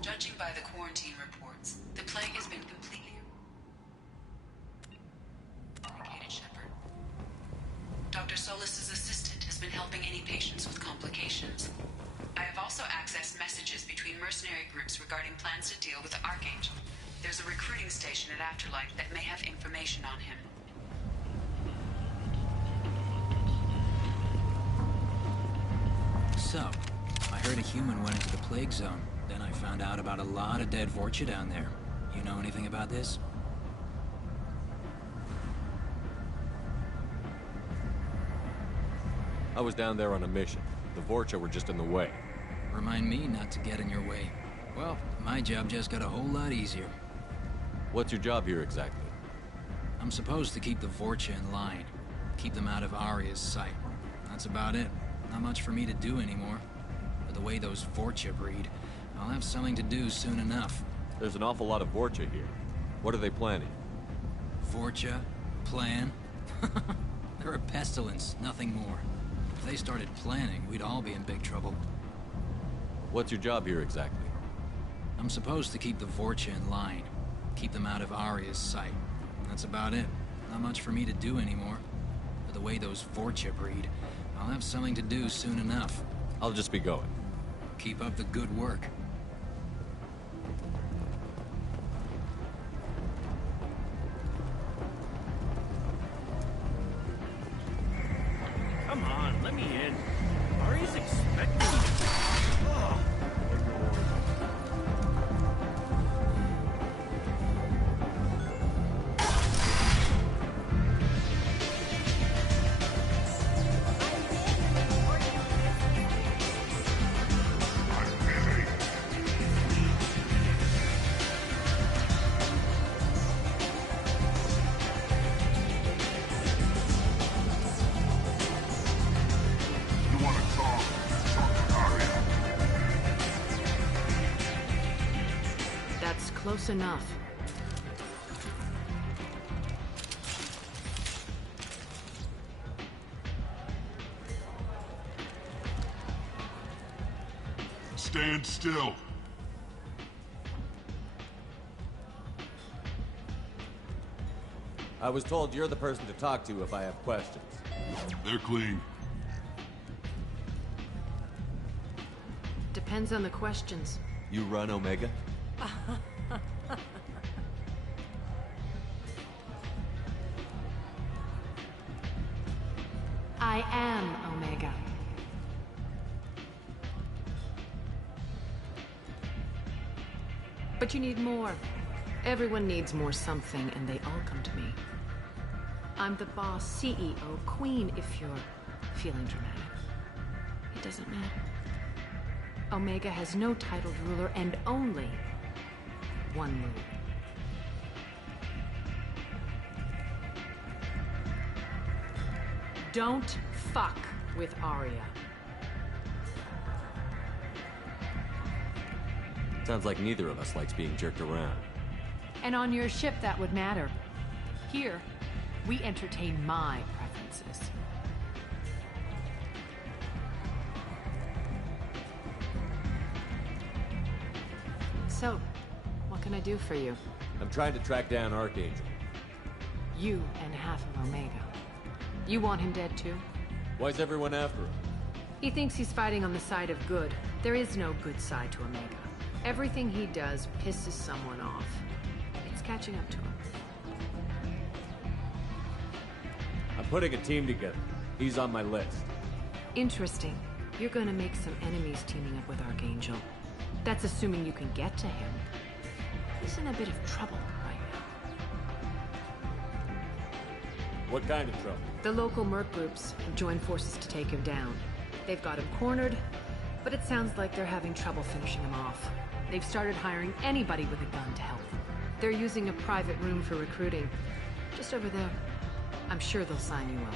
Judging by the quarantine reports, the plague has been completely eradicated, Shepard. Dr. Solis's assistant has been helping any patients with complications. I have also accessed messages between mercenary groups regarding plans to deal with the Archangel. There's a recruiting station at Afterlife that may have information on him. So, I heard a human went into the plague zone. Then I found out about a lot of dead Vorcha down there. You know anything about this? I was down there on a mission. The Vorcha were just in the way. Remind me not to get in your way. Well, my job just got a whole lot easier. What's your job here exactly? I'm supposed to keep the Vorcha in line. Keep them out of Arya's sight. That's about it. Not much for me to do anymore. But the way those Vorcha breed, I'll have something to do soon enough. There's an awful lot of Vorcha here. What are they planning? Vorcha? Plan? They're a pestilence, nothing more. If they started planning, we'd all be in big trouble. What's your job here exactly? I'm supposed to keep the Vorcha in line. Keep them out of Arya's sight. That's about it. Not much for me to do anymore. But the way those Vorcha breed, I'll have something to do soon enough. I'll just be going. Keep up the good work. Come on, let me in. Ari's expecting me. Ugh. Close enough. stand still. I was told you're the person to talk to if I have questions. They're clean. Depends on the questions. You run Omega? I am Omega. But you need more. Everyone needs more something, and they all come to me. I'm the boss, CEO, queen, if you're feeling dramatic. It doesn't matter. Omega has no titled ruler and only one rule. Don't fuck with Arya. Sounds like neither of us likes being jerked around. And on your ship, that would matter. Here, we entertain my preferences. So, what can I do for you? I'm trying to track down Archangel. You and half of Omega. You want him dead too? Why's everyone after him? He thinks he's fighting on the side of good. There is no good side to Omega. Everything he does pisses someone off. It's catching up to him. I'm putting a team together. He's on my list. Interesting. You're gonna make some enemies teaming up with Archangel. That's assuming you can get to him. He's in a bit of trouble right now. What kind of trouble? The local merc groups have joined forces to take him down. They've got him cornered, but it sounds like they're having trouble finishing him off. They've started hiring anybody with a gun to help them. They're using a private room for recruiting. Just over there. I'm sure they'll sign you up.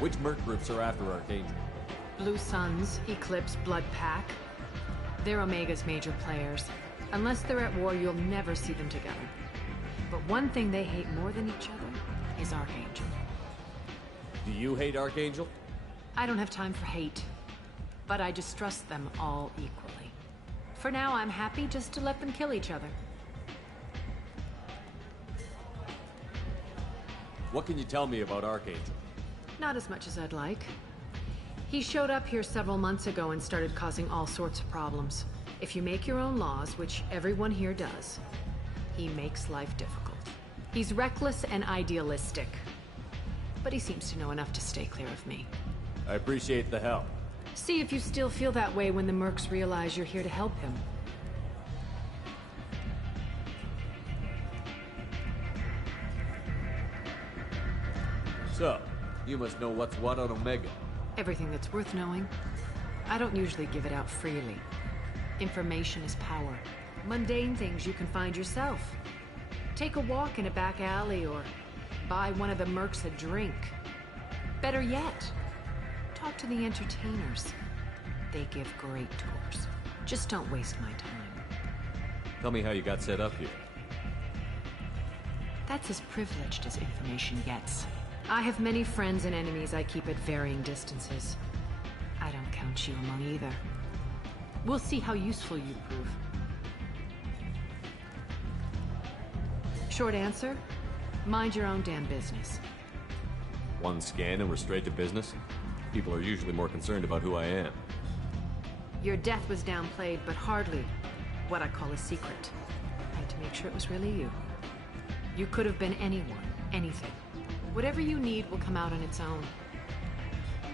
Which merc groups are after Archangel? Blue Suns, Eclipse, Blood Pack. They're Omega's major players. Unless they're at war, you'll never see them together. But one thing they hate more than each other is Archangel. Do you hate Archangel? I don't have time for hate. But I distrust them all equally. For now, I'm happy just to let them kill each other. What can you tell me about Archangel? Not as much as I'd like. He showed up here several months ago and started causing all sorts of problems. If you make your own laws, which everyone here does, he makes life difficult. He's reckless and idealistic. But he seems to know enough to stay clear of me. I appreciate the help. See if you still feel that way when the mercs realize you're here to help him. So, you must know what's what on Omega. Everything that's worth knowing. I don't usually give it out freely. Information is power. Mundane things you can find yourself. Take a walk in a back alley or buy one of the mercs a drink. Better yet, talk to the entertainers. They give great tours. Just don't waste my time. Tell me how you got set up here. That's as privileged as information gets. I have many friends and enemies I keep at varying distances. I don't count you among either. We'll see how useful you prove. Short answer, mind your own damn business. One scan and we're straight to business? People are usually more concerned about who I am. Your death was downplayed, but hardly what I call a secret. I had to make sure it was really you. You could have been anyone, anything. Whatever you need will come out on its own.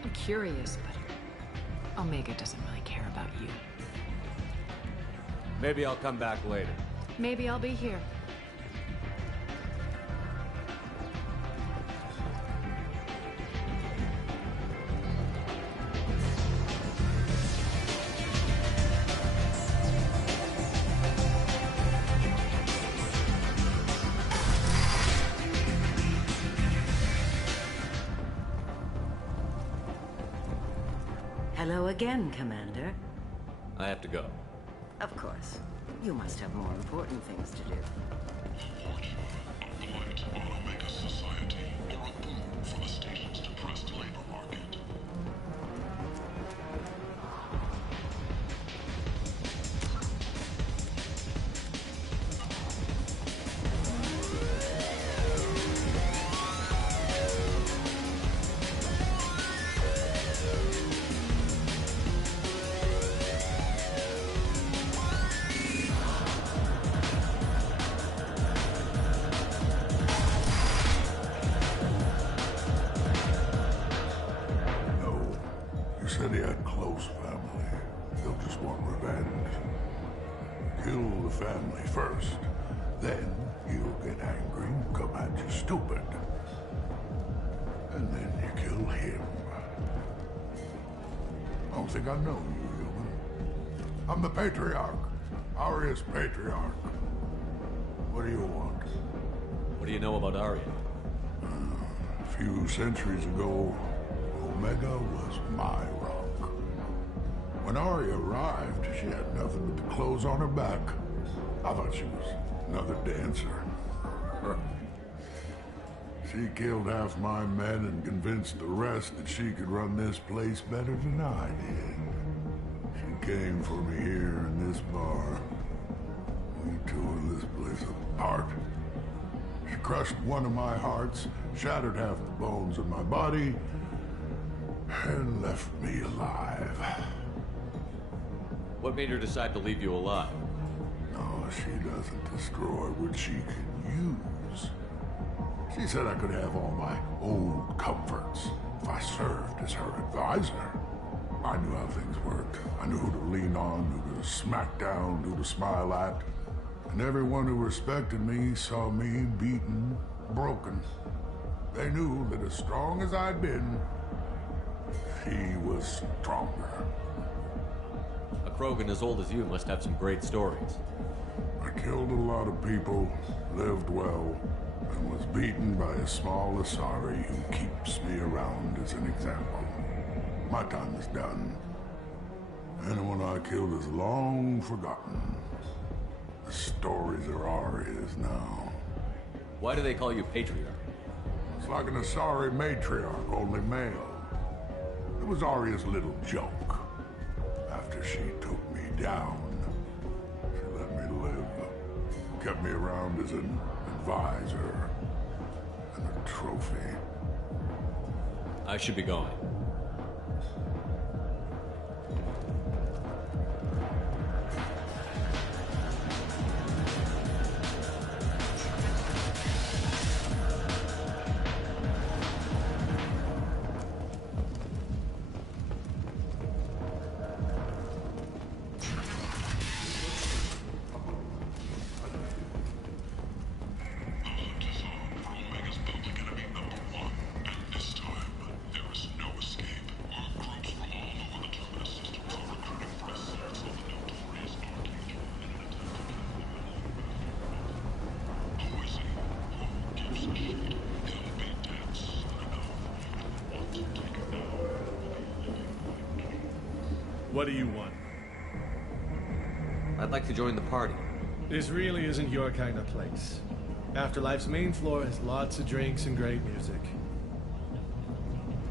I'm curious, but Omega doesn't really care about you. Maybe I'll come back later. Maybe I'll be here. Hello again, Commander. I have to go. Of course. You must have more important things to do. The light on Omega society are a boon for the station's depressed labor market. close family. They'll just want revenge. Kill the family first. Then he'll get angry and come at you stupid. And then you kill him. I don't think I know you, human. I'm the Patriarch. Aria's Patriarch. What do you want? What do you know about Aria? A few centuries ago, Omega was my rock. When Aria arrived, she had nothing but the clothes on her back. I thought she was another dancer. She killed half my men and convinced the rest that she could run this place better than I did. She came for me here in this bar. We tore this place apart. She crushed one of my hearts, shattered half the bones in my body, and left me alive. What made her decide to leave you alive? No, she doesn't destroy what she can use. She said I could have all my old comforts if I served as her advisor. I knew how things worked. I knew who to lean on, who to smack down, who to smile at. And everyone who respected me saw me beaten, broken. They knew that as strong as I'd been, she was stronger. A Krogan as old as you must have some great stories. I killed a lot of people, lived well, and was beaten by a small Asari who keeps me around as an example. My time is done. Anyone I killed is long forgotten. The stories are Aria's now. Why do they call you Patriarch? It's like an Asari matriarch, only male. It was Aria's little joke. After she took me down, she let me live. Kept me around as an advisor and a trophy. I should be going. What do you want? I'd like to join the party. This really isn't your kind of place. Afterlife's main floor has lots of drinks and great music.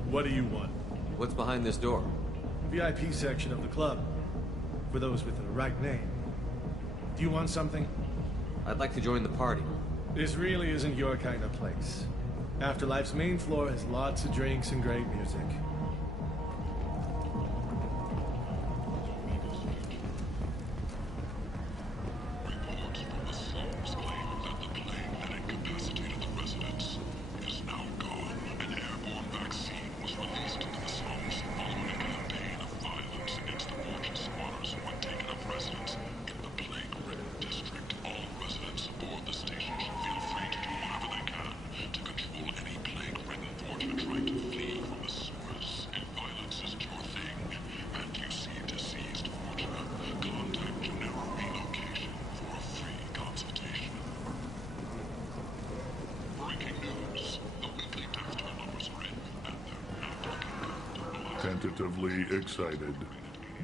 What do you want? What's behind this door? VIP section of the club. For those with the right name. Do you want something? I'd like to join the party. This really isn't your kind of place. Afterlife's main floor has lots of drinks and great music. Tentatively excited.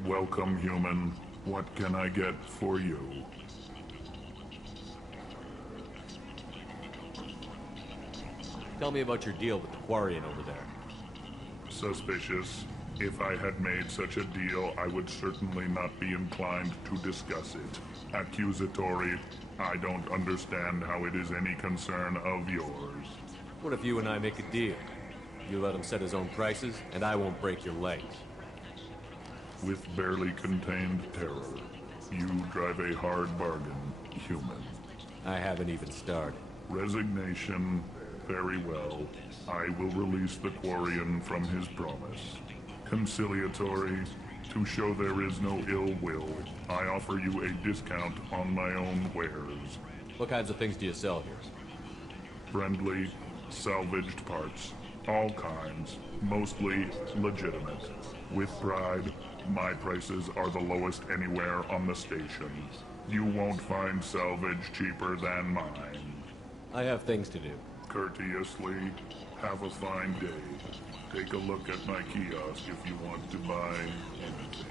Welcome, human. What can I get for you? Tell me about your deal with the Quarian over there. Suspicious. If I had made such a deal, I would certainly not be inclined to discuss it. Accusatory. I don't understand how it is any concern of yours. What if you and I make a deal? You let him set his own prices, and I won't break your legs. With barely contained terror, you drive a hard bargain, human. I haven't even started. Resignation. Very well. I will release the Quarian from his promise. Conciliatory. To show there is no ill will, I offer you a discount on my own wares. What kinds of things do you sell here? Friendly, salvaged parts. All kinds. Mostly legitimate. With pride, my prices are the lowest anywhere on the station. You won't find salvage cheaper than mine. I have things to do. Courteously, have a fine day. Take a look at my kiosk if you want to buy anything.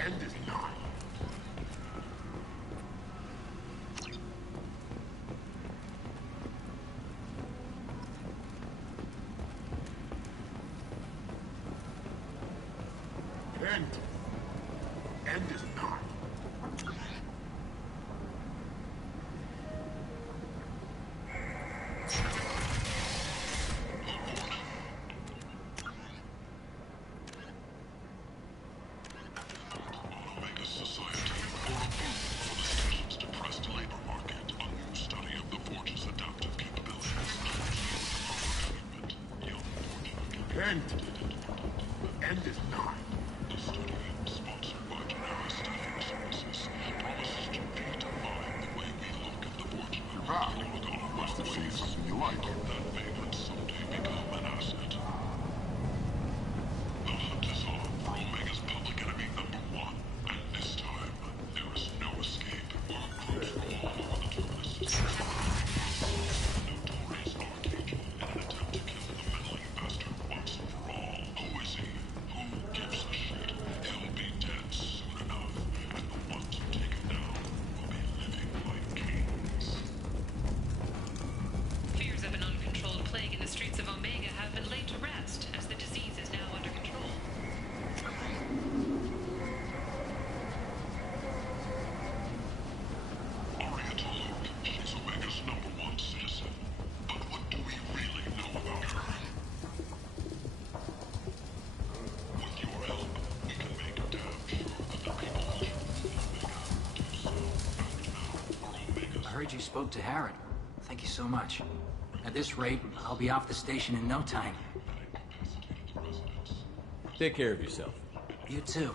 End is not. End. End is not. What's to see something you like? That may would someday become an asset. The hunt is on for Omega's public enemy #1, and this time, there is no escape. Our groups from all over the terminus. Notorious Archangel in an attempt to kill the meddling bastard once and for all. Who is he? Who gives a shit? He'll be dead soon enough, and the ones who take him down will be living like kings. Fears of an uncontrolled heard you spoke to Harrod. Thank you so much. At this rate, I'll be off the station in no time. Take care of yourself. You too.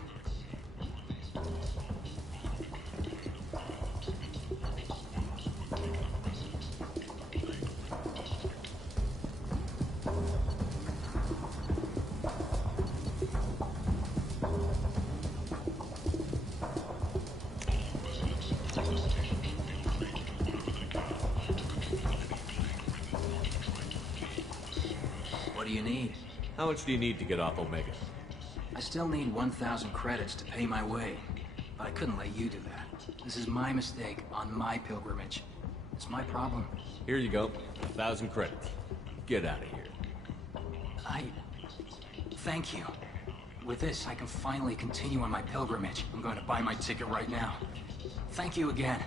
What do you need? How much do you need to get off Omega? I still need 1,000 credits to pay my way. But I couldn't let you do that. This is my mistake on my pilgrimage. It's my problem. Here you go. 1,000 credits. Get out of here. Thank you. With this, I can finally continue on my pilgrimage. I'm going to buy my ticket right now. Thank you again.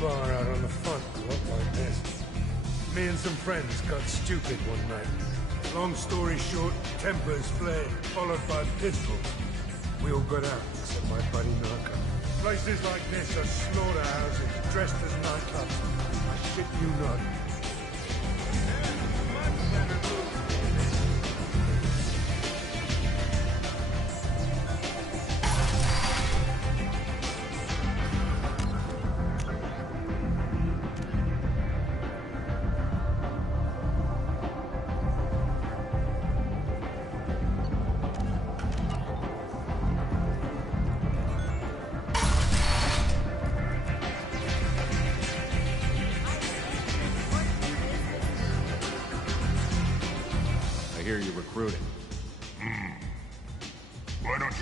bar out on the front looked like this. Me and some friends got stupid one night. Long story short, tempers flared, followed by pistols. We all got out, except my buddy Narco. Places like this are slaughterhouses, dressed as nightclubs. I shit you not.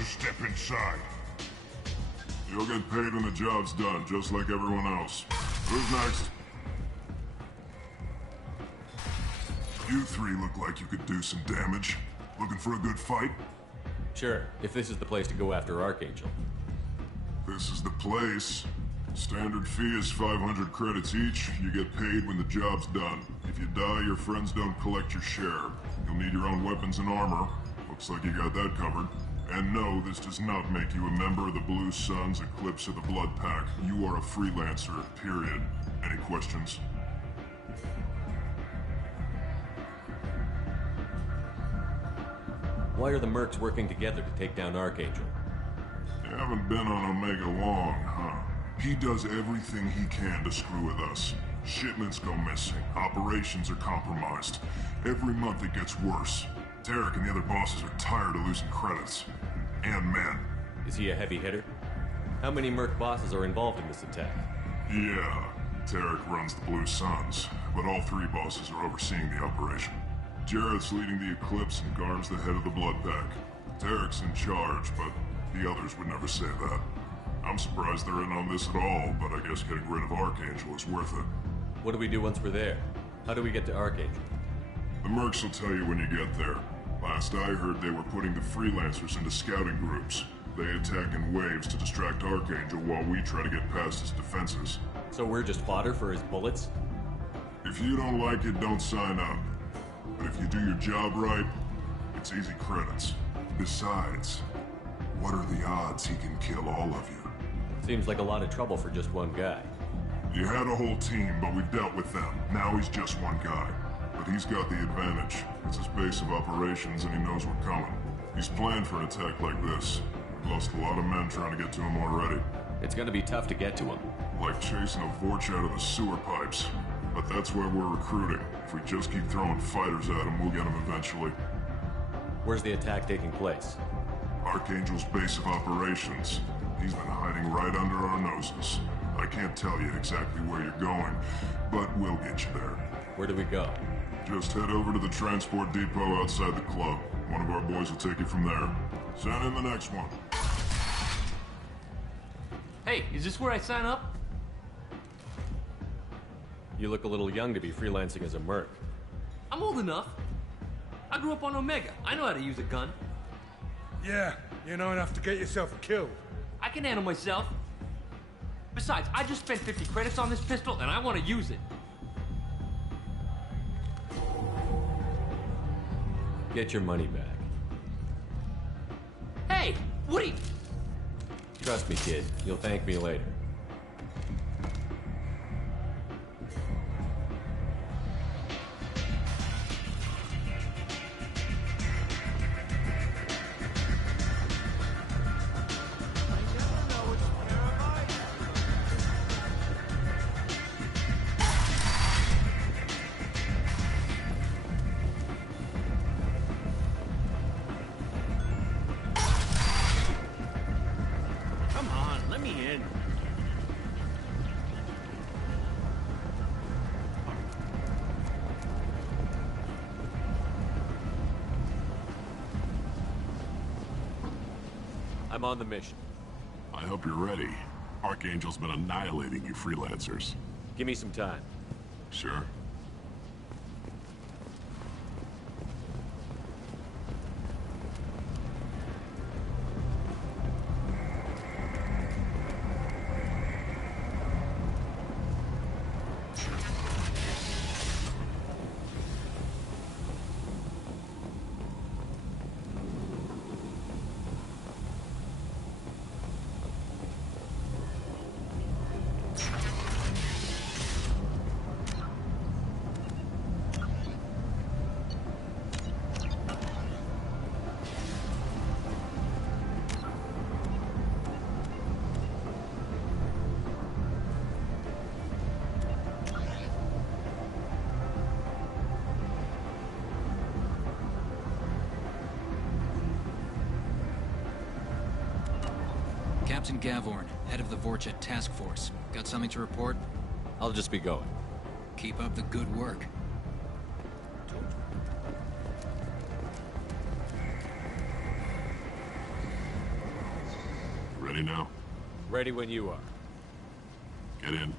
step inside. You'll get paid when the job's done, just like everyone else. Who's next? You three look like you could do some damage. Looking for a good fight? Sure, if this is the place to go after Archangel. This is the place. Standard fee is 500 credits each. You get paid when the job's done. If you die, your friends don't collect your share. You'll need your own weapons and armor. Looks like you got that covered. And no, this does not make you a member of the Blue Suns, Eclipse, or the Blood Pack. You are a freelancer, period. Any questions? Why are the mercs working together to take down Archangel? You haven't been on Omega long, huh? He does everything he can to screw with us. Shipments go missing. Operations are compromised. Every month it gets worse. Tarek and the other bosses are tired of losing credits. And men. Is he a heavy hitter? How many merc bosses are involved in this attack? Yeah. Tarek runs the Blue Suns, but all three bosses are overseeing the operation. Jarrett's leading the Eclipse and Garm's the head of the Blood Pack. Tarek's in charge, but the others would never say that. I'm surprised they're in on this at all, but I guess getting rid of Archangel is worth it. What do we do once we're there? How do we get to Archangel? The mercs will tell you when you get there. Last I heard, they were putting the freelancers into scouting groups. They attack in waves to distract Archangel while we try to get past his defenses. So we're just fodder for his bullets? If you don't like it, don't sign up. But if you do your job right, it's easy credits. Besides, what are the odds he can kill all of you? Seems like a lot of trouble for just one guy. You had a whole team, but we dealt with them. Now he's just one guy. But he's got the advantage. It's his base of operations and he knows we're coming. He's planned for an attack like this. We've lost a lot of men trying to get to him already. It's gonna be tough to get to him. Like chasing a Vorch out of the sewer pipes. But that's why we're recruiting. If we just keep throwing fighters at him, we'll get him eventually. Where's the attack taking place? Archangel's base of operations. He's been hiding right under our noses. I can't tell you exactly where you're going, but we'll get you there. Where do we go? Just head over to the transport depot outside the club. One of our boys will take you from there. Send in the next one. Hey, is this where I sign up? You look a little young to be freelancing as a merc. I'm old enough. I grew up on Omega. I know how to use a gun. Yeah, you know enough to get yourself killed. I can handle myself. Besides, I just spent 50 credits on this pistol, and I want to use it. Get your money back. Hey, Woody! Trust me, kid. You'll thank me later. I'm on the mission. I hope you're ready. Archangel's been annihilating you freelancers. Give me some time. Sure. Captain Gavorn, head of the Vorchet Task Force. Got something to report? I'll just be going. Keep up the good work. Ready now? Ready when you are. Get in.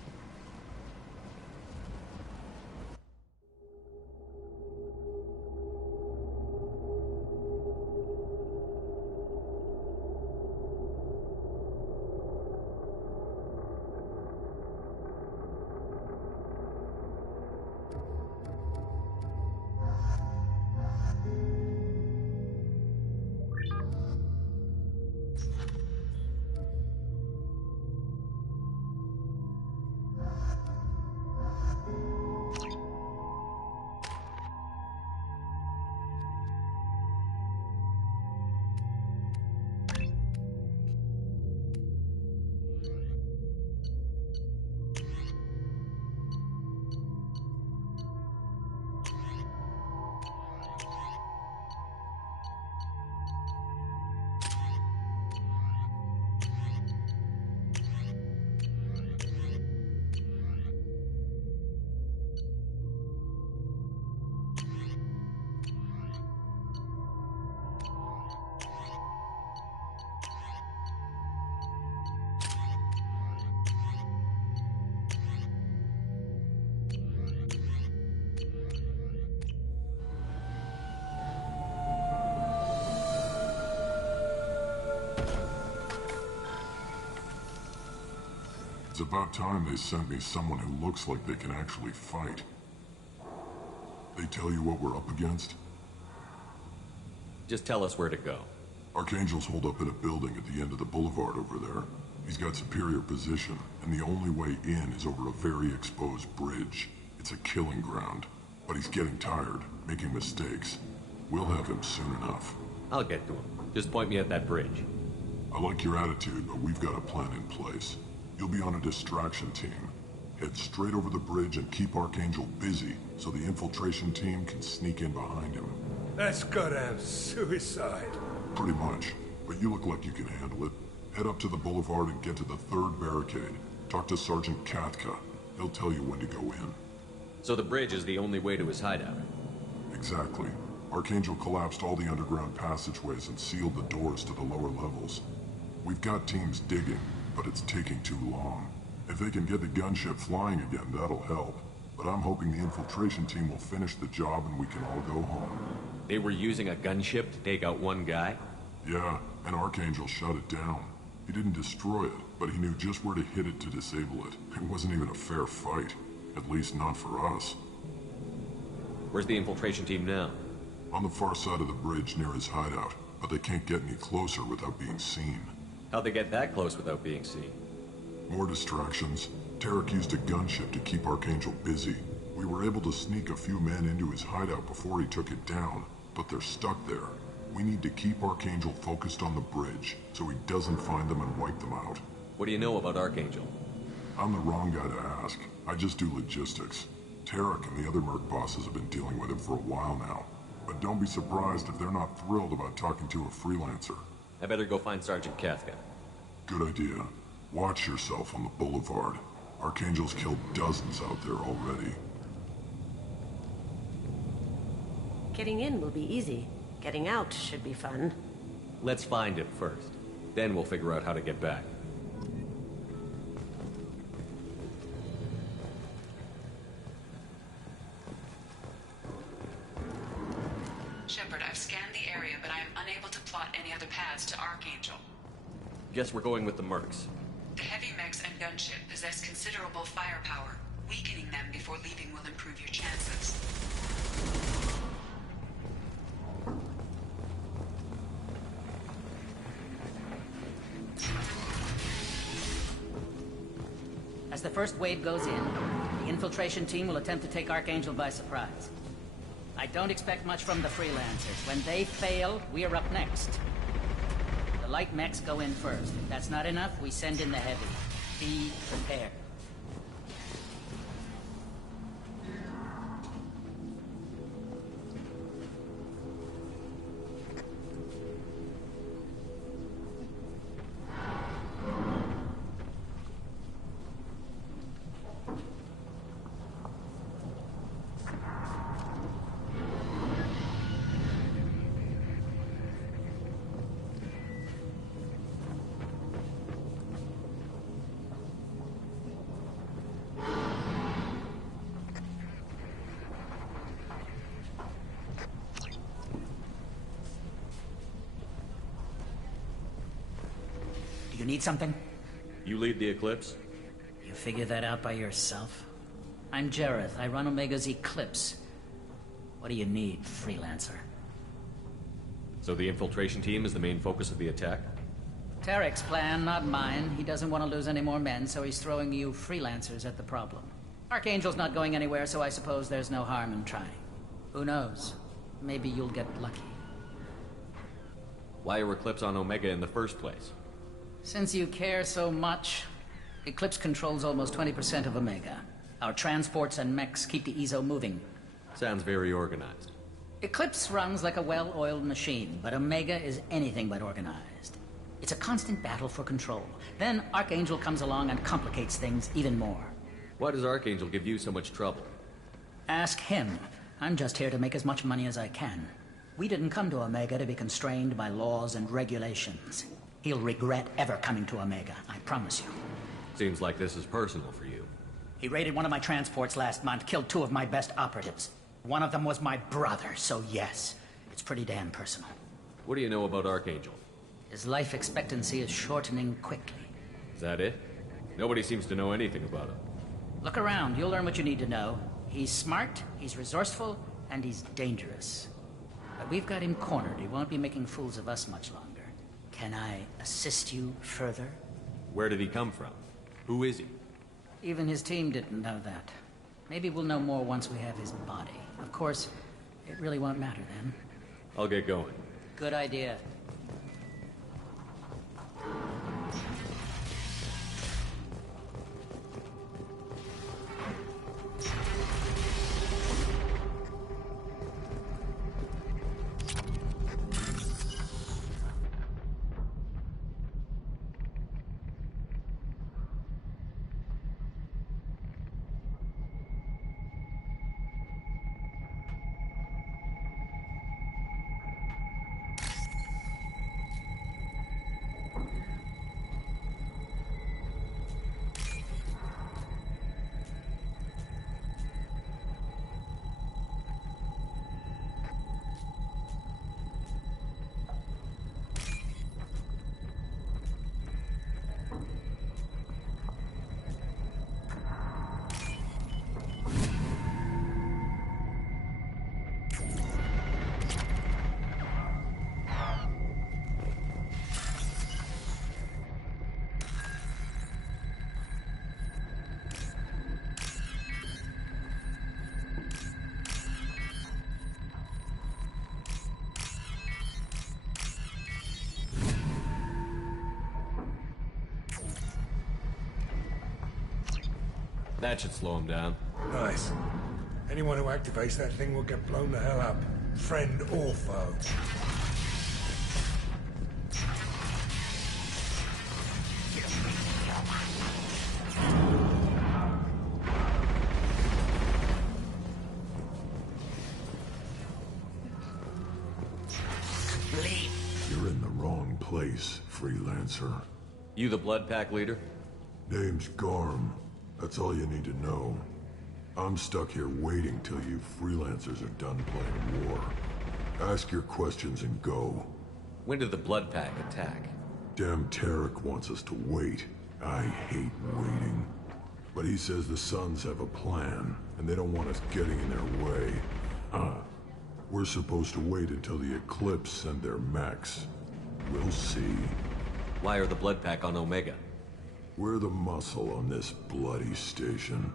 It's about time they sent me someone who looks like they can actually fight. They tell you what we're up against? Just tell us where to go. Archangel's holed up in a building at the end of the boulevard over there. He's got superior position, and the only way in is over a very exposed bridge. It's a killing ground. But he's getting tired, making mistakes. We'll have him soon enough. I'll get to him. Just point me at that bridge. I like your attitude, but we've got a plan in place. You'll be on a distraction team. Head straight over the bridge and keep Archangel busy so the infiltration team can sneak in behind him. That's goddamn suicide. Pretty much. But you look like you can handle it. Head up to the boulevard and get to the third barricade. Talk to Sergeant Katka. He'll tell you when to go in. So the bridge is the only way to his hideout? Exactly. Archangel collapsed all the underground passageways and sealed the doors to the lower levels. We've got teams digging, but it's taking too long. If they can get the gunship flying again, that'll help. But I'm hoping the infiltration team will finish the job and we can all go home. They were using a gunship to take out one guy? Yeah, and Archangel shut it down. He didn't destroy it, but he knew just where to hit it to disable it. It wasn't even a fair fight. At least not for us. Where's the infiltration team now? On the far side of the bridge near his hideout, but they can't get any closer without being seen. How'd they get that close without being seen? More distractions. Tarek used a gunship to keep Archangel busy. We were able to sneak a few men into his hideout before he took it down, but they're stuck there. We need to keep Archangel focused on the bridge, so he doesn't find them and wipe them out. What do you know about Archangel? I'm the wrong guy to ask. I just do logistics. Tarek and the other merc bosses have been dealing with him for a while now. But don't be surprised if they're not thrilled about talking to a freelancer. I better go find Sergeant Katka. Good idea. Watch yourself on the boulevard. Archangel's killed dozens out there already. Getting in will be easy. Getting out should be fun. Let's find him first. Then we'll figure out how to get back. Shepard, I've scanned the area, but I am unable to plot any other paths to Archangel. Guess we're going with the mercs. The heavy mechs and gunship possess considerable firepower. Weakening them before leaving will improve your chances. As the first wave goes in, the infiltration team will attempt to take Archangel by surprise. I don't expect much from the freelancers. When they fail, we are up next. The light mechs go in first. If that's not enough, we send in the heavy. Be prepared. Do you need something? You lead the Eclipse? You figure that out by yourself? I'm Jareth. I run Omega's Eclipse. What do you need, freelancer? So the infiltration team is the main focus of the attack? Tarek's plan, not mine. He doesn't want to lose any more men, so he's throwing you freelancers at the problem. Archangel's not going anywhere, so I suppose there's no harm in trying. Who knows? Maybe you'll get lucky. Why are Eclipse on Omega in the first place? Since you care so much, Eclipse controls almost 20% of Omega. Our transports and mechs keep the EZO moving. Sounds very organized. Eclipse runs like a well-oiled machine, but Omega is anything but organized. It's a constant battle for control. Then Archangel comes along and complicates things even more. Why does Archangel give you so much trouble? Ask him. I'm just here to make as much money as I can. We didn't come to Omega to be constrained by laws and regulations. He'll regret ever coming to Omega, I promise you. Seems like this is personal for you. He raided one of my transports last month, killed 2 of my best operatives. One of them was my brother, so yes, it's pretty damn personal. What do you know about Archangel? His life expectancy is shortening quickly. Is that it? Nobody seems to know anything about him. Look around, you'll learn what you need to know. He's smart, he's resourceful, and he's dangerous. But we've got him cornered. He won't be making fools of us much longer. Can I assist you further? Where did he come from? Who is he? Even his team didn't know that. Maybe we'll know more once we have his body. Of course, it really won't matter then. I'll get going. Good idea. That should slow him down. Nice. Anyone who activates that thing will get blown the hell up. Friend or foe. You're in the wrong place, freelancer. You the Blood Pack leader? Name's Garm. That's all you need to know. I'm stuck here waiting till you freelancers are done playing war. Ask your questions and go. When did the Blood Pack attack? Damn Tarek wants us to wait. I hate waiting. But he says the Suns have a plan, and they don't want us getting in their way. We're supposed to wait until the Eclipse send their mechs. We'll see. Why are the Blood Pack on Omega? We're the muscle on this bloody station.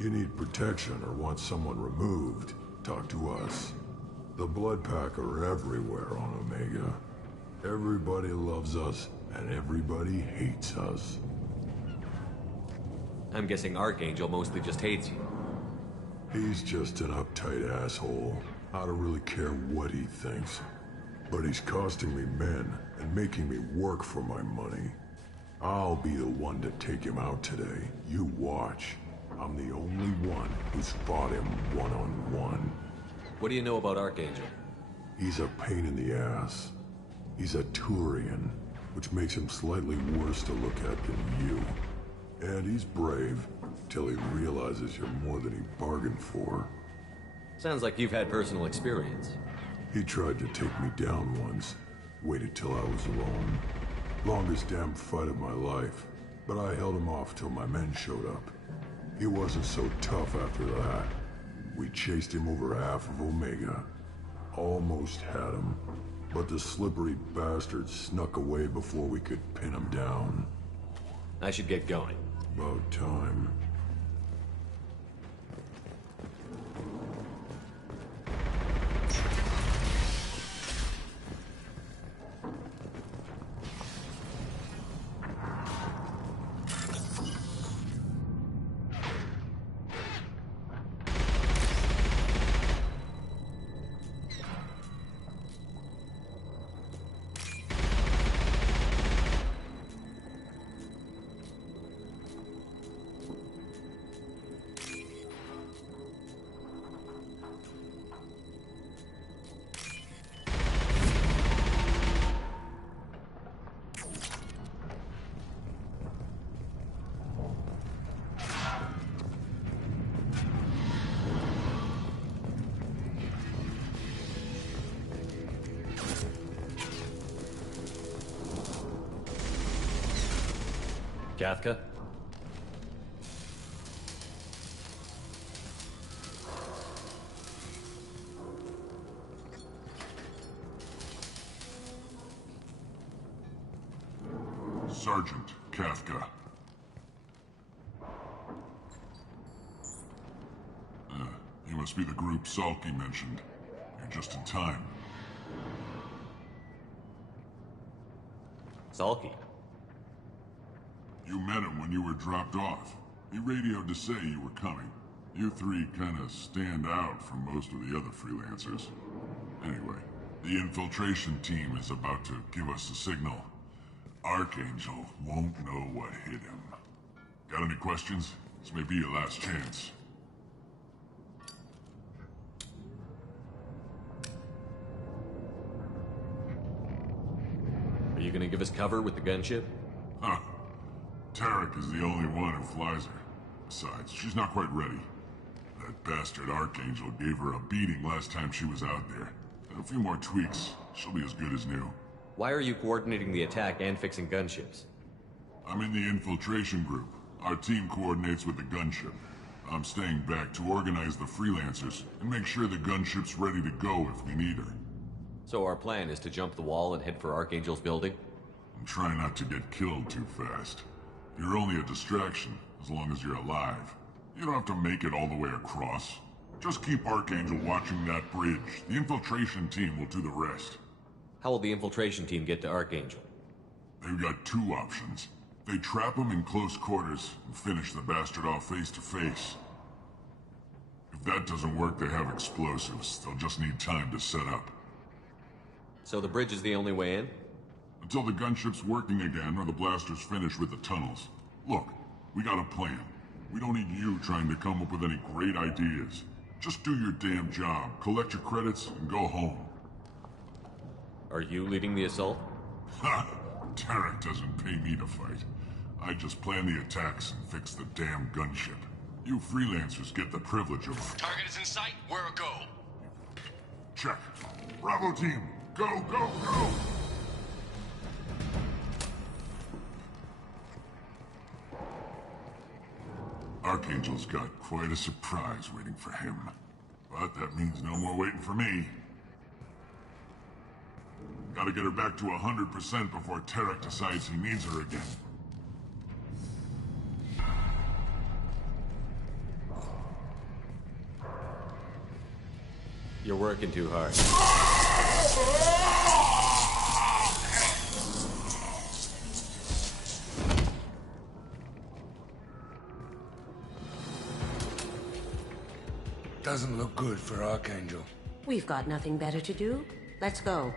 You need protection or want someone removed, talk to us. The Blood Pack are everywhere on Omega. Everybody loves us, and everybody hates us. I'm guessing Archangel mostly just hates you. He's just an uptight asshole. I don't really care what he thinks. But he's costing me men and making me work for my money. I'll be the one to take him out today. You watch. I'm the only one who's fought him one-on-one. What do you know about Archangel? He's a pain in the ass. He's a Turian, which makes him slightly worse to look at than you. And he's brave, till he realizes you're more than he bargained for. Sounds like you've had personal experience. He tried to take me down once. Waited till I was alone. Longest damn fight of my life, but I held him off till my men showed up. He wasn't so tough after that. We chased him over half of Omega. Almost had him, but the slippery bastard snuck away before we could pin him down. I should get going. About time. Kafka? Sergeant Kafka. You must be the group Salky mentioned. You're just in time. Salky? You met him when you were dropped off. He radioed to say you were coming. You three kind of stand out from most of the other freelancers. Anyway, the infiltration team is about to give us a signal. Archangel won't know what hit him. Got any questions? This may be your last chance. Are you gonna give us cover with the gunship? Huh. Tarek is the only one who flies her. Besides, she's not quite ready. That bastard Archangel gave her a beating last time she was out there. A few more tweaks, she'll be as good as new. Why are you coordinating the attack and fixing gunships? I'm in the infiltration group. Our team coordinates with the gunship. I'm staying back to organize the freelancers and make sure the gunship's ready to go if we need her. So our plan is to jump the wall and head for Archangel's building? And try not to get killed too fast. You're only a distraction, as long as you're alive. You don't have to make it all the way across. Just keep Archangel watching that bridge. The infiltration team will do the rest. How will the infiltration team get to Archangel? They've got two options. They trap him in close quarters and finish the bastard off face to face. If that doesn't work, they have explosives. They'll just need time to set up. So the bridge is the only way in? Until the gunship's working again or the blasters finish with the tunnels. Look, we got a plan. We don't need you trying to come up with any great ideas. Just do your damn job, collect your credits, and go home. Are you leading the assault? Ha! Tarek doesn't pay me to fight. I just plan the attacks and fix the damn gunship. You freelancers get the privilege of... Target is in sight. Where a go? Check. Bravo team, go, go, go! Archangel's got quite a surprise waiting for him. But that means no more waiting for me. Gotta get her back to 100% before Tarek decides he needs her again. You're working too hard. Doesn't look good for Archangel. We've got nothing better to do. Let's go.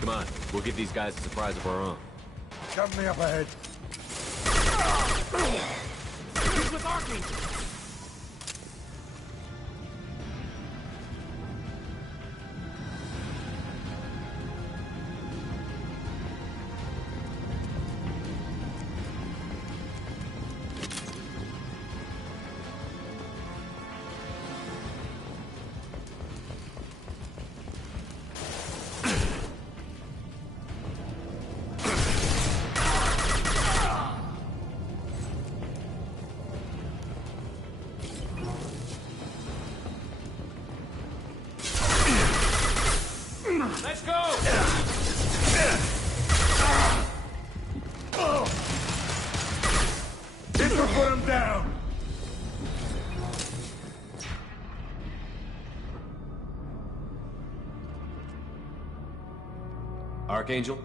Come on, we'll give these guys a surprise of our own. Company up ahead. He's with Archangel! Let's go! This will put him down! Archangel?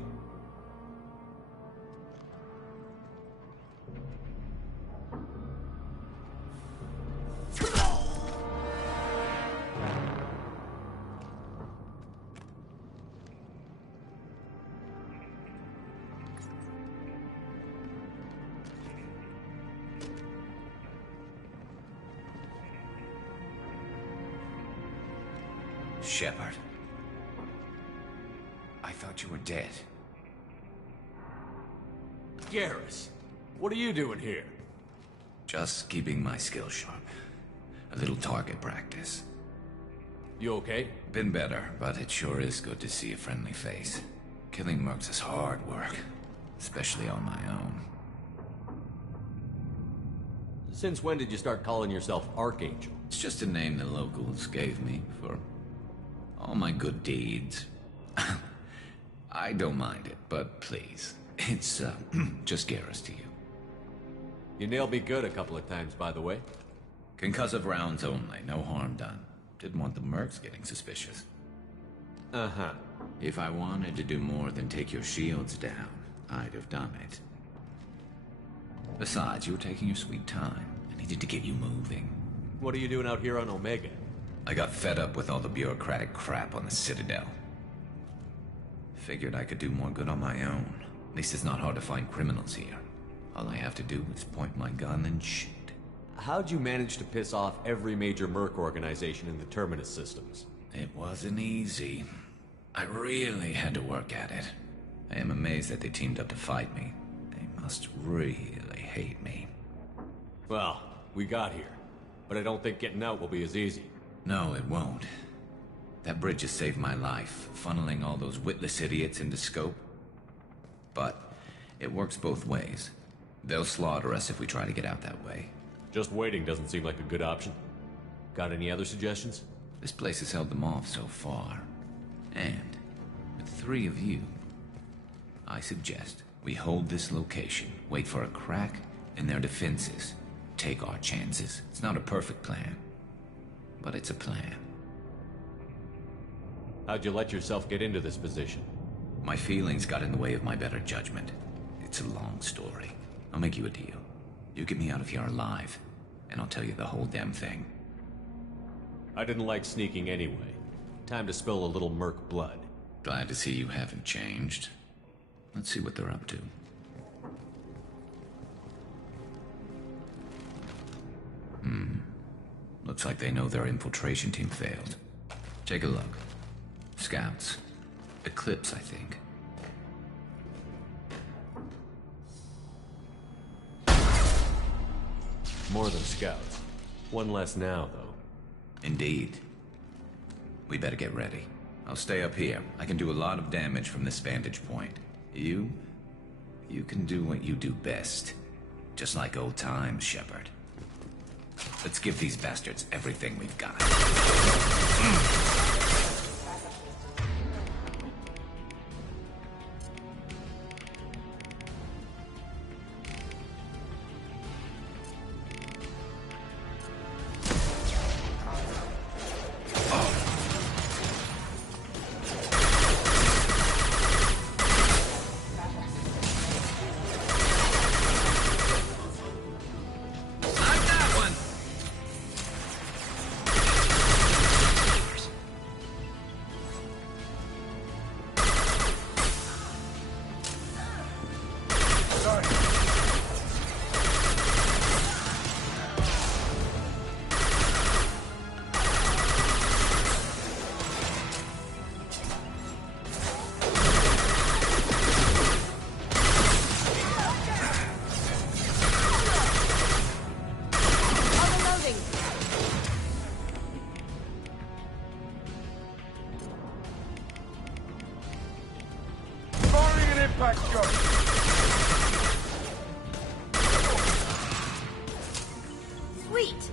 Shepard. I thought you were dead. Garrus, what are you doing here? Just keeping my skills sharp. A little target practice. You okay? Been better, but it sure is good to see a friendly face. Killing mercs is hard work, especially on my own. Since when did you start calling yourself Archangel? It's just a name the locals gave me for all my good deeds. I don't mind it, but please, it's just Garrus to you. You nailed me good a couple of times, by the way. Concussive rounds only, no harm done. Didn't want the mercs getting suspicious. Uh-huh. If I wanted to do more than take your shields down, I'd have done it. Besides, you were taking your sweet time. I needed to get you moving. What are you doing out here on Omega? I got fed up with all the bureaucratic crap on the Citadel. Figured I could do more good on my own. At least it's not hard to find criminals here. All I have to do is point my gun and shoot. How'd you manage to piss off every major merc organization in the Terminus systems? It wasn't easy. I really had to work at it. I am amazed that they teamed up to fight me. They must really hate me. Well, we got here. But I don't think getting out will be as easy. No, it won't. That bridge has saved my life, funneling all those witless idiots into scope. But it works both ways. They'll slaughter us if we try to get out that way. Just waiting doesn't seem like a good option. Got any other suggestions? This place has held them off so far. And with 3 of you, I suggest we hold this location, wait for a crack in their defenses, take our chances. It's not a perfect plan, but it's a plan. How'd you let yourself get into this position? My feelings got in the way of my better judgment. It's a long story. I'll make you a deal. You get me out of here alive, and I'll tell you the whole damn thing. I didn't like sneaking anyway. Time to spill a little merc blood. Glad to see you haven't changed. Let's see what they're up to. Looks like they know their infiltration team failed. Take a look. Scouts. Eclipse, I think. More than scouts. One less now, though. Indeed. We better get ready. I'll stay up here. I can do a lot of damage from this vantage point. You can do what you do best. Just like old times, Shepard. Let's give these bastards everything we've got. Sweet!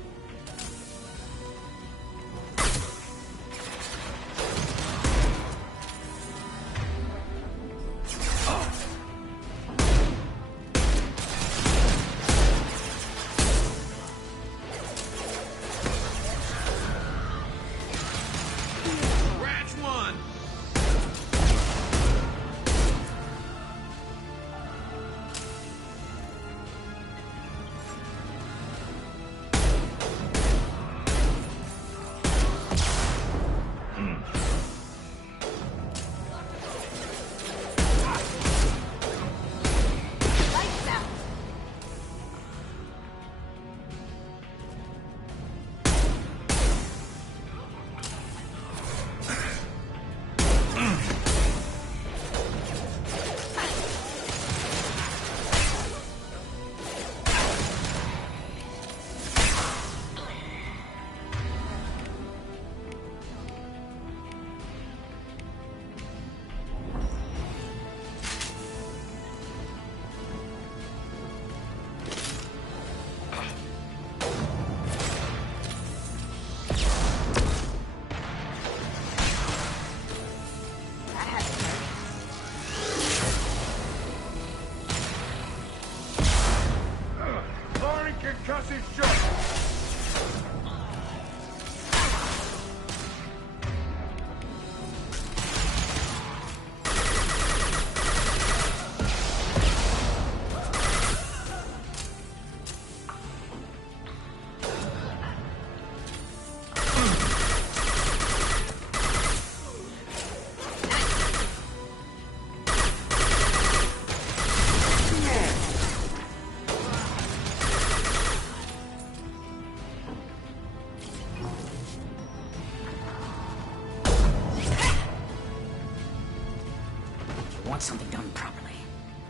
Want something done properly.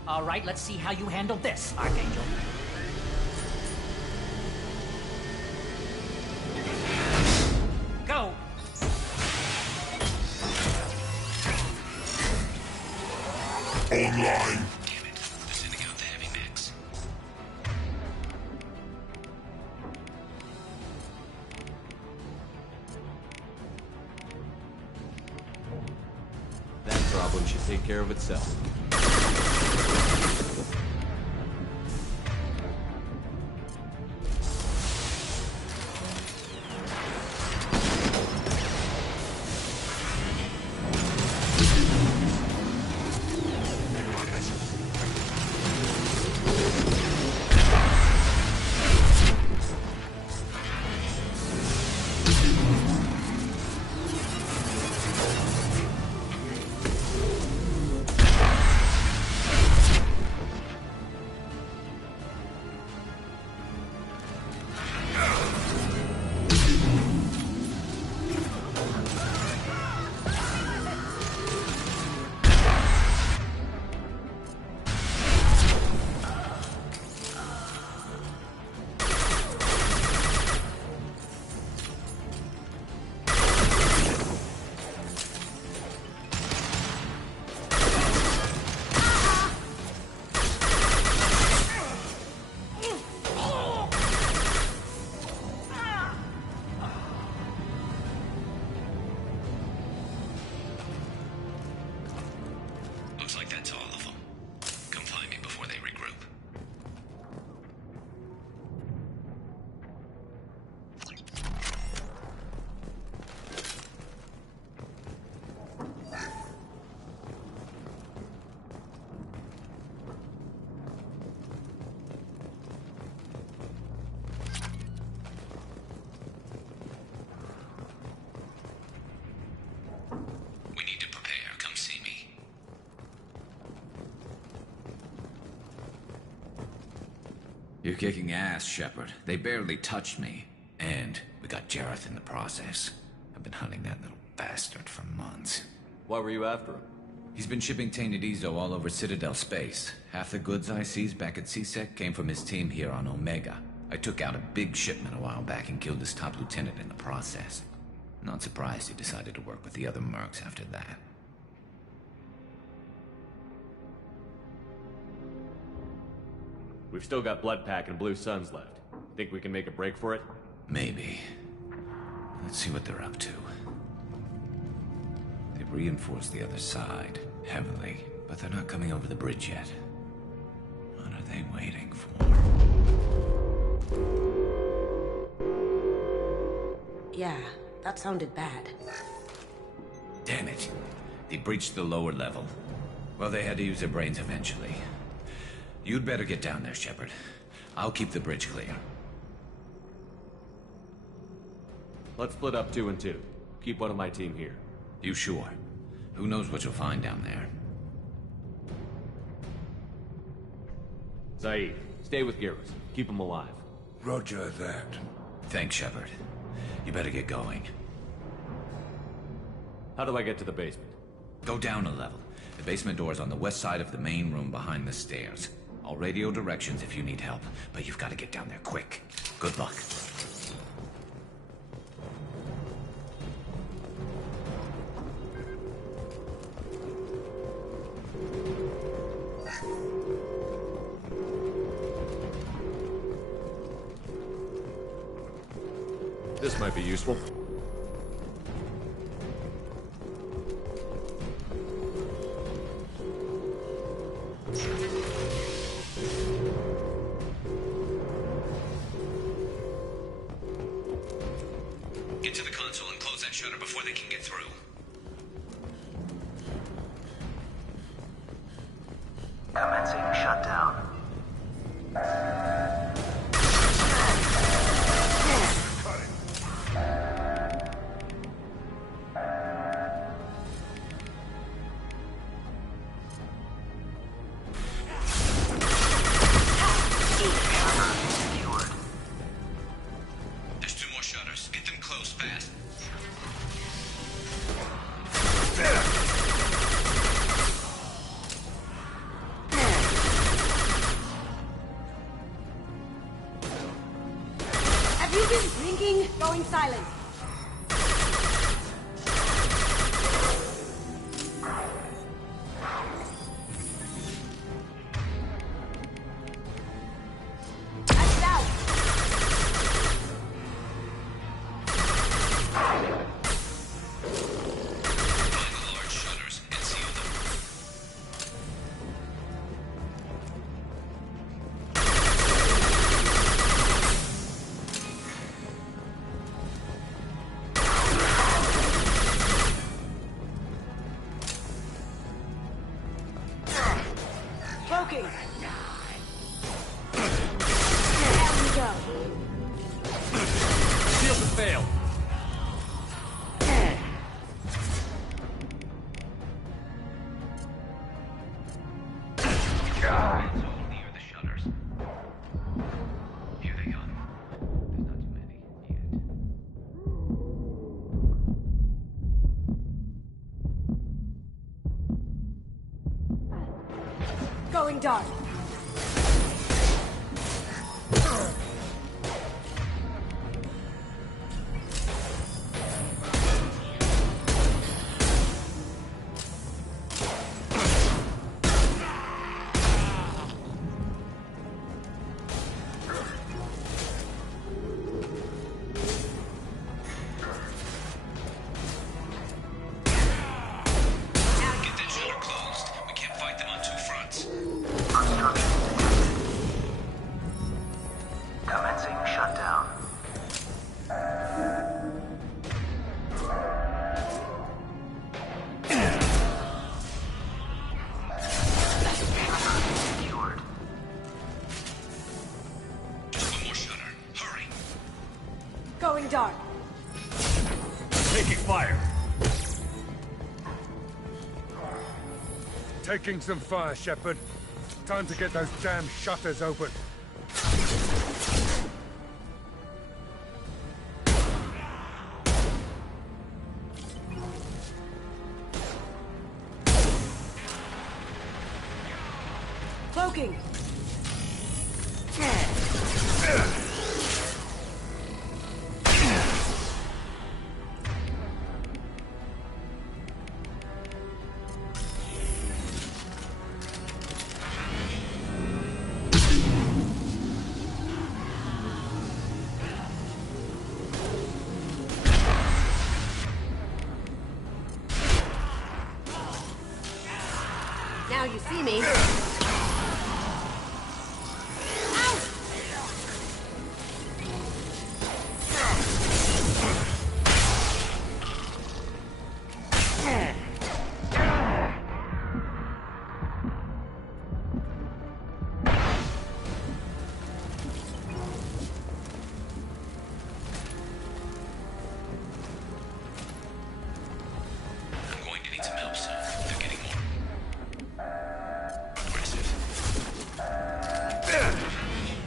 All right, let's see how you handle this, Archangel. Go! Online. Damn it. They're sending out the heavy mix. That problem should take care of itself. Looks like that's all of them. Come find me before they regroup. We need to prepare. Come see me. You're kicking ass, Shepard. They barely touched me. And we got Jareth in the process. I've been hunting that little bastard for months. Why were you after him? He's been shipping tainted Ezo all over Citadel space. Half the goods I seized back at CSEC came from his team here on Omega. I took out a big shipment a while back and killed his top lieutenant in the process. Not surprised he decided to work with the other mercs after that. We've still got Bloodpack and Blue Suns left. Think we can make a break for it? Maybe. Let's see what they're up to. They've reinforced the other side, heavily, but they're not coming over the bridge yet. What are they waiting for? Yeah, that sounded bad. Damn it. They breached the lower level. Well, they had to use their brains eventually. You'd better get down there, Shepard. I'll keep the bridge clear. Let's split up 2 and 2. Keep one of my team here. You sure? Who knows what you'll find down there? Zaid, stay with Garrus. Keep him alive. Roger that. Thanks, Shepard. You better get going. How do I get to the basement? Go down a level. The basement door's on the west side of the main room behind the stairs. I'll radio directions if you need help, but you've got to get down there quick. Good luck. This might be useful. shutter before they can get through. Commencing shutdown. There's 2 more shutters. Get them closed fast. Have you been drinking? Going silent. That's it out. Find the large shutters and seal them. Cloaking. There we go. Shields have failed. Near the shutters. Here they come. There's not too many yet. Going dark. Get that shutter closed. We can't fight them on 2 fronts. Construction detected. Commencing shutdown. Secured. Just 1 more shutter. Hurry. Going dark. Taking fire. Taking some fire, Shepard. Time to get those damn shutters open. Cloaking. Now you see me. I'm going to need some help soon. They're getting more aggressive.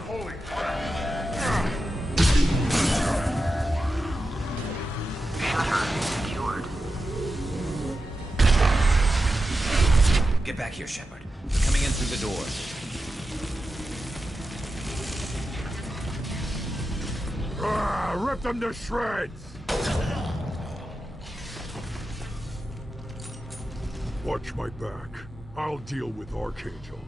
Holy crap! Shutter secured. Get back here, Shepard. They're coming in through the doors. Rip them to shreds! Watch my back. I'll deal with Archangel.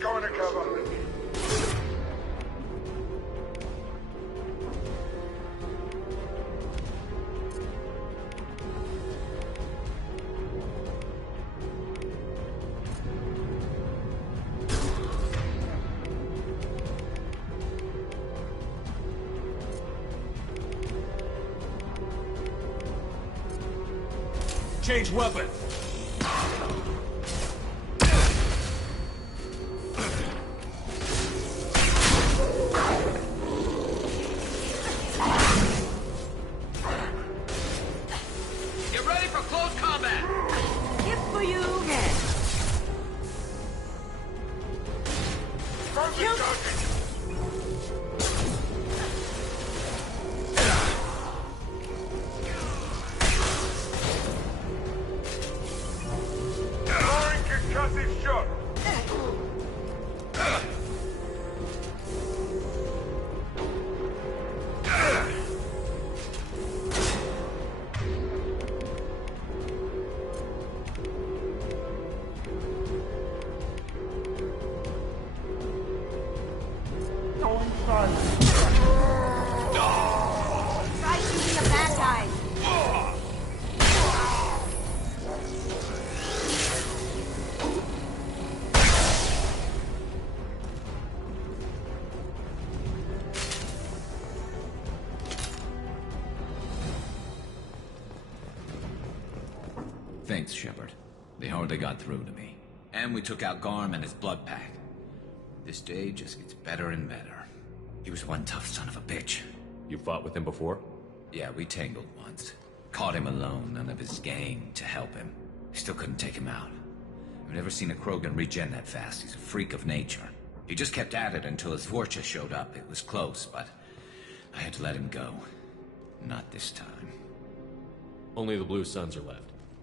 Going to cover. change weapon. Get ready for close combat! Gift for you! Firing concussive shot. Try shooting the bad guys! Thanks, Shepard. They hardly got through to me. And we took out Garm and his blood pack. This day just gets better and better. He was one tough son of a bitch. You fought with him before? Yeah, we tangled once. Caught him alone, none of his gang to help him. Still couldn't take him out. I've never seen a Krogan regen that fast. He's a freak of nature. He just kept at it until his Vorcha showed up. It was close, but I had to let him go. Not this time. Only the Blue Suns are left.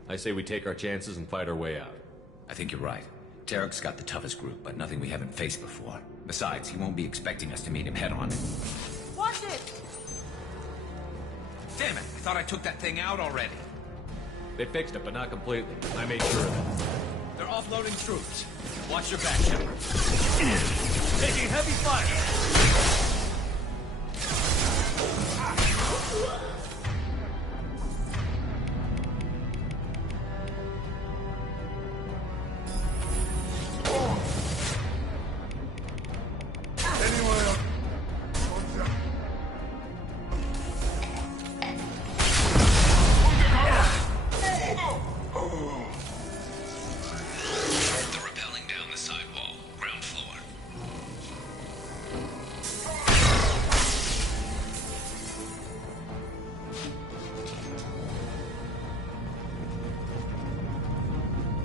I say we take our chances and fight our way out. I think you're right. Tarek's got the toughest group, but nothing we haven't faced before. Besides, he won't be expecting us to meet him head-on. Watch it! Damn it! I thought I took that thing out already. They fixed it, but not completely. I made sure of it. They're offloading troops. Watch your back, Shepard. Taking heavy fire. They're rappelling down the sidewall, ground floor.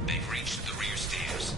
They've reached the rear stairs.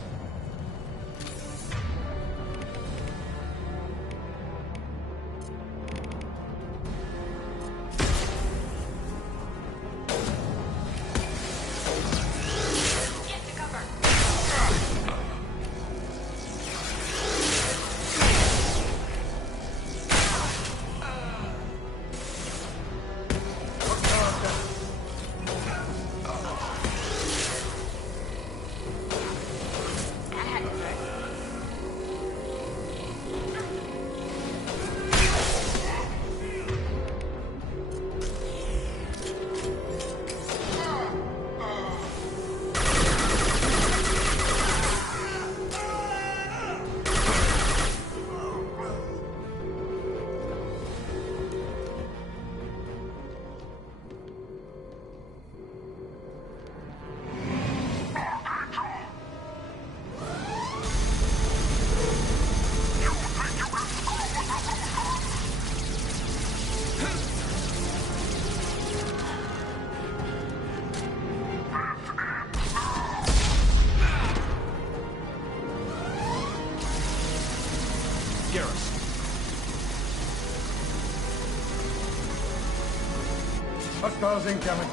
Hostiles incoming.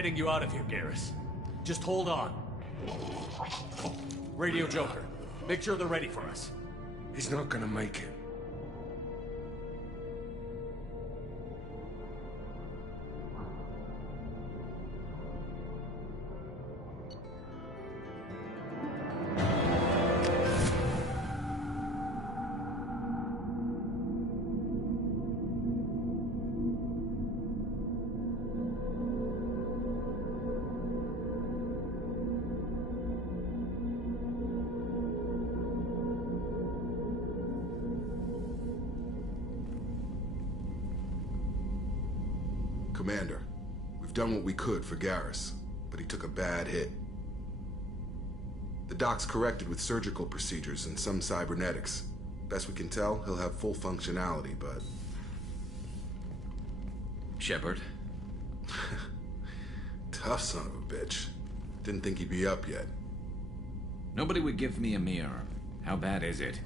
getting you out of here, Garrus. Just hold on. Radio Joker, make sure they're ready for us. He's not gonna make it. Commander, we've done what we could for Garrus, but he took a bad hit. The doc's corrected with surgical procedures and some cybernetics. Best we can tell, he'll have full functionality, but... Shepard? Tough son of a bitch. Didn't think he'd be up yet. Nobody would give me a mirror. How bad is it?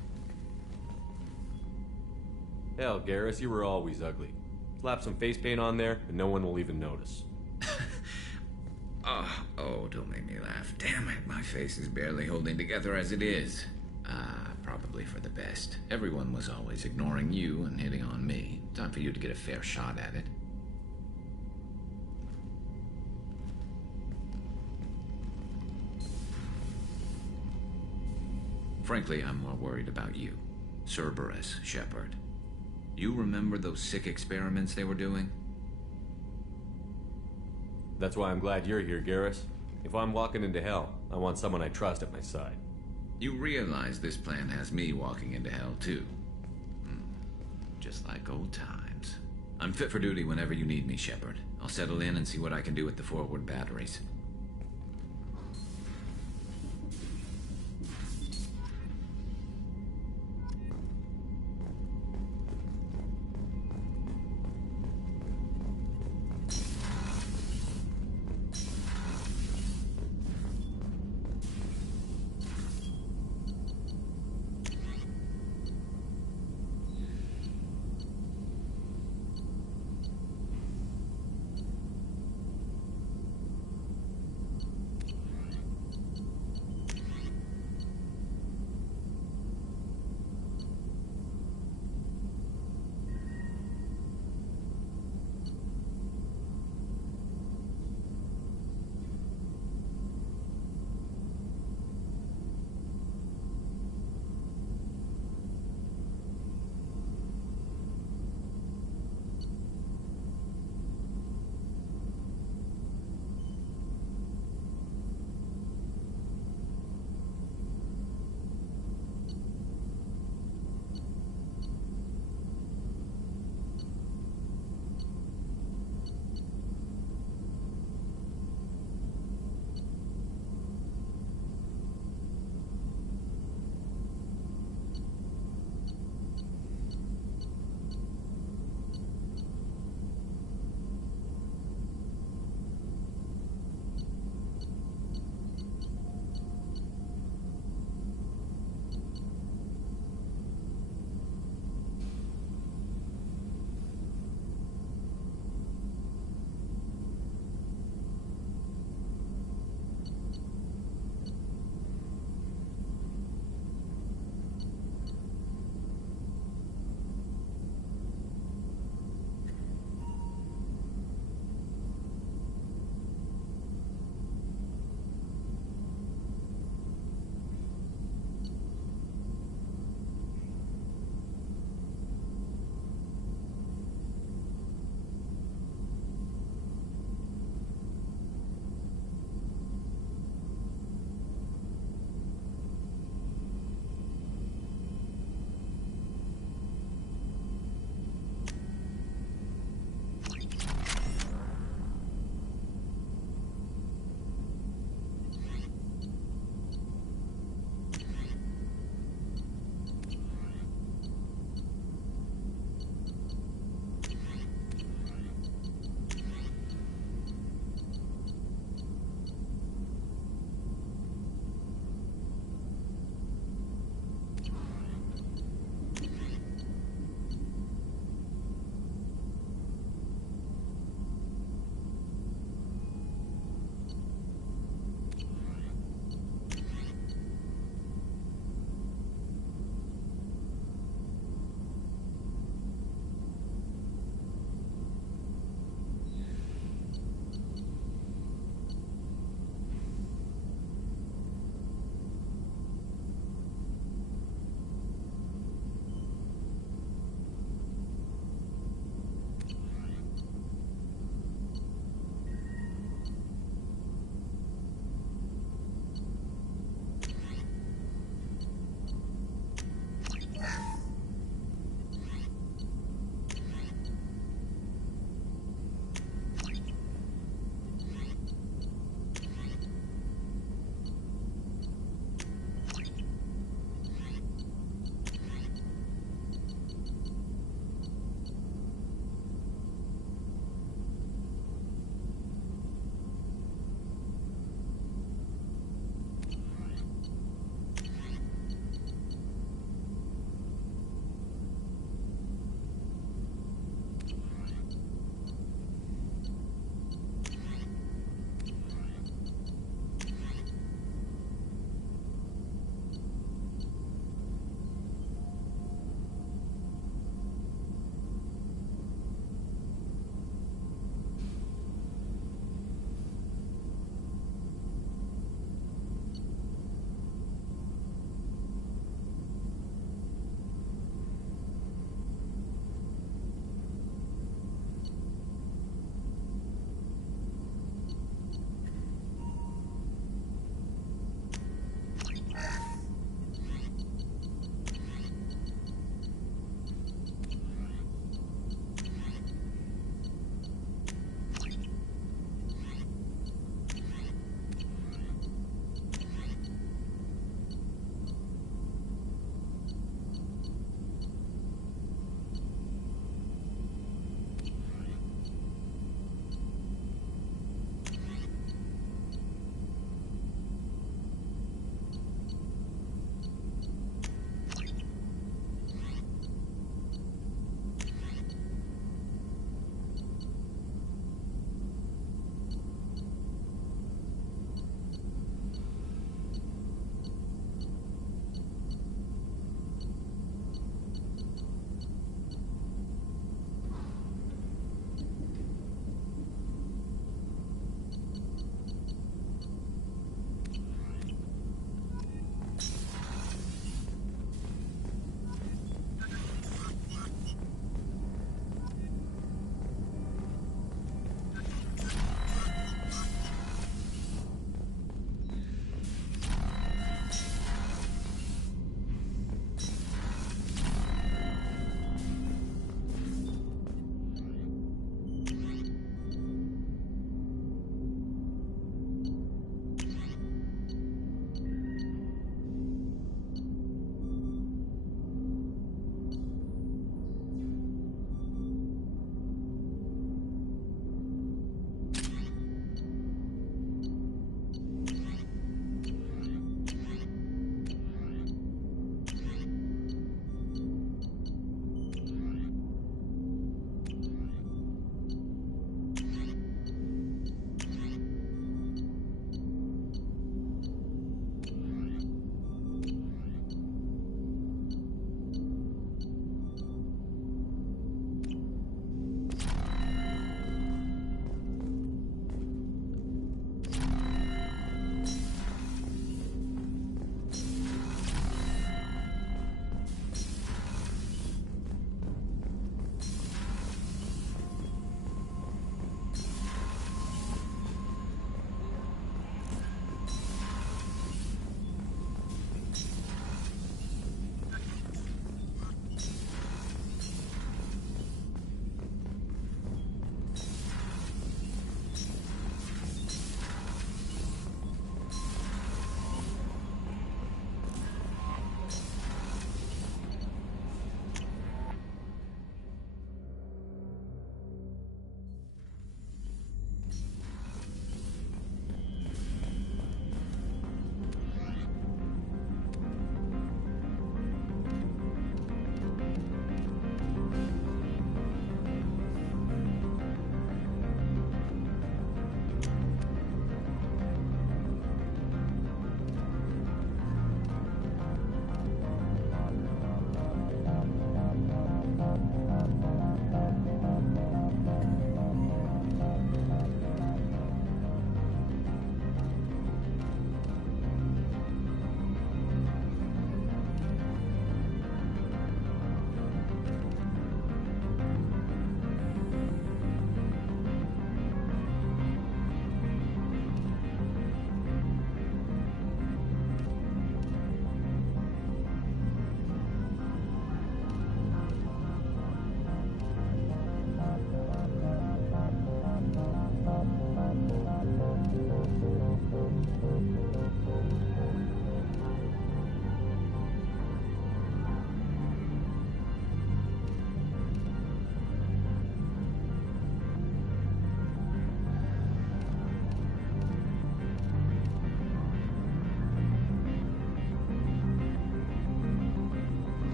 Hell, Garrus, you were always ugly. Slap some face paint on there, and no one will even notice. Oh, don't make me laugh. Damn it, my face is barely holding together as it is. Probably for the best. Everyone was always ignoring you and hitting on me. Time for you to get a fair shot at it. Frankly, I'm more worried about you. Cerberus, Shepard. You remember those sick experiments they were doing? That's why I'm glad you're here, Garrus. If I'm walking into hell, I want someone I trust at my side. You realize this plan has me walking into hell, too. Just like old times. I'm fit for duty whenever you need me, Shepard. I'll settle in and see what I can do with the forward batteries.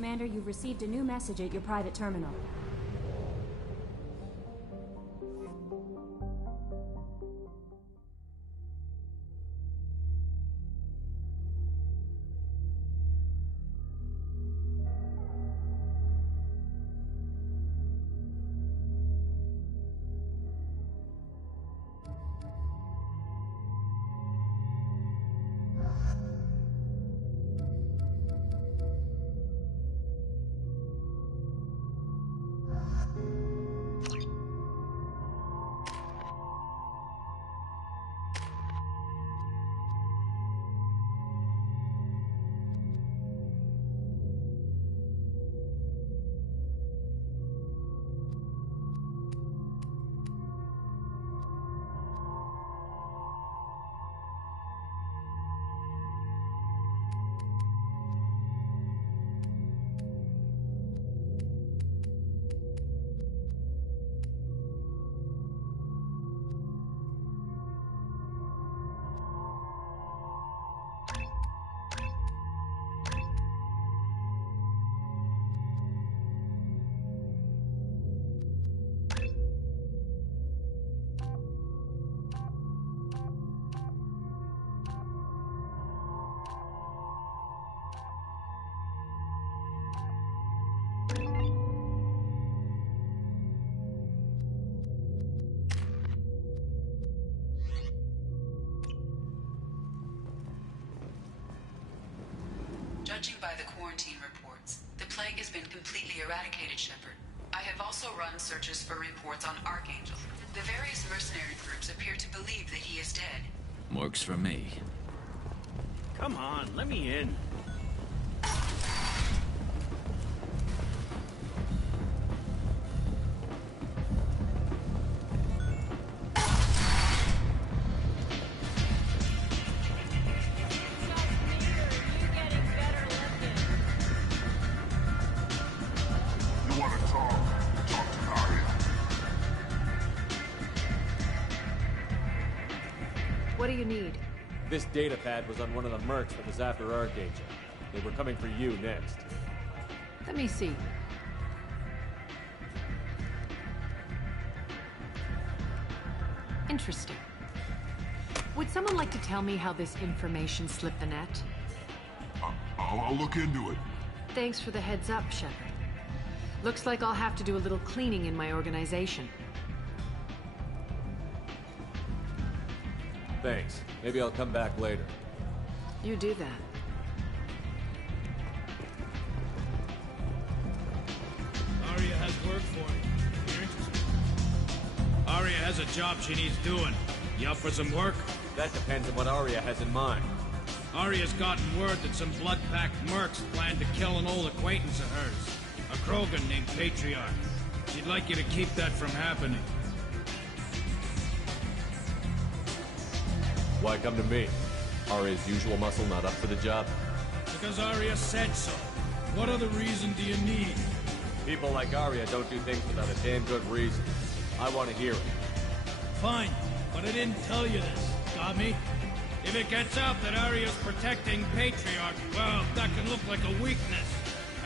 Commander, you've received a new message at your private terminal. Judging by the quarantine reports, the plague has been completely eradicated, Shepard. I have also run searches for reports on Archangel. The various mercenary groups appear to believe that he is dead. Works for me. Come on, let me in. What do you need? This data pad was on one of the mercs that was after Archangel. They were coming for you next. Let me see. Interesting. Would someone like to tell me how this information slipped the net? I'll look into it. Thanks for the heads up, Shepard. Looks like I'll have to do a little cleaning in my organization. Thanks. Maybe I'll come back later. You do that. Aria has work for you. You're interested? Aria has a job she needs doing. You up for some work? That depends on what Aria has in mind. Aria's gotten word that some blood-packed mercs plan to kill an old acquaintance of hers. A Krogan named Patriarch. She'd like you to keep that from happening. Why come to me? Aria's usual muscle not up for the job? Because Aria said so. What other reason do you need? People like Aria don't do things without a damn good reason. I want to hear it. Fine, but I didn't tell you this. Got me? If it gets out that Aria's protecting Patriarch, well, that can look like a weakness.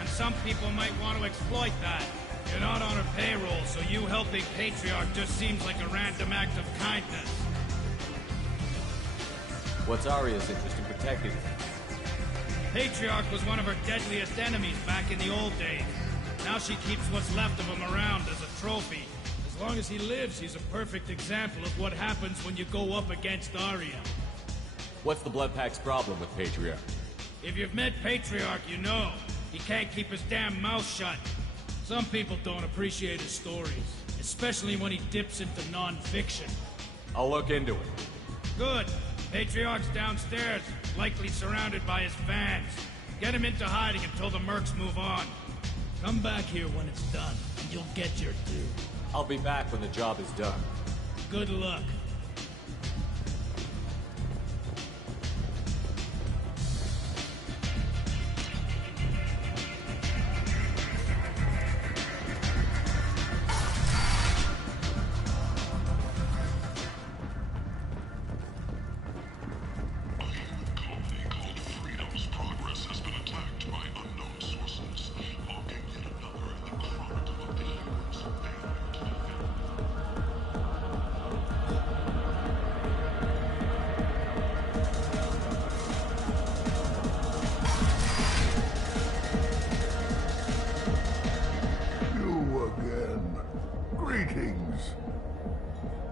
And some people might want to exploit that. You're not on her payroll, so you helping Patriarch just seems like a random act of kindness. What's Aria's interest in protecting him? Patriarch was one of her deadliest enemies back in the old days. Now she keeps what's left of him around as a trophy. As long as he lives, he's a perfect example of what happens when you go up against Aria. What's the Blood Pack's problem with Patriarch? If you've met Patriarch, you know. He can't keep his damn mouth shut. Some people don't appreciate his stories, especially when he dips into non-fiction. I'll look into it. Good. Patriarch's downstairs, likely surrounded by his fans. Get him into hiding until the mercs move on. Come back here when it's done, and you'll get your due. I'll be back when the job is done. Good luck.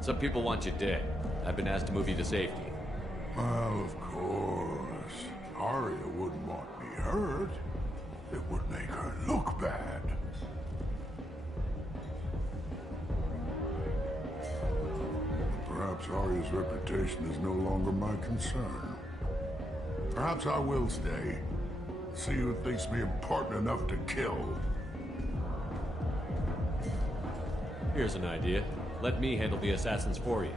Some people want you dead. I've been asked to move you to safety. Well, of course. Arya wouldn't want me hurt. It would make her look bad. Perhaps Arya's reputation is no longer my concern. Perhaps I will stay. See who thinks me important enough to kill. Here's an idea. Let me handle the assassins for you.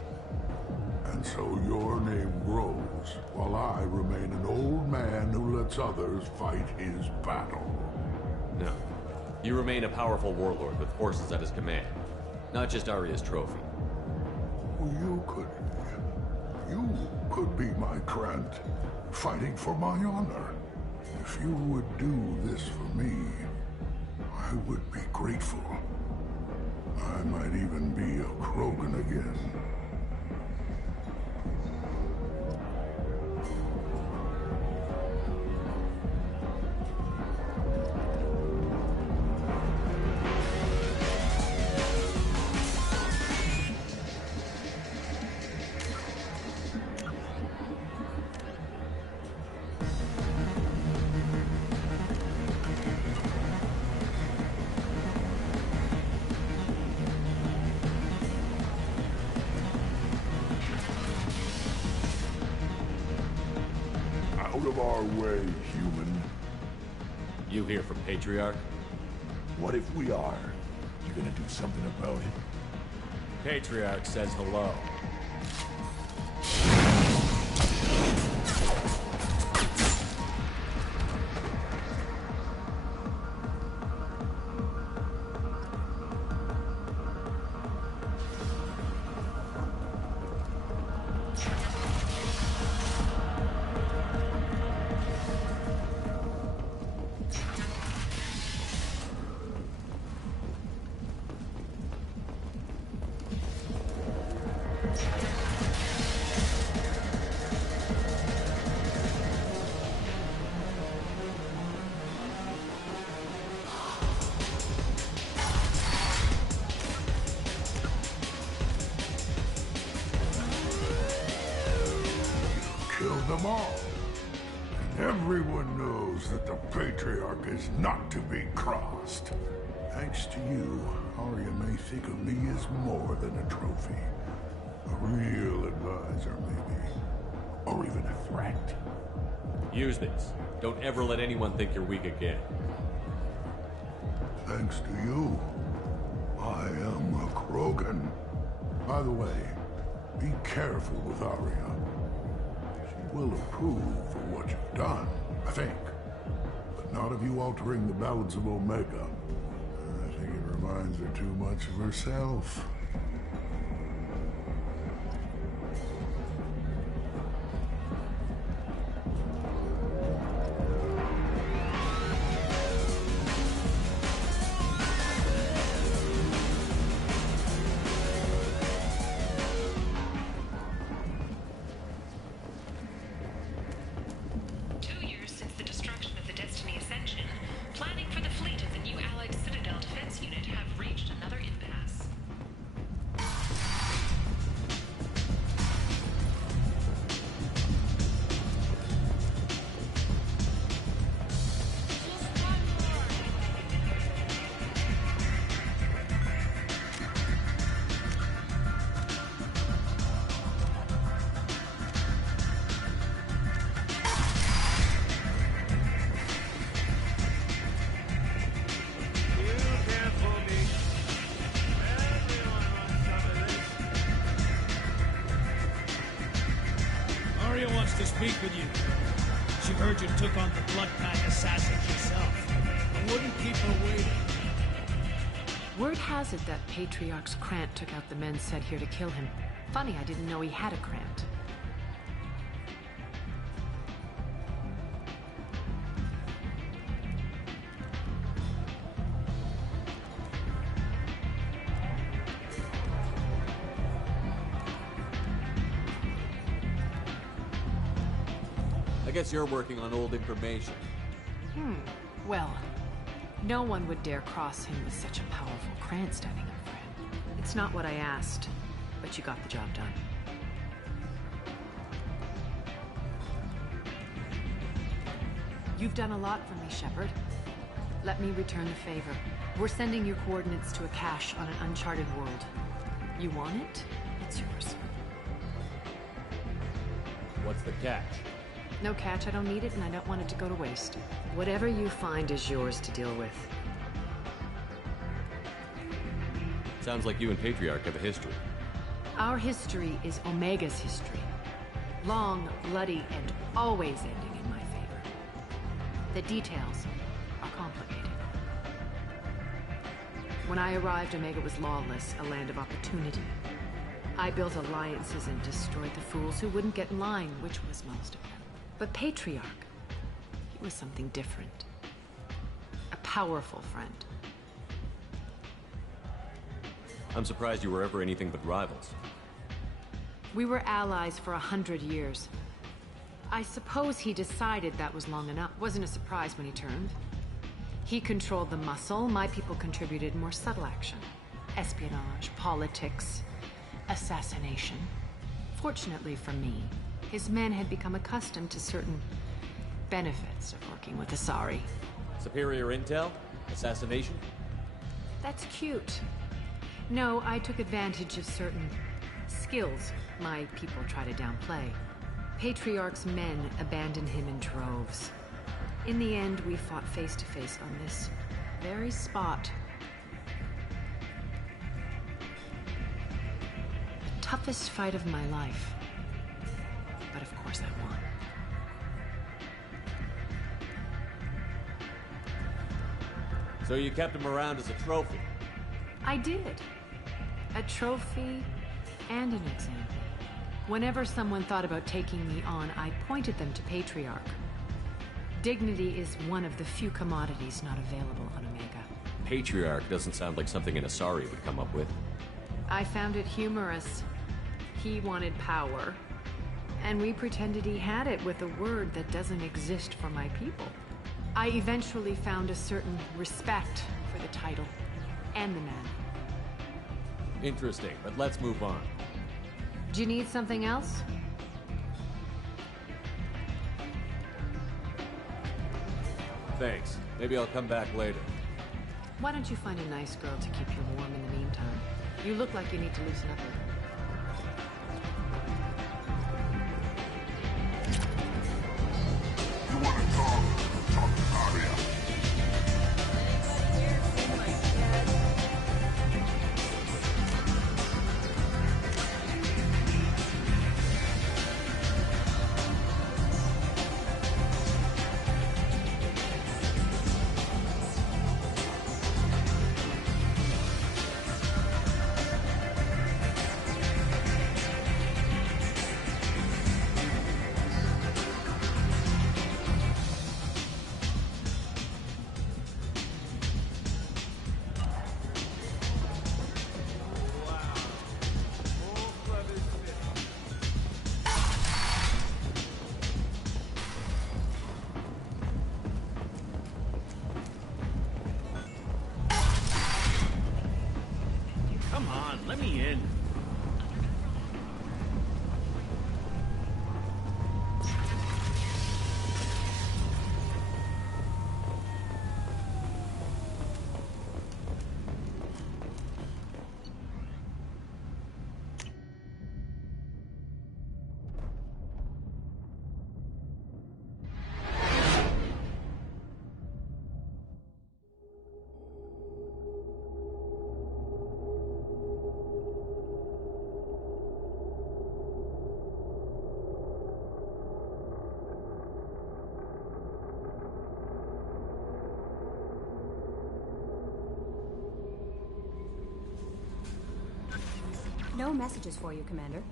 And so your name grows, while I remain an old man who lets others fight his battle. No. You remain a powerful warlord with forces at his command. Not just Arya's trophy. Well, you could be my Krant, fighting for my honor. If you would do this for me, I would be grateful. I might even be a Krogan again. Out of our way, human. You here from Patriarch? What if we are? You gonna do something about it? Patriarch says hello. Killed them all. And everyone knows that the Patriarch is not to be crossed. Thanks to you, Arya may think of me as more than a trophy. A real advisor, maybe. Or even a threat. Use this. Don't ever let anyone think you're weak again. Thanks to you, I am a Krogan. By the way, be careful with Arya. She will approve for what you've done, I think. But not of you altering the balance of Omega. I think it reminds her too much of herself. To speak with you. She heard you took on the Blood Pack assassins yourself. I wouldn't keep her waiting. Word has it that Patriarch's Krant took out the men sent here to kill him. Funny, I didn't know he had a Krant. I guess you're working on old information. Well, no one would dare cross him with such a powerful Krant standing up for him. It's not what I asked, but you got the job done. You've done a lot for me, Shepard. Let me return the favor. We're sending your coordinates to a cache on an uncharted world. You want it? It's yours. What's the catch? No catch, I don't need it, and I don't want it to go to waste. Whatever you find is yours to deal with. Sounds like you and Patriarch have a history. Our history is Omega's history. Long, bloody, and always ending in my favor. The details are complicated. When I arrived, Omega was lawless, a land of opportunity. I built alliances and destroyed the fools who wouldn't get in line, which was most of them. But Patriarch, he was something different. A powerful friend. I'm surprised you were ever anything but rivals. We were allies for 100 years. I suppose he decided that was long enough. Wasn't a surprise when he turned. He controlled the muscle, my people contributed more subtle action. Espionage, politics, assassination. Fortunately for me, his men had become accustomed to certain benefits of working with Asari. Superior intel? Assassination? That's cute. No, I took advantage of certain skills my people try to downplay. Patriarch's men abandoned him in droves. In the end, we fought face to face on this very spot. The toughest fight of my life. But of course I won. So you kept him around as a trophy? I did. A trophy and an example. Whenever someone thought about taking me on, I pointed them to Patriarch. Dignity is one of the few commodities not available on Omega. Patriarch doesn't sound like something an Asari would come up with. I found it humorous. He wanted power, and we pretended he had it with a word that doesn't exist for my people. I eventually found a certain respect for the title and the man. Interesting, but let's move on. Do you need something else? Thanks. Maybe I'll come back later. Why don't you find a nice girl to keep you warm in the meantime? You look like you need to loosen up a little. You wanna talk? Talk to Aria. Come on, let me in. No messages for you, Commander.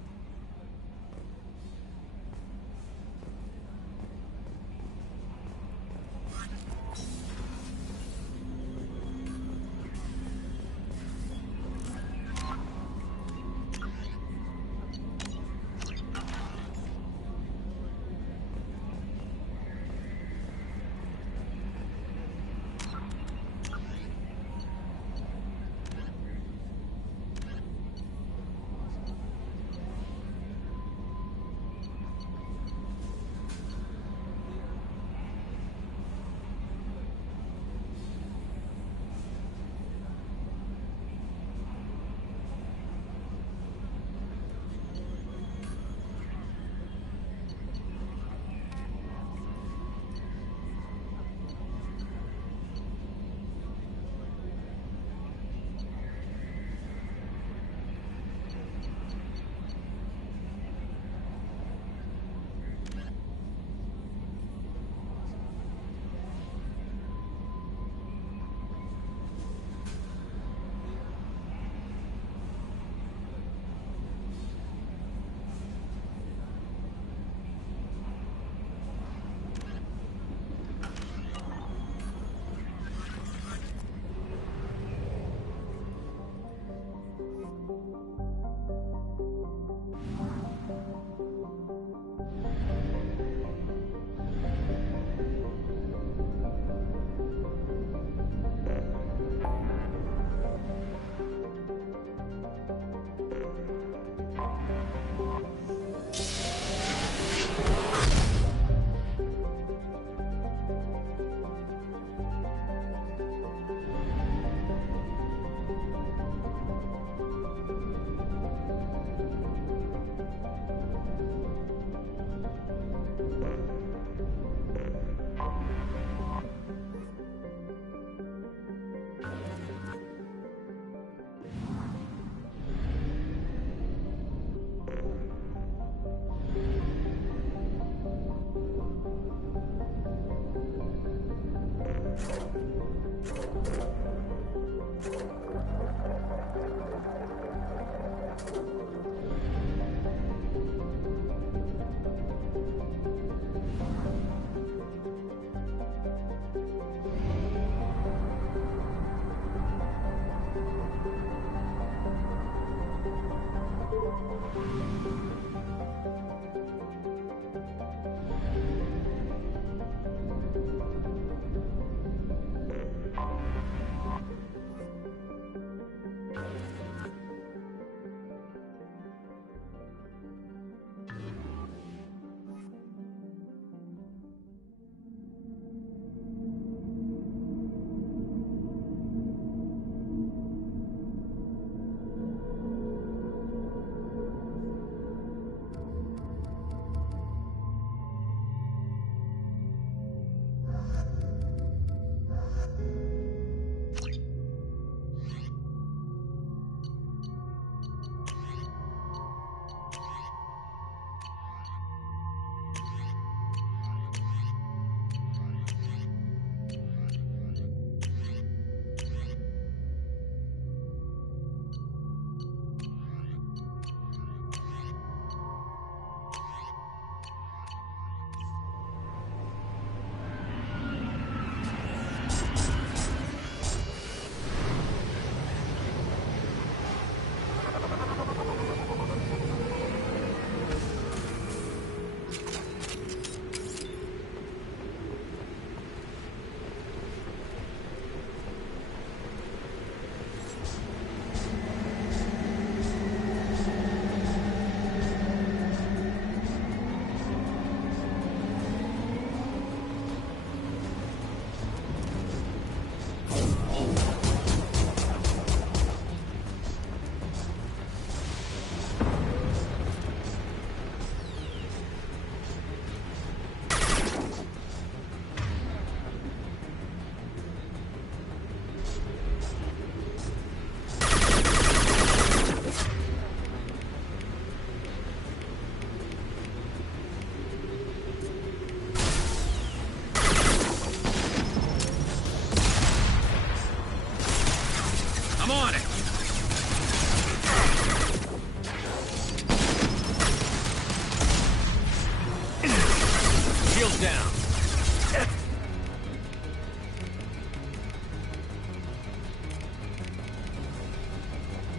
Shields down.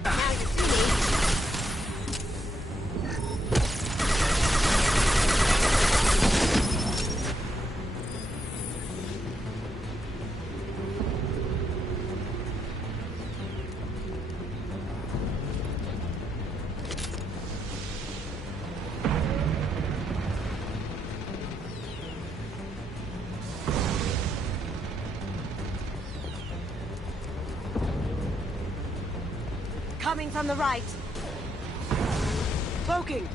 Now you see me. Coming from the right. Cloaking.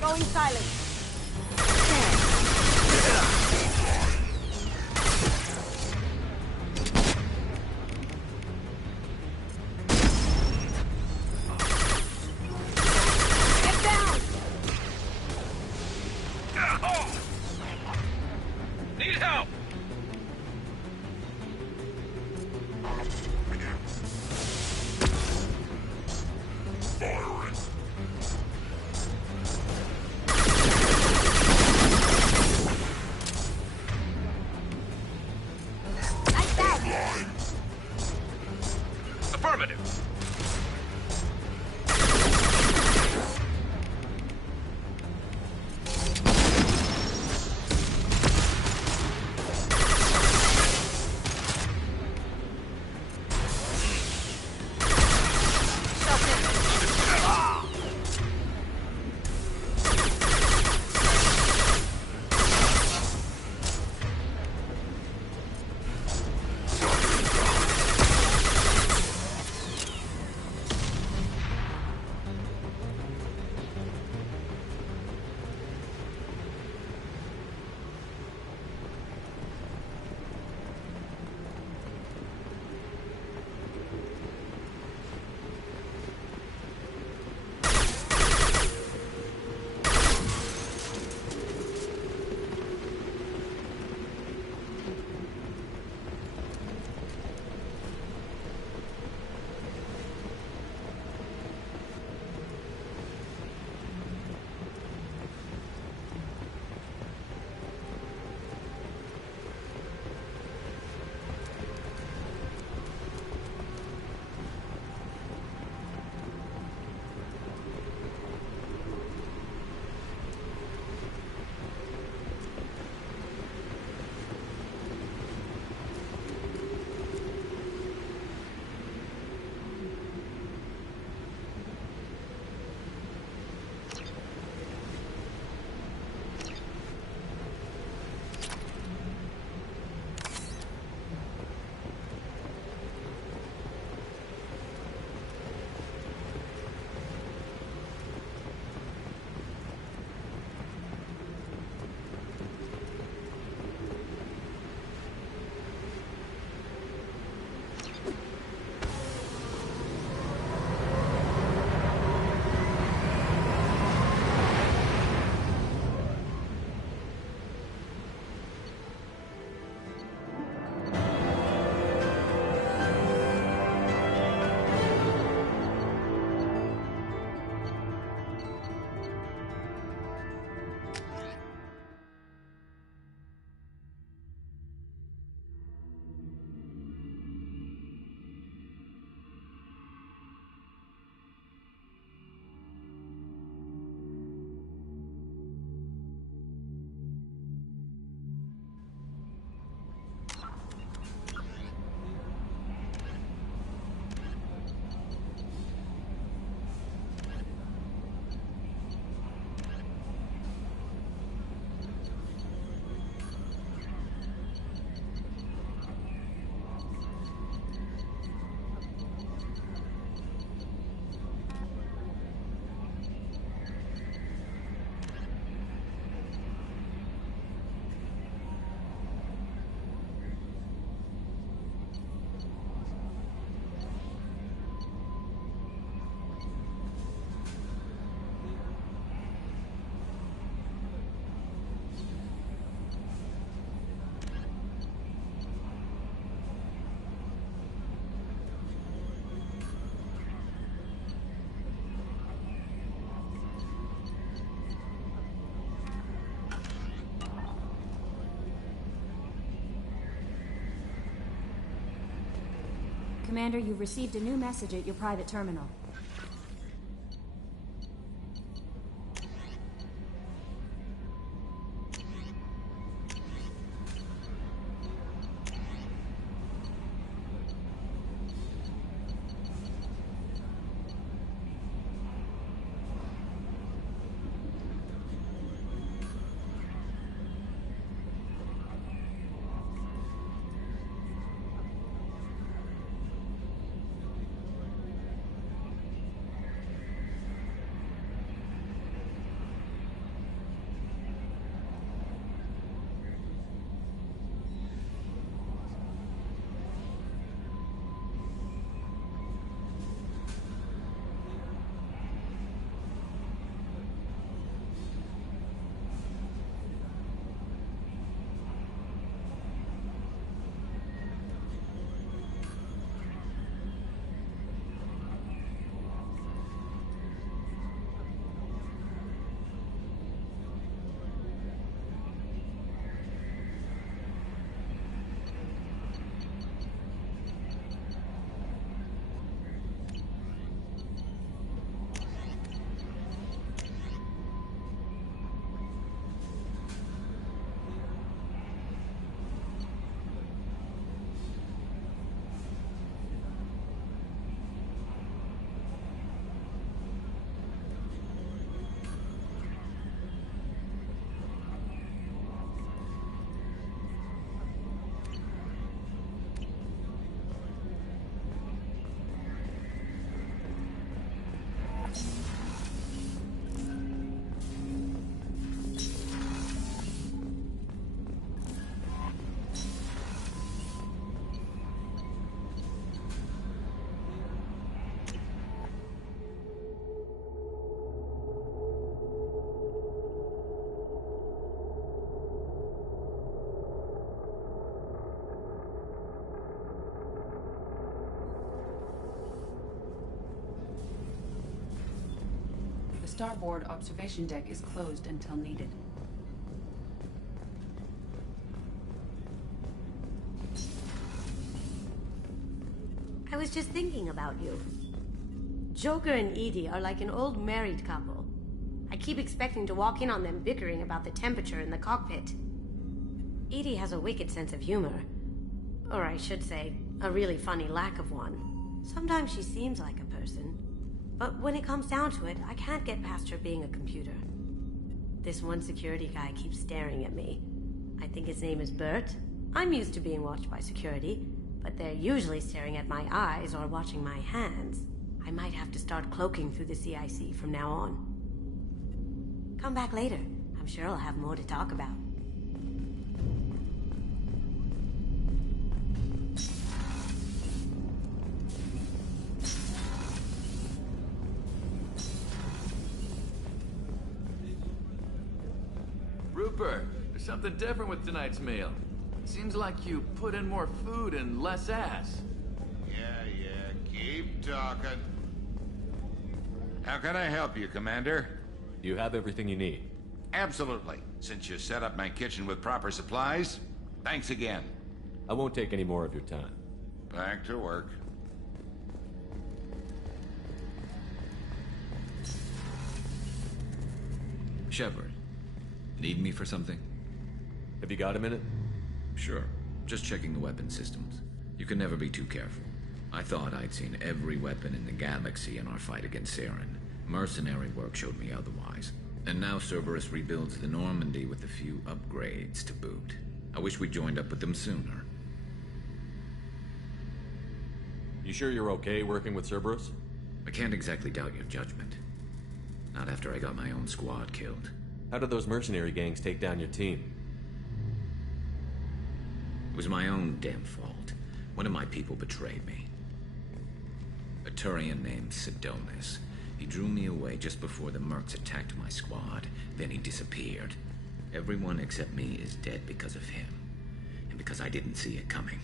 Going silent. Need help! Nice bag. Affirmative. Commander, you've received a new message at your private terminal. The starboard observation deck is closed until needed. I was just thinking about you. Joker and Edie are like an old married couple. I keep expecting to walk in on them bickering about the temperature in the cockpit. Edie has a wicked sense of humor. Or I should say, a really funny lack of one. Sometimes she seems like a person. But when it comes down to it, I can't get past her being a computer. This one security guy keeps staring at me. I think his name is Bert. I'm used to being watched by security, but they're usually staring at my eyes or watching my hands. I might have to start cloaking through the CIC from now on. Come back later. I'm sure I'll have more to talk about. Rupert, there's something different with tonight's meal. Seems like you put in more food and less ass. Yeah, keep talking. How can I help you, Commander? You have everything you need. Absolutely. Since you set up my kitchen with proper supplies, thanks again. I won't take any more of your time. Back to work. Shepard, need me for something? Have you got a minute? Sure. Just checking the weapon systems. You can never be too careful. I thought I'd seen every weapon in the galaxy in our fight against Saren. Mercenary work showed me otherwise. And now Cerberus rebuilds the Normandy with a few upgrades to boot. I wish we'd joined up with them sooner. You sure you're okay working with Cerberus? I can't exactly doubt your judgment. Not after I got my own squad killed. How did those mercenary gangs take down your team? It was my own damn fault. One of my people betrayed me. A Turian named Sidonis. He drew me away just before the mercs attacked my squad. Then he disappeared. Everyone except me is dead because of him. And because I didn't see it coming.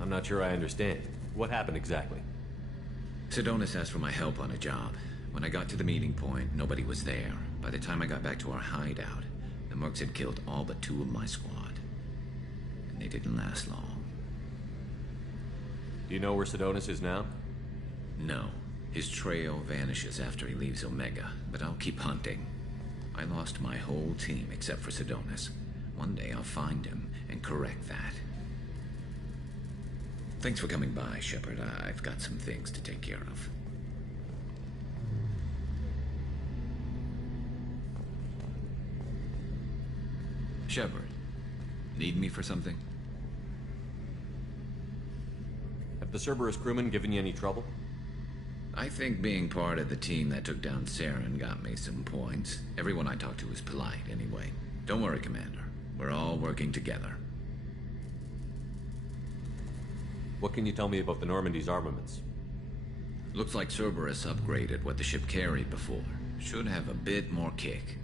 I'm not sure I understand. What happened exactly? Sidonis asked for my help on a job. When I got to the meeting point, nobody was there. By the time I got back to our hideout, the mercs had killed all but 2 of my squad. and they didn't last long. Do you know where Sidonis is now? No. His trail vanishes after he leaves Omega, but I'll keep hunting. I lost my whole team except for Sidonis. One day I'll find him and correct that. Thanks for coming by, Shepard. I've got some things to take care of. Shepard, need me for something? Have the Cerberus crewmen given you any trouble? I think being part of the team that took down Saren got me some points. Everyone I talked to was polite, anyway. Don't worry, Commander. We're all working together. What can you tell me about the Normandy's armaments? Looks like Cerberus upgraded what the ship carried before. Should have a bit more kick.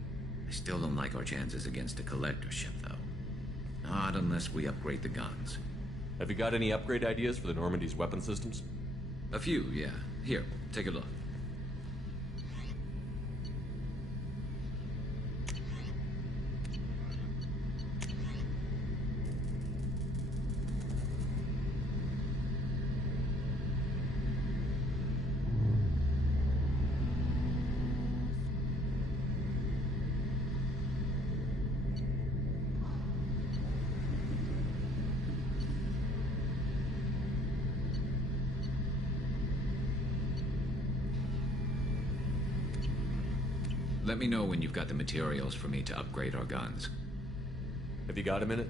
I still don't like our chances against a Collector ship, though. Not unless we upgrade the guns. Have you got any upgrade ideas for the Normandy's weapon systems? A few, yeah. Here, take a look. Let me know when you've got the materials for me to upgrade our guns. Have you got a minute?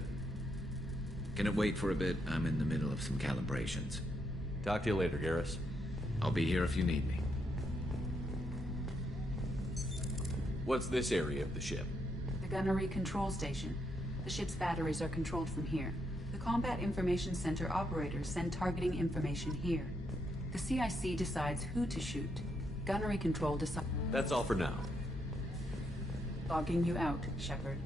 Can it wait for a bit? I'm in the middle of some calibrations. Talk to you later, Garrus. I'll be here if you need me. What's this area of the ship? The gunnery control station. The ship's batteries are controlled from here. The Combat Information Center operators send targeting information here. The CIC decides who to shoot. Gunnery control decides... That's all for now. Logging you out, Shepard.